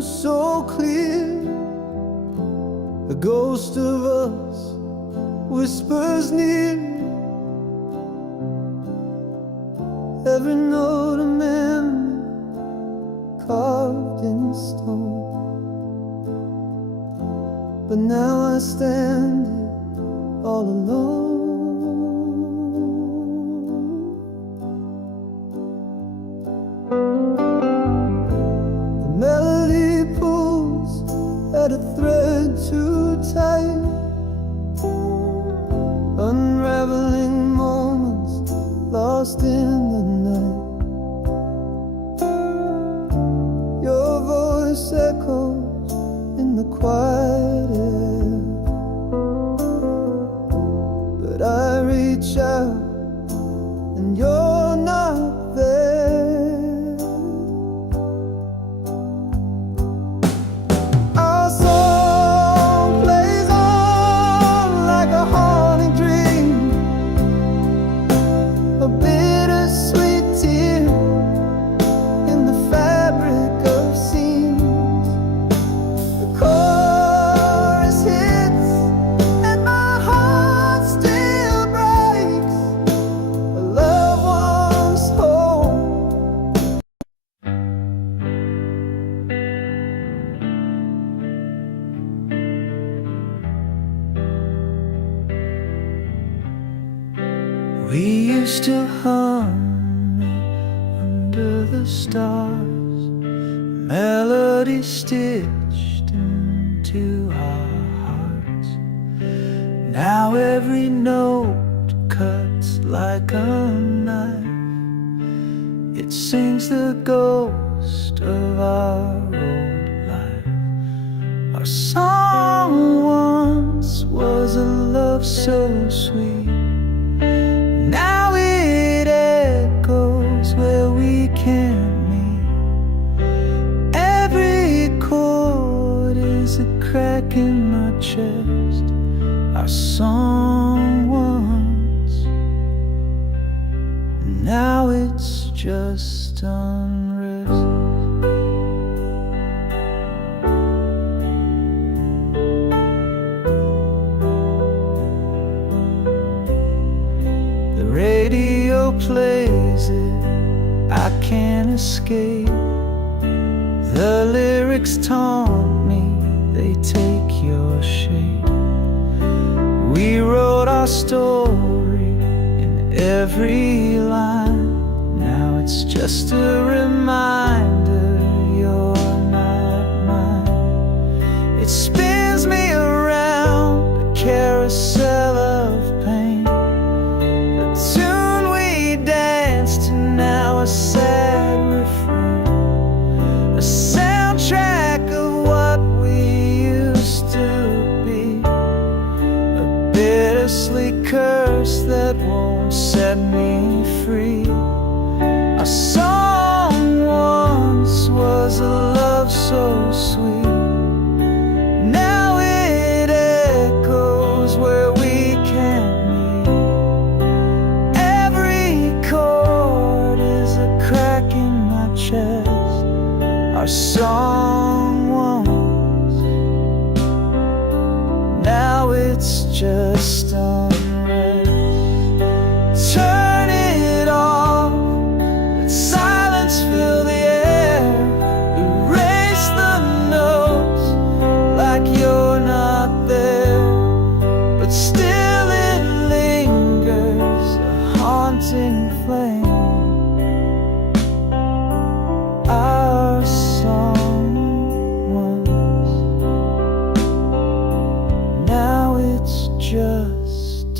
seems so clear. The ghost of us whispers near. Every note a memory carved in stone. But now I stand here all alone. The melody pulls at a thread too tight, unraveling moments lost in the night. Your voice echoes in the quiet air, but I reach out and you're not there. Our song plays on like a haunting dream, a bittersweet tear in the fabric of scenes. The chorus hits and my heart still breaks. A loved one's home. We used to hum under the stars, melody stitched into our hearts. Now every note cuts like a knife. It sings the ghost of our old life. Our song once was a love so sweet. Now it echoes where we can't meet. Every chord is a crack in my chest. Our song once, now it's just unrest. The radio plays it, I can't escape. The lyrics taunt me, they take your shape. We wrote our story in every line. Now it's just a reminder you're not mine. It spins me around a carousel of pain. The tune we danced to, now a sad refrain, a soundtrack of what we used to be, a bittersweet curse that won't set me free. Our song once was a love so sweet. Now it echoes where we can't meet. Every chord is a crack in my chest. Our song once, now it's just unrest. Turn it off, let silence fill the air. Erase the notes like you're not there, but still it lingers, a haunting flame. Our song once, now it's just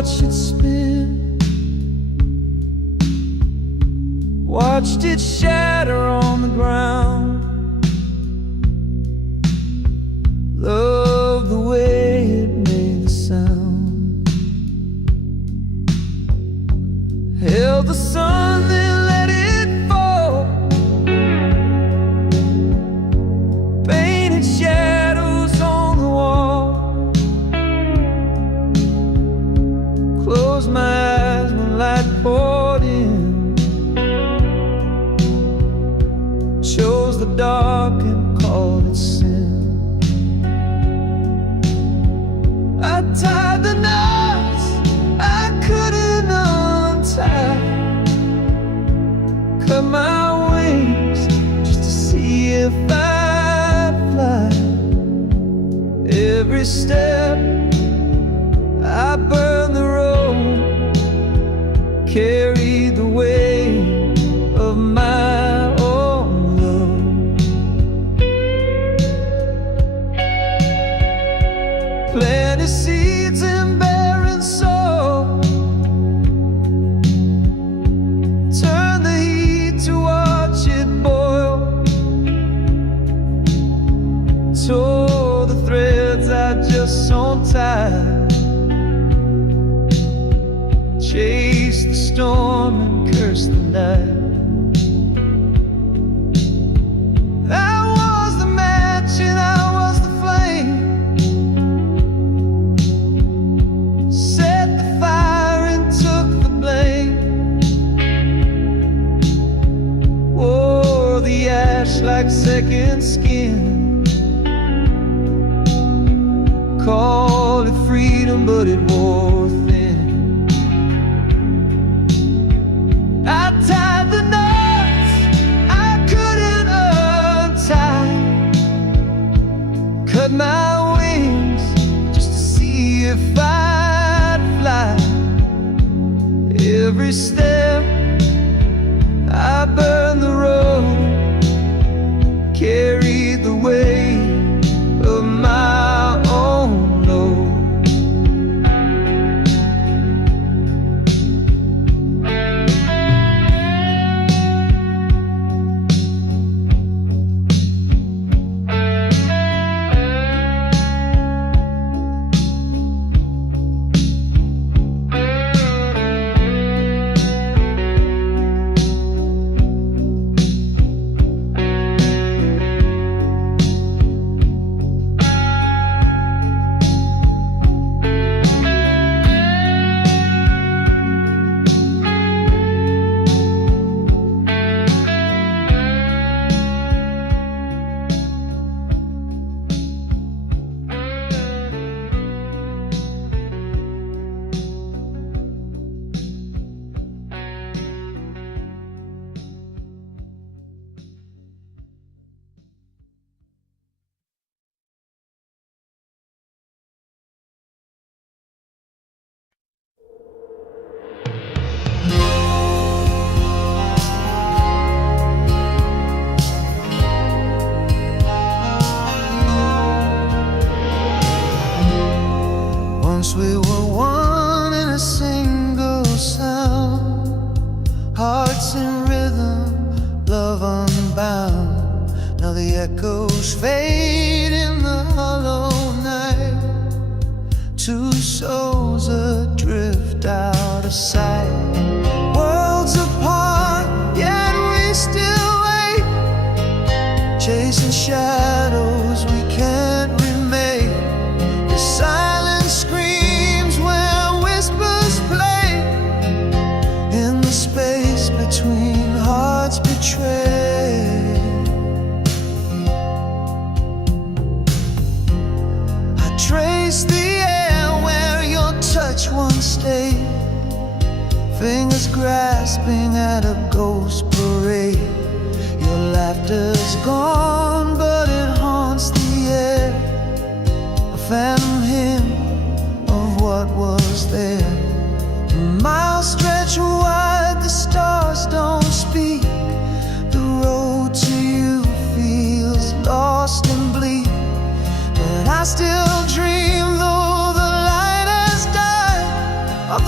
watch it spin, watched it shatter on the ground. Love the way it made the sound. Held the sun, then let it fall. Painted shadows on the wall. Closed my eyes when light poured in. Chose the dark and called it sin. I tied the knots I couldn't untie. Cut my wings just to see if I'd fly. Every step I burned the road, carried the weight of my own love. Planted seeds in barren soil, turn the heat to watch it boil. Tore the threads I just sewn tight. Chase the storm and curse the night. I was the match and I was the flame. Set the fire and took the blame. Wore the ash like second skin. Called it freedom, but it wore thin. I tied the knots I couldn't untie. Cut my wings just to see if I'd fly. Every step I burned the road, carried the weight of my own load. Once we were one in a single sound, hearts in rhythm, love unbound. Now the echoes fade in the hollow night. Two souls adrift out of sight. Worlds apart, yet we still wait. Chasing shadows we can't remake. The silence screams where whispers play. In the space between hearts betrayed. I trace the air where your touch once stayed. Fingers grasping at a ghost parade. Your laughter's gone, but it haunts the air. A phantom hymn of what was there. Miles stretch wide, the stars don't speak. The road to you feels lost and bleak. But I still dream, though the light has died, of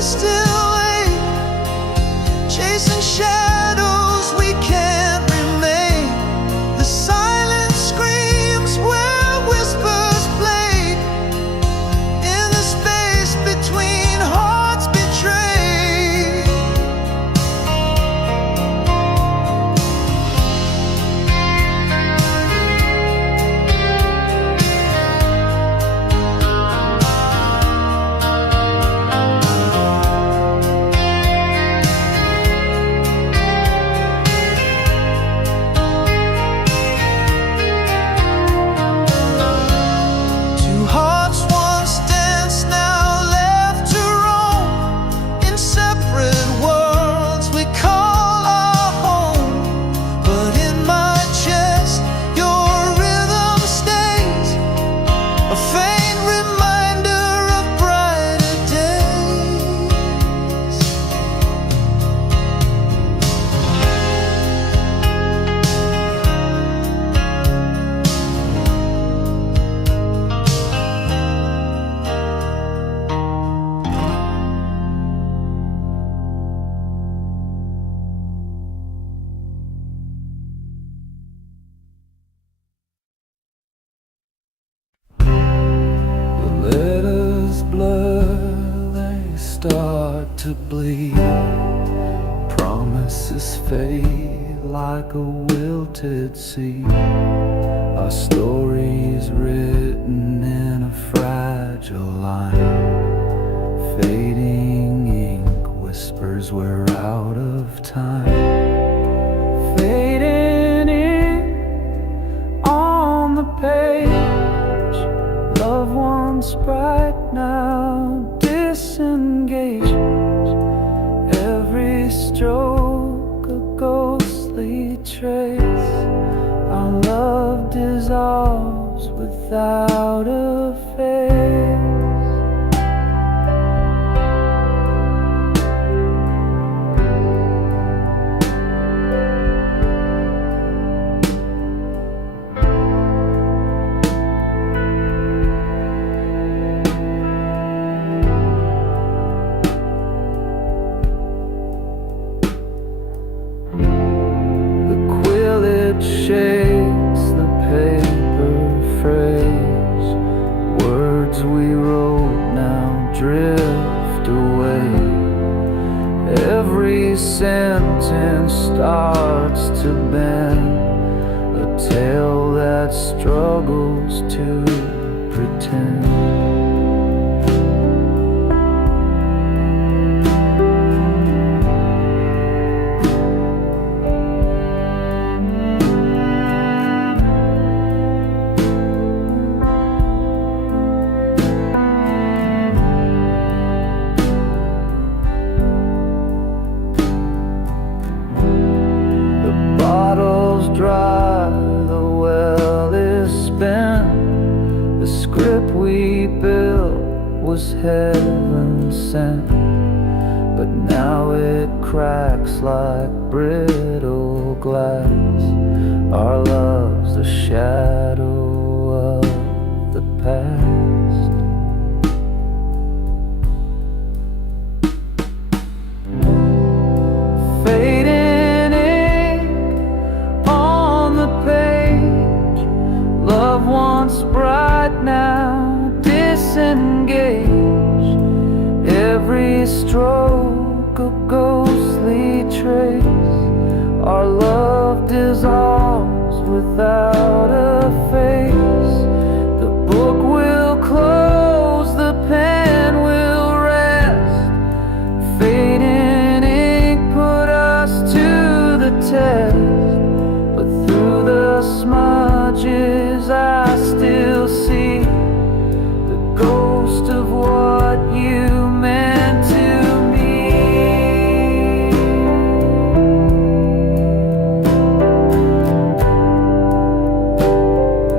still wait, chasing shadows we can't remain. The silence screams where whispers played, in the space between hearts betrayed. Two hearts once danced, now left to roam, in separate worlds we call our home. But in my chest your rhythm stays, a faint reminder of brighter days. The letters blur, they start to bleed. Promises fade like a wilted seed. Our stories written in a fragile line. Fading ink whispers we're out of time. Fading ink on the page. Love once bright, now disengaged. Every stroke a ghostly trace. Our love dissolves without a face. Shakes the paper phrase. Words we wrote now drift away. Every sentence starts to bend, a tale that struggles to pretend. Dry, the well is spent. The script we built was heaven sent, but now it cracks like brittle glass. Our love's a shadow of the past. Fading love once bright, now disengaged. Every stroke a ghostly trace. Our love dissolves without a face. The book will close, the pen will rest. Fading ink put us to the test, but through the smudges I still see the ghost of what you meant to me.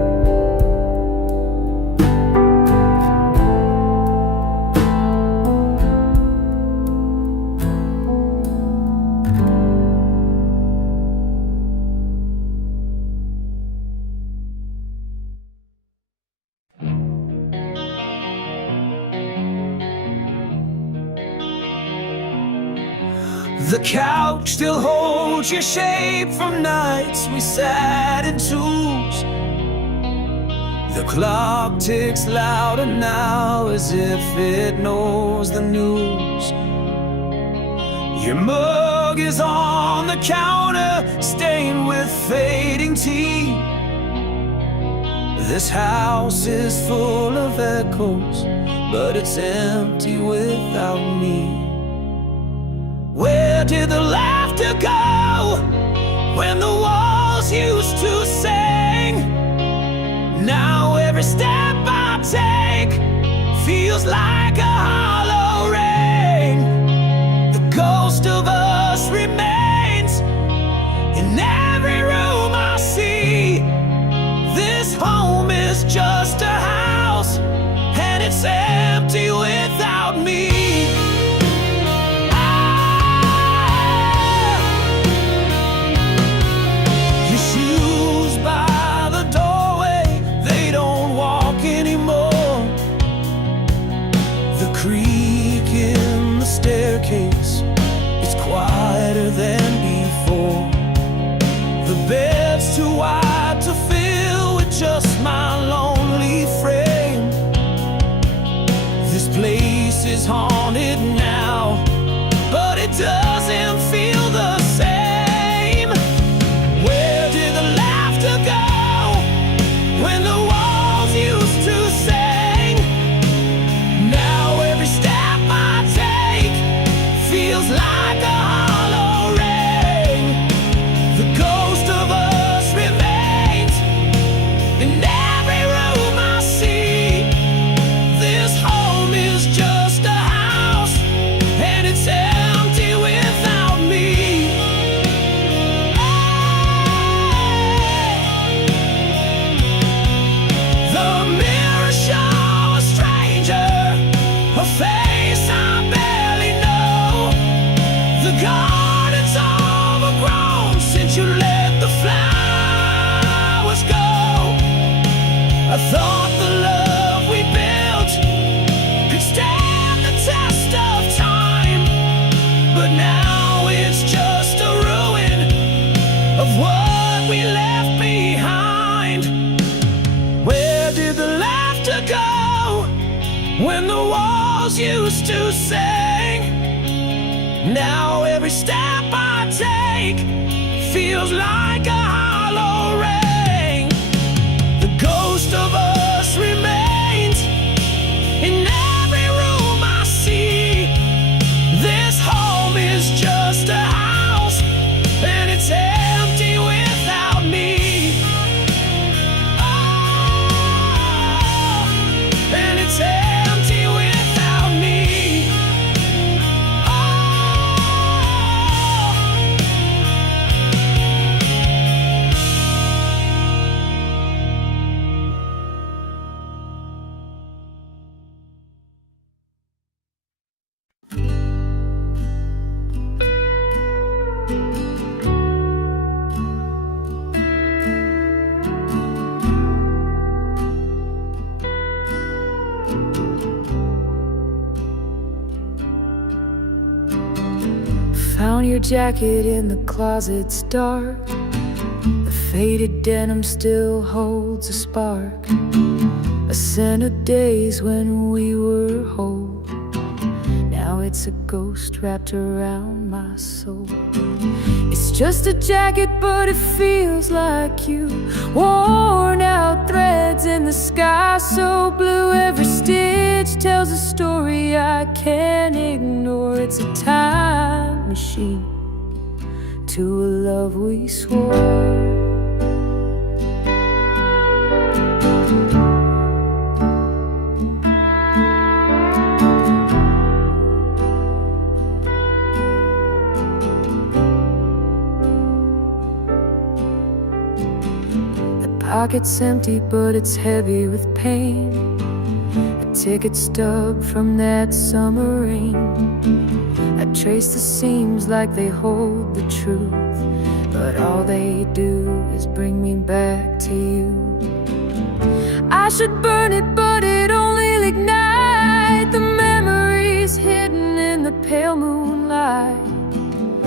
The couch still holds your shape from nights we sat in twos. The clock ticks louder now as if it knows the news. Your mug is on the counter, stained with fading tea. This house is full of echoes, but it's empty without me. Where did the laughter go when the walls used to sing? Now every step I take feels like a hollow ring. The ghost of us remains in every room I see. This home is just a house, and it's empty without me. Your shoes by the doorway, they don't walk anymore. The creak in the staircase, it's quieter than before. The bed's too wide to fill with just my lonely frame. This place is haunted now, but it doesn't feel the same. Where did the laughter go when the walls used to sing? Now every step I take feels like a hollow ring. The ghost of us remains in every room I see. This home is just a house, and it's empty without me. The mirror shows a stranger, a face I barely know. The garden's overgrown since you let the flowers go. I thought the love we built could stand the test of time, but now it's just a ruin of what we left behind. Where did the laughter go when the walls used to sing? Now every step I take feels like a hollow ring. The ghost of us remains in every room I see. This home is just a house, and it's empty without me. Oh, and it's empty without me. Found your jacket in the closet, it's dark. The faded denim still holds a spark, a scent of days when we were whole. Now it's a ghost wrapped around my soul. It's just a jacket, but it feels like you. Worn out threads in the sky so blue. Every stitch tells a story I can't ignore. It's a time machine to a love we swore. Pocket's empty, but it's heavy with pain. A ticket stub from that summer rain. I trace the seams like they hold the truth, but all they do is bring me back to you. I should burn it, but it only ignites the memories hidden in the pale moonlight.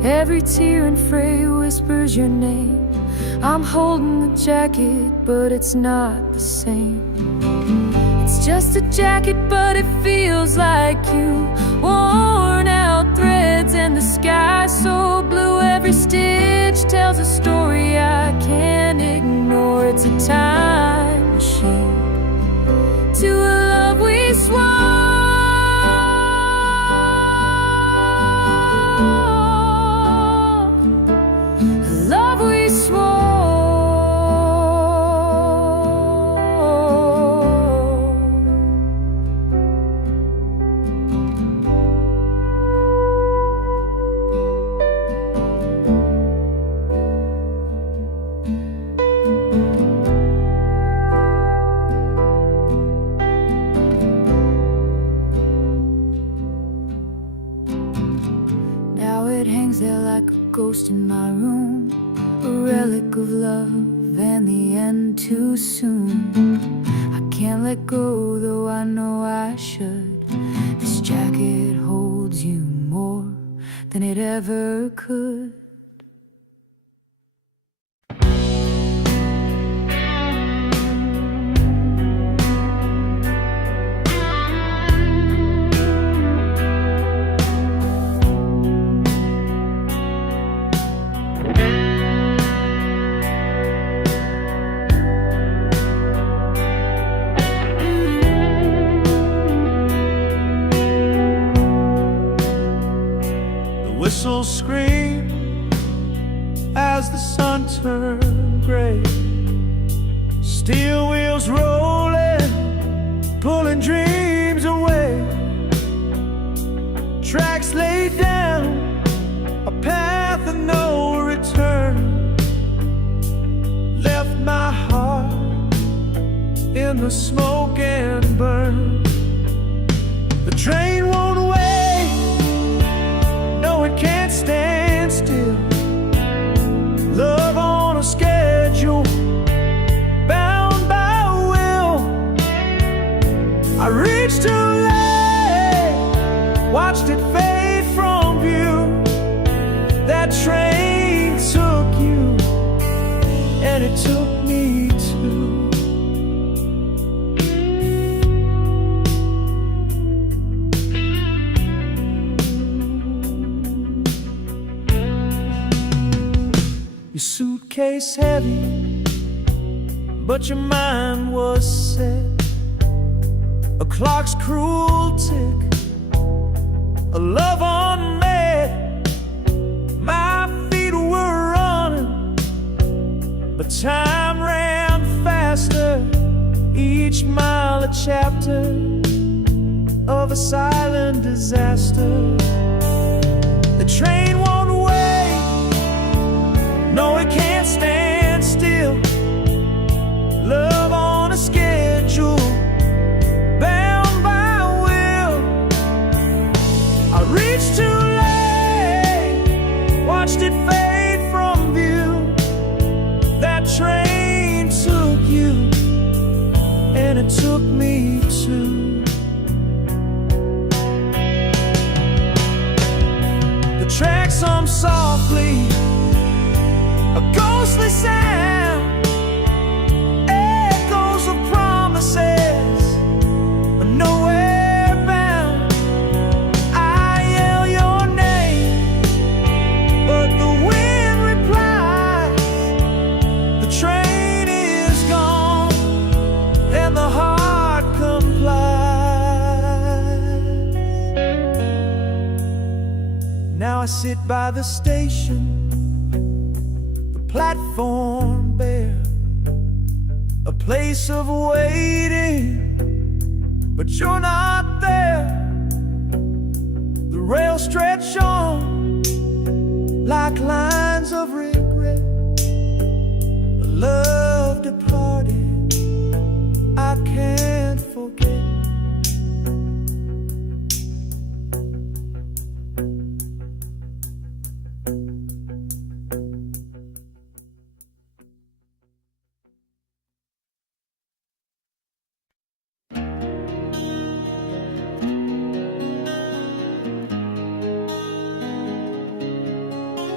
Every tear and fray whispers your name. I'm holding the jacket, but it's not the same. It's just a jacket, but it feels like you. Worn out threads and the sky so blue. Every stitch tells a story I can't ignore. It's a time machine to a love we swore. Love we swore. Now it hangs there like a ghost in my room, a relic of love and the end too soon. I can't let go, though I know I should. This jacket holds you more than it ever could. Whistles scream as the sun turned gray. Steel wheels rolling, pulling dreams away. Tracks laid down, a path of no return. Left my heart in the smoke and burn. The train won't wait, it can't stand still. Love on a schedule, bound by will. I reached too late, watched it fade from view. That train took you, and it took me too. Your suitcase heavy, but your mind was set. A clock's cruel tick, a love unmet. My feet were running, but time ran faster. Each mile a chapter of a silent disaster. The train won't wait, no, it can't stand still. Love on a schedule, bound by will. I reached too late, watched it fade from view. That train took you, and it took me too. The tracks hum softly, a ghostly sound, echoes of promises, but nowhere bound. I yell your name, but the wind replies. The train is gone, and the heart complies. Now I sit by the station, platform bare, a place of waiting, but you're not there. The rail stretch on like lines of regret. A love departed, I can't forget.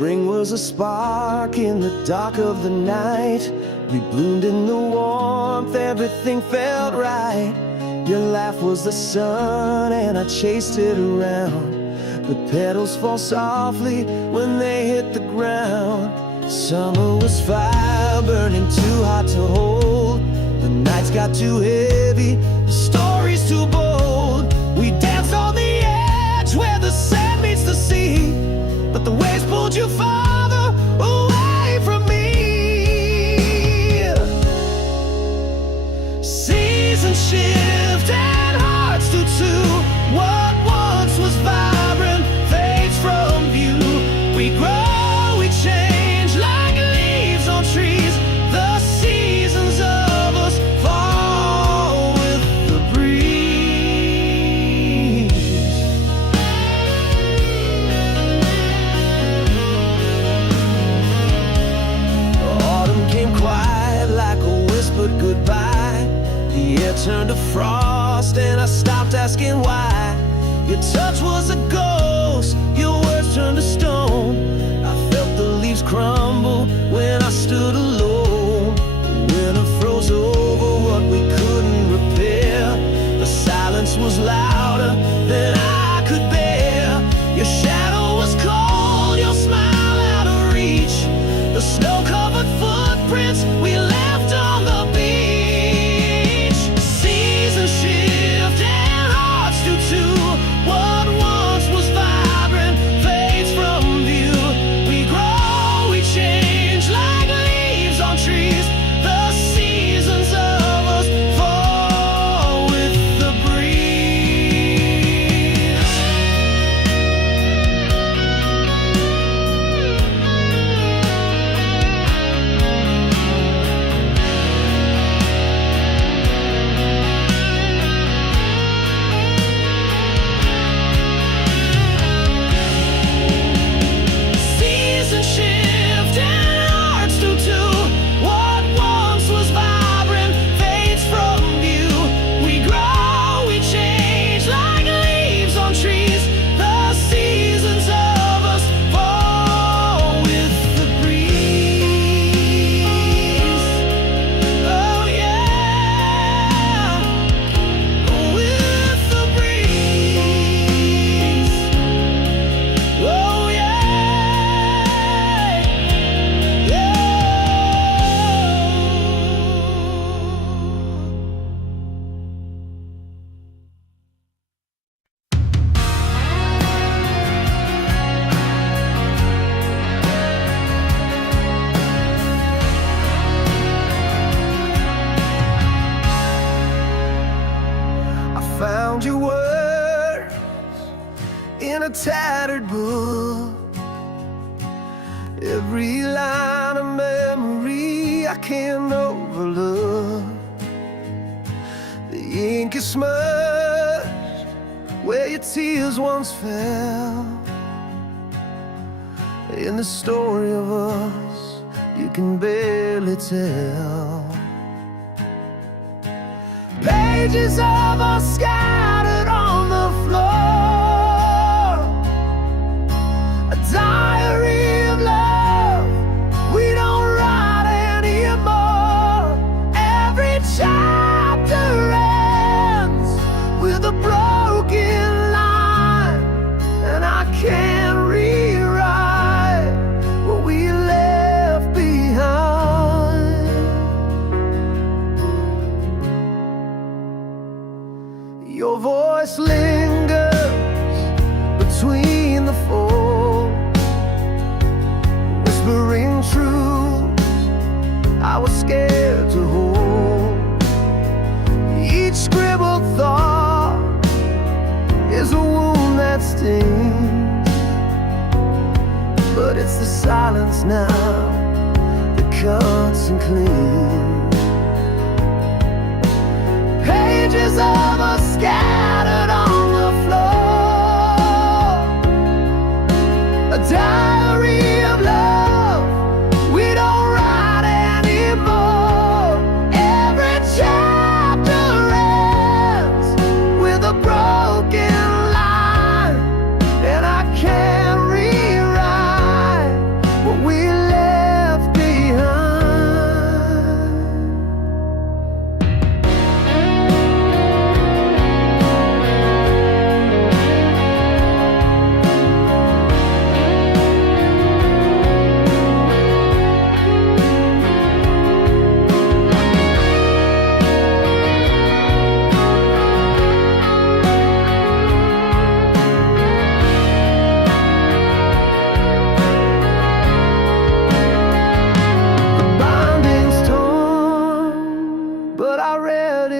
Spring was a spark in the dark of the night. We bloomed in the warmth, everything felt right. Your laugh was the sun and I chased it around. The petals fall softly when they hit the ground. Summer was fire burning too hot to hold. The nights got too heavy, the stories too bold. We danced on the edge where the sand meets the sea, but the waves pulled you farther away from me. Seasons shift and hearts do too. What once was vibrant fades from view. We grow, we change like leaves on trees. The seasons of us fall with the breeze. Autumn came quiet like a whispered goodbye. The air turned to frost and I stopped asking why. Your touch was a ghost, your words turned to stone. I felt the leaves crumble when I stood alone. The winter froze over what we couldn't repair. The silence was louder than I could bear. Your shadow was cold, your smile out of reach. The snow-covered footprints we left on the beach. Seasons shift and hearts do too. What once was vibrant fades from view. We grow, we change like leaves on trees. The seasons of us fall with the breeze. Seasons shift and hearts do too. What once was vibrant fades from view. We grow, we change like leaves on trees. The seasons of us fall with the breeze. Oh yeah, with the breeze. Oh yeah, yeah. I found your words in a tattered book. Every line of memory I can't overlook. The ink is smudged where your tears once fell. In the story of us you can barely tell. Pages of us scattered on the floor. A diary of love we don't write anymore. Every chapter ends with a broken line, and I can't rewrite what we left behind. Your voice lingers between the folds, whispering truths I was scared to hold. Each scribbled thought is a wound that stings, but it's the silence now that cuts and cleans. Pages of us scattered on the floor. A diary of love we don't write anymore. Every chapter ends with a broken line, and I can't rewrite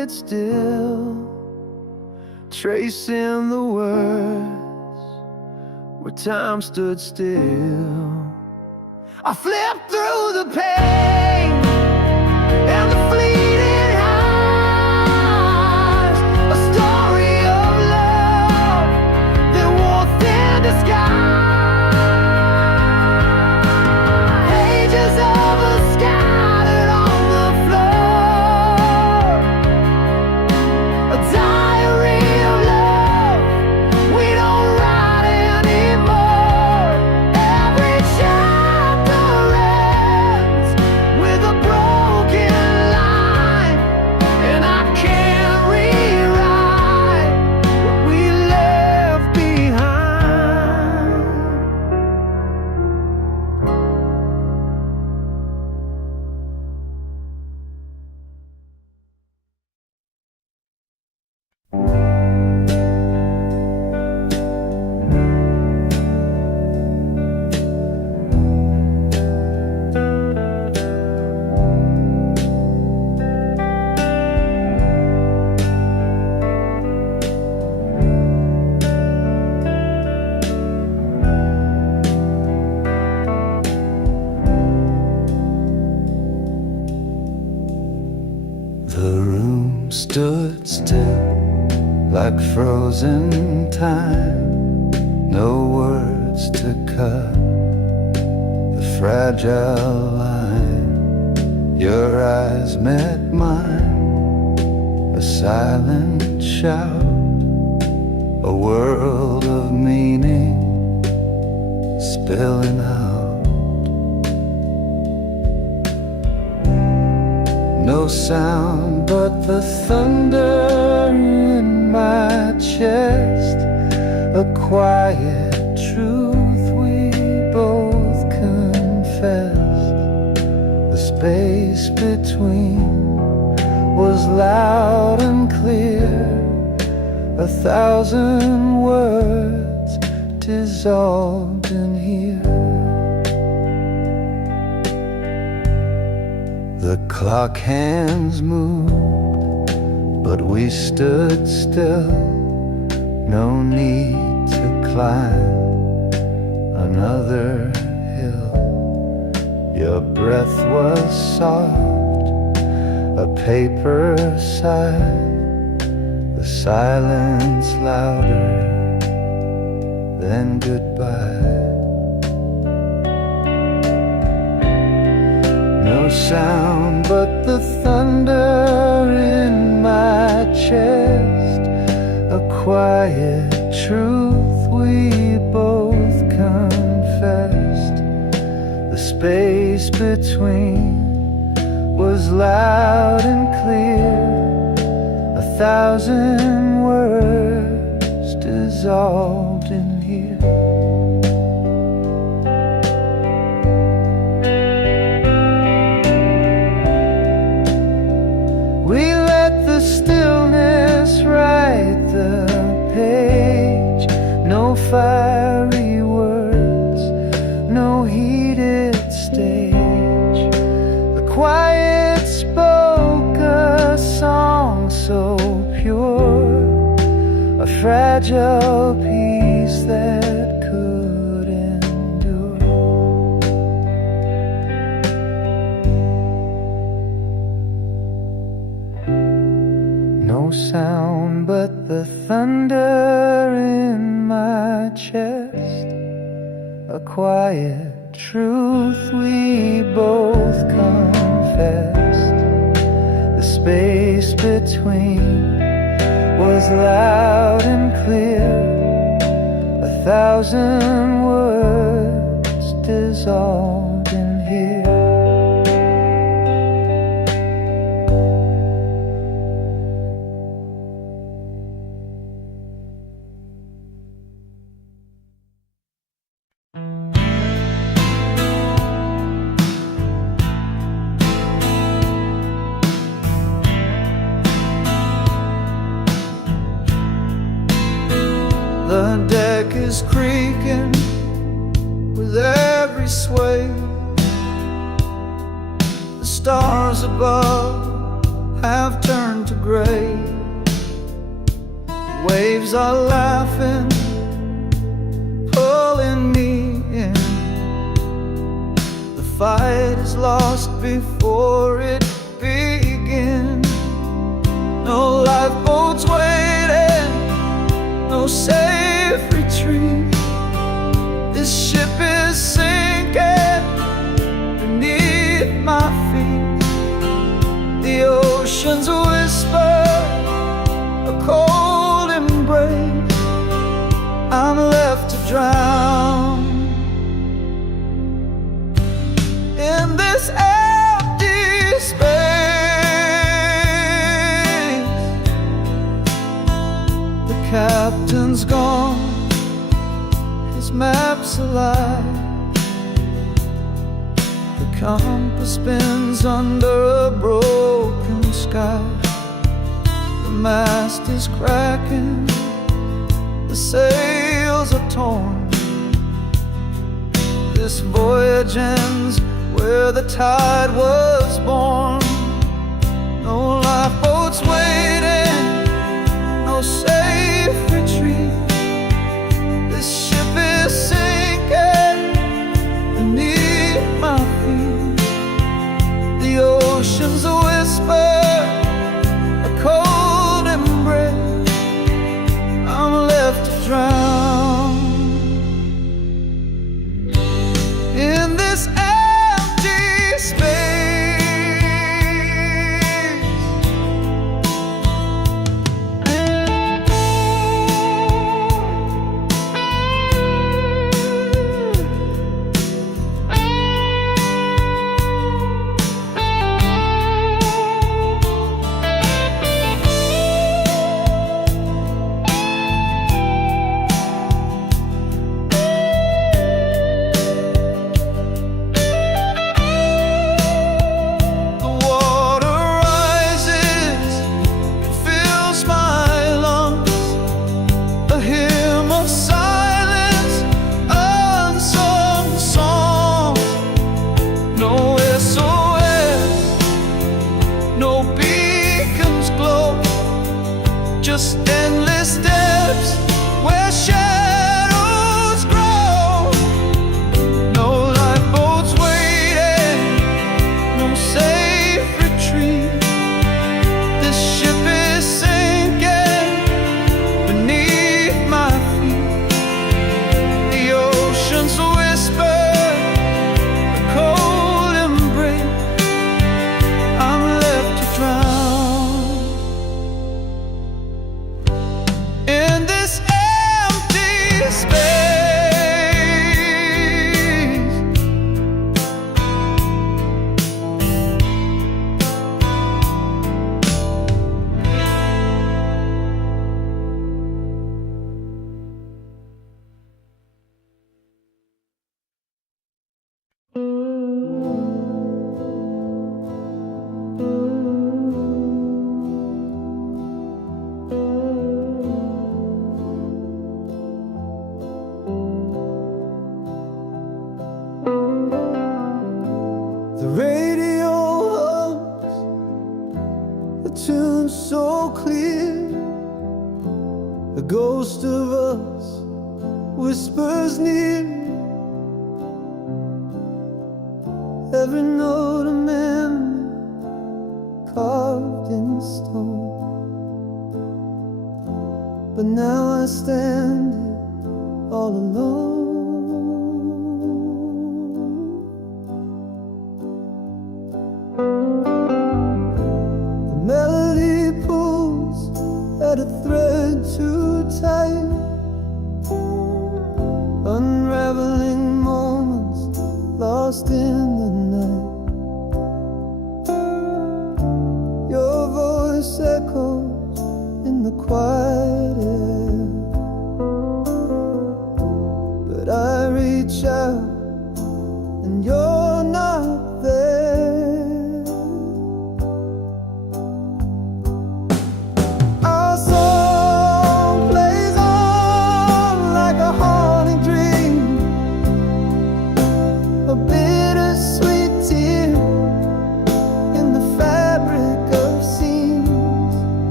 sit still, tracing the words where time stood still. I flipped through the pain and the fleeting highs, a story of love that wore thin disguise. Pages of us scattered on the floor, a diary of love we don't write anymore. Every chapter ends with a broken line, and I can't rewrite what we left behind. The room stood still like frozen time, no words to cut the fragile line. Your eyes met mine, a silent shout, a world of meaning spilling out. No sound but the thunder in my chest, a quiet truth we both confessed. The space between was loud and clear, 1,000 words dissolved in here. The clock hands moved, but we stood still. No need to climb another hill. Your breath was soft, a paper sigh, the silence louder than goodbye. No sound but the thunder in my chest, a quiet truth we both confessed. The space between was loud and clear, 1,000 words dissolved in here. We let the stillness write the page. No fiery words, no heated stage. The quiet spoke a song so pure, a fragile piece that could endure. No sound but the thunder in my chest, a quiet truth we both confessed. The space between was loud and clear, 1,000 words dissolved in here. The deck is creaking with every sway. The stars above have turned to gray. Waves are laughing, pulling me in. The fight is lost before it begins. No lifeboats waiting, no safe retreat. This ship is sinking beneath my feet. The ocean's whisper, a cold embrace. I'm left to drown in this empty space. The captain's gone, his map's alive. The compass spins under a broken sky. The mast is cracking, the sails are torn. This voyage ends where the tide was born. No lifeboats waiting, no safe retreat. This ship is sinking beneath my feet. The ocean's a whisper, a cold embrace. I'm left to drown in this empty space. Just endless steps where shadows grow. No lifeboats waiting, no safe retreat. This ship is sinking beneath my feet. The ocean's a whisper, a cold embrace. I'm left to drown in this empty space. The radio hums a tune so clear. The ghost of us whispers near. Every note a memory carved in stone. But now I stand here all alone. A thread too tight, unraveling moments lost in the night. Your voice echoes in the quiet air, but I reach out and you're not there.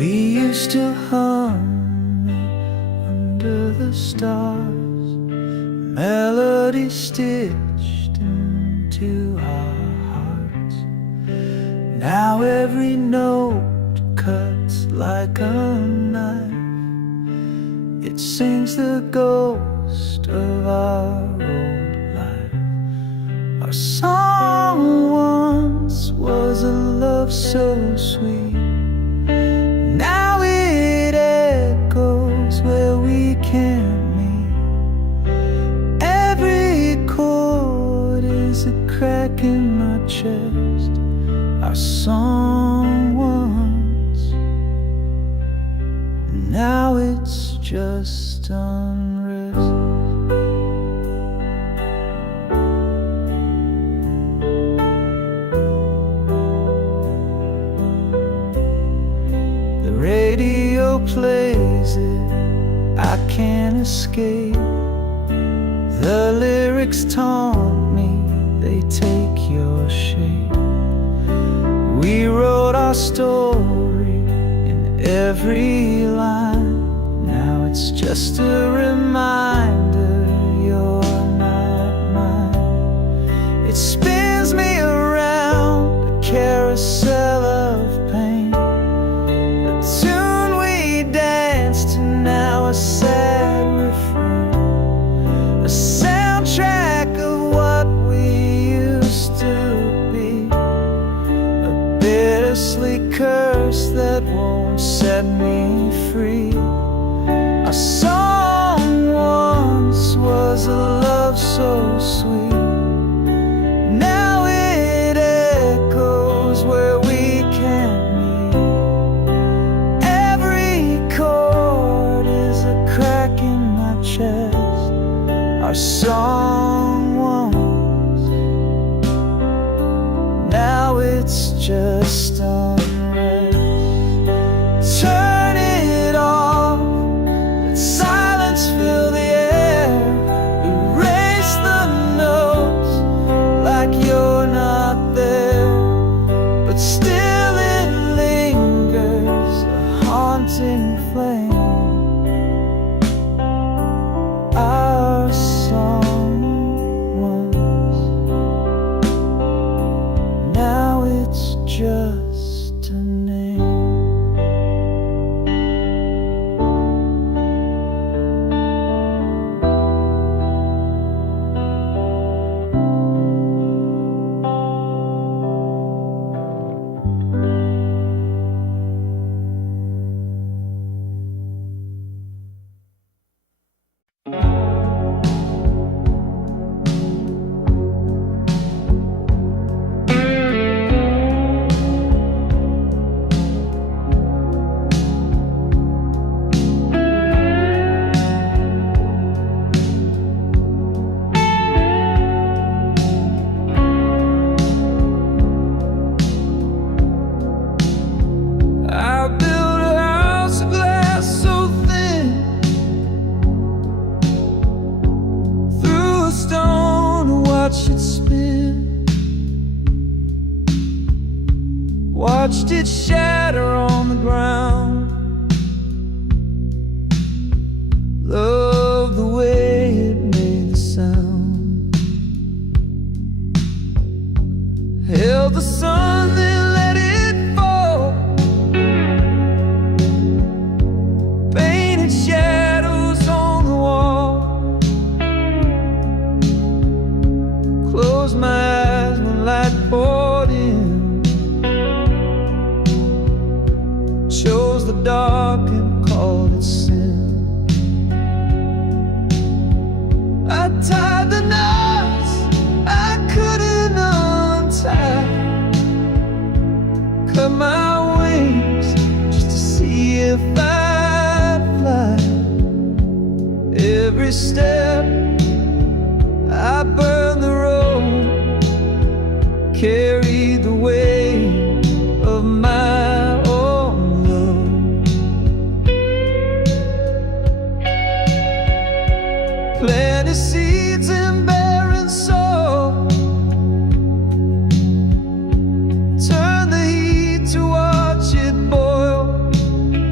We used to hum under the stars, melody stitched into our hearts. Now every note cuts like a knife. It sings the ghost of our old life. Our song once was a love so sweet. Now it echoes where we can't meet. Every chord is a crack in my chest. Our song once, now it's just unrest. The radio plays it, I can't escape. The lyrics taunt me, they take your shape. We wrote our story in every line. Now it's just a reminder you're not mine. It spins me around a carousel of pain. The tune we danced to, now a sad refrain. A soundtrack of what we used to be. A bittersweet curse that won't set me free. Our song once was a love so sweet. Now it echoes where we can't meet. Every chord is a crack in my chest. Our song once, now it's just unrest. Turn it off, let silence fill the air. Erase the notes like you're not there, but still it lingers, a haunting flame. Our song once, now it's just a name. I built a house of glass so thin, threw a stone to watch it spin, watched it shatter on the ground. Loved the way it made the sound. Held the sun, then let it fall. Painted shadows on the wall. Closed my eyes when light poured in. Chose the dark and called it sin. I tied the knots I couldn't untie. Cut my wings just to see if I'd fly. Every step I burned the road, carried the weight of my own love. Planted seeds in barren soil, turn the heat to watch it boil.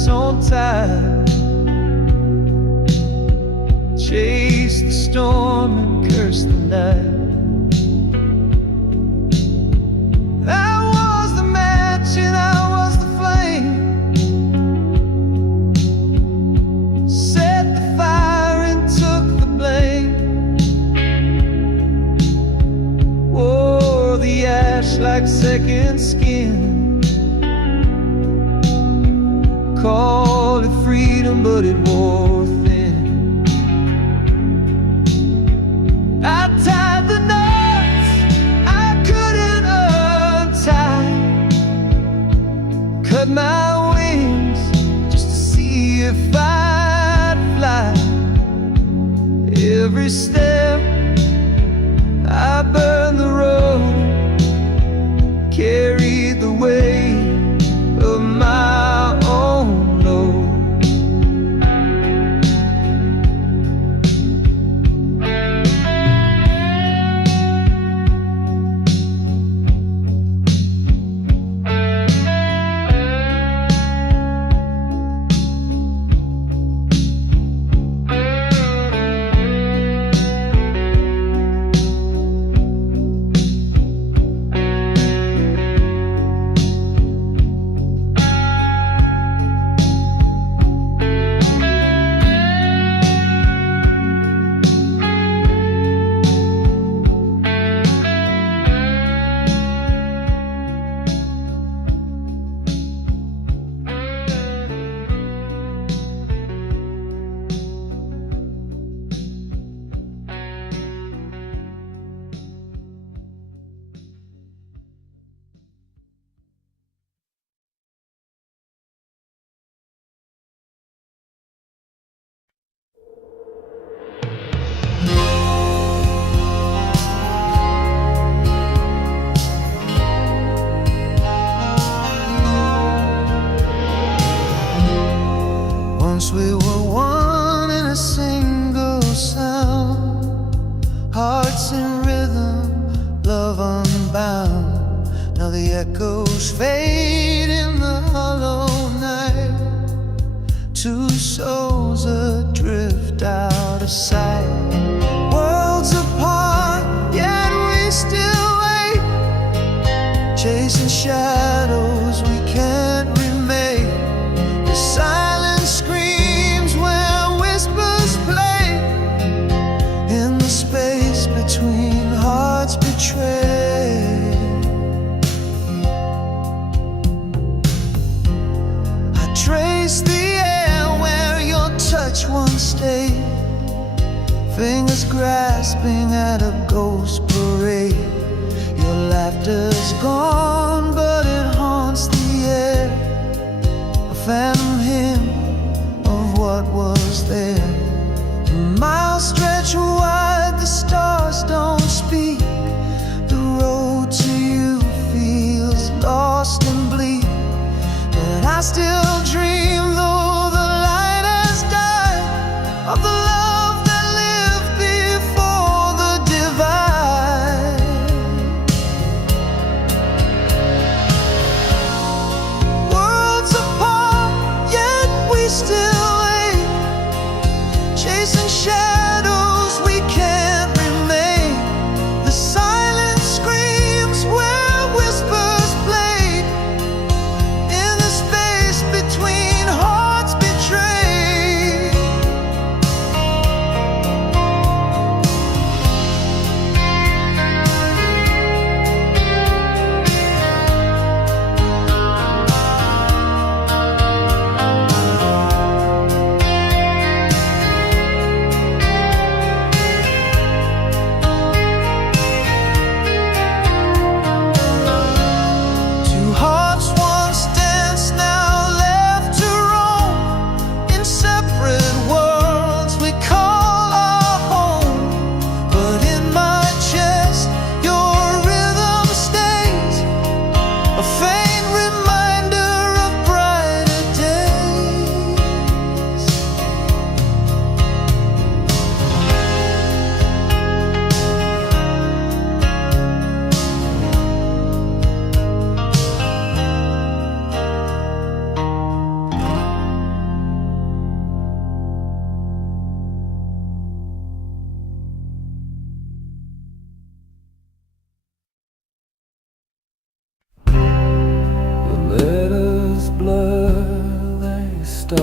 us on tide, chase the storm and curse the night. I was the match and I was the flame, set the fire and took the blame, wore the ash like second skin, called it freedom but it wore thin. I tied the knots I couldn't untie, cut my wings just to see if I'd fly. Every step I burned the road, carried the weight of my own load. Once we were one in a single sound, hearts in rhythm, love unbound. Now the echoes fade in the hollow night, two souls adrift out of sight. Worlds apart, yet we still wait, chasing shadows we can't remake. The silence screams where whispers play, in the space between hearts betrayed. I trace the air where your touch once stayed, fingers grasping at a ghost parade. Your laughter's gone, but it haunts the air, a phantom hymn of what was there. Miles stretch wide, the stars don't speak. The road to you feels lost and bleak, but I still dream, though the light has died, of the love that lived before the divide. Worlds apart, yet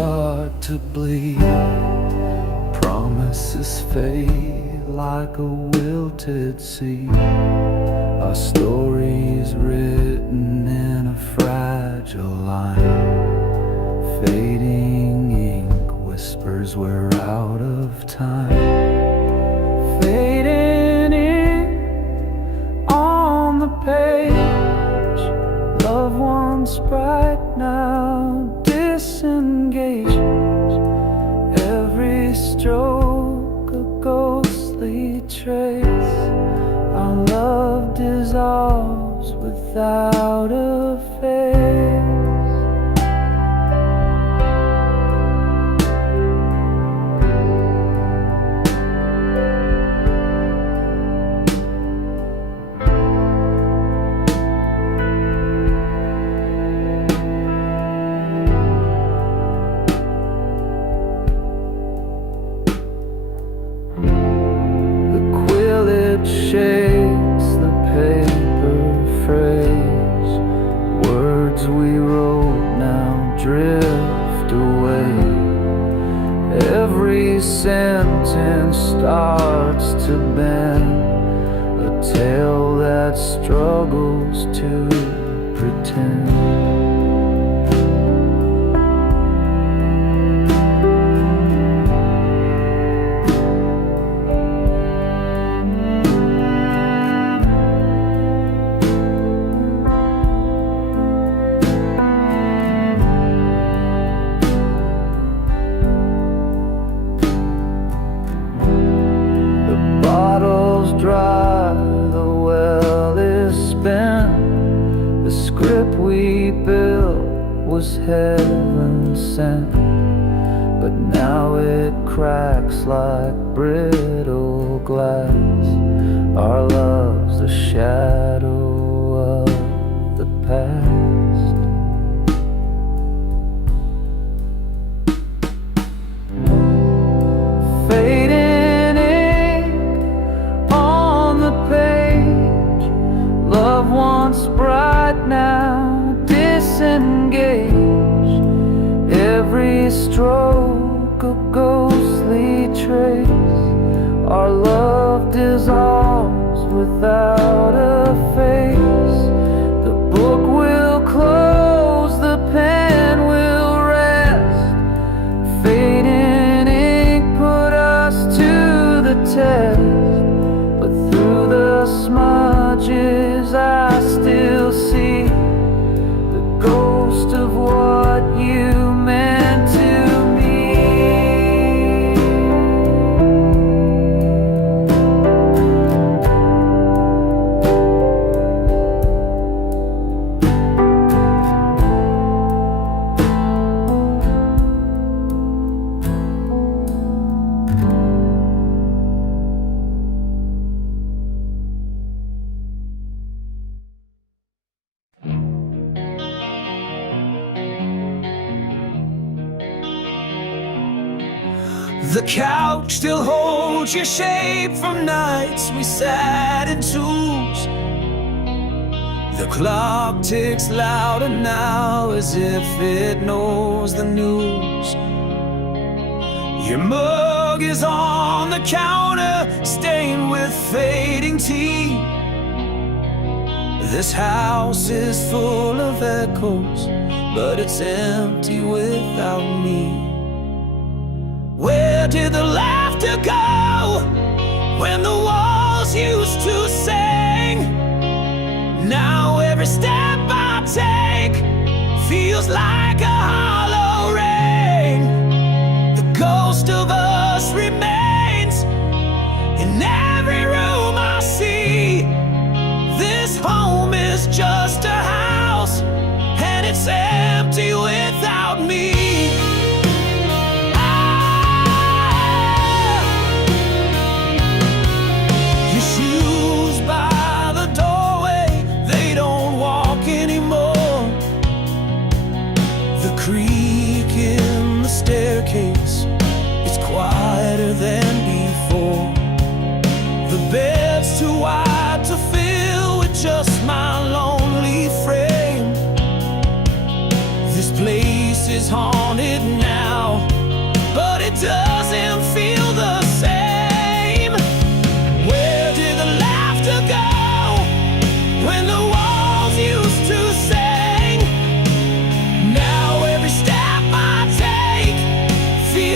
start to bleed. Promises fade like a wilted seed. Our story's written in a fragile line. Fading ink whispers we're out of time. Fading ink on the page. Love once bright, now disengaged. Every stroke a ghostly trace. Our love dissolves without a face. Shakes the paper phrase. Words we wrote now drift away. Every sentence starts to bend, a tale that struggles to pretend. Dry, the well is spent. The script we built was heaven sent, but now it cracks like brittle glass. Our love's a shadow of the past. Fading love once bright, now disengaged. Every stroke a ghostly trace. Our love dissolves without a face. The book will close, the pen will rest. Fading ink put us to the test, but through the smudges I still see the ghost of what you meant to me. The couch still holds your shape from nights we sat in twos. The clock ticks louder now as if it knows the news. Your mug is on the counter, stained with fading tea. This house is full of echoes, but it's empty without me. Where did the laughter go when the walls used to sing? Now every step I take feels like a hollow ring. The ghost of us remains in every room I see. This home is just a house, and it's empty without me. Creak in the staircase, it's quieter than before. The bed's too wide to fill with just my lonely frame. This place is haunted now,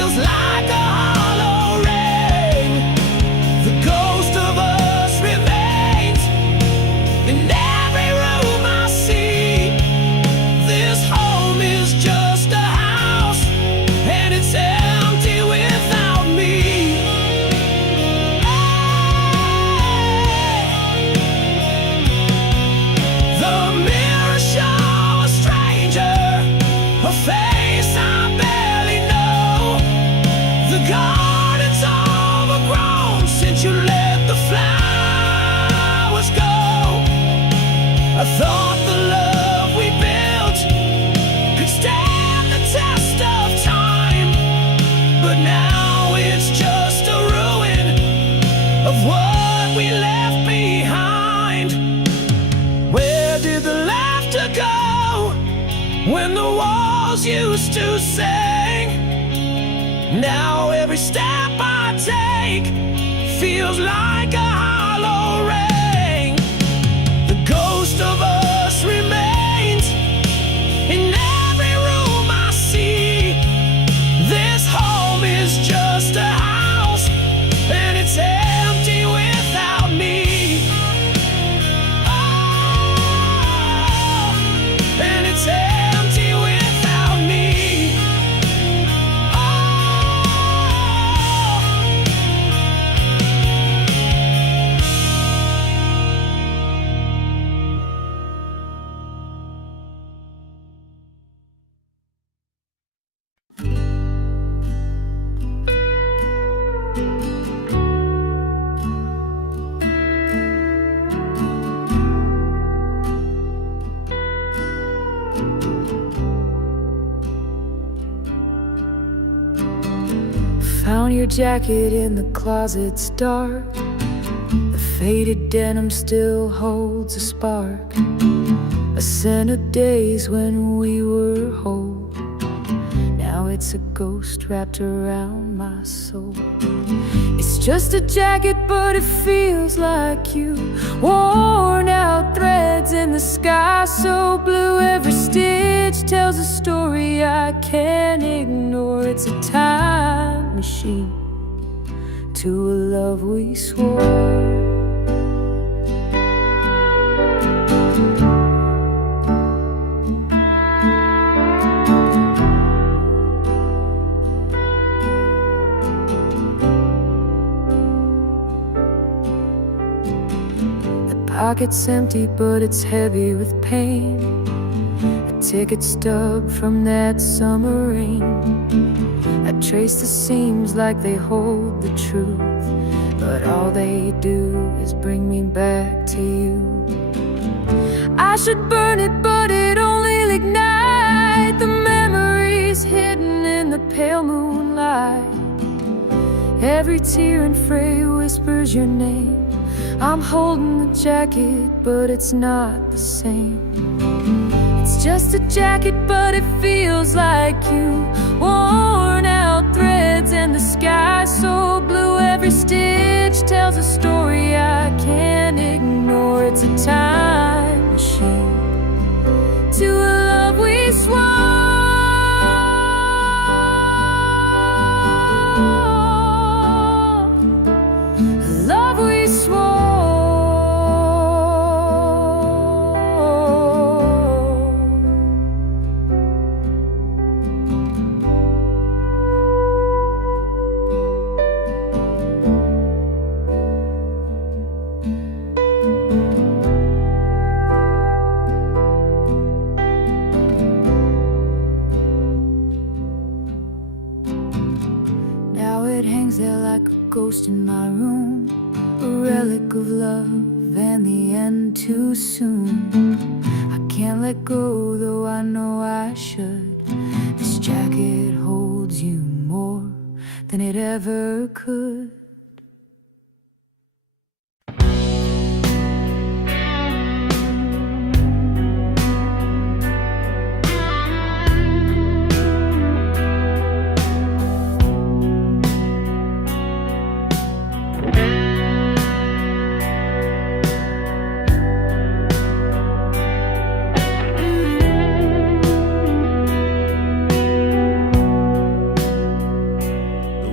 feels like a hollow ring. The ghost of us remains in every room I see. This home is just a house, and it's empty without me. The mirror shows a stranger, a face I barely know. The garden's overgrown since you let the flowers go. I thought the love we built could stand the test of time, but now it's just a ruin of what we left behind. Where did the laughter go when the walls used to sing? Now every step I take feels like a hollow ring. The ghost of us remains in every room I see. This home is just a house, and it's empty without me. Oh, and it's empty without me. Found your jacket in the closet, it's dark. The faded denim still holds a spark, a scent of days when we were whole. Now it's a ghost wrapped around my soul. It's just a jacket, but it feels like you. Worn out threads in the sky so blue. Every stitch tells a story I can't ignore. It's a time machine to a love we swore. Pocket's empty, but it's heavy with pain. A ticket stub from that summer rain. I trace the seams like they hold the truth, but all they do is bring me back to you. I should burn it, but it only ignite the memories hidden in the pale moonlight. Every tear and fray whispers your name. I'm holding the jacket, but it's not the same. It's just a jacket, but it feels like you. Worn out threads and the sky so blue. Every stitch tells a story I can't ignore. It's a time machine to a love we swore. A love we swore. Ghost in my room, a relic of love and the end too soon. I can't let go, though I know I should. This jacket holds you more than it ever could.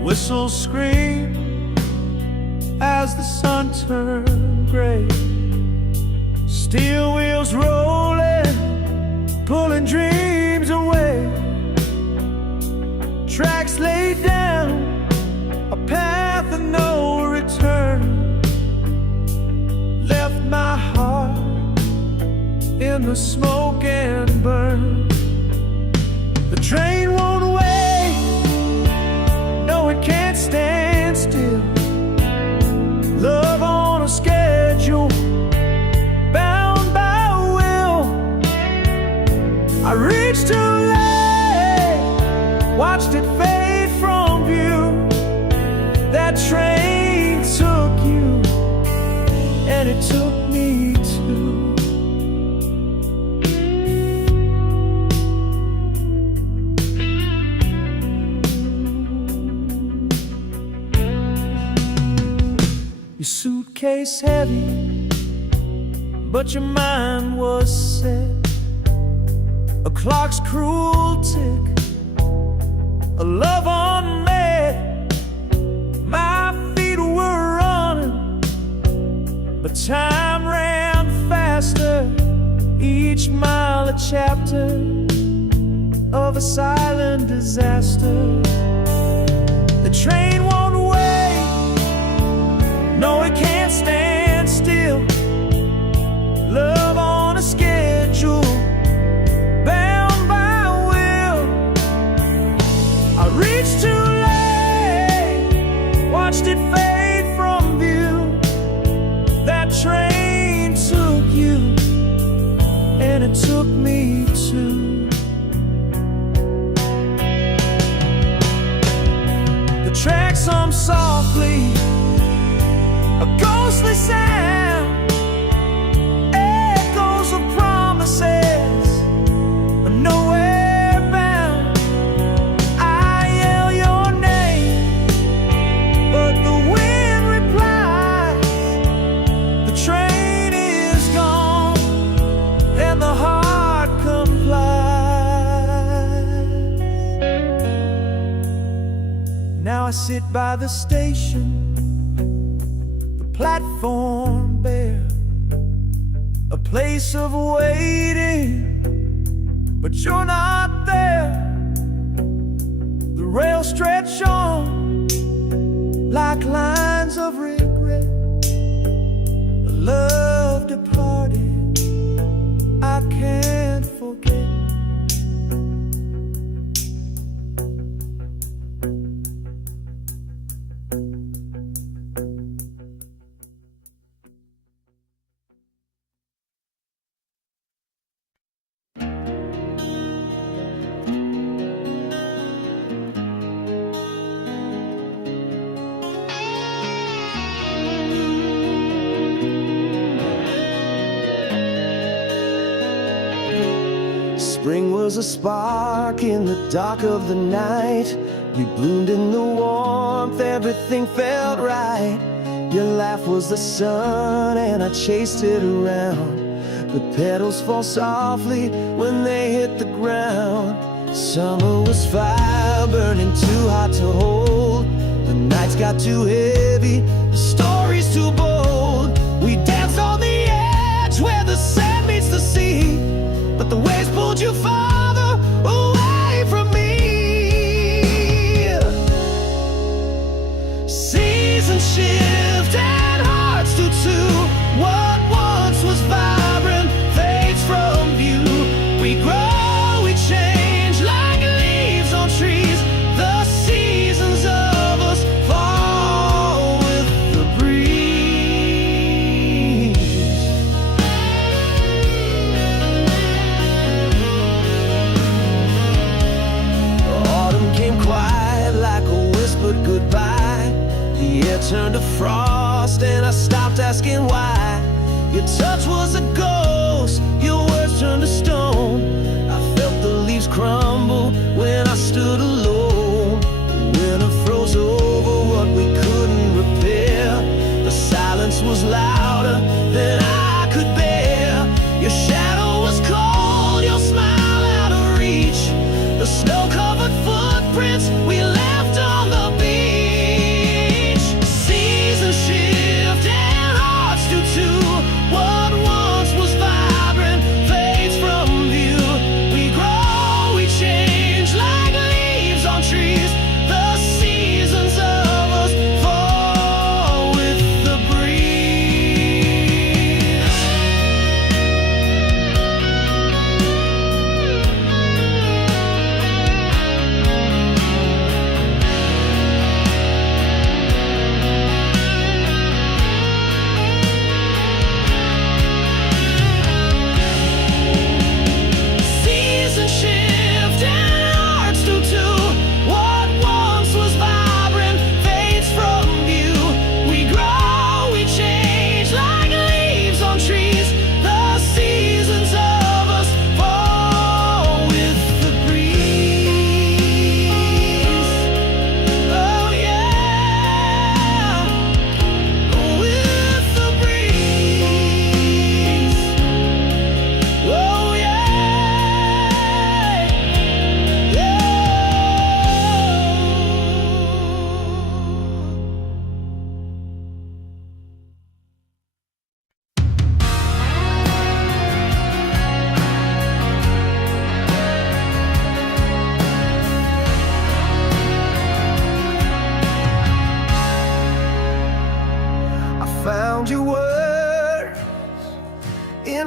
Whistles scream as the sun turned gray. Steel wheels rolling, pulling dreams away. Tracks laid down, a path of no return. Left my heart in the smoke and burn. The train won't wait, no it can't stand still. Love on a schedule, bound by will. I reached too late, watched it fade from view. That train took you, and it took me too. Your suitcase heavy, but your mind was set. A clock's cruel tick, a love unmet. My feet were running, but time ran faster. Each mile a chapter of a silent disaster. The train won't wait, no it can't stand still. Love on a schedule, bound by will. I reached too late, watched it fade from view. That train took you, and it took me too. The tracks hum softly, a ghostly sound, echoes of promises, nowhere bound. I yell your name, but the wind replies. The train is gone, and the heart complies. Now I sit by the station, platform bare, a place of waiting, but you're not there. The rails stretch on like lines of regret. A love departed, I can't forget. Spring was a spark in the dark of the night. We bloomed in the warmth, everything felt right. Your laugh was the sun and I chased it around. The petals fall softly when they hit the ground. Summer was fire, burning too hot to hold. The nights got too heavy, the story's too bold. We danced on the edge where the sand meets the sea, but the waves pulled you farther away from me. Seasons shift and hearts do too. What once was vibrant fades from view. We grow, we change like leaves on trees. The seasons of us fall with the breeze. Quiet like a whispered goodbye. The air turned to frost and I stopped asking why. Your touch was a ghost, your words turned to stone. I felt the leaves crumble when I stood alone. The winter froze over what we couldn't repair. The silence was louder than I could bear. Your shadow was cold, your smile out of reach. The snow-covered footprints we left on the beach.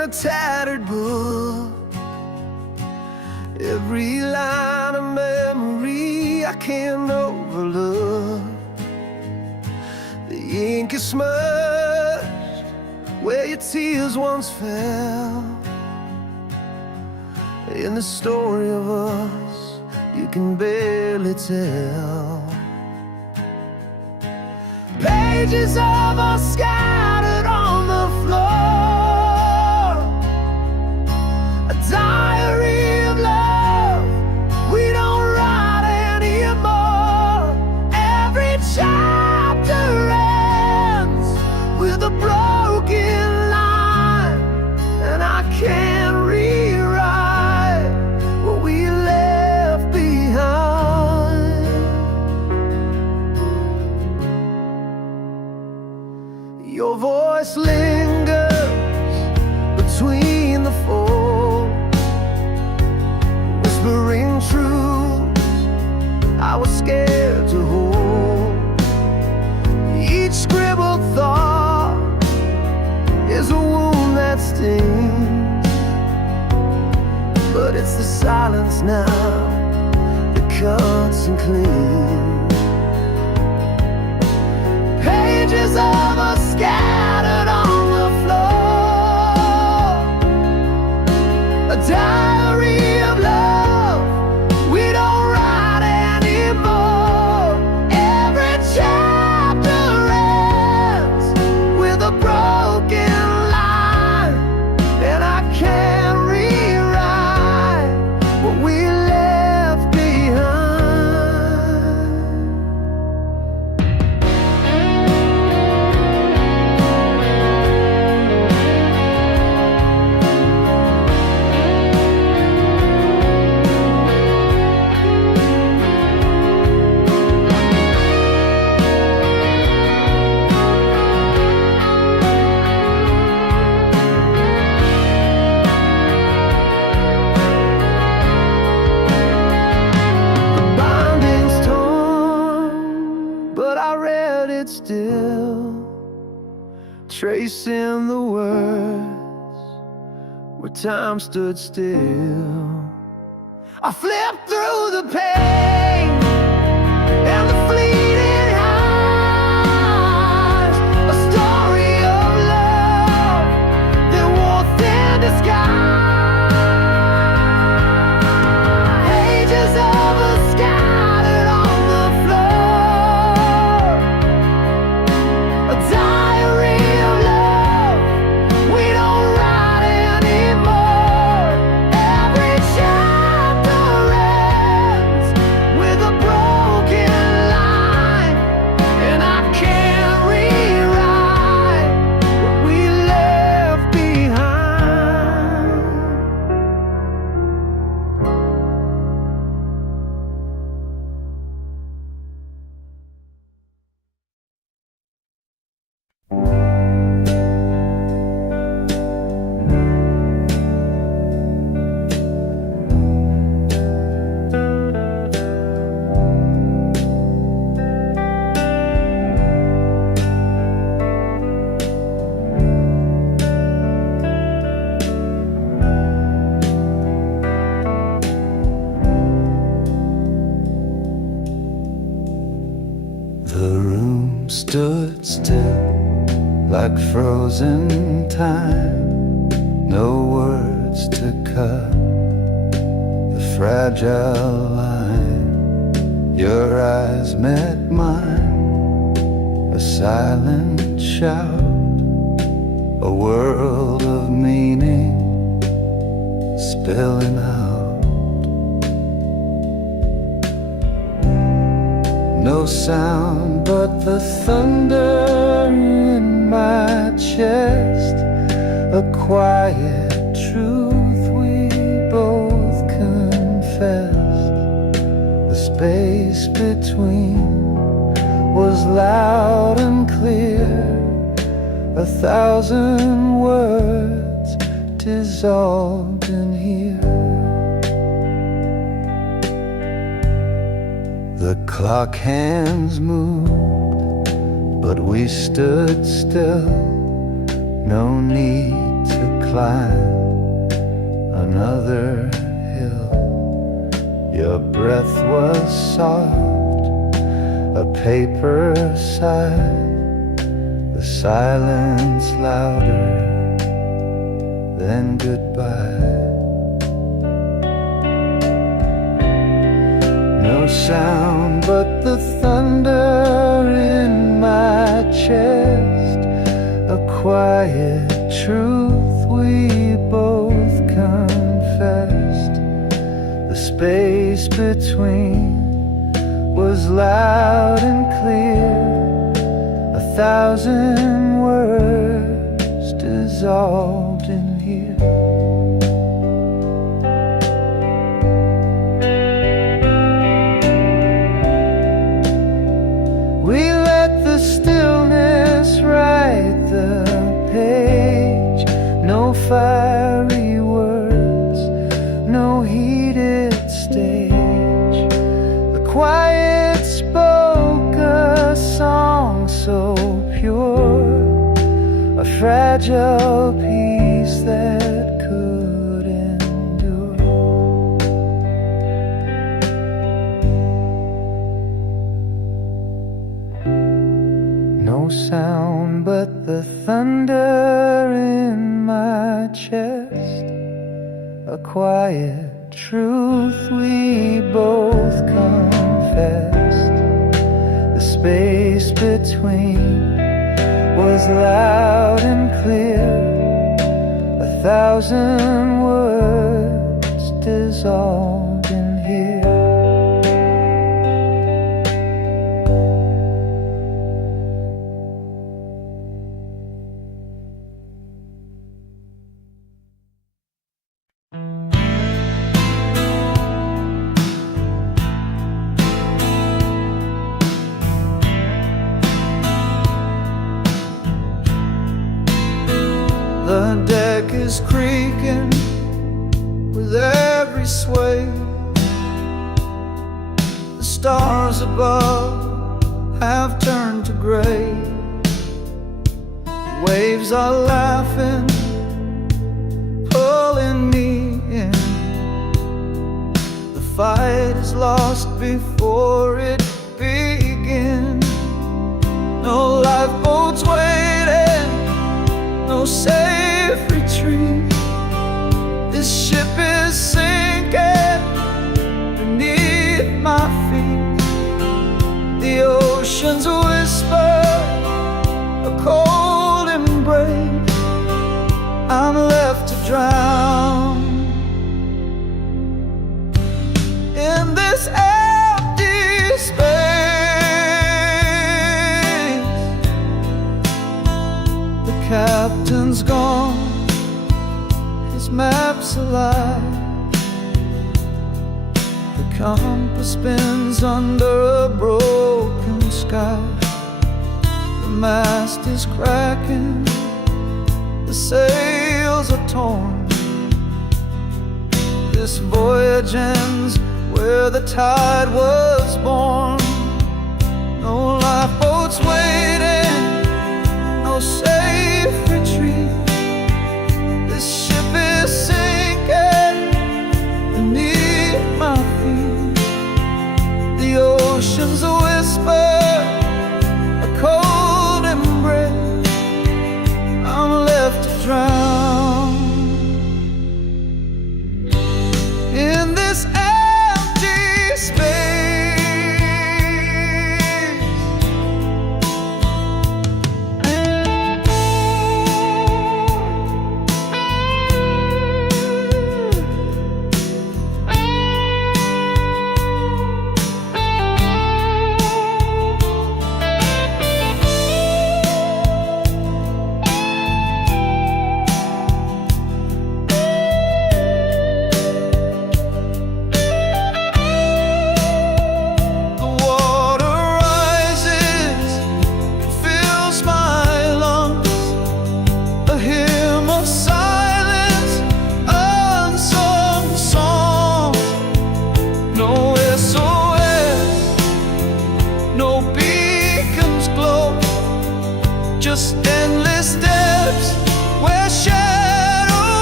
a tattered book. Every line of memory I can't overlook. The ink is smudged where your tears once fell. In the story of us you can barely tell. Pages of us scattered on the floor, a diary of love we don't write anymore. Every chapter ends with a broken line, and I can't rewrite what we left behind. Your voice lingers between the folds, whispering truths I was scared to hold. Each scribbled thought is a wound that stings, but it's the silence now that cuts and cleans. Pages of us scattered on the floor, a diary of love we don't write anymore. Every chapter ends with a broken line, and I can't rewrite what we left behind. The binding's torn, but I read it still, tracing the words where time stood still. I flipped through the pain and the fleeting highs, a story of love that wore thin disguise. Pages of us scattered on the floor, a diary of love we don't write anymore. Every chapter ends with a broken line, and I can't rewrite what we left behind. The room stood still like frozen time, no words to cut the fragile line. Your eyes met mine, a silent shout, a world of meaning spilling out. No sound but the thunder in my chest, a quiet truth we both confessed. The space between was loud and clear, 1,000 words dissolved in here. The clock hands moved, but we stood still, no need to climb another hill. Your breath was soft, a paper sigh, the silence louder than goodbye. No sound but the thunder in my chest, a quiet truth we both confessed. The space between was loud and clear, 1,000 words dissolved in here. We let the stillness write the page. No fiery words, no heated stage. The quiet spoke a song so pure, a fragile piece that could endure. No sound but the thunder in my chest, a quiet truth we both confessed. The space between was loud and clear, 1,000 words dissolved in here. The deck is creaking with every sway. The stars above have turned to gray. Waves are laughing, pulling me in. The fight is lost before it begins. No lifeboats waiting, no safe retreat. This ship is sinking beneath my feet. The oceans whisper a cold embrace. I'm left to drown in this empty space. The captain's gone, his map's alive. The compass spins under a broken sky. The mast is cracking, the sails are torn. This voyage ends where the tide was born. No lifeboats waiting, no safe retreat. This ship is sinking beneath my feet. The oceans whisper a cold embrace. I'm left to drown in this empty space. Just endless steps where shadows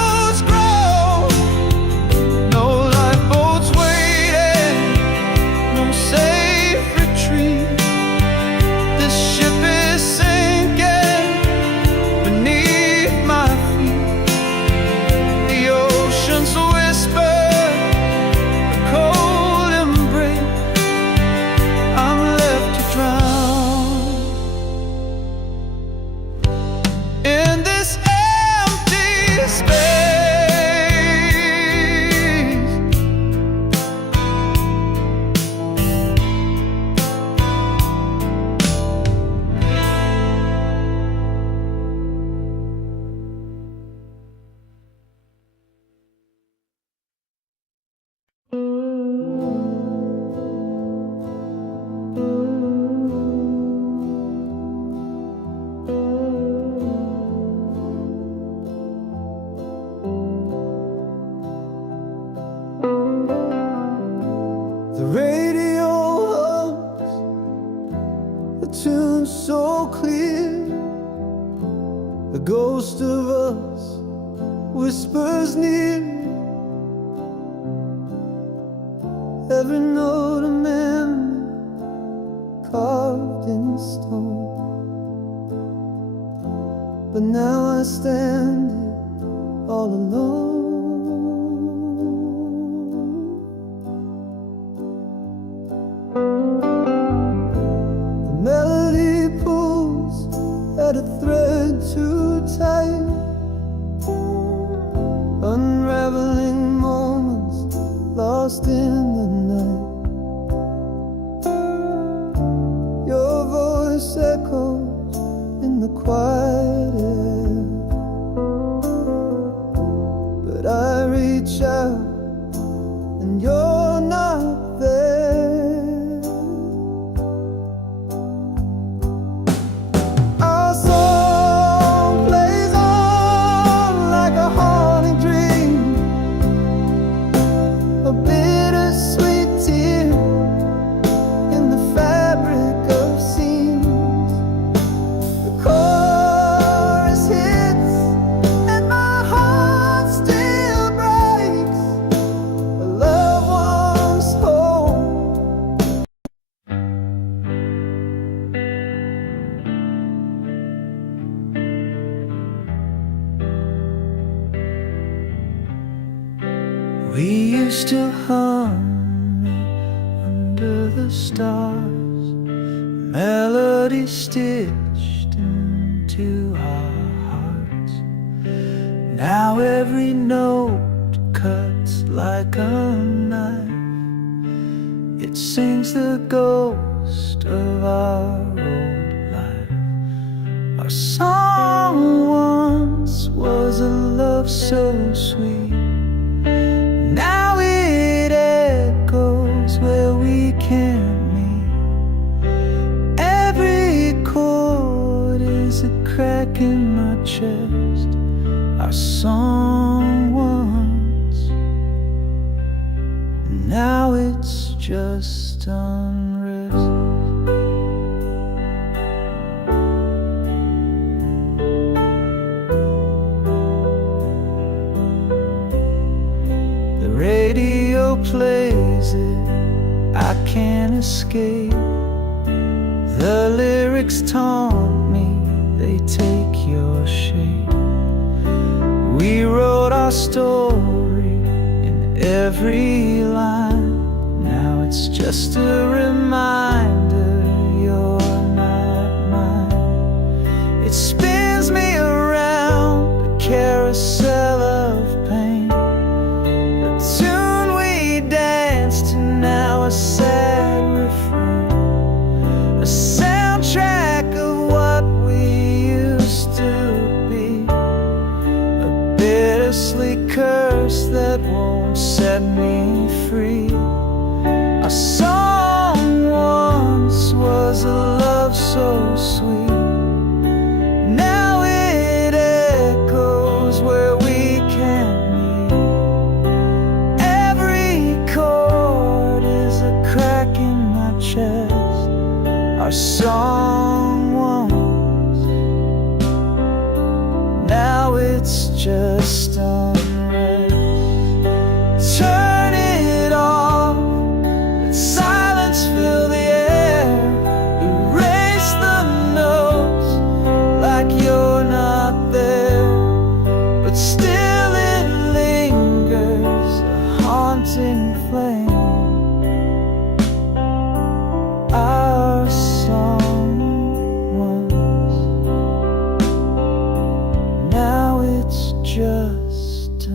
a tune so clear. The ghost of us whispers near. Every note a memory carved in stone. But now I stand here all alone. The melody pulls at a thread too tight, unraveling moments lost in the night. Your voice echoes in the quiet air, but I reach out and you're not there. Our song plays on like a haunting dream, a bittersweet tear in the fabric of scenes. The chorus hits and my heart still breaks. A loved one's home. We used to hum under the stars, melody stitched into our hearts. Now every note cuts like a knife. It sings the ghost of our old life. Our song once was a love so sweet. Now it echoes where we can't meet. Every chord is a crack in my chest. Our song once, now it's just unrest. The radio plays it, I can't escape. The lyrics taunt me, they take your shape. We wrote our story in every line. Now it's just a reminder you're not mine. It spins me around a carousel of pain. The tune we danced to, now a sad refrain, a soundtrack of what we used to be, a bittersweet curse that won't set me free. Our song once was a love so sweet. Now it echoes where we can't meet. Every chord is a crack in my chest. Our song once, now it's just unrest. Turn it off, let silence fill the air. Erase the notes like you're not there, but still it lingers, a haunting flame. Our song once, now it's just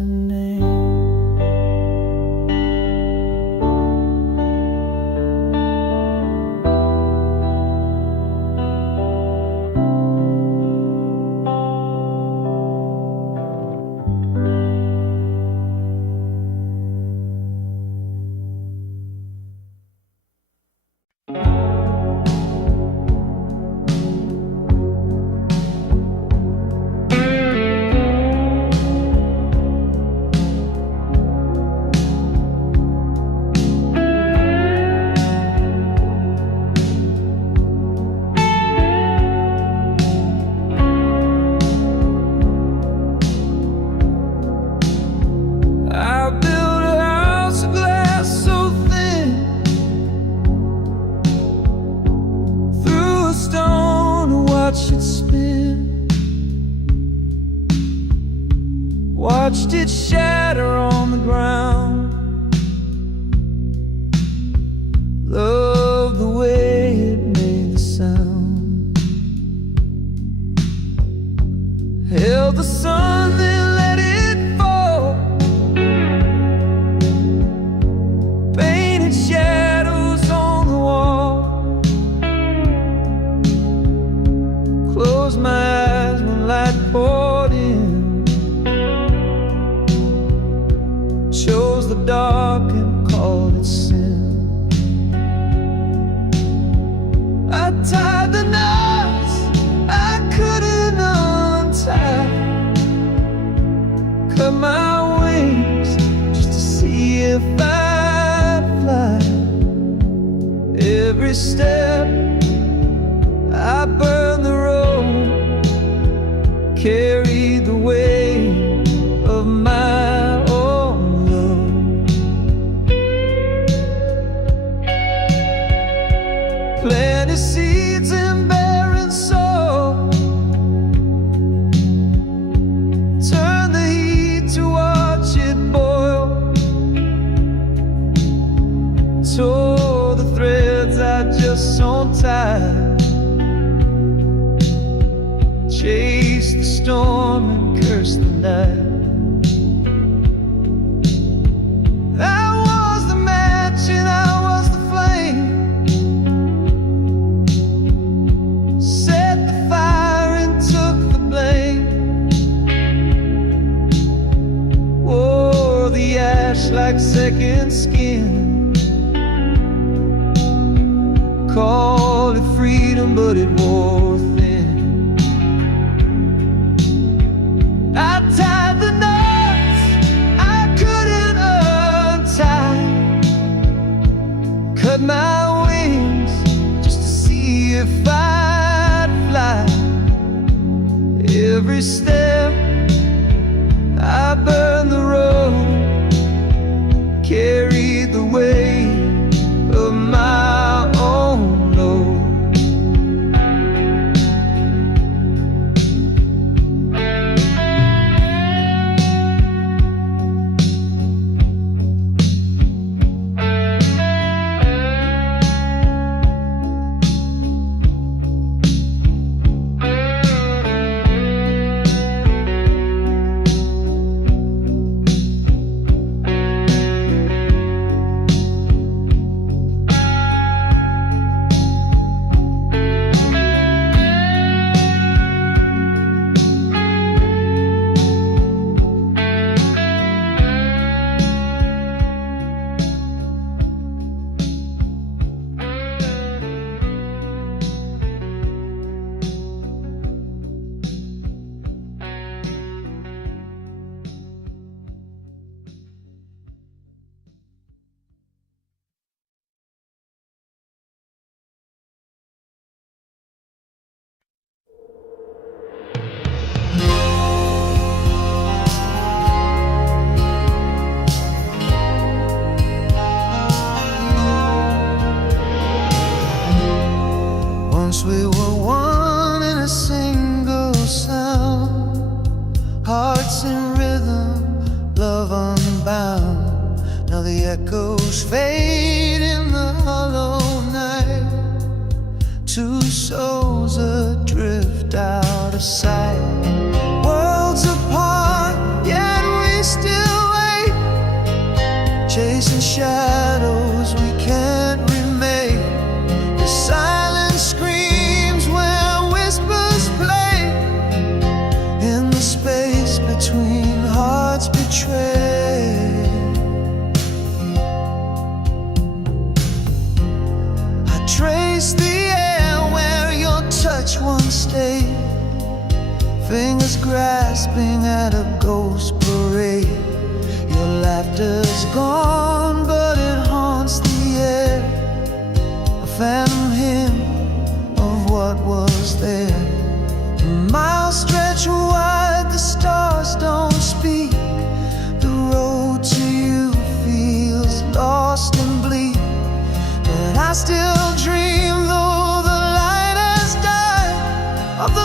watched it spin, watched it shatter on the ground. Loved the way it made the sound. Held the sun, then let it fall. Painted shadows on the wall. Closed my eyes when light poured in. Chose the dark and called it sin. I tied the knots I couldn't untie. Cut my wings just to see if I'd fly. Every step I burned the road, carried the weight of my own love. Planted seeds in barren soil, turn the heat to watch it boil. Tore the threads I just sewn tight, chased the storm and cursed the night. I was the match and I was the flame. Set the fire and took the blame. Wore the ash like second skin. Called it freedom, but it wore thin. I tied the knots I couldn't untie. Cut my wings just to see if I'd fly. Every step I burned the road, carried the weight of my own load. Once we were one in a single sound, hearts in rhythm, love unbound. Now the echoes fade in the hollow night. Two souls adrift out of sight. Worlds apart, yet we still wait, chasing shadows we can't remake. The silence screams where whispers play, in the space between hearts betrayed. I trace the air where your touch once stayed, fingers grasping at a ghost parade. Your laughter's gone, but it haunts the air, a phantom hymn of what was there. Miles stretch wide, the stars don't speak. The road to you feels lost and bleak, but I still dream, though the light has died, of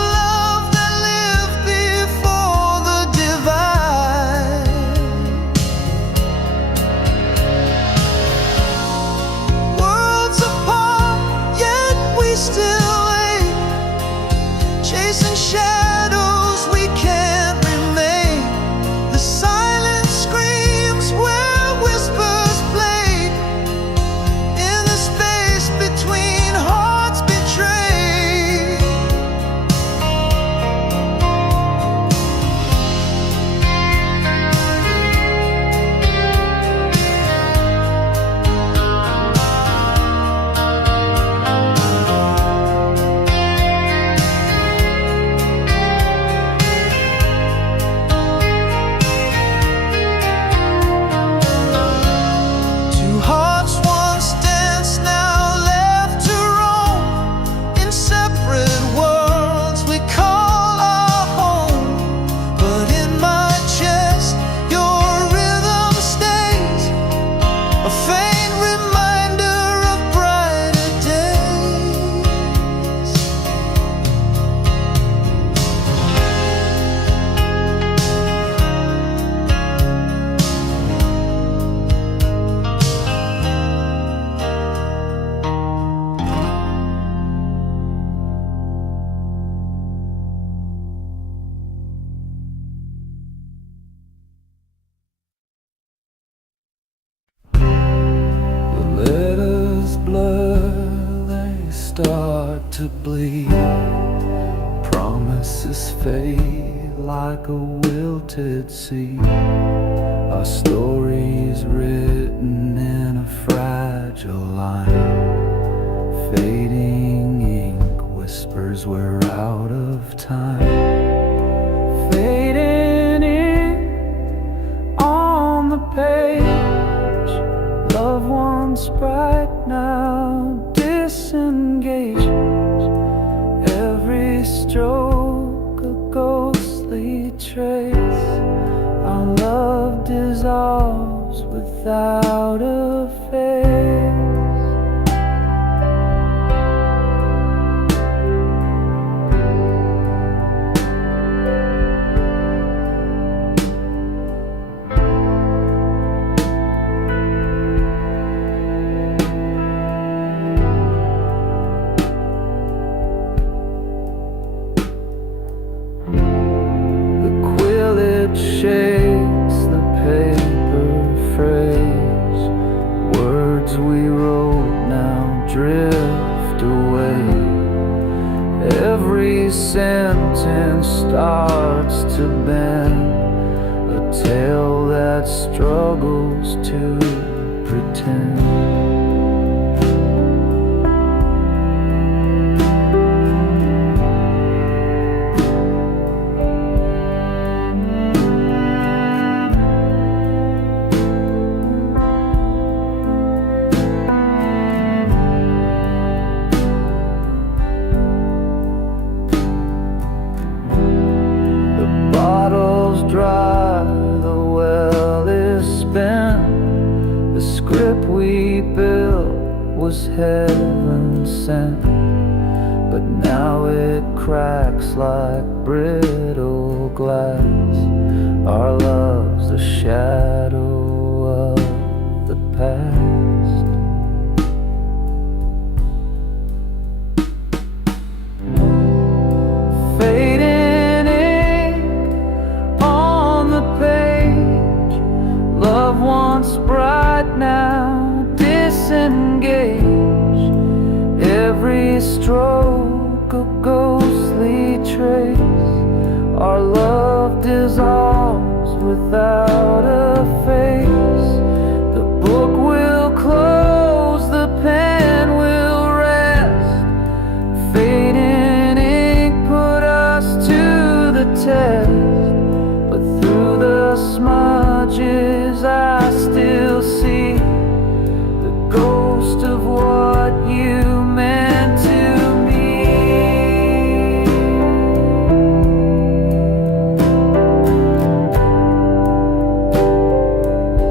chasing shadows we can't remain. The silent screams where whispers played in the space between hearts betrayed. Two hearts once danced, now left to roam in separate worlds we call our home. But in my chest your rhythm stays, a faint reminder of brighter days. The letters blur, they start to bleed. Promises fade like a wilted seed. Our story's written in a fragile line. Fading ink whispers we're out of time. Fading ink on the page. Love once bright, now disengaged. Every stroke a ghostly trace. Our love dissolves without a face. Shakes the paper phrase. Words we wrote now drift away. Every sentence starts to bend, a tale that struggles to pretend. Dry, the well is spent. The script we built was heaven sent, but now it cracks like brittle glass. Our love's a shadow of the past. Fading love once bright, now disengaged. Every stroke a ghostly trace. Our love dissolves without a face. The book will close, the pen will rest. Fading ink put us to the test, but through the smudges I still see the ghost of what you meant to me.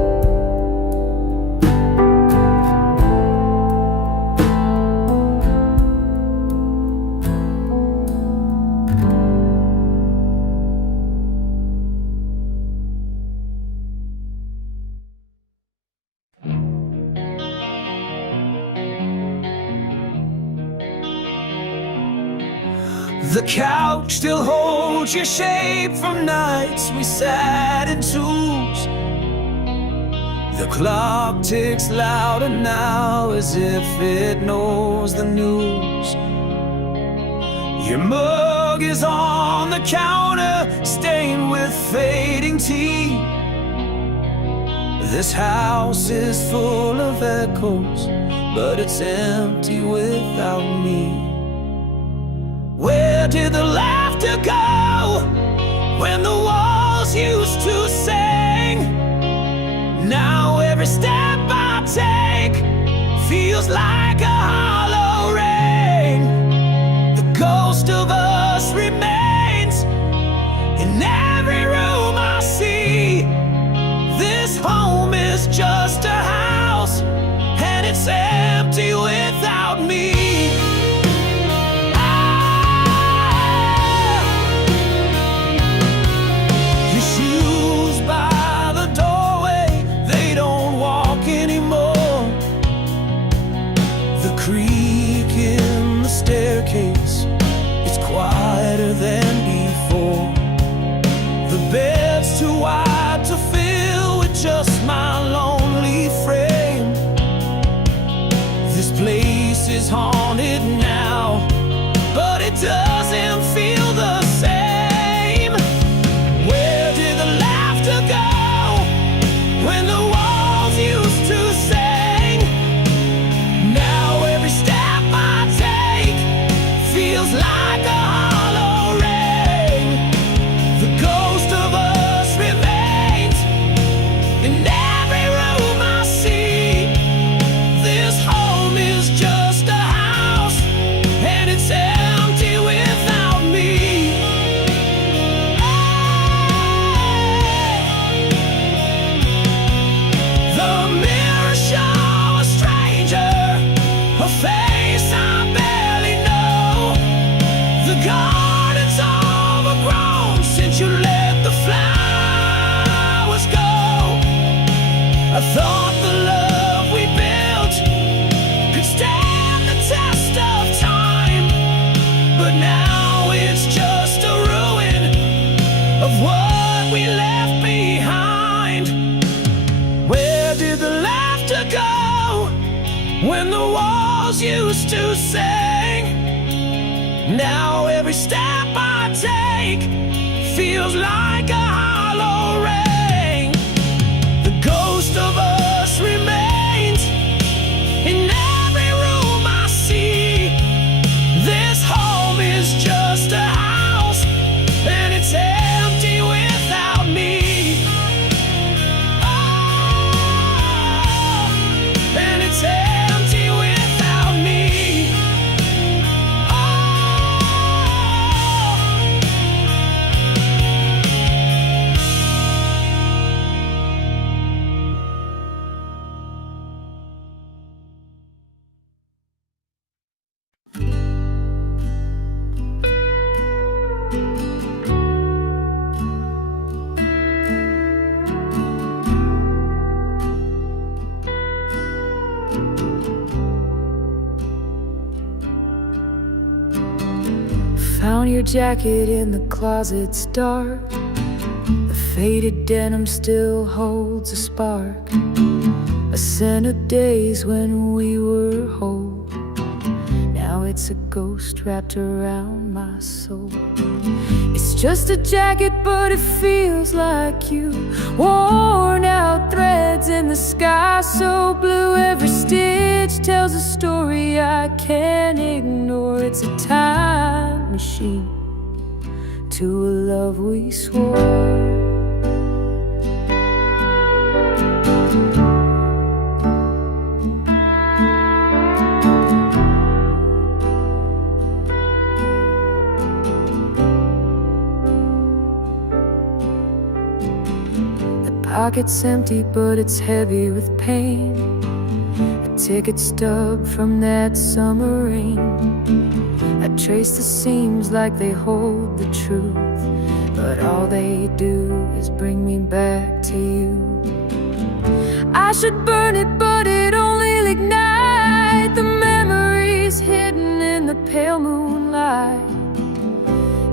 The couch still holds your shape from nights we sat in twos. The clock ticks louder now as if it knows the news. Your mug is on the counter, stained with fading tea. This house is full of echoes, but it's empty without me. Where did the laughter go when the walls used to sing? Now every step I take feels like a hollow ring. The ghost of us remains in every room I see. This home is just a house, and it's empty without me. Staircase, it's quieter than before. The bed's too wide to fill with just my lonely frame. This place is haunted now, but it doesn't feel the same. Where did the laughter go when the walls used to sing? Now every step I take feels like a hollow ring. The ghost of us remains in every room I see. This home is just a house, and it's empty without me. The mirror shows a stranger, a face I barely know. The garden's overgrown since you let the flowers go. I thought the love we built could stand the test of time, but now it's just a ruin of what we left behind. Where did the laughter go when the walls used to sing? Now every step I take feels like a hollow ring. The ghost of us remains in every room I see. This home is just a house, and it's empty without me. Oh, and it's empty without me. Found your jacket in the closet's dark. The faded denim still holds a spark, a scent of days when we were whole. Now it's a ghost wrapped around my soul. It's just a jacket, but it feels like you. Worn out threads in the sky so blue. Every stitch tells a story I can't ignore. It's a time machine to a love we swore. Pocket's empty, but it's heavy with pain. A ticket stub from that summer rain. I trace the seams like they hold the truth, but all they do is bring me back to you. I should burn it, but it only ignite the memories hidden in the pale moonlight.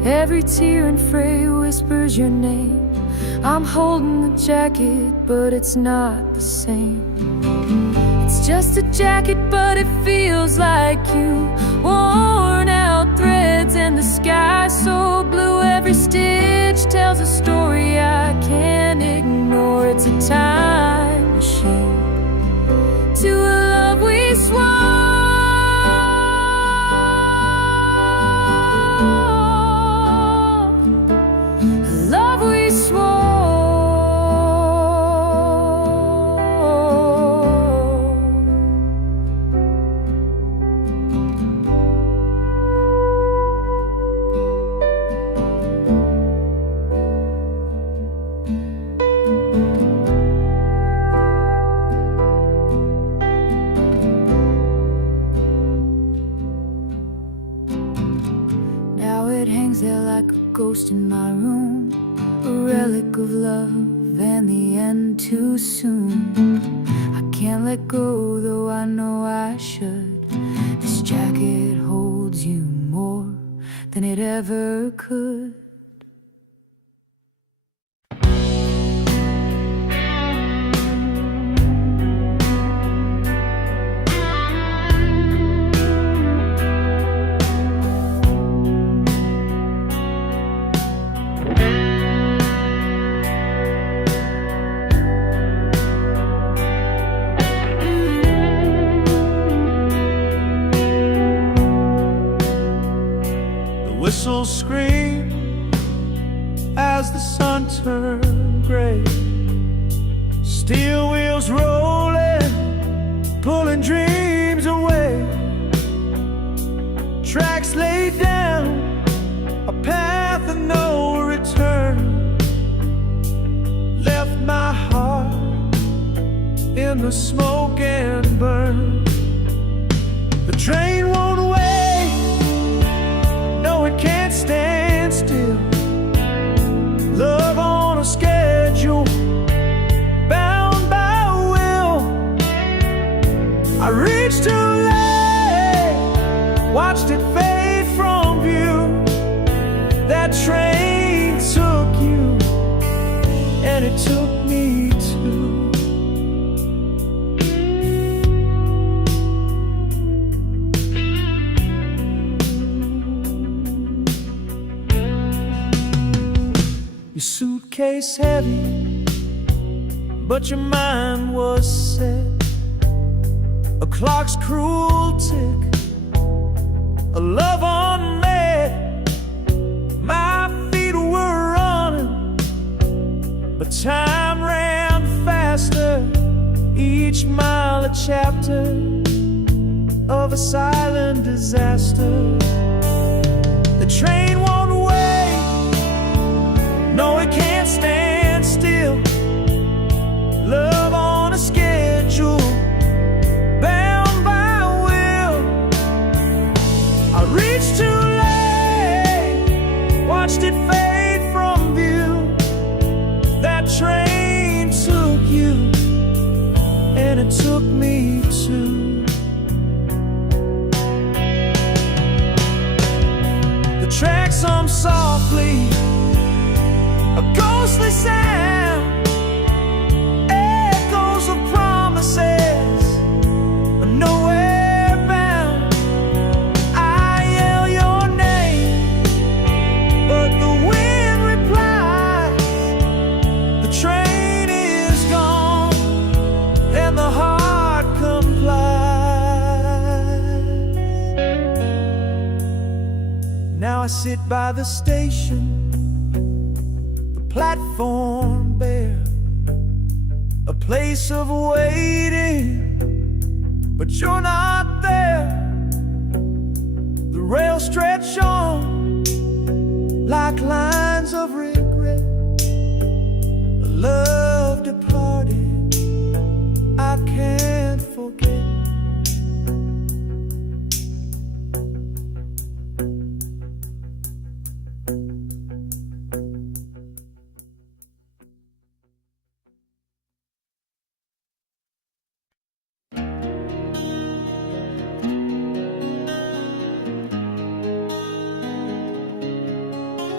Every tear and fray whispers your name. I'm holding the jacket, but it's not the same. It's just a jacket, but it feels like you. Worn out threads and the sky so blue. Every stitch tells a story I can't ignore. It's a time machine to a love we swore. Love we swore. Now it hangs there like a ghost in my room, a relic of love and the end too soon. I can't let go, though I know I should. This jacket holds you more than it ever could. Whistles scream as the sun turned gray. Steel wheels rolling, pulling dreams away. Tracks laid down, a path of no return. Left my heart in the smoke and burn. The train won't wait, it can't stand still. Love on a schedule, bound by will. I reached too late, watched it fade from view. That train took you, and it took me too. Your suitcase heavy, but your mind was set. A clock's cruel tick, a love unmet. My feet were running, but time ran faster. Each mile a chapter of a silent disaster. The train won't wait, no, it can't stand still. Love on a schedule, bound by will. I reached too late, watched it fade from view. That train took you, and it took me too. The tracks hum softly, a ghostly sound, echoes of promises, nowhere bound. I yell your name, but the wind replies. The train is gone, and the heart complies. Now I sit by the station, platform bare, a place of waiting, but you're not there. The rails stretch on like lines of regret. A love departed, I can't forget.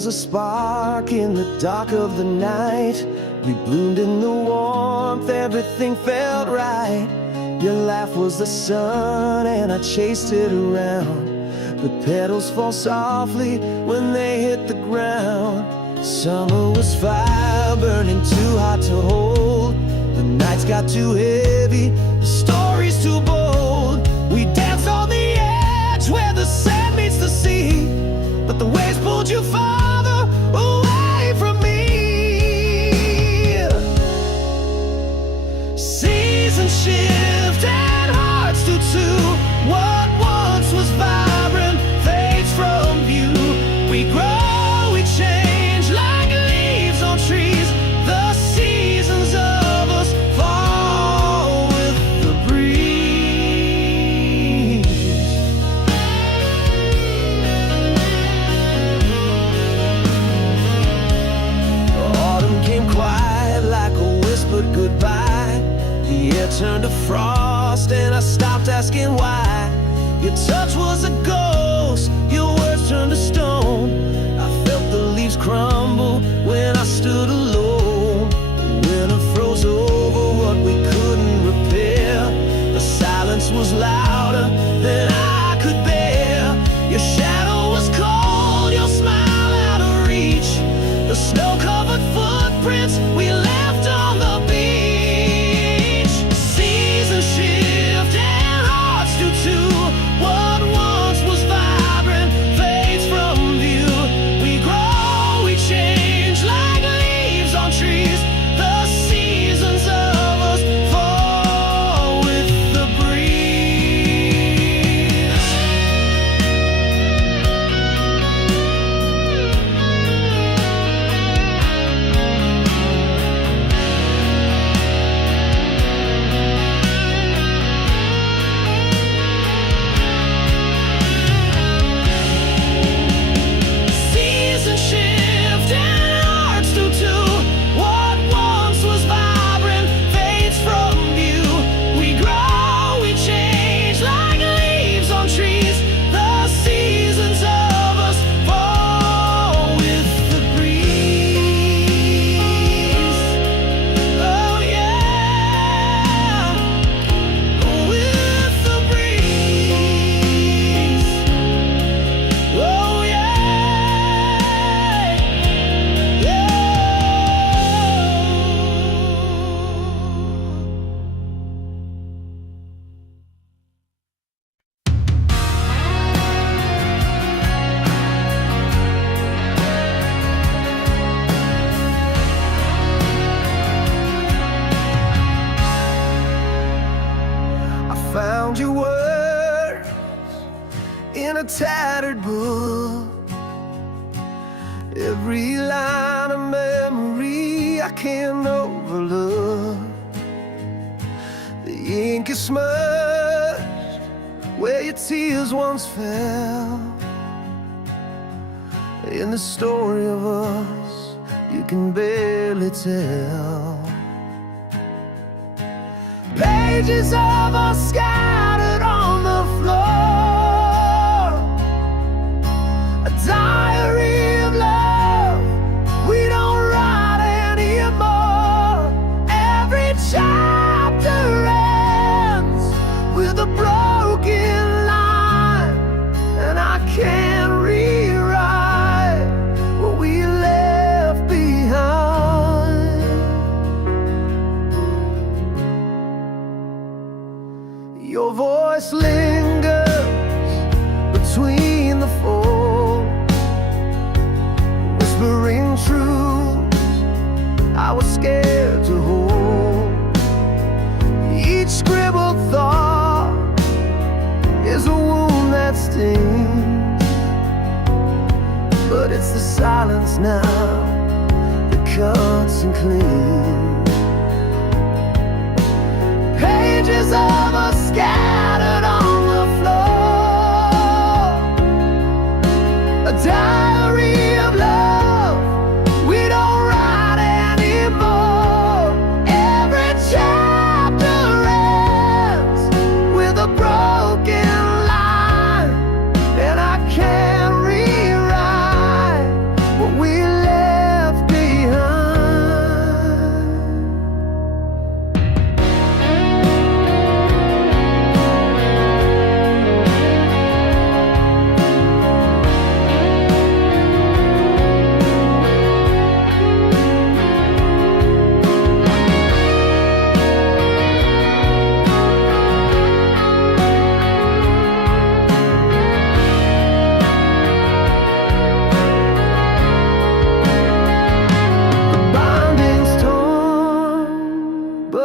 was a spark in the dark of the night. We bloomed in the warmth, everything felt right. Your laugh was the sun and I chased it around. The petals fall softly when they hit the ground. Summer was fire burning too hot to hold. The nights got too heavy, the stories too bold. We danced on the edge where the sand meets the sea, but the waves pulled you farther away from me. Seasons shift and hearts do too. What once was vibrant fades from view. We grow, we change like leaves on trees. The seasons of us fall with the breeze. Autumn came quiet like a whispered goodbye. The air turned to frost and I stopped asking why. Your touch was a ghost, your words turned to stone. I felt the leaves crumble when I stood alone. Winter froze over what we couldn't repair. The silence was louder than I could bear. Your shadow was cold, your smile out of reach. The snow-covered footprints we left on the beach. Seasons shift and hearts do too. What once was vibrant fades from view. We grow, we change like leaves on trees. The seasons of us fall with the breeze. Seasons shift and hearts do too. What once was vibrant fades from view. We grow, we change like leaves on trees. The seasons of us fall with the breeze. Oh yeah, with the breeze. Oh yeah, yeah. I found your words in a tattered book. Every line a memory I can't overlook. The ink is smudged where your tears once fell. In the story of us you can barely tell. Pages of us scattered on the floor. A diary of love we don't write anymore. Every chapter ends with a broken line, and I can't rewrite what we left behind. Your voice lingers between the folds, whispering truths I was scared to hold. Each scribbled thought is a wound that stings, but it's the silence now that cuts and cleans. Pages of us scattered on the floor. A diary of love we don't write anymore. Every chapter ends with a broken line, and I can't rewrite what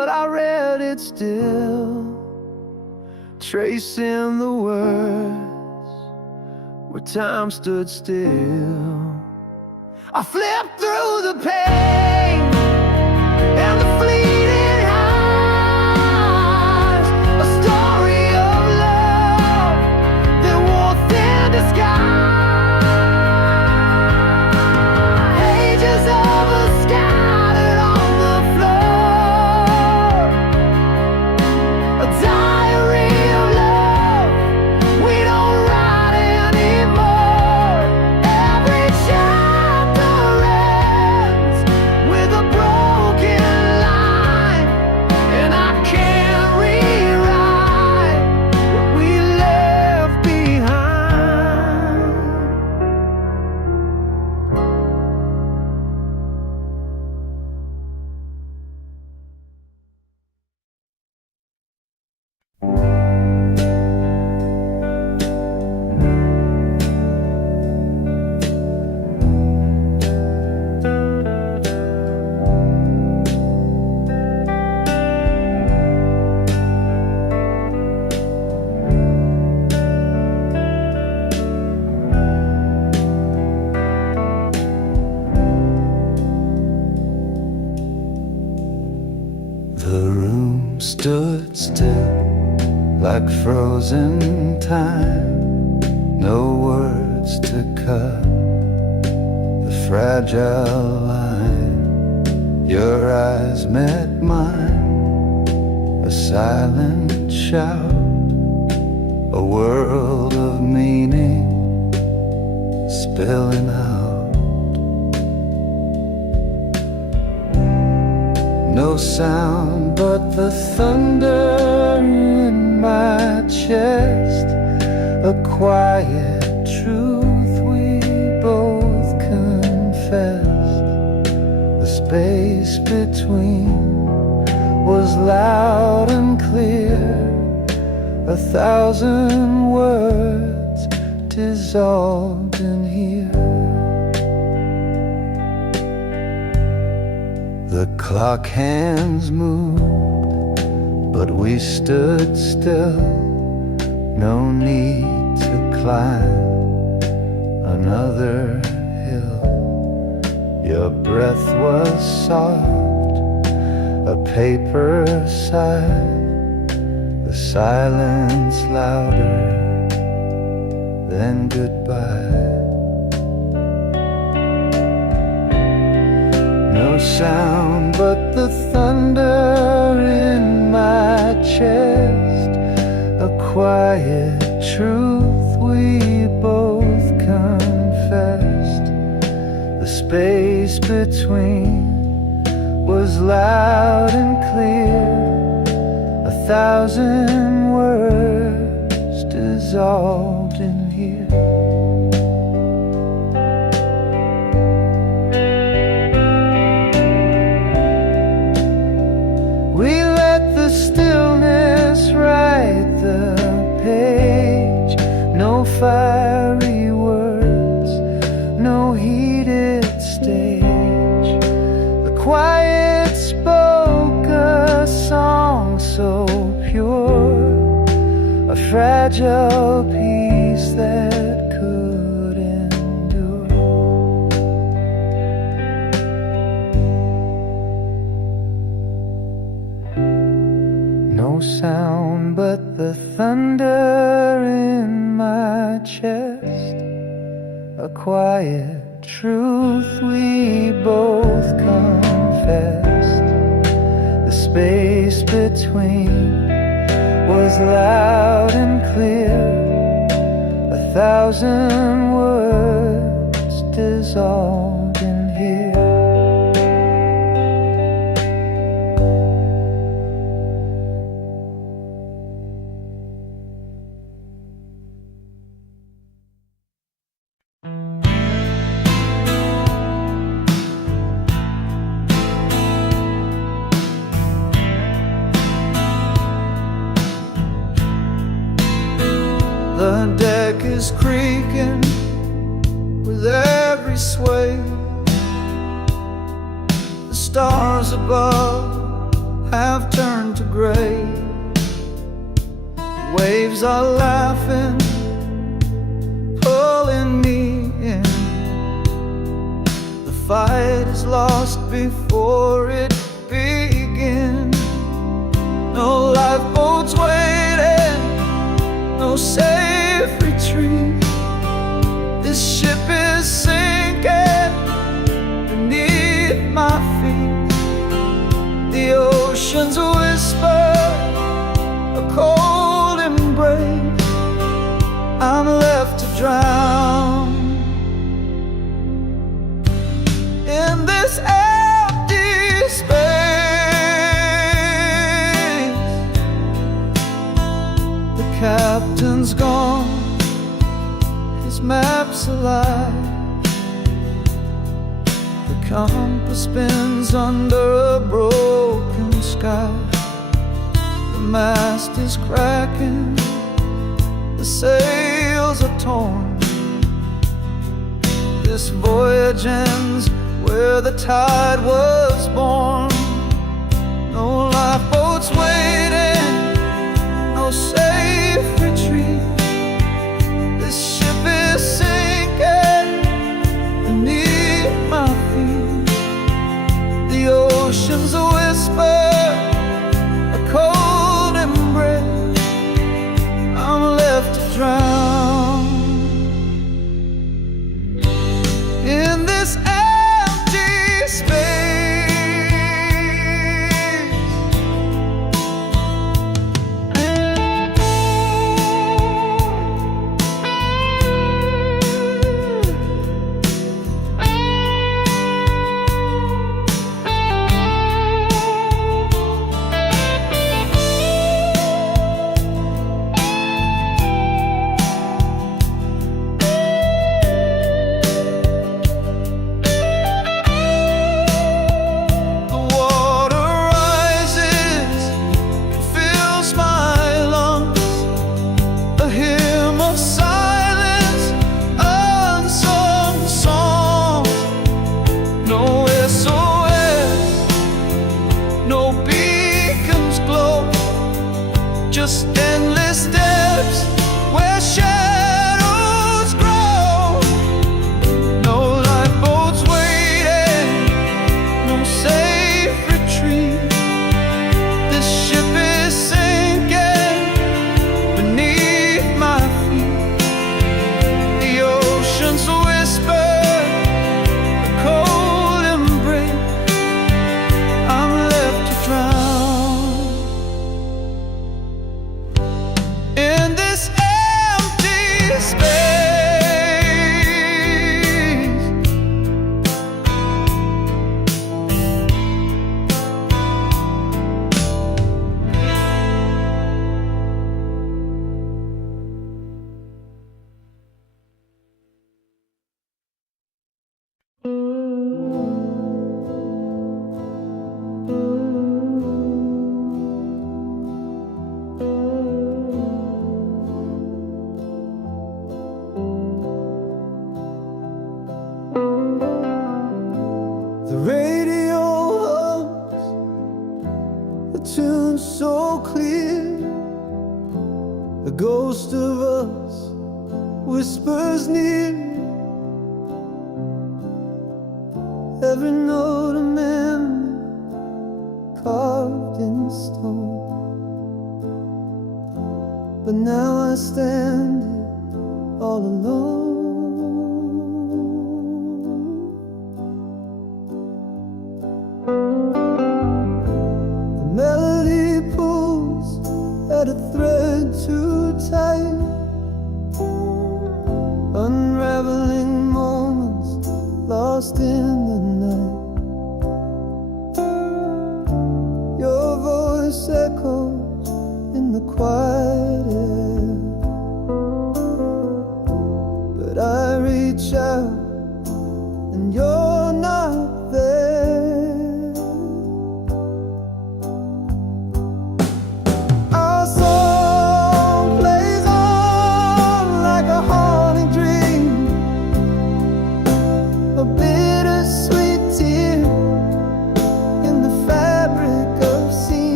but I read it still, tracing the words where time stood still. I flipped through the pain and the fleeting highs, a story of love that wore thin disguise. Pages of us scattered on the floor, a diary of love we don't write anymore. Every chapter ends with a broken line, and I can't rewrite what we left behind. The room stood still like frozen time, no words to cut the fragile line. Your eyes met mine, a silent shout, a world of meaning spilling out. No sound but the thunder in my chest, a quiet truth we both confessed. The space between was loud and clear, 1,000 words dissolved in here. The clock hands moved, but we stood still. No need to climb another hill. Your breath was soft, a paper sigh, the silence louder than goodbye. No sound but the thunder in my chest, a quiet truth we both confessed. The space between was loud and clear, 1,000 words dissolved in here. We let the stillness write the page. No fiery words, no heated stage. The quiet spoke a song so pure, a fragile piece that could endure. No sound but the thunder in my chest, a quiet truth we both confessed. The space between was loud and clear, 1,000 words dissolved in here. The deck is creaking with every sway. The stars above have turned to gray. Waves are laughing, pulling me in. The fight is lost before it begins. No lifeboats waiting, no safe retreat. This ship is sinking beneath my feet. The oceans whisper a cold embrace. I'm left to drown in this empty space. The captain's gone, his map's alive. The compass spins under a broken sky. The mast is cracking, the sails are torn. This voyage ends where the tide was born. No lifeboats waiting, no safe retreat. This ship is sinking beneath my feet. The oceans whisper a cold embrace. I'm left to drown in this empty space. Just endless steps where shadows grow. No lifeboats waiting, no safe retreat. This ship is sinking beneath my feet. The oceans whisper a cold embrace. I'm left to drown in this empty space. The radio hums a tune so clear. The ghost of us whispers near. Every note a memory carved in stone. But now I stand here all alone. Melody pulls at a thread too tight, unraveling moments lost in the night. Your voice echoes in the quiet air, but I reach out and you're not there. Bittersweet tear in the fabric of sea.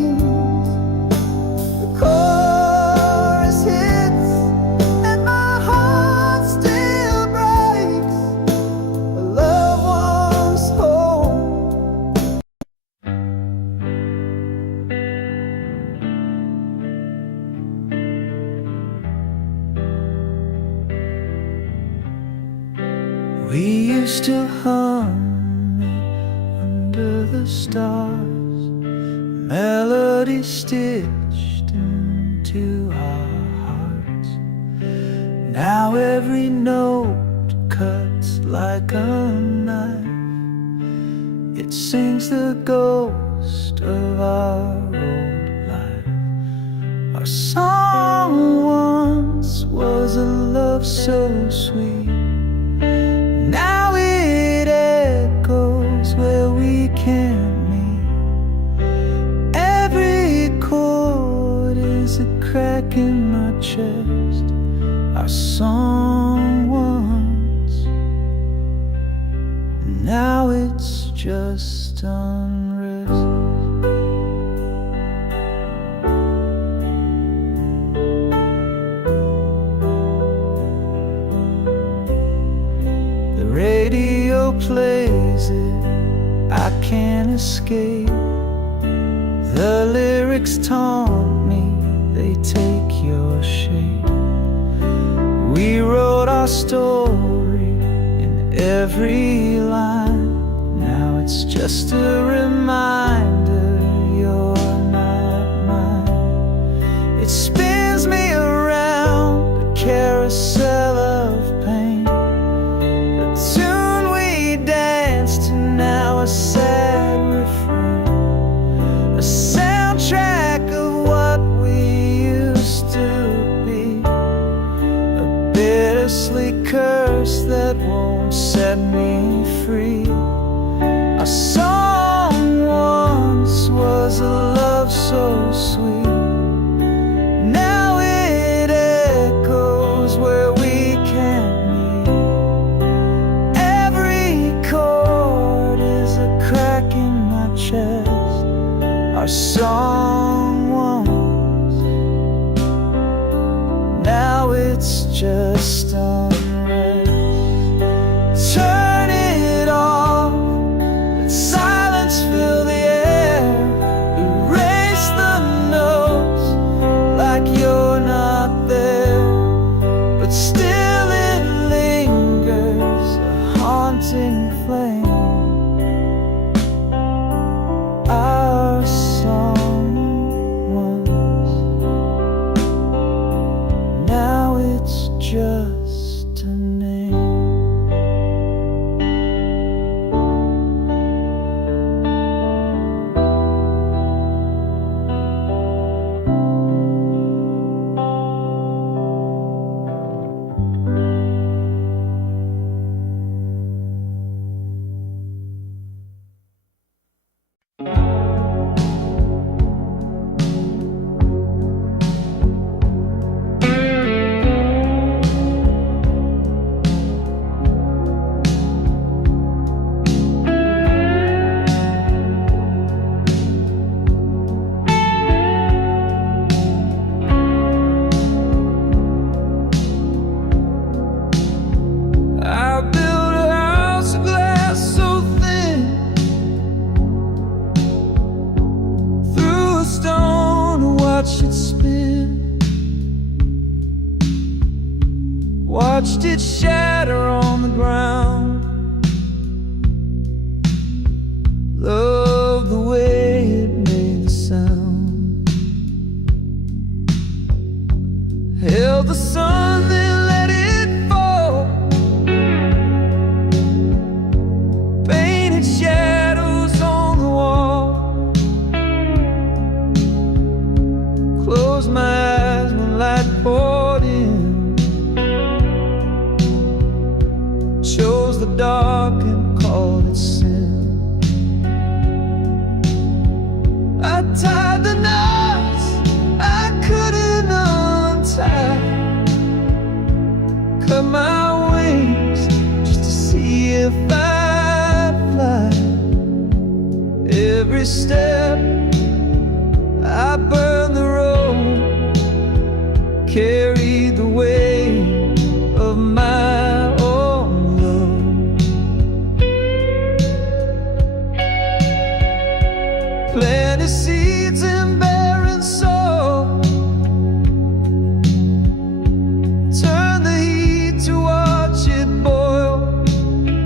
We used to hum under the stars, melody stitched into our hearts. Now every note cuts like a knife. It sings the ghost of our old life. Our song once was a love so sweet. Now it echoes where we can't meet. Every chord is a crack in my chest. Our song once, now it's just unrest. The radio plays it, I can't escape. The lyrics taunt me, they take your shape. We wrote our story in every line. Now it's just a reminder you're not mine. It spins me around a carousel of pain. The tune we danced to, now a sad refrain. A soundtrack of what we used to be. A bittersweet curse that won't set me free. Our song once was a love so sweet. Now it echoes where we can't meet. Every chord is a crack in my chest. Our song once, now it's just unrest. Turn it off, let silence fill the air. Erase the notes like you're not there, but still it lingers, a haunting flame. Our song once, now it's just a name. I built a house of glass so thin, threw a stone to watch it spin, watched it shatter on the ground. Loved the way it made the sound. Held the sun, then let it fall. Painted shadows on the wall. Closed my eyes when light poured in. Chose the dark and called it sin. I tied the knots I couldn't untie. Cut my wings just to see if I'd fly. Every step I burned the road, carried the weight of my own love. Planted seeds in barren soil, turn the heat to watch it boil.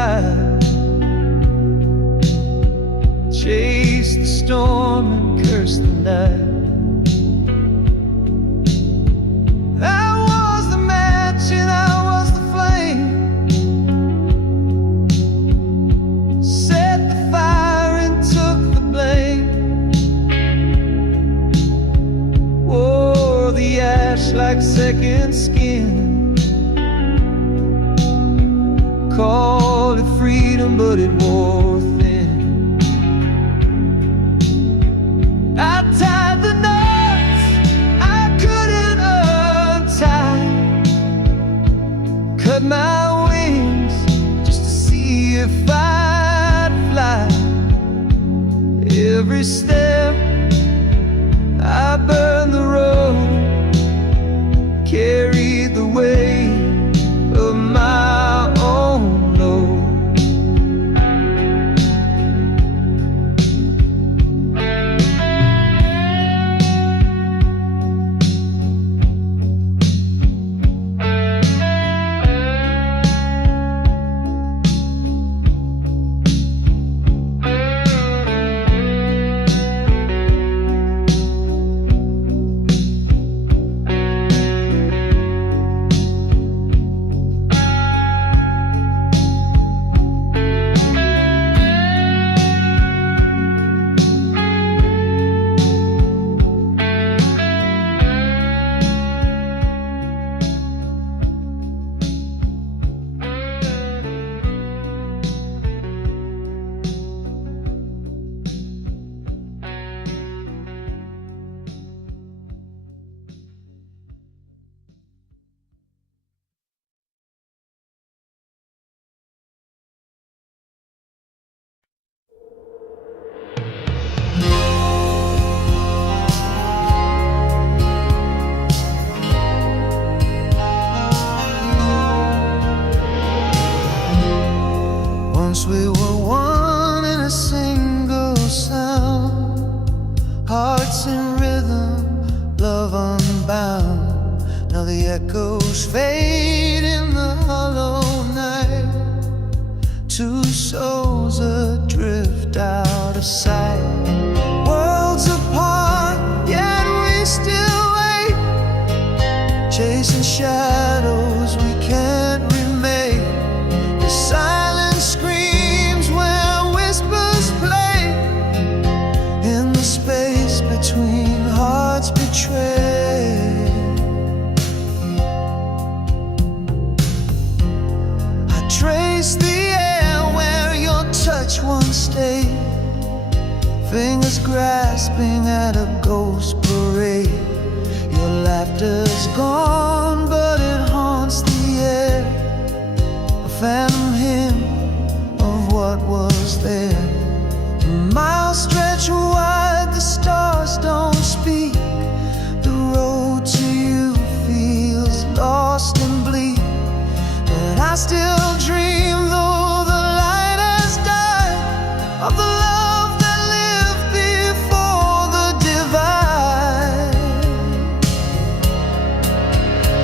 fly, chase the storm and curse the night. I was the match and I was the flame, set the fire and took the blame, wore the ash like second skin, called it freedom but it wore thin. I tied the knots I couldn't untie, cut my wings just to see if I'd fly. Every step I burned the road, carried the weight of my own load. Once we were one in a single sound, hearts in rhythm, love unbound. Now the echoes fade in the hollow night, two souls adrift out of sight. Worlds apart, yet we still wait, chasing shadows we can't remake. The silence screams where whispers play, in the space between hearts betrayed. I trace the air where your touch once stayed, fingers grasping at a ghost parade. Your laughter's gone, but it haunts the air, a phantom hymn of what was there. Miles stretch wide, the stars don't speak. The road to you feels lost and bleak, but I still dream, though the light has died, of the love that lived before the divide.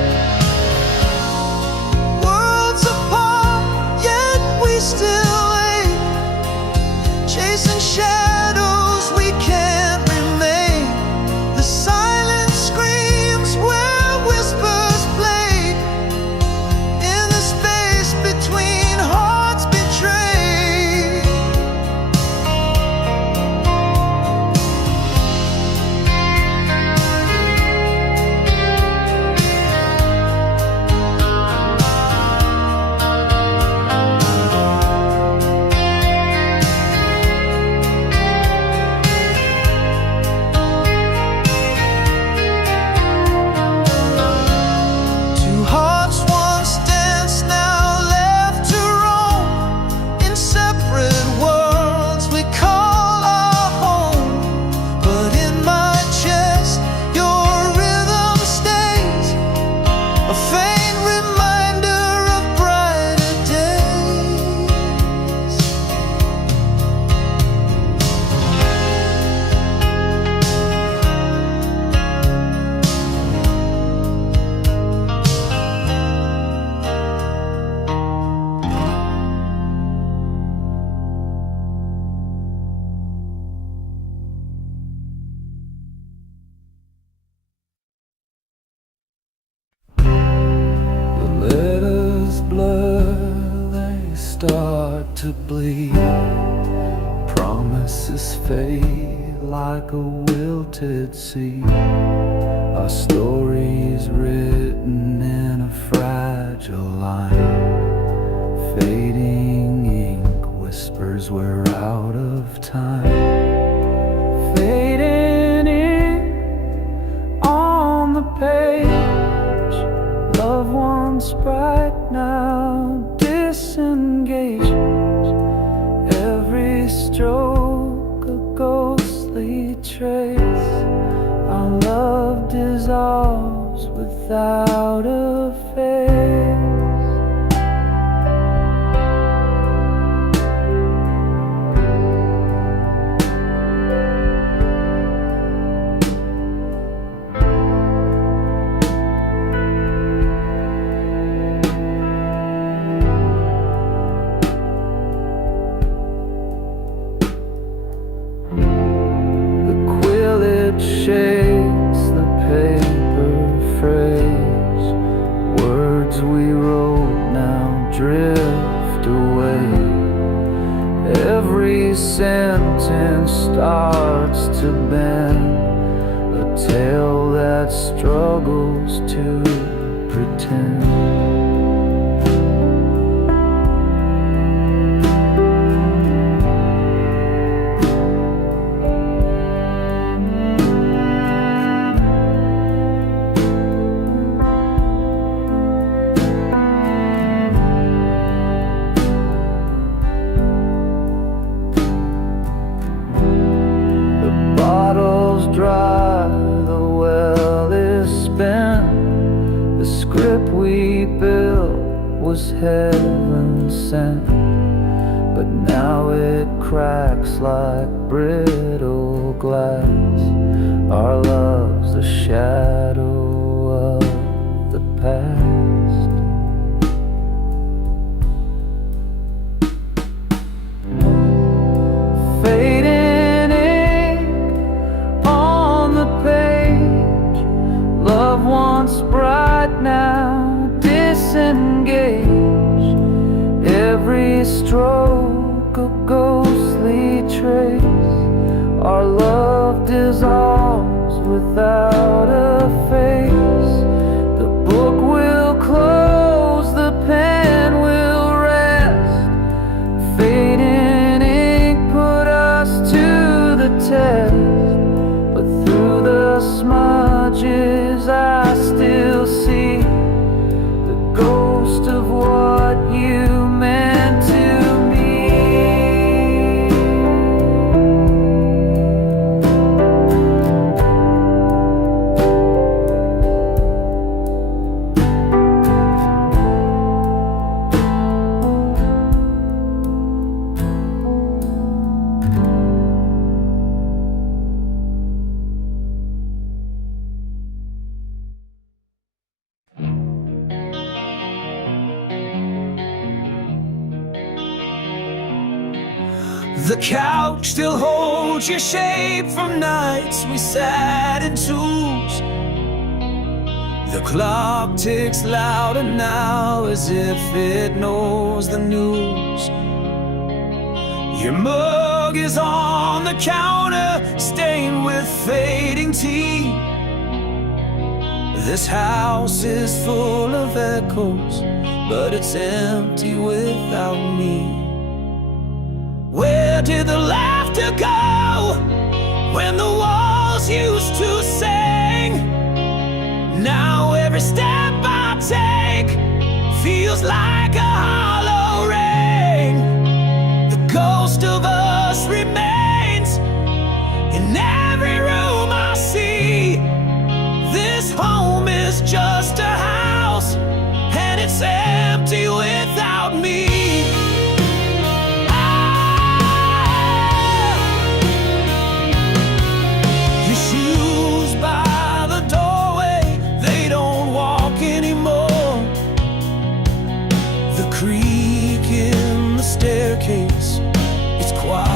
to bleed. Promises fade like a wilted seed. Our story's written in a fragile line. Fading ink whispers we're out of time. Fading ink on the page. Love once bright, now disengaged. Every stroke a ghostly trace. Our love dissolves without a face. Shakes the paper phrase. Words we wrote now drift away. Every sentence starts to bend, a tale that struggles to pretend. Dry, the well is spent. The script we built was heaven sent, but now it cracks like brittle glass. Our love's the shadow of the past. Fading love once bright, now disengaged. Every stroke a ghostly trace. Our love dissolves without a face. The book will close, the pen will rest. Fading ink put us to the test, but through the smudges I still see the ghost of what you meant to me. The couch still holds your shape from nights we sat in twos. The clock ticks louder now as if it knows the news. Your mug is on the counter, stained with fading tea. This house is full of echoes, but it's empty without me. Where did the laughter go when the walls used to sing? Now every step I take feels like a hollow ring. The ghost of us remains in every room I see. This home is just a house, and it's empty without me. Creak in the staircase, it's quiet.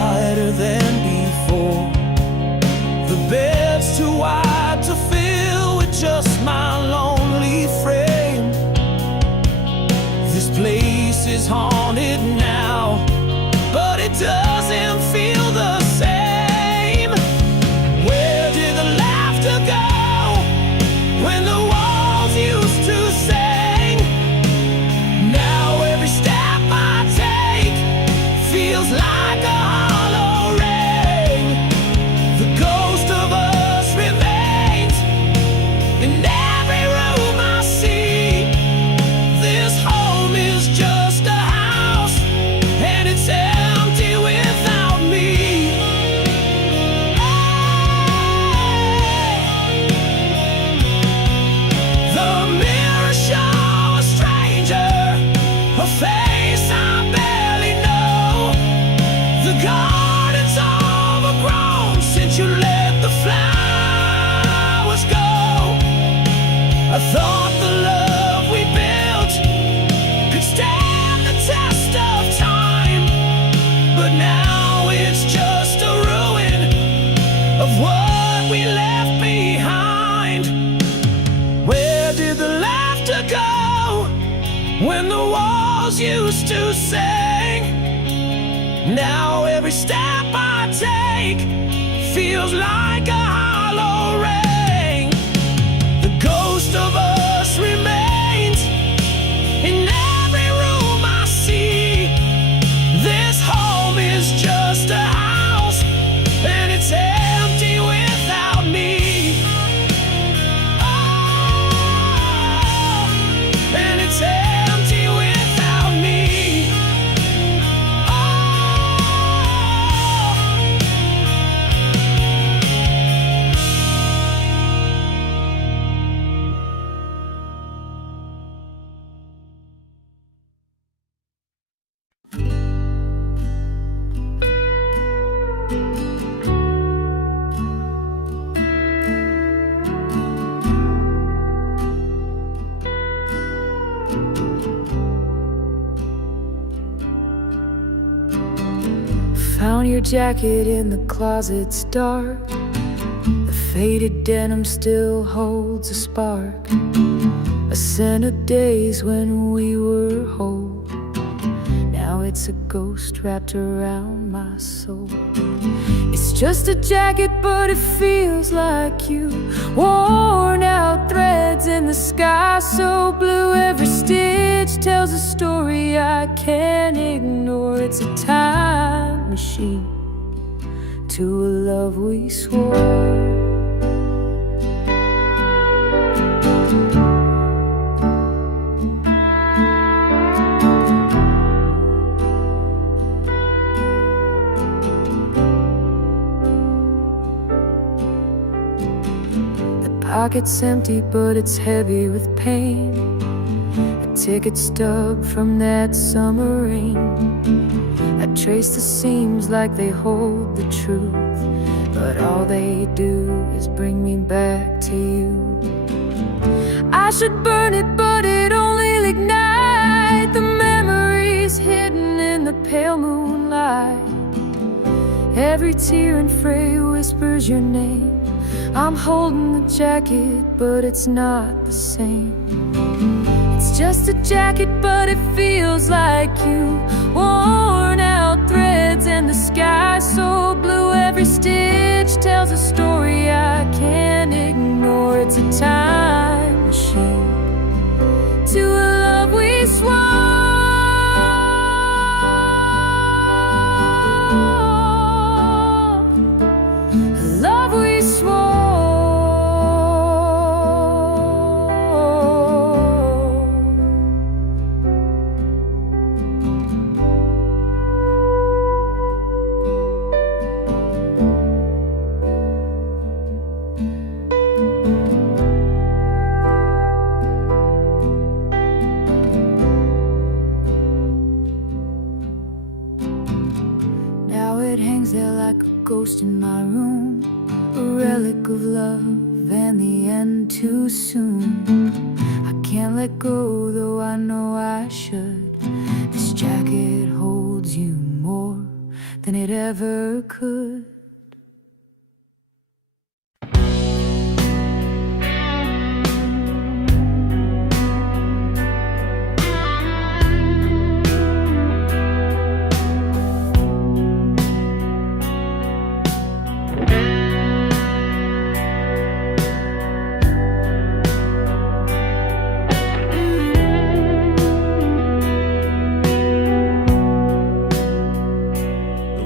doesn't feel the same. Where did the laughter go when the walls used to sing? Now every step I take feels like a hollow ring. The ghost of us remains in every room I see. This home is just a house, and it's empty without me. The mirror shows a stranger, a face I barely know. The garden's overgrown since you let the flowers go. I thought the love we built could stand the test of time, but now it's just a ruin of what we left behind. Where did the laughter go when the walls used to sing? Now every step I take feels like a hollow ring. The ghost of us remains in every room I see. This home is just a house, and it's empty without me. Oh, and it's empty without me. Found your jacket in the closet, it's dark. The faded denim still holds a spark, a scent of days when we were whole. Now it's a ghost wrapped around my soul. It's just a jacket, but it feels like you. Worn out threads in the sky so blue. Every stitch tells a story I can't ignore. It's a time machine to a love we swore. Pocket's empty, but it's heavy with pain. A ticket stub from that summer rain. I trace the seams like they hold the truth, but all they do is bring me back to you. I should burn it, but it only ignite the memories hidden in the pale moonlight. Every tear and fray whispers your name. I'm holding the jacket, but it's not the same. It's just a jacket, but it feels like you. Worn out threads and the sky so blue. Every stitch tells a story I can't ignore. It's a time machine to a love we swore. Love we swore. Now it hangs there like a ghost in my room, a relic of love and the end too soon. I can't let go, though I know I should. This jacket holds you more than it ever could.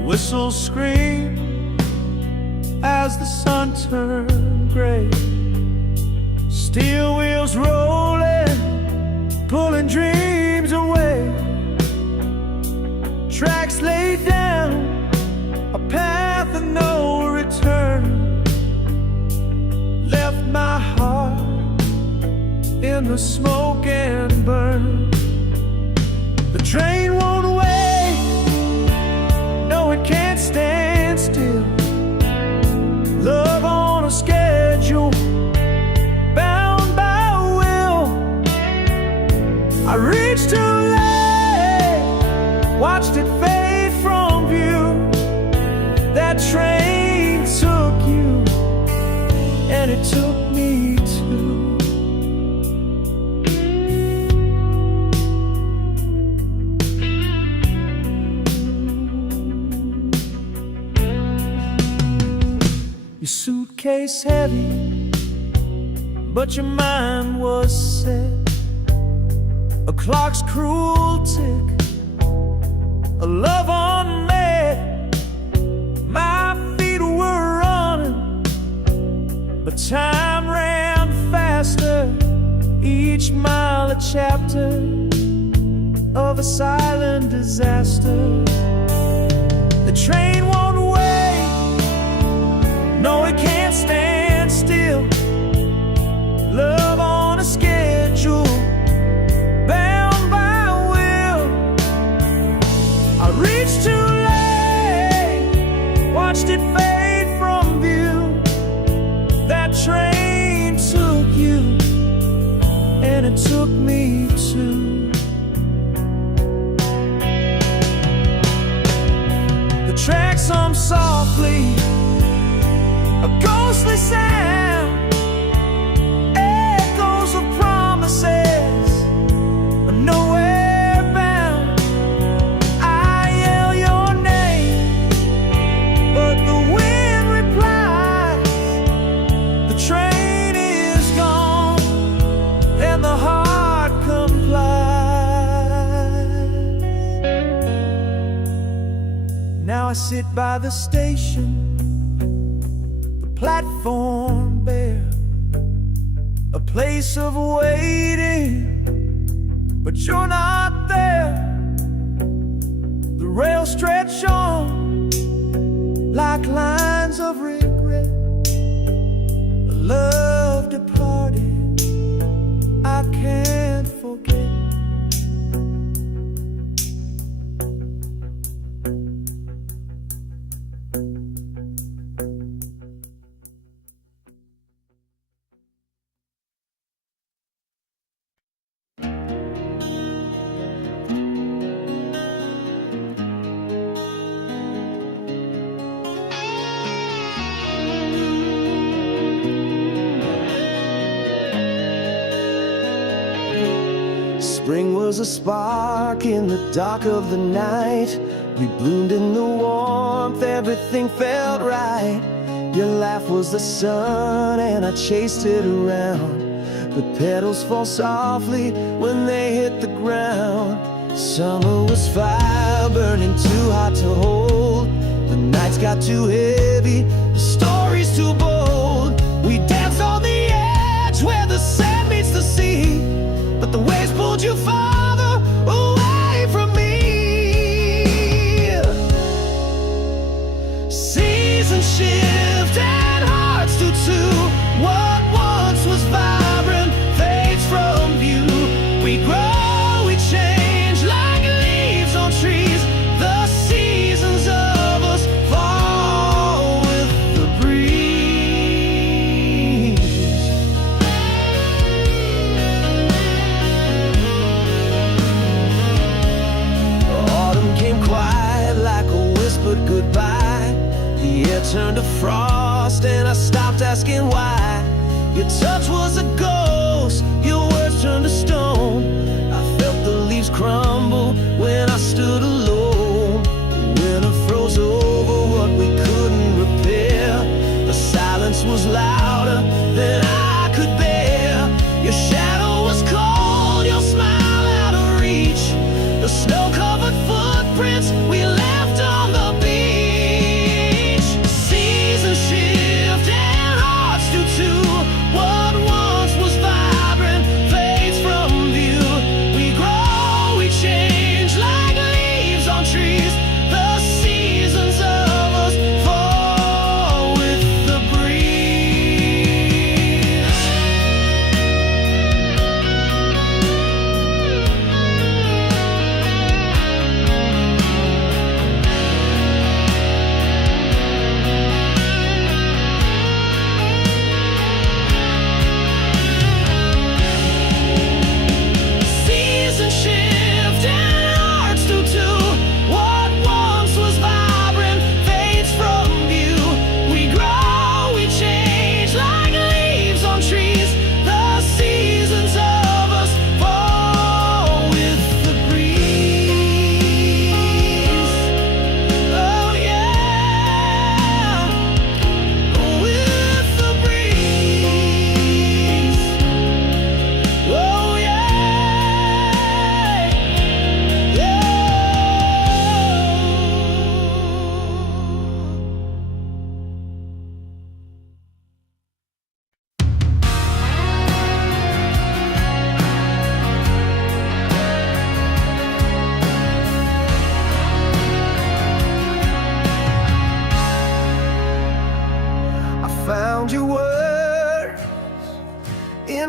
Whistles scream as the sun turned gray. Steel wheels rolling, pulling dreams away. Tracks laid down, a path of no return. Left my heart in the smoke and burn. The train won't wait, no it can't stand still. Love on a schedule, bound by will. I reached too late, watched it fade from view. That train took you, and it took me too. Your suitcase heavy, but your mind was set. A clock's cruel tick, a love unmet. My feet were running, but time ran faster. Each mile a chapter of a silent disaster. The train won't wait, no it can't stand still. Love on a schedule, bound by will. I reached too late, watched it fade from view. That train took you, and it took me too. The tracks hum softly, a ghostly sound, echoes of promises, nowhere bound. I yell your name, but the wind replies. The train is gone, and the heart complies. Now I sit by the station, platform bare, a place of waiting, but you're not there. The rails stretch on like lines of regret. A love departed, I can't forget. Spring was a spark in the dark of the night. We bloomed in the warmth, everything felt right. Your laugh was the sun and I chased it around. But petals fall softly when they hit the ground. Summer was fire, burning too hot to hold. The nights got too heavy, the stories too bold. We danced on the edge where the sand meets the sea, but the waves pulled you farther away from me. Seasons shift and hearts do too. What once was vibrant fades from view. We grow, we change like leaves on trees. The seasons of us fall with the breeze. Autumn came quiet like a whispered goodbye. The air turned to frost and I stopped asking why. Your touch was a ghost, your words turned to stone. I felt the leaves crumble when I stood alone. The winter froze over what we couldn't repair. The silence was louder than I could bear. Your shadow was cold, your smile out of reach. The snow-covered footprints we left on the beach.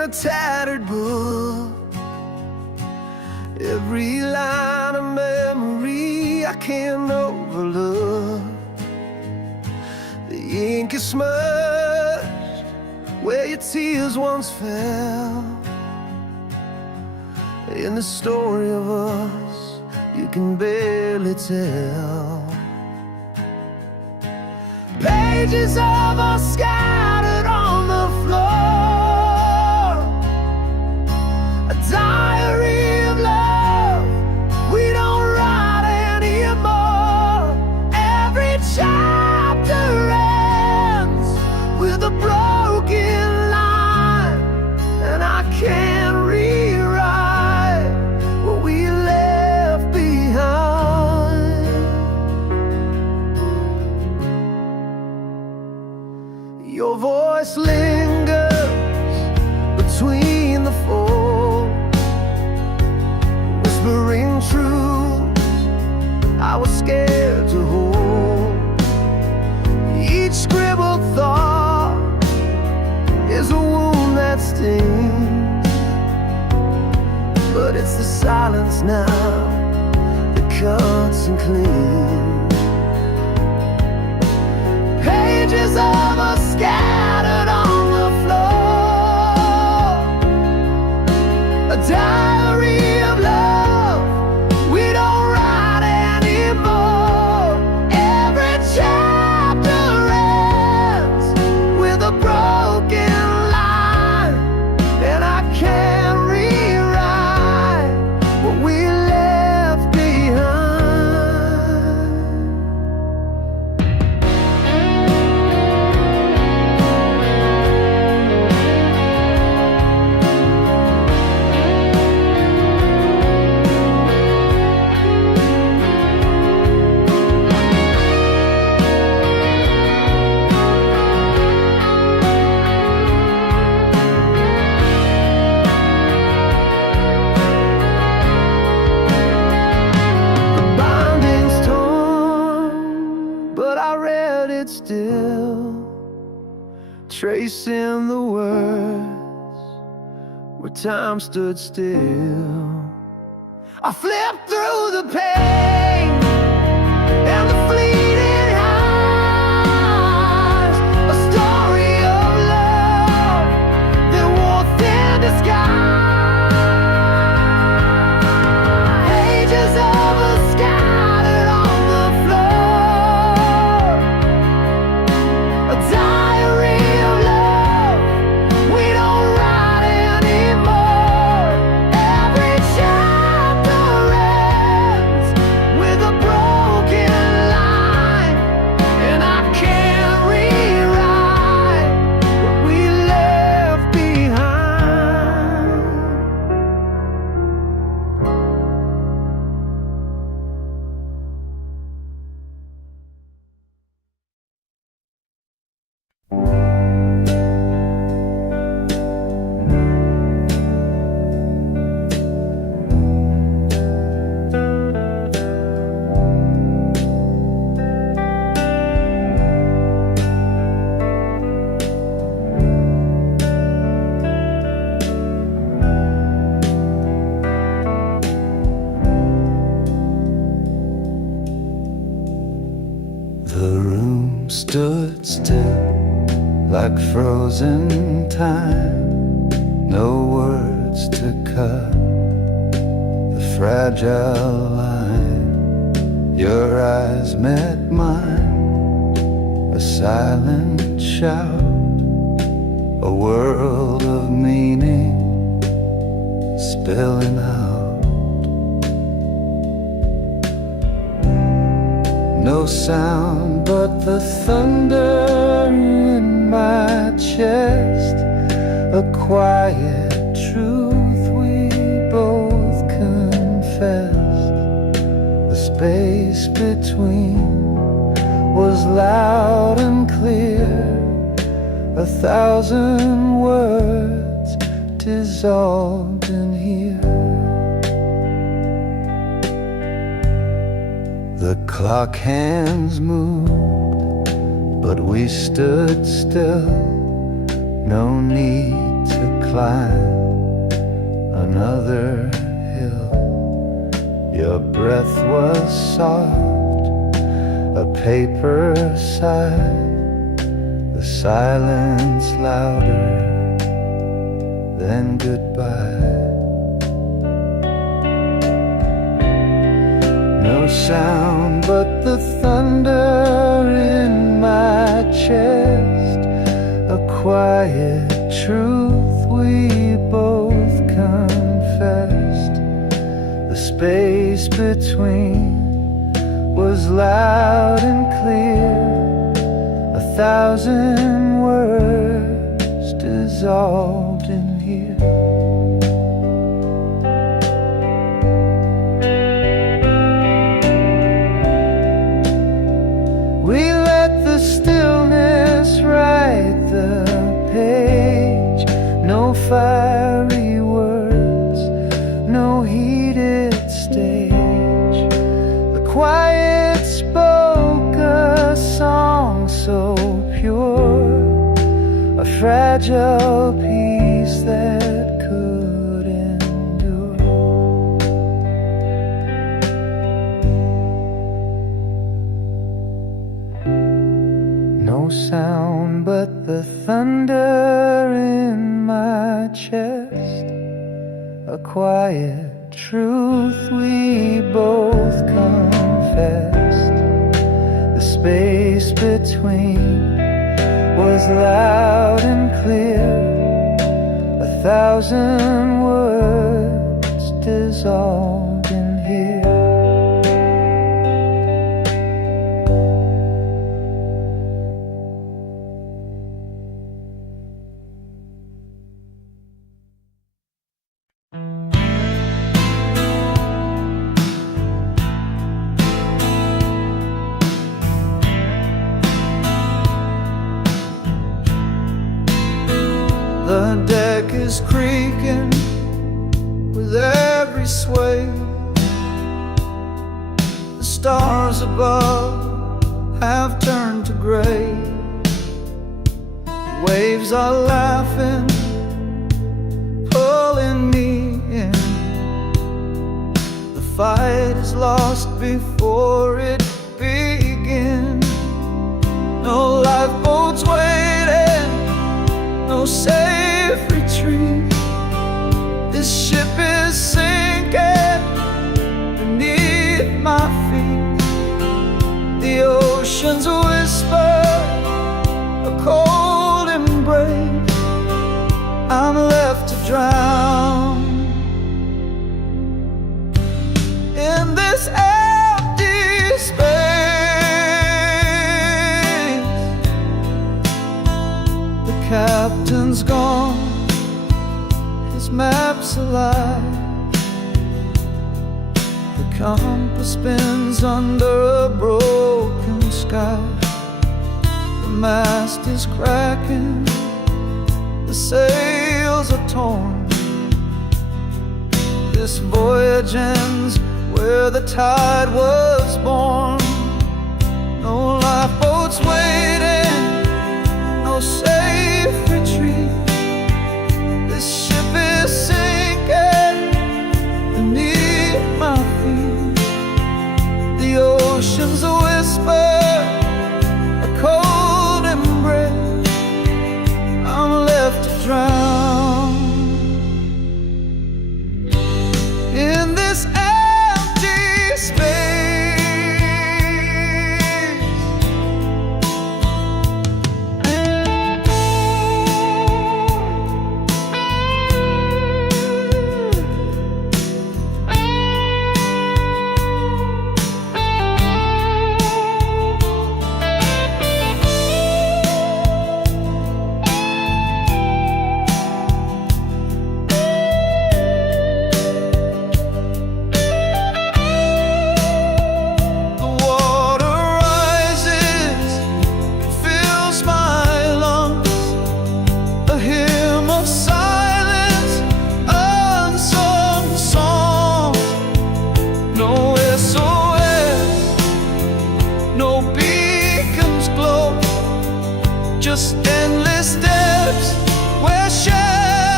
a tattered book. Every line of memory I can't overlook. The ink is smudged where your tears once fell. In the story of us you can barely tell. Pages of us scattered on the floor, a diary of love we don't write anymore. Every chapter ends with a broken line, and I can't rewrite what we left behind. Your voice lingers between the folds, whispering truths I was scared to hold. Each scribbled thought is a wound that stings, but it's the silence now that cuts and cleans. Pages of us scattered on the floor, a diary of love we don't write anymore. Every chapter ends with a broken line, and I can't rewrite what we left behind. Binding's torn, but I read it still, tracing the words where time stood still. I flipped through the pain and the fleeting highs, a story of love that wore thin disguise. Pages of us scattered on the floor, a diary of love we don't write anymore. Every chapter ends with a broken line, and I can't rewrite what we left behind. The room stood still like frozen time, no words to cut the fragile line. Your eyes met mine, a silent shout, a world of meaning spilling out. No sound but the thunder in my chest, a quiet truth we both confessed. The space between was loud and clear, 1,000 words dissolved in here. The clock hands moved, but we stood still. No need to climb another hill. Your breath was soft, a paper sigh, the silence louder than goodbye. No sound but the thunder in my chest, a quiet truth we both confessed. The space between was loud and clear, 1,000 words dissolved in here. We let the stillness write the page. No fiery words, no heated stage. The quiet spoke a song so pure, a fragile piece that could endure. No sound but the thunder in my chest, a quiet truth we both confessed. The space between was loud and clear, 1,000 words dissolved in here. The deck is creaking with every sway. The stars above have turned to gray. Waves are laughing, pulling me in. The fight is lost before it begins. No lifeboats waiting, no safe retreat. This ship is sinking beneath my feet. The oceans whisper a cold embrace. I'm left to drown in this empty space. The captain's gone, his map's alive. The compass spins under a broken sky. The mast is cracking, the sails are torn. This voyage ends where the tide was born. No lifeboats waiting, no safe retreat. This ship is sinking beneath my feet. The oceans whisper a cold embrace. I'm left to drown in this empty space. Just endless steps where shadows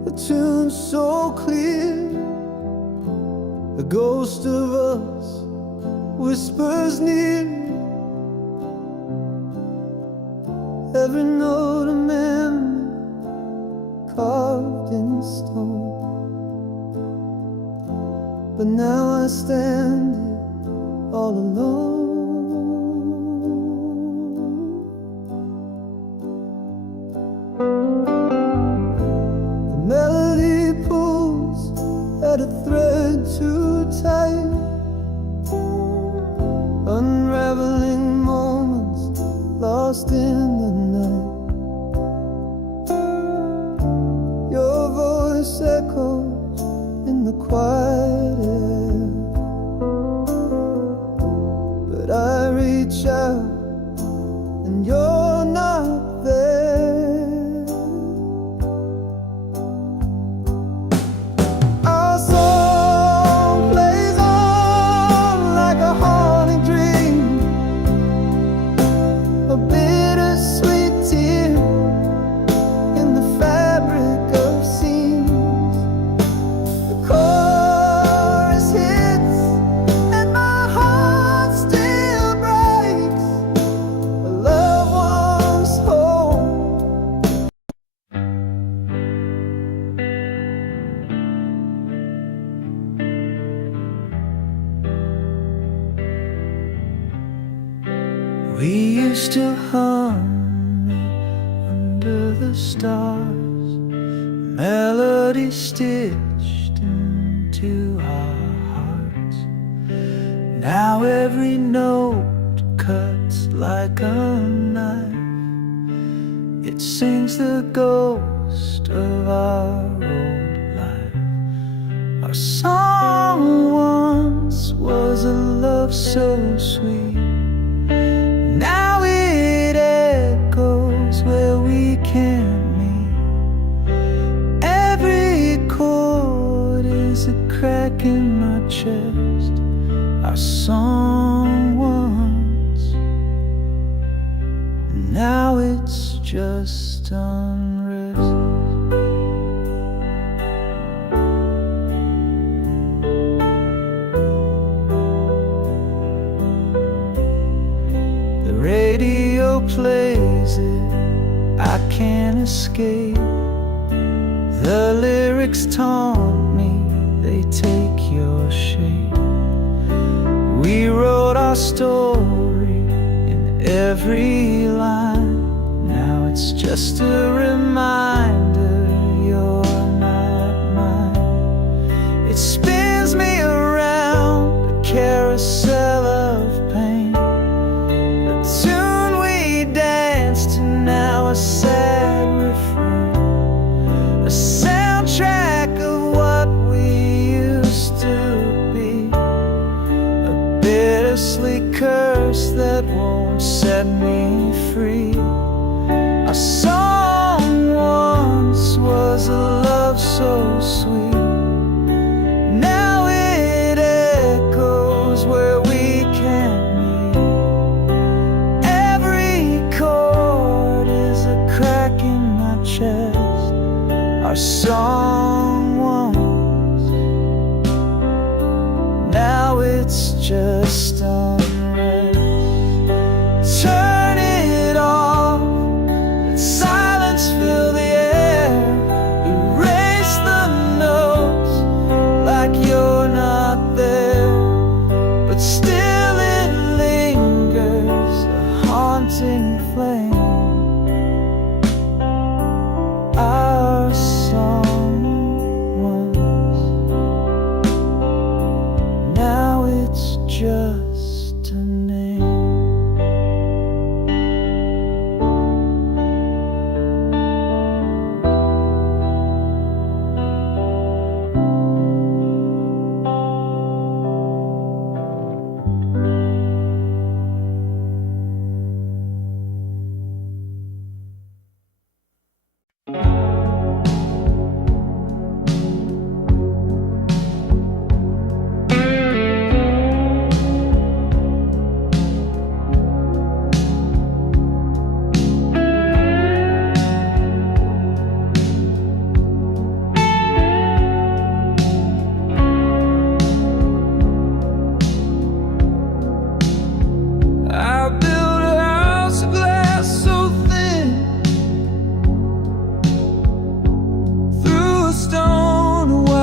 a tune so clear. The ghost of us whispers near. Every note a memory carved in stone. But now I stand here all alone. The melody pulls at a thread too tight, unraveling moments lost in the night. Your voice echoes in the quiet air, but I reach out and you're not there. Our song plays on like a haunting dream, a bittersweet tear in the fabric of scenes. The chorus hits and my heart still breaks. A loved one's home. We used to hum under the stars, melody stitched into our hearts. Now every note cuts like a knife. It sings the ghost of our old life. Our song once was a love so sweet. Now it echoes where we can't meet. Every chord is a crack in my chest. Our song once, now it's just unrest. The radio plays it, I can't escape. The lyrics taunt me, they take your shape. We wrote our story in every line. Now it's just a reminder you're not mine. It spins me around a carousel of pain. The tune we danced to, now a sad refrain, a soundtrack of what we used to be, a bittersweet curse that won't set me free. Our song once was a love so sweet. Now it echoes where we can't meet. Every chord is a crack in my chest. Our song once, now it's just unrest. Turn it off, let silence fill the air. Erase the notes like you're not there, but still it lingers, a haunting flame. Our song once, now it's just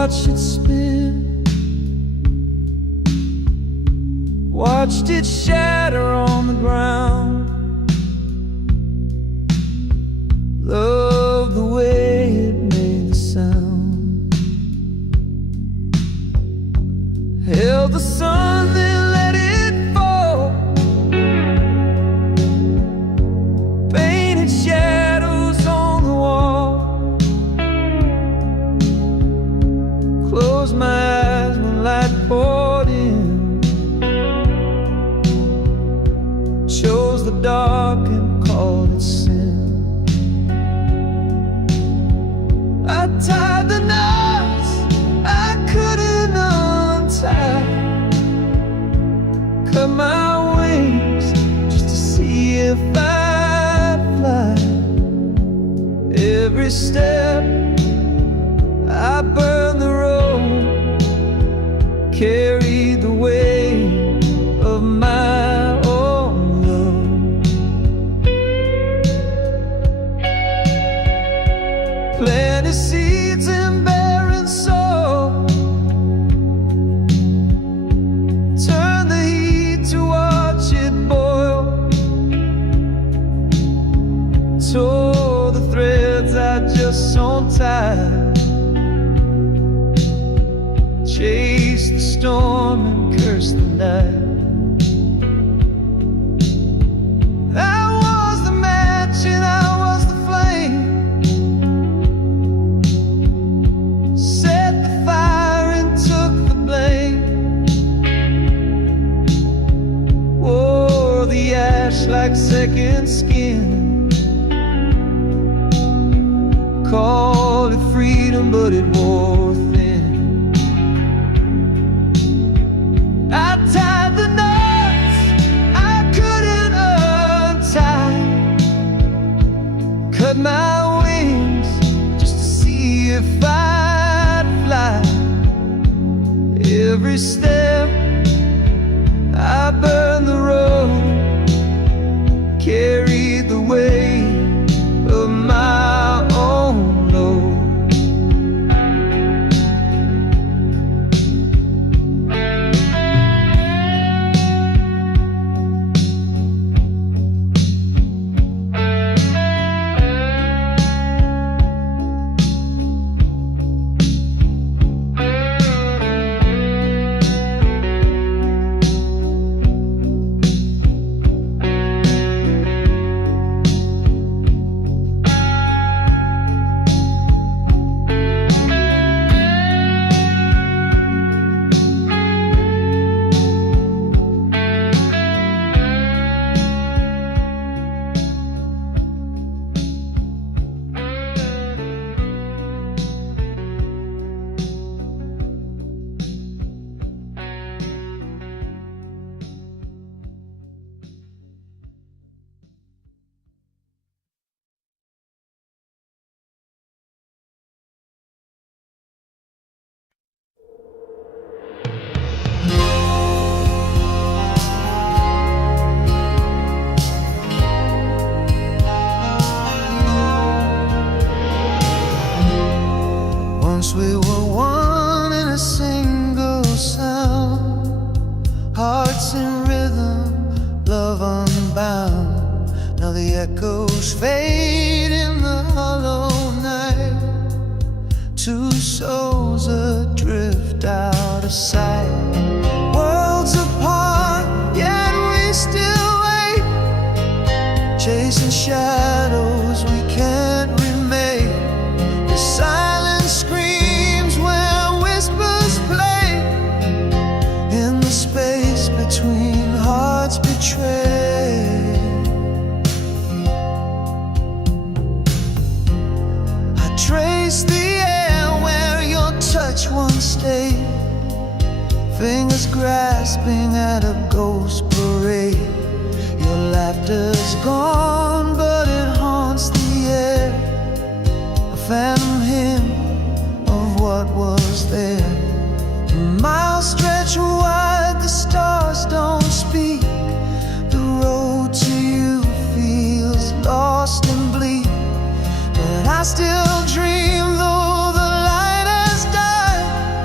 watch it spin, watched it shatter on the ground. Love the way it made the sound. Held the sun, then let it fall. Painted shadows on the wall. Closed my eyes when light poured in. Chose the dark and called it sin. I tied the knots I couldn't untie. Cut my wings just to see if I'd fly. Every step I burned the road, carried the weight of my own love. Planted seeds in barren soil, turn the heat to watch it boil. Tore the threads I just sewn tight, chased the storm and cursed the night. I was the match and I was the flame. Set the fire and took the blame. Wore the ash like second skin. Called it freedom, but it wore thin. I tied the knots I couldn't untie. Cut my wings just to see if I'd fly. Every step I burned the road, carried the weight of my own load. Once we were one in a single sound, hearts in rhythm, love unbound. Now the echoes fade in the hollow night. Two souls adrift out of sight. Worlds apart, yet we still wait, chasing shadows we can't remake. The silence screams where whispers play, in the space between hearts betrayed. I trace the air where your touch once stayed, fingers grasping at a ghost parade. Your laughter's gone, but it haunts the air, a phantom hymn of what was there. Miles stretch wide, the stars don't speak. The road to you feels lost and bleak, but I still dream though the light has died.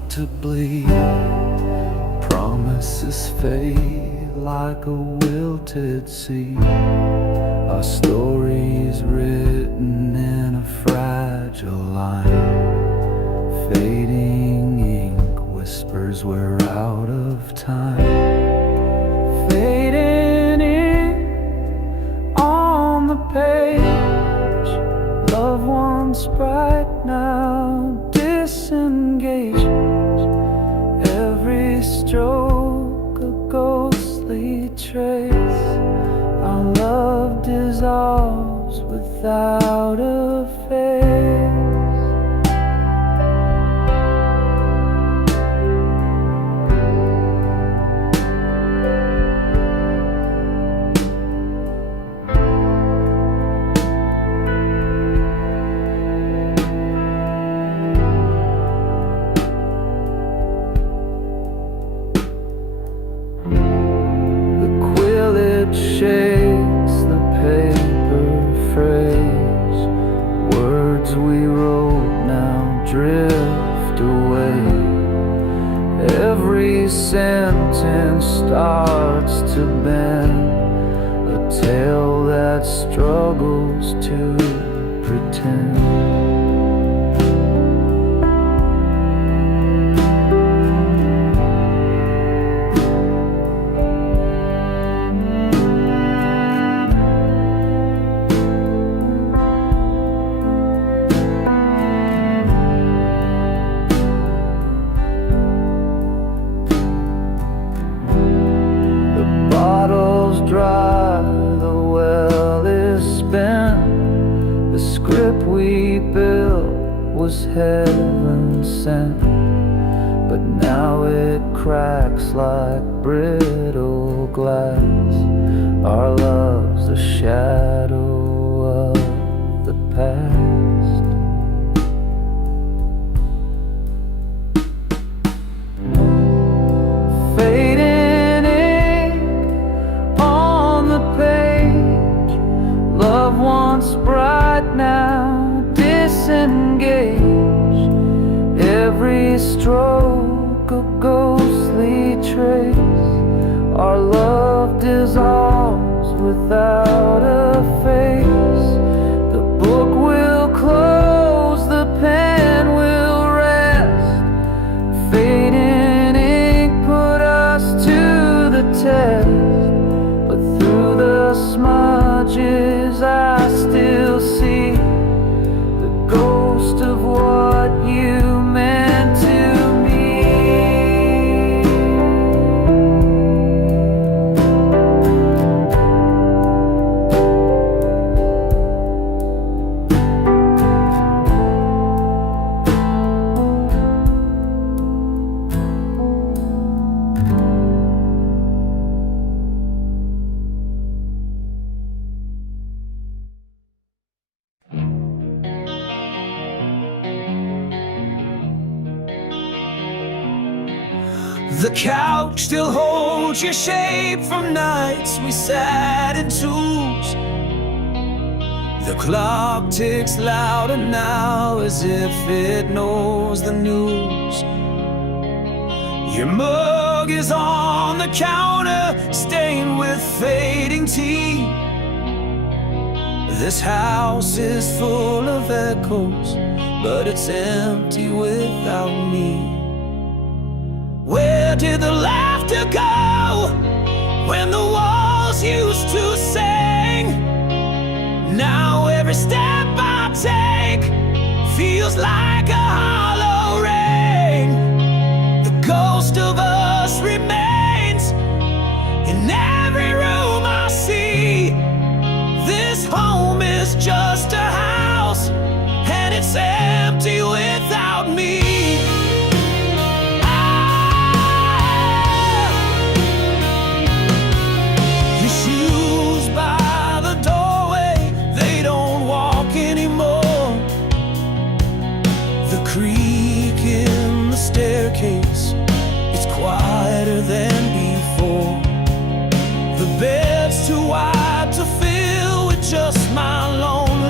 start to bleed. Promises fade like a wilted seed. Our story's written in a fragile line. Fading ink whispers we're out of time. Fading ink on the page. Love once bright, now disengages. Every stroke a ghostly trace. Our love dissolves without a face. Shakes the paper phrase. Words we wrote now drift away. Every sentence starts to bend, a tale that struggles to pretend. Dry, the well is spent. The script we built was heaven sent, but now it cracks like brittle glass. Our love's a shadow of the past. Love once bright, now disengaged. Every stroke a ghostly trace. Our love dissolves without a face. The book will close, the pen will rest. Fading ink put us to the test, but through the smudges I still see the ghost of what you meant to me. The couch still holds your shape from nights we sat in twos. The clock ticks louder now as if it knows the news. Your mug is on the counter, stained with fading tea. This house is full of echoes, but it's empty without me. Where did the laughter go when the walls used to sing? Now every step I take feels like a hollow ring. The ghost of us remains in every room I see. This home is just a house, and it's empty without me. It's quieter than before. The bed's too wide to fill with just my lonely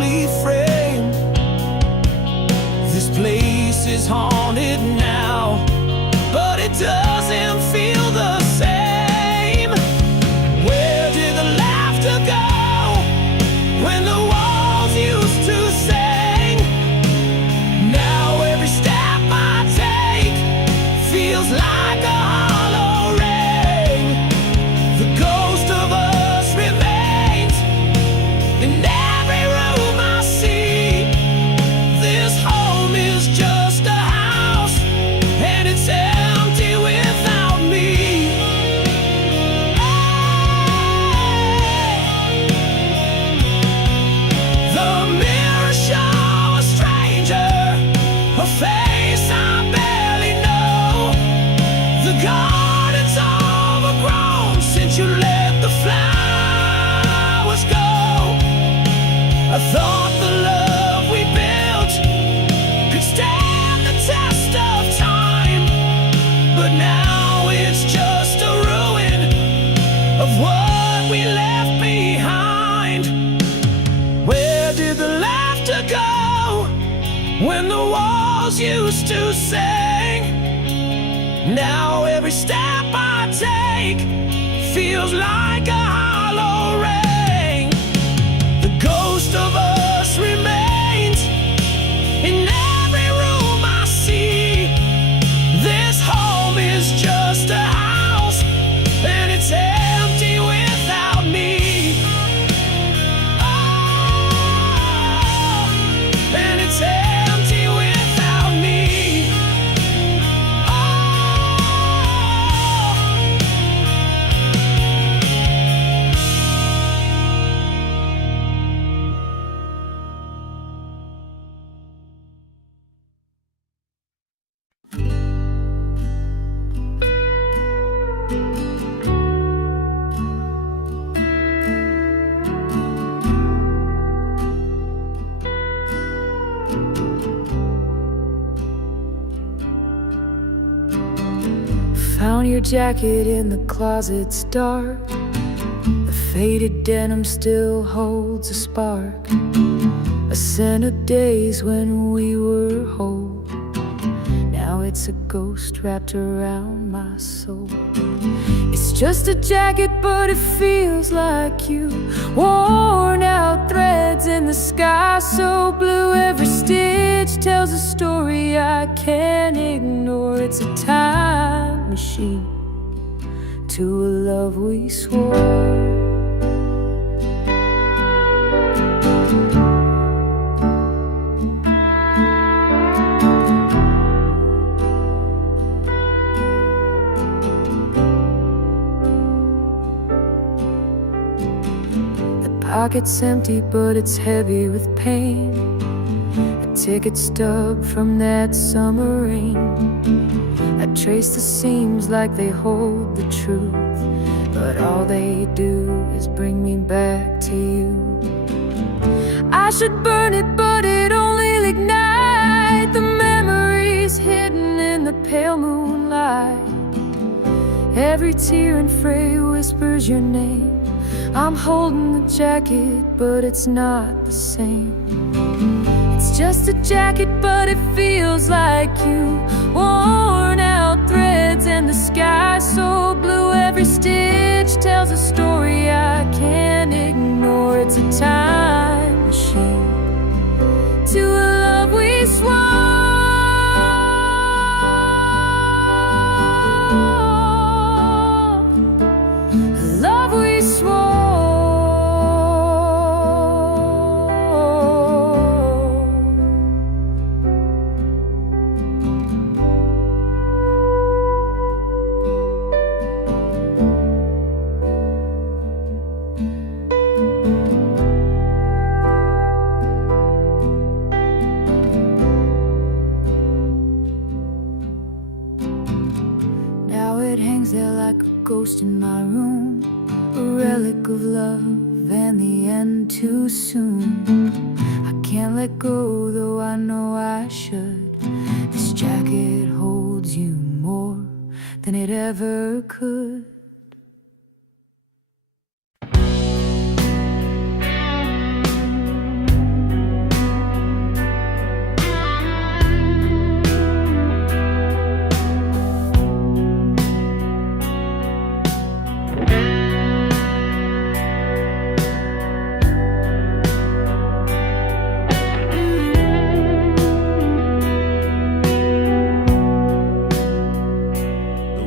feels like a hollow ring. The ghost of us remains in every room I see. This home is just a house, and it's empty without me. The mirror shows a stranger, a face I barely know. The garden's overgrown since you let the flowers go. I thought the love we built could stand the test of time, but now it's just a ruin of what we left behind. Where did the laughter go when the walls used to sing? Now every step I take feels like a hollow ring. The ghost of us remains in every room I see. This home is just a house, and it's empty without me. Oh, and it's empty without me. Found your jacket in the closet, it's dark. The faded denim still holds a spark, a scent of days when we were whole. Now it's a ghost wrapped around my soul. It's just a jacket, but it feels like you. Worn out threads in the sky so blue. Every stitch tells a story I can't ignore. It's a time machine to a love we swore. Pocket's empty, but it's heavy with pain. A ticket stub from that summer rain. I trace the seams like they hold the truth, but all they do is bring me back to you. I should burn it, but it only ignite the memories hidden in the pale moonlight. Every tear and fray whispers your name. I'm holding the jacket, but it's not the same. It's just a jacket, but it feels like you. Worn out threads and the sky so blue. Every stitch tells a story I can't ignore. It's a time machine to a love we swore. A love we swore. Ghost in my room, a relic of love and the end too soon. I can't let go, though I know I should. This jacket holds you more than it ever could.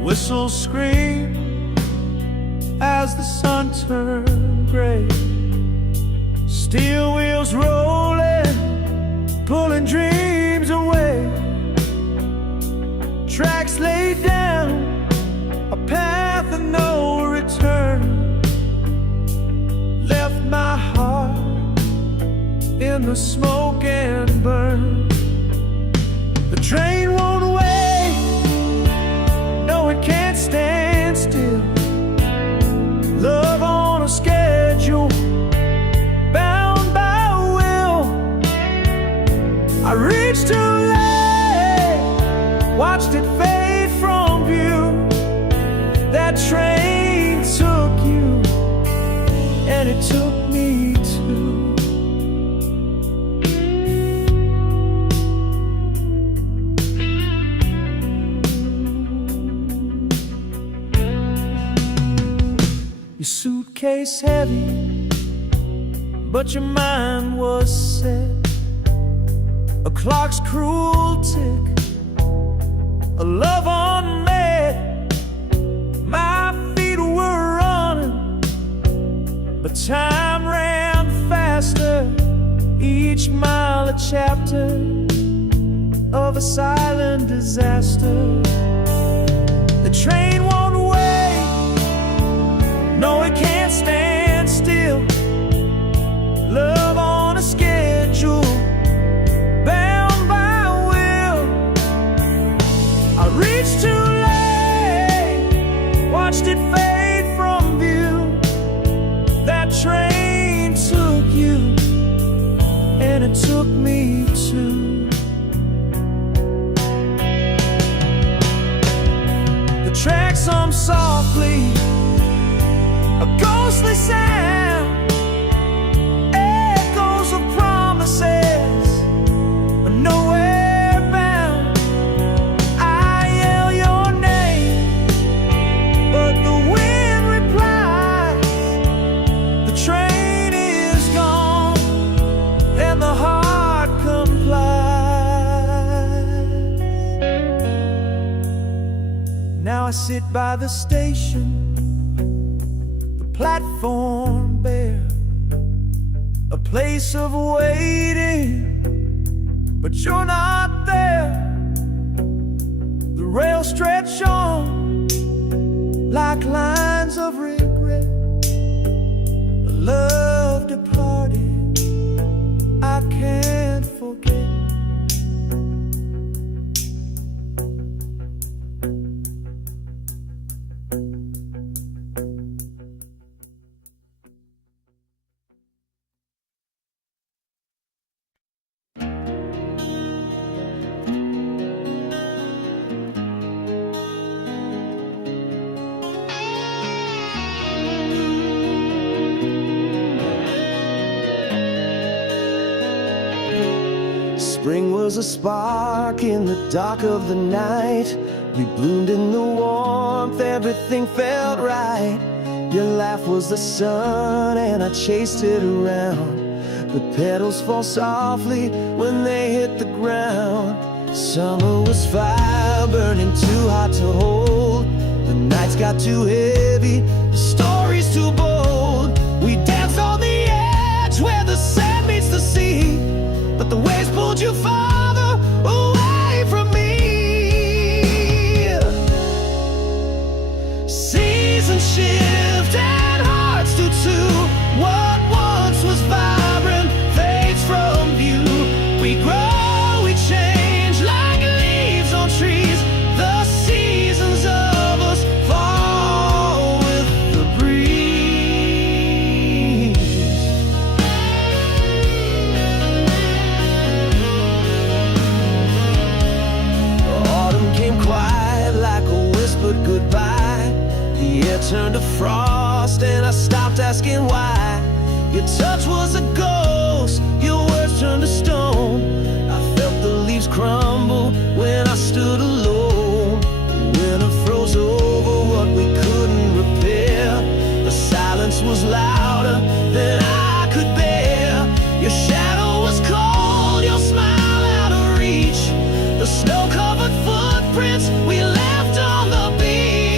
Whistles scream as the sun turned gray. Steel wheels rolling, pulling dreams away. Tracks laid down, a path of no return. Left my heart in the smoke and burn. The train won't wait, no it can't stand still. Love on a schedule, bound by will. I reached too late, watched it fade from view. That train took you, and it took me too. Your suitcase heavy, but your mind was set. A clock's cruel tick, a love unmet. My feet were running, but time ran faster. Each mile a chapter of a silent disaster. The train won't wait, no it can't stand still. Love on a schedule, bound by will. I reached too late, watched it fade from view. That train took you, and it took me too. The tracks hum softly, a ghostly sound, echoes of promises, but nowhere bound. I yell your name, but the wind replies. The train is gone, and the heart complies. Now I sit by the station, platform bare, a place of waiting, but you're not there. The rails stretch on like lines of regret. A love departed, I can't forget. Spring was a spark in the dark of the night. We bloomed in the warmth, everything felt right. Your laugh was the sun and I chased it around. The petals fall softly when they hit the ground. Summer was fire, burning too hot to hold. The nights got too heavy, the stories too bold. We danced on the edge where the sand meets the sea, but the waves pulled you farther away from me. Seasons shift and hearts do too. What once was vibrant fades from view. We grow, we change like leaves on trees. The seasons of us fall with the breeze. Autumn came quiet like a whispered goodbye. The air turned to frost and I stopped asking why. Your touch was a ghost, your words turned to stone. I felt the leaves crumble when I stood alone. The winter froze over what we couldn't repair. The silence was louder than I could bear. Your shadow was cold, your smile out of reach. The snow-covered footprints we left on the beach.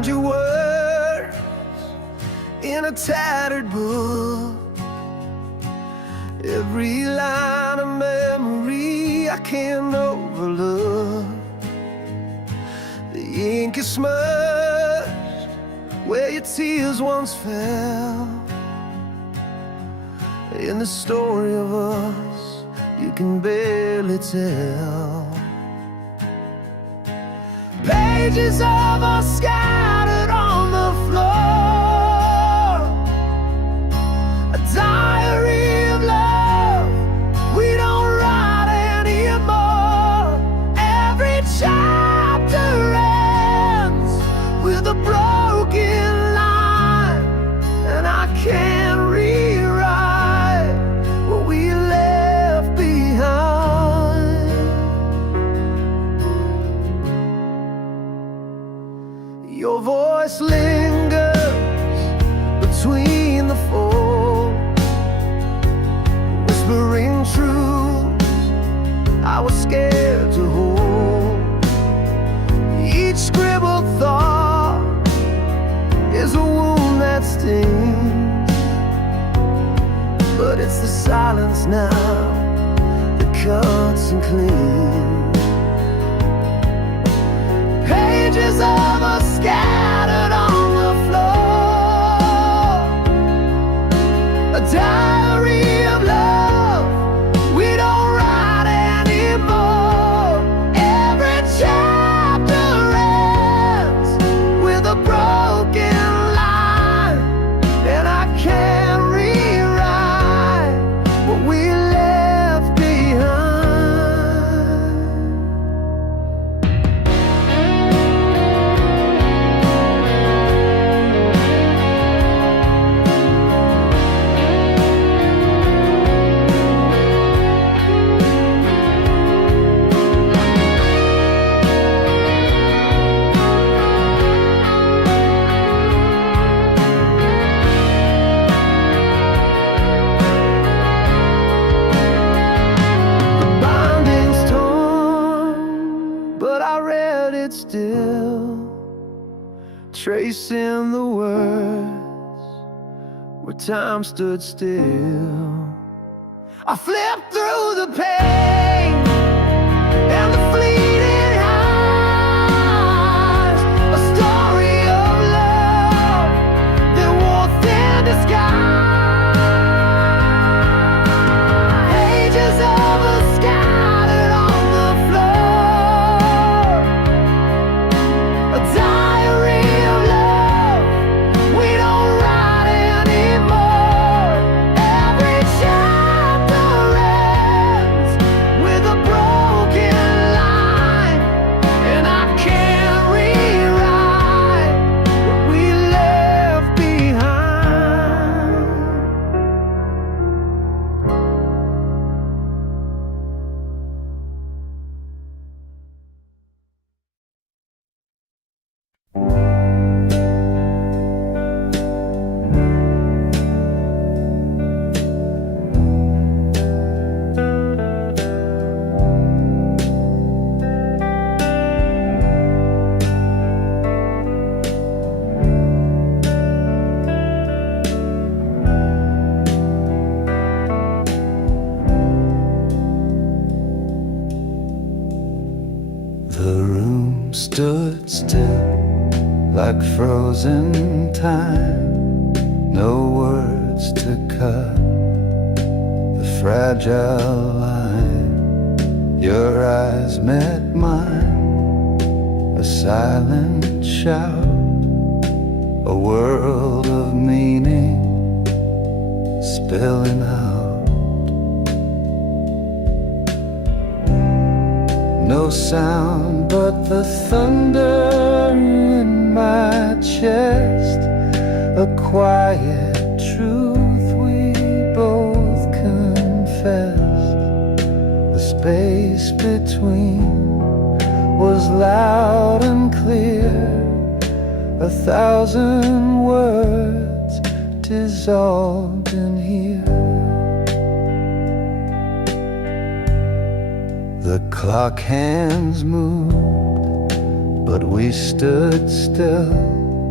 found your words in a tattered book. Every line of memory I can't overlook. The ink is smudged where your tears once fell. In the story of us you can barely tell. Pages of us scattered on the floor, a diary of love we don't write anymore. Every chapter ends with a broken line, and I can't rewrite what we left behind. Your voice lingers between the folds, whispering truths I was scared to hold. Each scribbled thought is a wound that stings, but it's the silence now that cuts and cleans. Pages of us scattered on the floor, a diary of love we don't write anymore. Every chapter ends with a broken line, and I can't rewrite what we left behind. Binding's torn, but I read it still, tracing the words where time stood still. I flipped through the pain and the fleeting highs, a story of love that wore thin disguise. Pages of us scattered on the floor, a diary of love we don't write anymore. Every chapter ends with a broken line, and I can't rewrite what we left behind. The room stood still like frozen time, no words to cut the fragile line. Your eyes met mine, a silent shout, a world of meaning spilling out. No sound but the thunder in my chest, a quiet truth we both confessed. The space between was loud and clear, 1,000 words dissolved in here. The clock hands moved, but we stood still,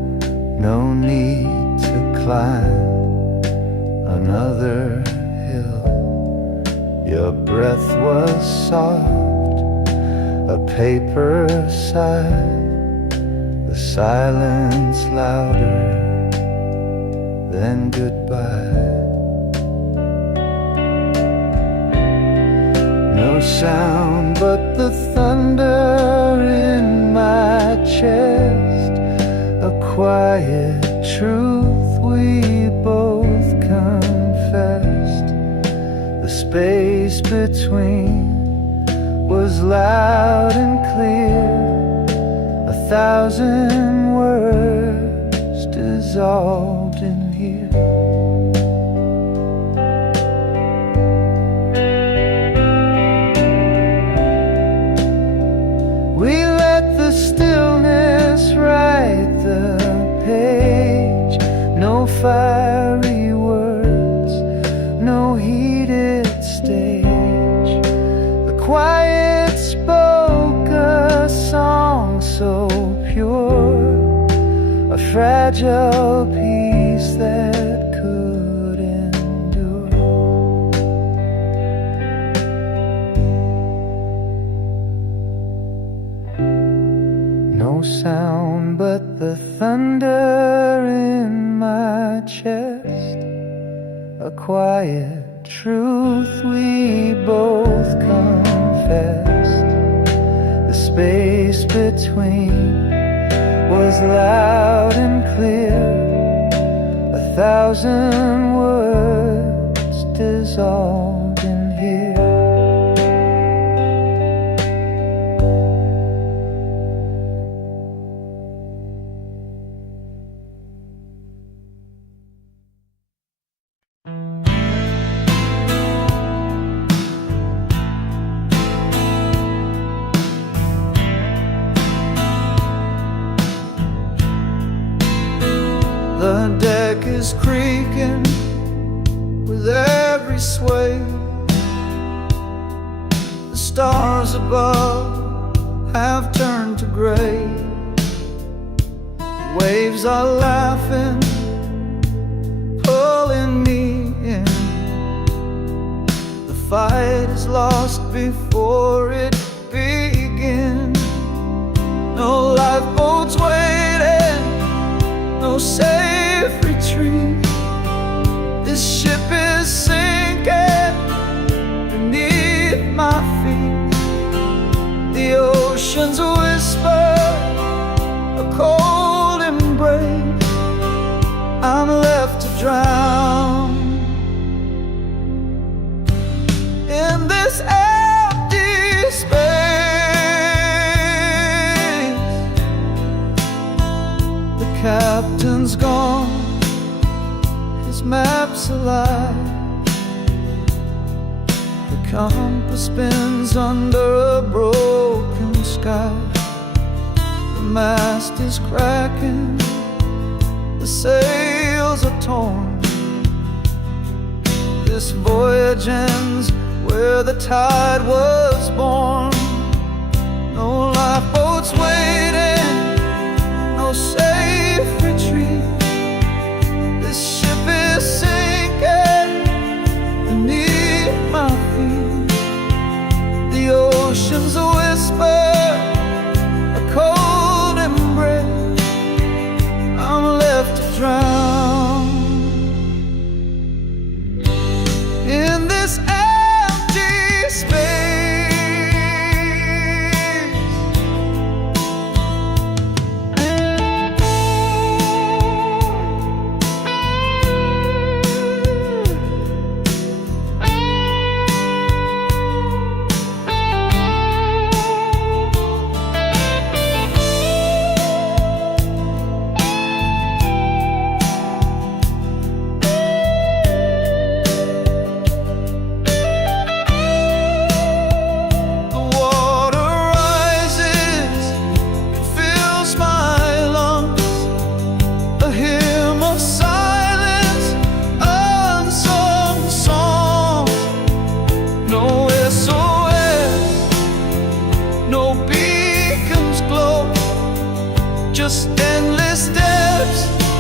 no need to climb another hill. Your breath was soft, a paper sigh, the silence louder than goodbye. No sound but the thunder in my chest, a quiet truth we both confessed. The space between was loud and clear, 1,000 words dissolved in here. We let the stillness write the page. No fiery words, no heated stage. The quiet spoke a song so pure, a fragile piece that could endure. No sound but the thunder in my chest, a quiet truth we both confessed. The space between was loud and clear, 1,000 words dissolved in here. The deck is creaking with every sway. The stars above have turned to gray. Waves are laughing, pulling me in. The fight is lost before it begins. No lifeboats waiting, no safe retreat. This ship is sinking beneath my feet. The ocean's whisper, a cold embrace. I'm left to drown in this empty space. The captain's gone, his map's alive. The compass spins under a broken sky. The mast is cracking, the sails are torn. This voyage ends where the tide was born. No lifeboats waiting, no safe retreat. This ship is sinking beneath my feet. The ocean's a whisper, a cold embrace. I'm left to drown in this empty space. Just endless steps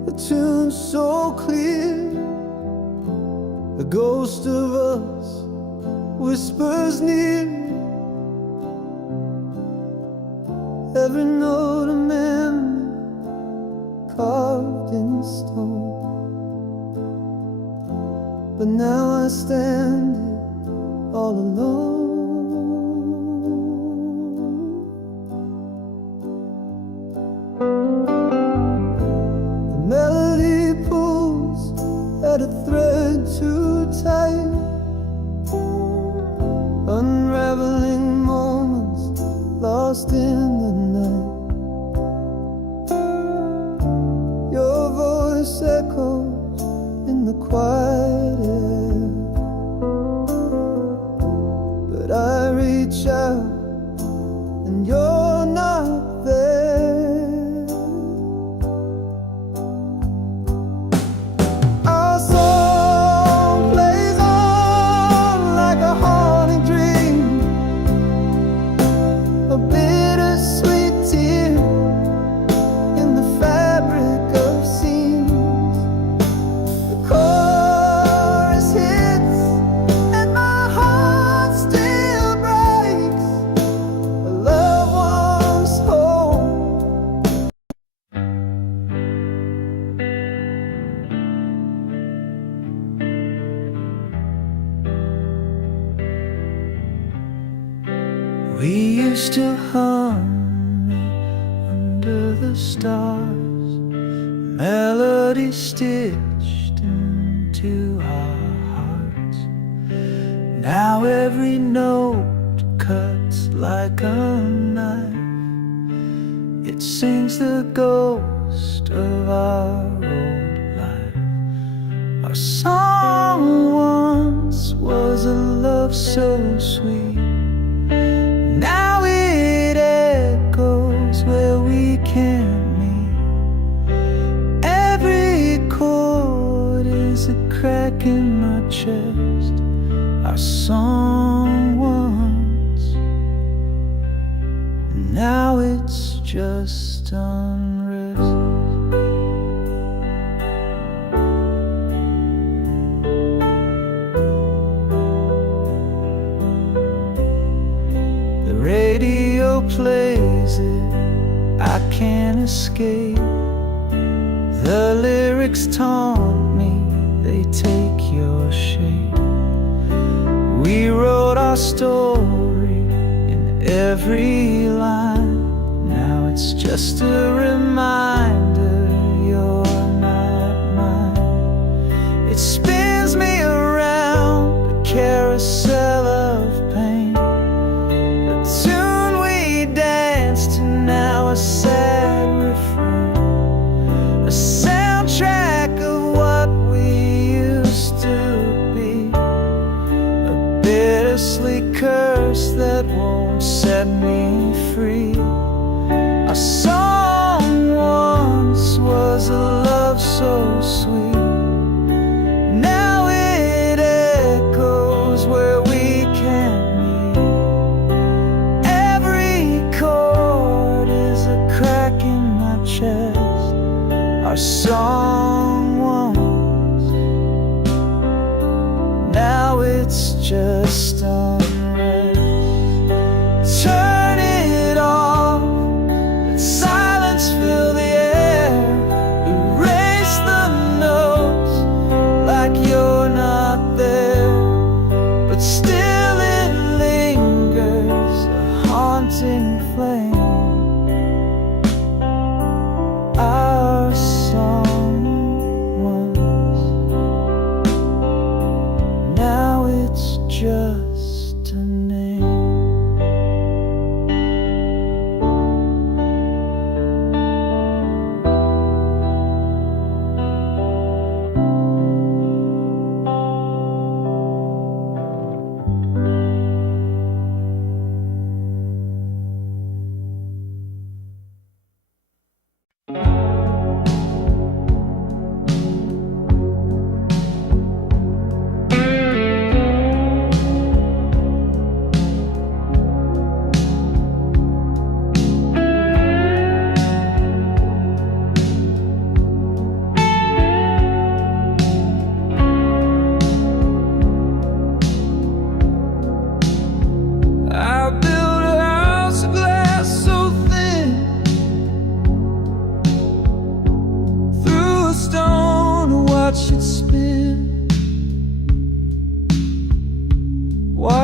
a tune so clear. The ghost of us whispers near. Every note a memory carved in stone. But now I stand here all alone. The melody pulls at a thread too tight, unraveling moments lost in the night. Your voice echoes in the quiet air, but I reach out and you're not there. Our song plays on like a haunting dream, a bittersweet tear in the fabric of scenes. The chorus hits and my heart still breaks. A loved one's home. We used to hum under the stars, melody stitched into our hearts. Now every note cuts like a knife. It sings the ghost of our old life. Our song once was a love so sweet. Now it echoes where we can't meet. Every chord is a crack in my chest. Our song once, now it's just unrest. The radio plays it, I can't escape. The lyrics taunt me, they take your shape. We wrote our story in every line. Now it's just a reminder you're not mine. It spins me around a carousel of pain. The tune we danced to, now a sad refrain, a soundtrack of what we used to be, a bittersweet curse that won't set me free. Our song once was a love so sweet. Now it echoes where we can't meet. Every chord is a crack in my chest. Our song once, now it's just unrest. Turn it off, let silence fill the air. Erase the notes like you're not there, but still it lingers, a haunting flame. Our song once, now it's just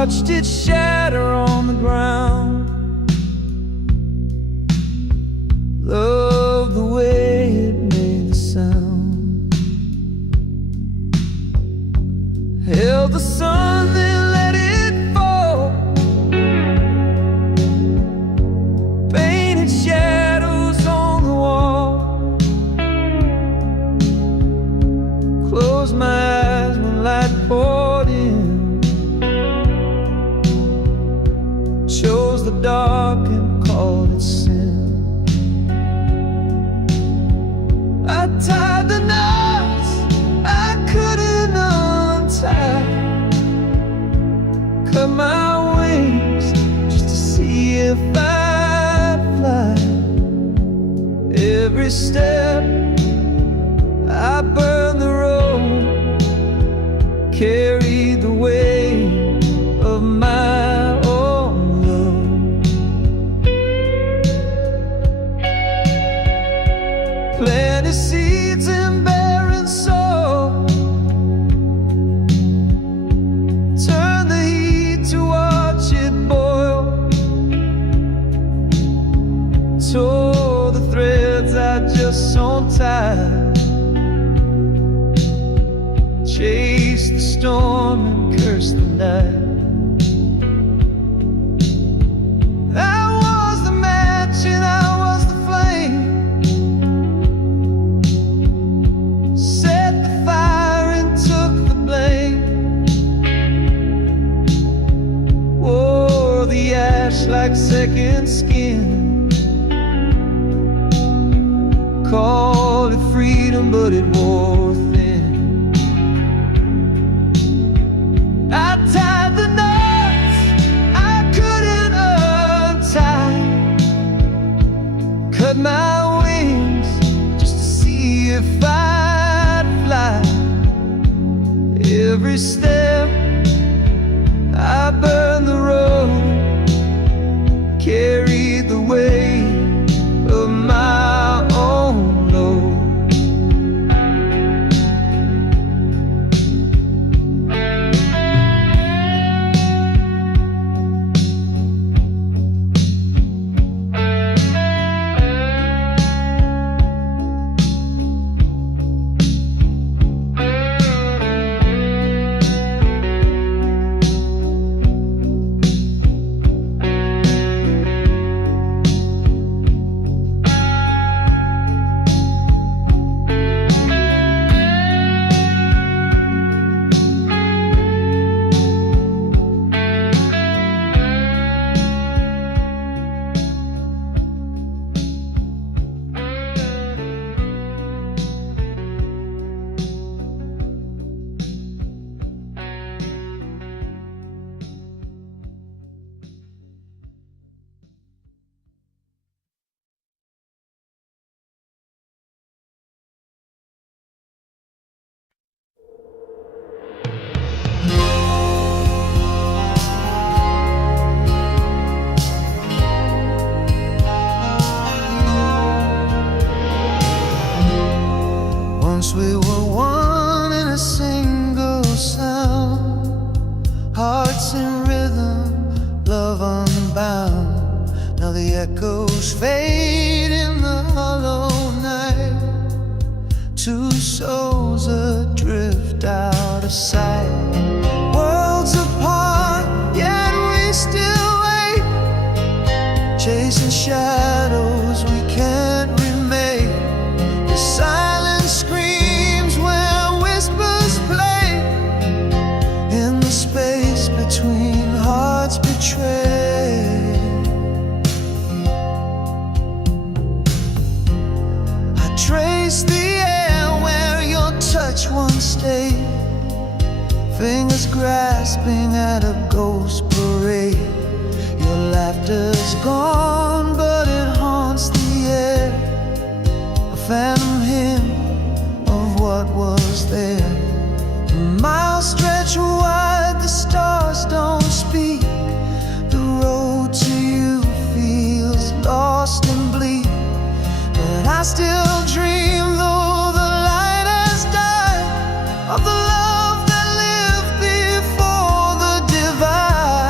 watched it shatter on the ground. Love the way it made the sound. Held the sun, then let it fall. Painted shadows on the wall. Closed my eyes when light poured in. Chose the dark and called it sin. I tied the knots I couldn't untie. Cut my wings just to see if I'd fly. Every step I burned the road, carried the weight of my own love. Planted seeds in barren soil, turn the heat to watch it boil. Tore the threads I just sewn tight. Chased the storm and cursed the night. I was the match and I was the flame. Set the fire and took the blame. Wore the ash like second skin. Called it freedom, but it wore thin. I tied the knots I couldn't untie. Cut my wings just to see if I'd fly. Every step I burned the road, carried the weight of my own load. Once we were one in a single sound, hearts in rhythm, love unbound. Now the echoes fade in the hollow night. Two souls adrift out of sight. Worlds apart, yet we still wait. Chasing shadows we can't remake. The silence screams where whispers play. In the space between hearts betrayed. I trace the air where your touch once stayed. Fingers grasping at a ghost parade. Your laughter's gone, but it haunts the air. A phantom hymn of what was there. Miles stretch wide, the stars don't speak. The road to you feels lost and bleak. But I still dream, though the light has died, of the love that lived before the divide.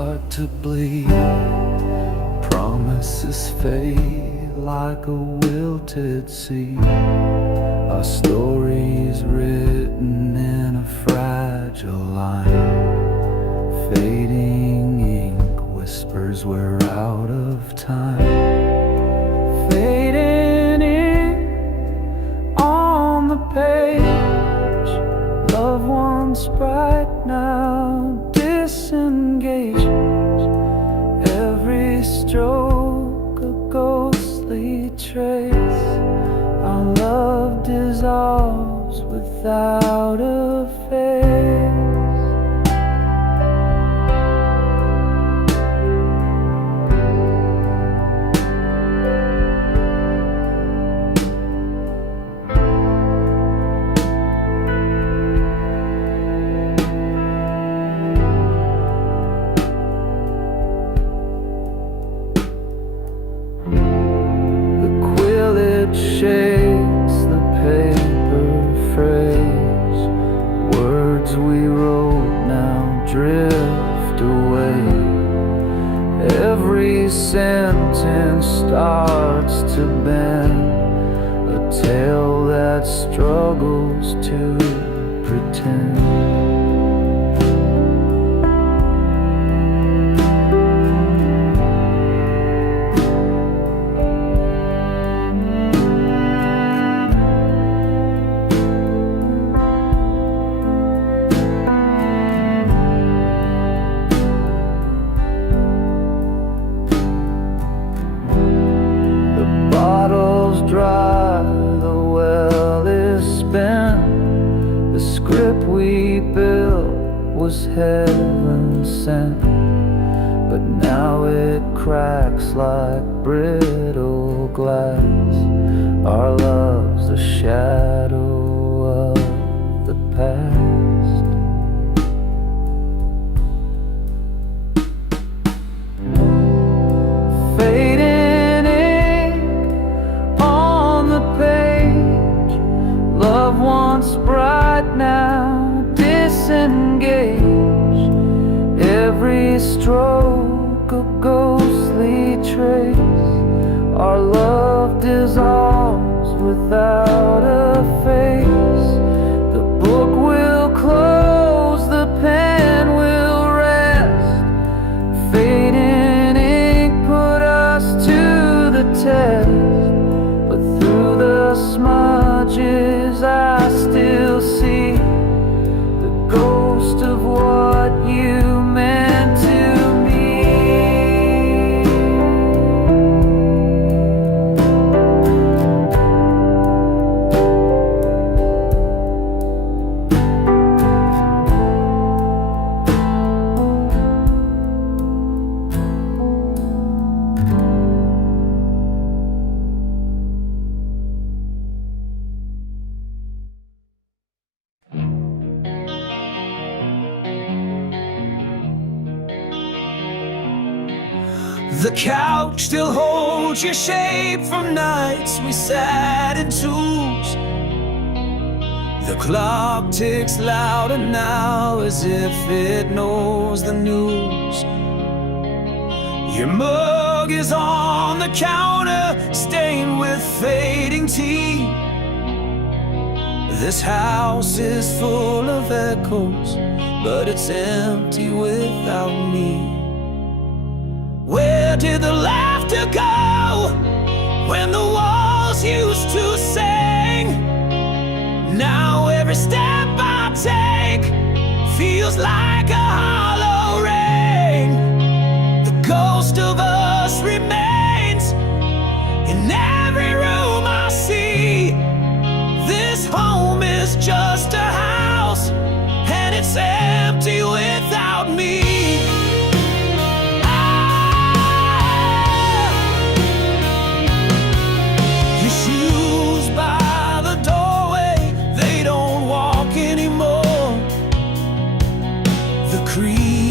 start to bleed. Promises fade like a wilted seed. Our story's written in a fragile line. Fading ink whispers we're out of time. Fading ink on the page. Love once bright, now disengaged. Every stroke a ghostly trace. Our love dissolves without a face. Shakes the paper phrase. Words we wrote now drift away. Every sentence starts to bend, a tale that struggles to pretend. Dry, the well is spent. The script we built was heaven sent, but now it cracks like brittle glass. Our love's a shadow of the past. Love once bright, now disengaged. Every stroke a ghostly trace. Our love dissolves without a face. The book will close, the pen will rest. Fading ink put us to the test, but through the smudges I still see the ghost of what you meant to me. The couch still holds your shape from nights we sat in twos. The clock ticks louder now as if it knows the news. Your mug is on the counter, stained with fading tea. This house is full of echoes, but it's empty without me. Where did the laughter go when the walls used to sing? Now every step I take feels like a hollow ring. The ghost of us remains in every room I see. This home is just a house, and it's empty without me. Creep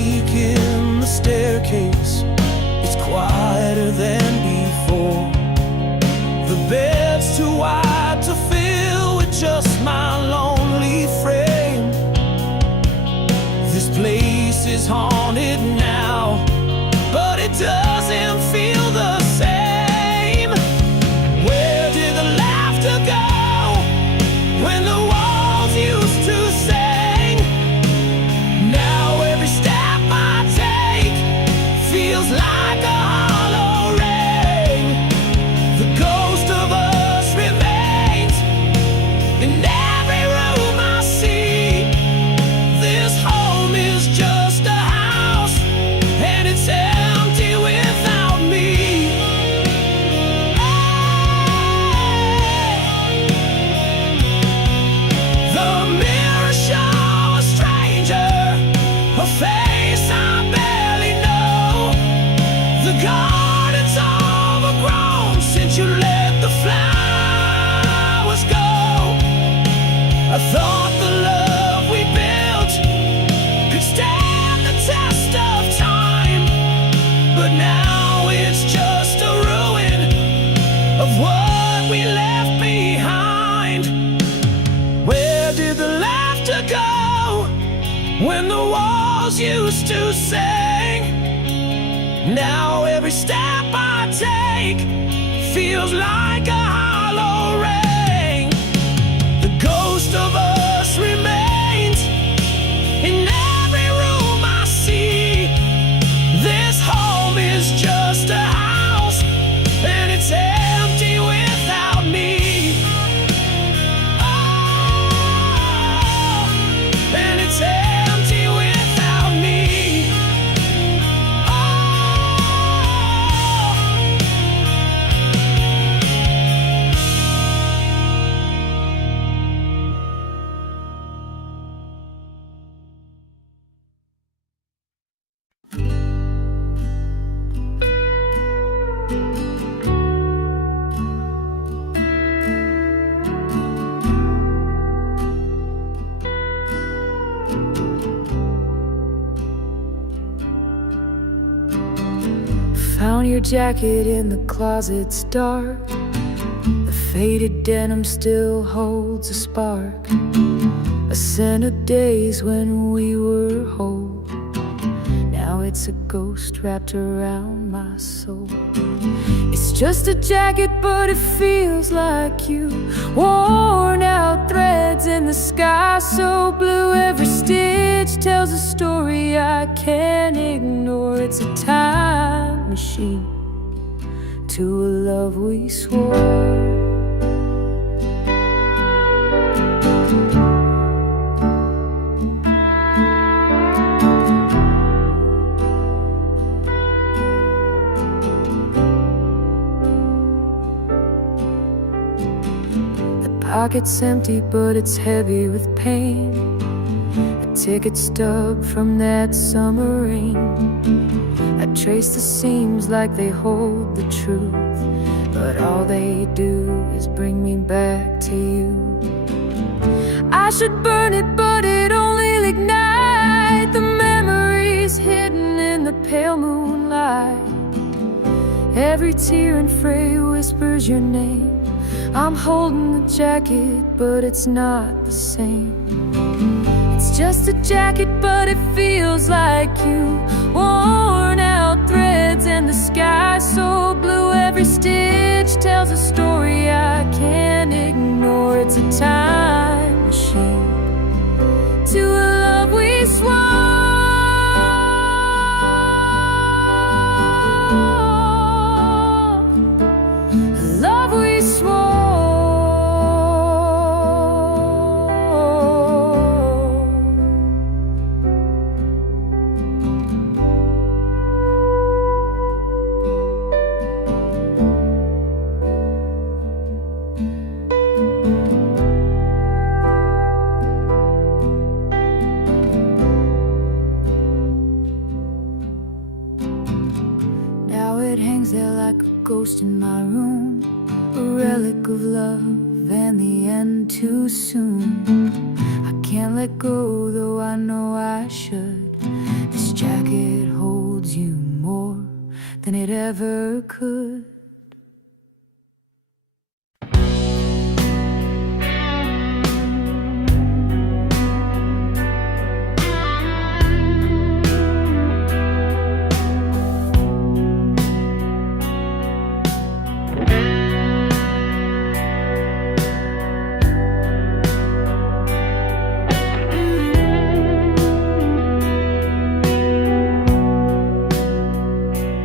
feels like a hollow ring. The ghost of us remains in every room I see. This home is just a house, and it's empty without me. The mirror shows a stranger, a face I barely know. The garden's overgrown since you let the flowers go. I thought the love we built could stand the test of time, but now it's just a ruin of what we left behind. Where did the laughter go when the walls used to sing? Now every step I take feels like a hollow ring. The ghost of us remains in every room I see. This home is just a house, and it's empty without me. Oh, and it's empty without me. Found your jacket in the closet, it's dark. The faded denim still holds a spark, a scent of days when we were whole. Now it's a ghost wrapped around my soul. It's just a jacket, but it feels like you. Worn out threads in the sky so blue. Every stitch tells a story I can't ignore. It's a time machine to a love we swore. Pocket's empty, but it's heavy with pain. A ticket stub from that summer rain. I trace the seams like they hold the truth, but all they do is bring me back to you. I should burn it, but it only ignite the memories hidden in the pale moonlight. Every tear and fray whispers your name. I'm holding the jacket, but it's not the same. It's just a jacket, but it feels like you. Worn out threads and the sky so blue. Every stitch tells a story I can't ignore. It's a time machine to a love we swore. A love we swore. Ghost in my room, a relic of love and the end too soon. I can't let go, though I know I should. This jacket holds you more than it ever could.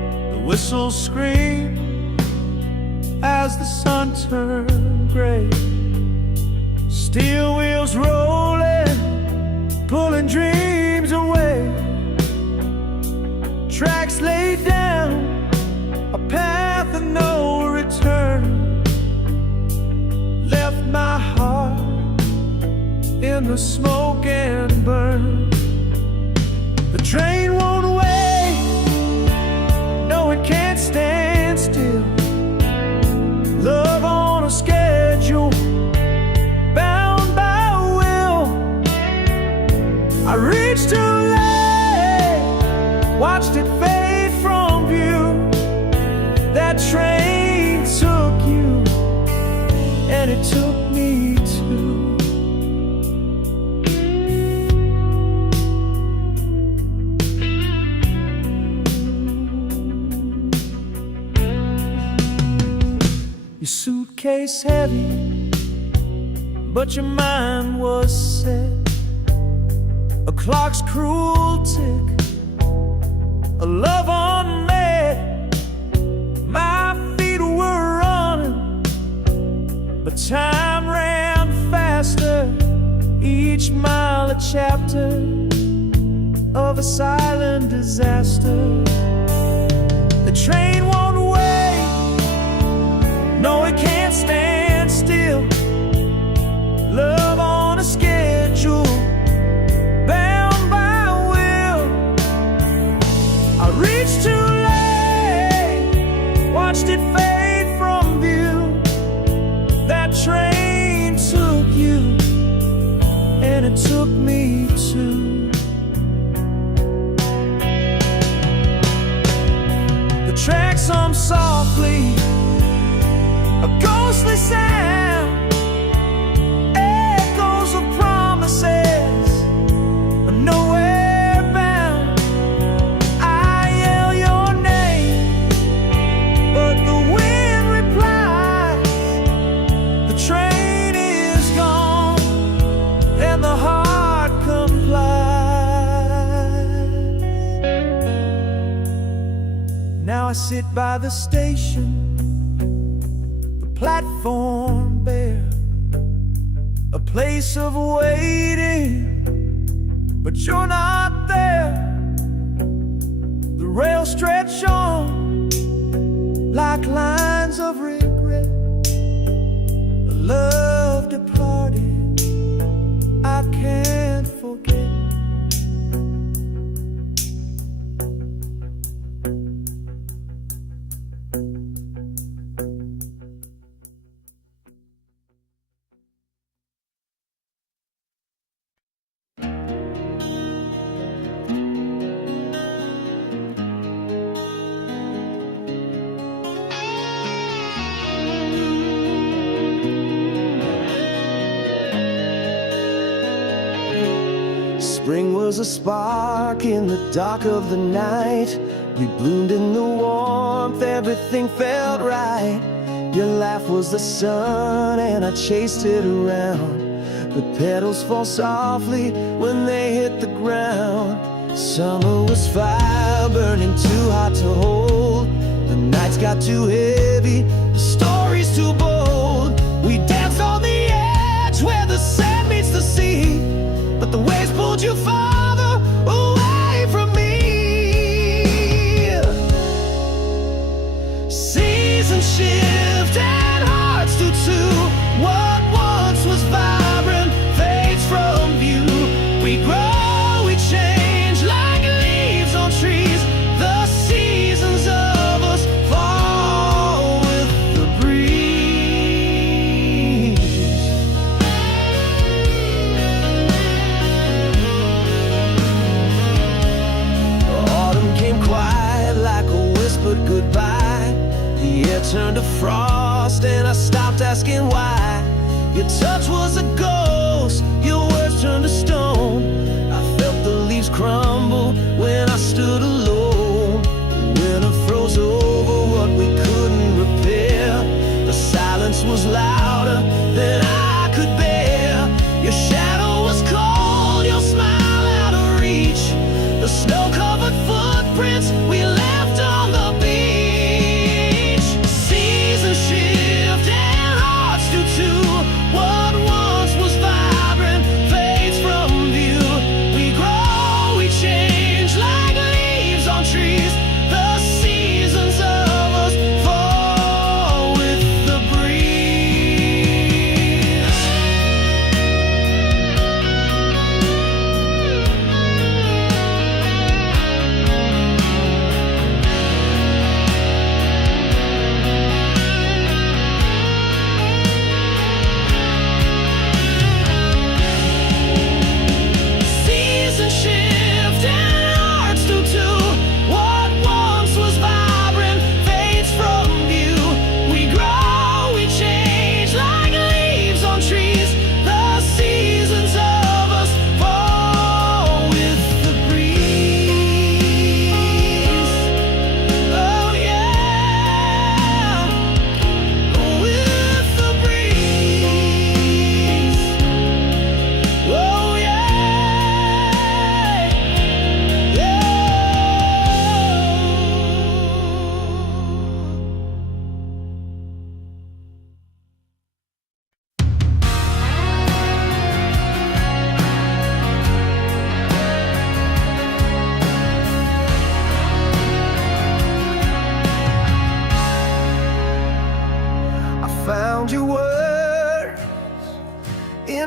Whistles scream as the sun turned gray. Steel wheels rolling, pulling dreams away. Tracks laid down, a path of no return. Left my heart in the smoke and burn. The train won't wait, no it can't stand still. Love on a schedule, bound by will. I reached too late, watched it fade from view. That train took you, and it took me too. Your suitcase heavy, but your mind was set. A clock's cruel tick, a love unmet. My feet were running, but time ran faster. Each mile a chapter of a silent disaster. The train won't wait, no it can't stand still. Love on a schedule, bound by will. I reached too late, watched it fade from view. That train took you, and it took me too. The tracks hum softly, a ghostly sound, echoes of promises, nowhere bound. I yell your name, but the wind replies. The train is gone, and the heart complies. Now I sit by the station, platform bare, a place of waiting, but you're not there. The rails stretch on like lines of regret. A love departed, I can't forget. Spring was a spark in the dark of the night. We bloomed in the warmth, everything felt right. Your laugh was the sun and I chased it around. The petals fall softly when they hit the ground. Summer was fire burning too hot to hold. The nights got too heavy, the story's too bold. We danced on the edge where the sand meets the sea, but the waves pulled you farther away from me. Seasons shift and hearts do too. What once was vibrant fades from view. We grow, we change like leaves on trees. The seasons of us fall with the breeze. Autumn came quiet like a whispered goodbye. The air turned to frost and I stopped asking why. Your touch was a ghost, your words turned to stone. I felt the leaves crumble when I stood alone. Winter froze over what we couldn't repair. The silence was louder than I could bear. Your shadow was cold, your smile out of reach. The snow-covered footprints we left on the beach.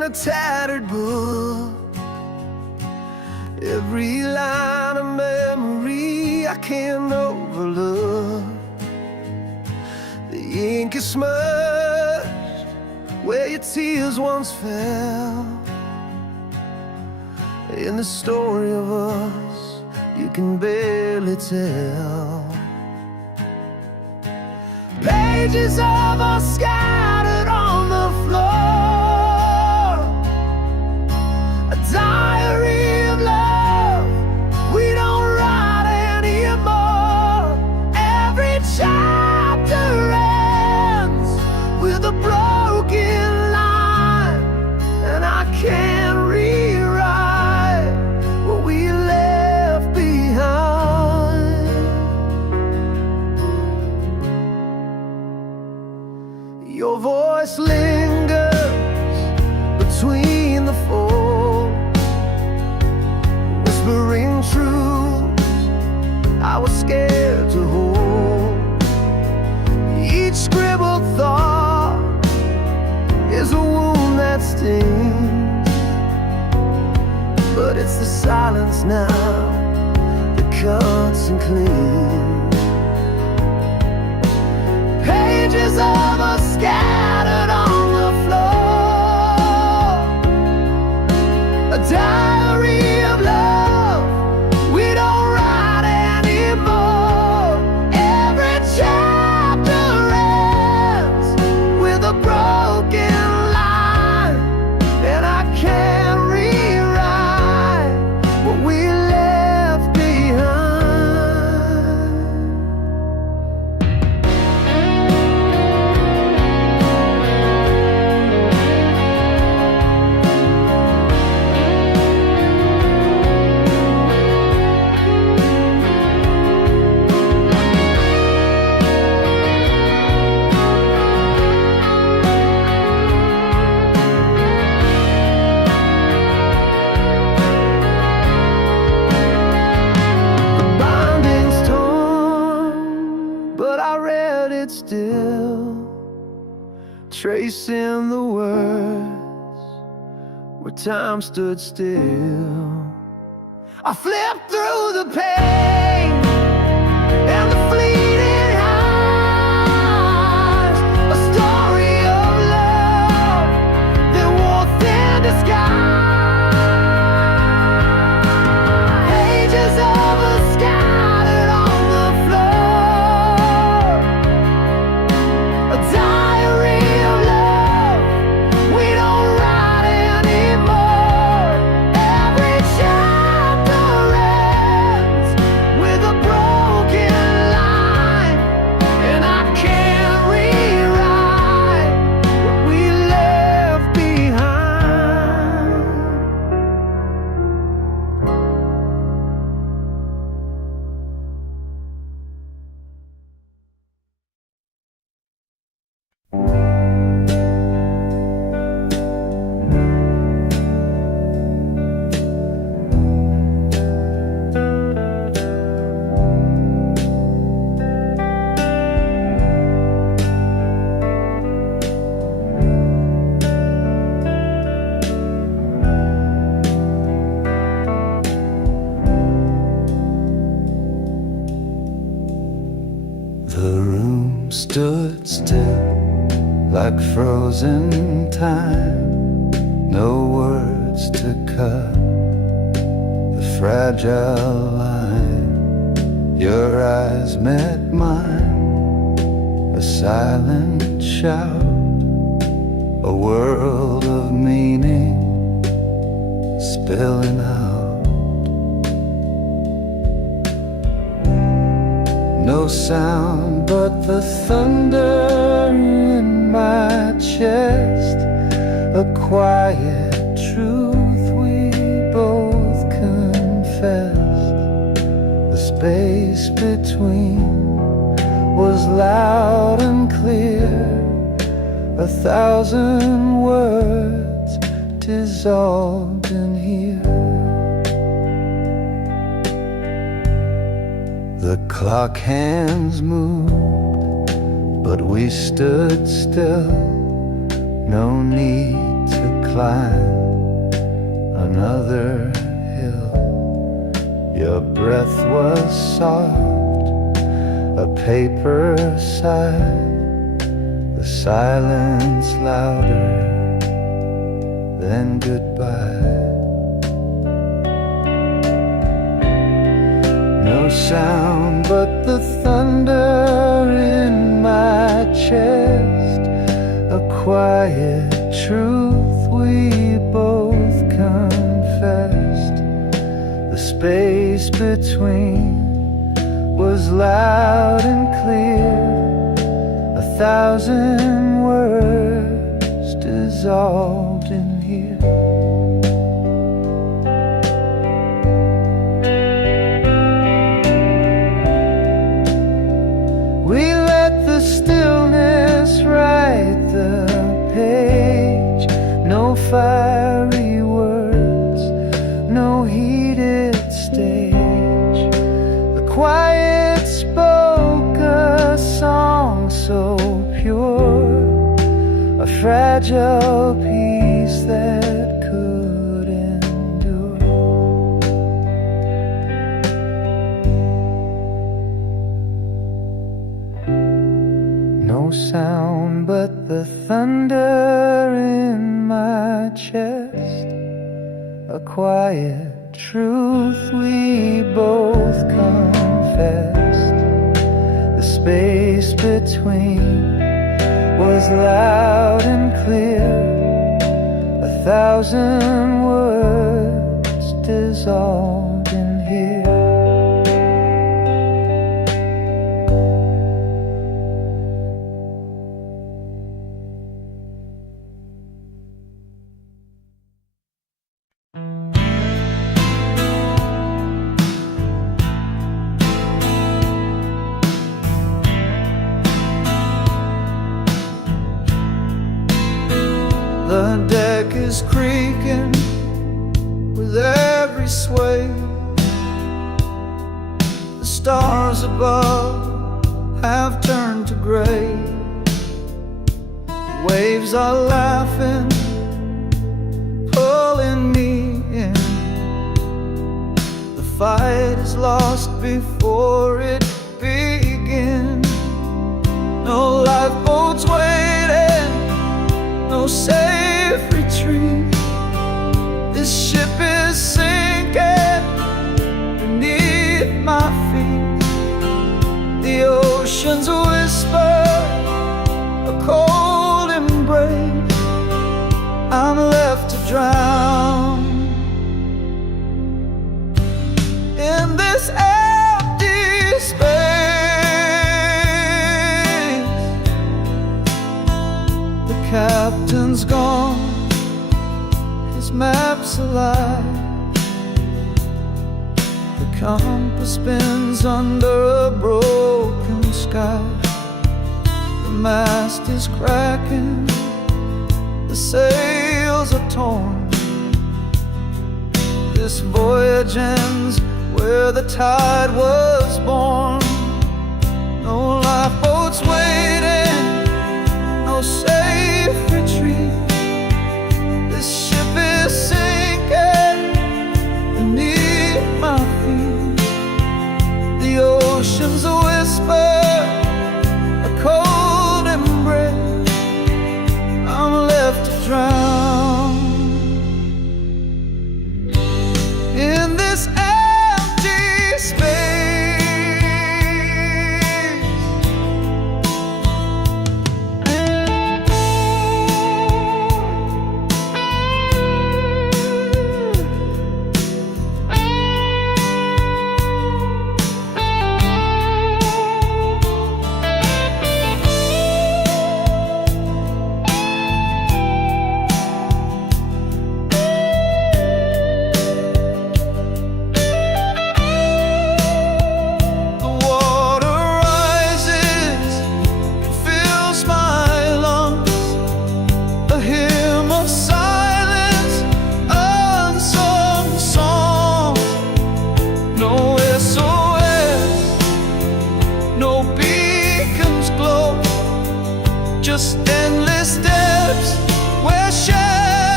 a tattered book. Every line of memory I can't overlook. The ink is smudged where your tears once fell. In the story of us you can barely tell. Pages of us scattered on the floor, a diary of love we don't write anymore. Every chapter ends with a broken line, and I can't rewrite what we left behind. Your voice lingers between the folds, whispering truths I was scared to hold. Each scribbled thought is a wound that stings, but it's the silence now that cuts and cleans. Pages of us scattered on the floor, a diary of love we don't write anymore. Every chapter ends with a broken line, and I can't rewrite what we left behind. Binding's torn, but I read it still, tracing the words where time stood still. I flipped through the pain and the fleeting highs, a story of love that wore thin disguise. Pages of us scattered on the floor, a diary of love we don't write anymore. Every chapter ends with a broken line, and I can't rewrite what we left behind. The room stood still like frozen time, no words to cut the fragile line. Your eyes met mine, a silent shout, a world of meaning spilling out. No sound but the thunder in my chest, a quiet truth we both confessed. The space between was loud and clear, 1,000 words dissolved in here. The clock hands moved, but we stood still. No need to climb another hill. Your breath was soft, a paper sigh, the silence louder than goodbye. No sound but the thunder in my chest, a quiet truth we both confessed. The space between was loud and clear, 1,000 words dissolved in here. We let the stillness write the page. No fiery words, no heated stage. The quiet spoke a song so pure, a fragile piece that could endure. No sound but the thunder in my chest, a quiet truth we both confessed. The space between was loud and clear, 1,000 words dissolved in here. The deck is creaking with every sway. The stars above have turned to gray. Waves are laughing, pulling me in. The fight is lost before it begins. No lifeboats waiting, no safe retreat. This ship is sinking beneath my feet. The oceans whisper a cold embrace. I'm left to drown in this empty space. The captain's gone, his map's alive. The compass spins under a broken sky. The mast is cracking, the sails are torn. This voyage ends where the tide was born. No lifeboats waiting, no safe retreat. This ship is sinking beneath my feet. The oceans whisper a cold embrace. I'm left to drown in this empty space. Just endless steps where shadows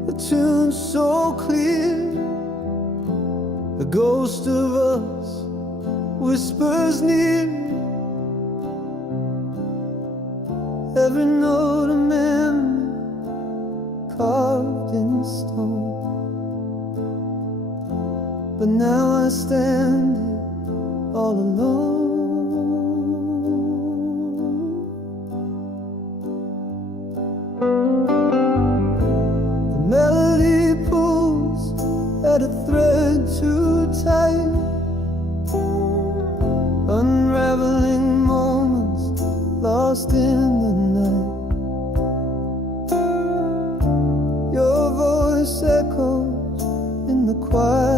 a tune so clear. The ghost of us whispers near. Every note a memory carved in stone. But now I stand here all alone. The melody pulls at a thread too tight, unraveling moments lost in the night. Your voice echoes in the quiet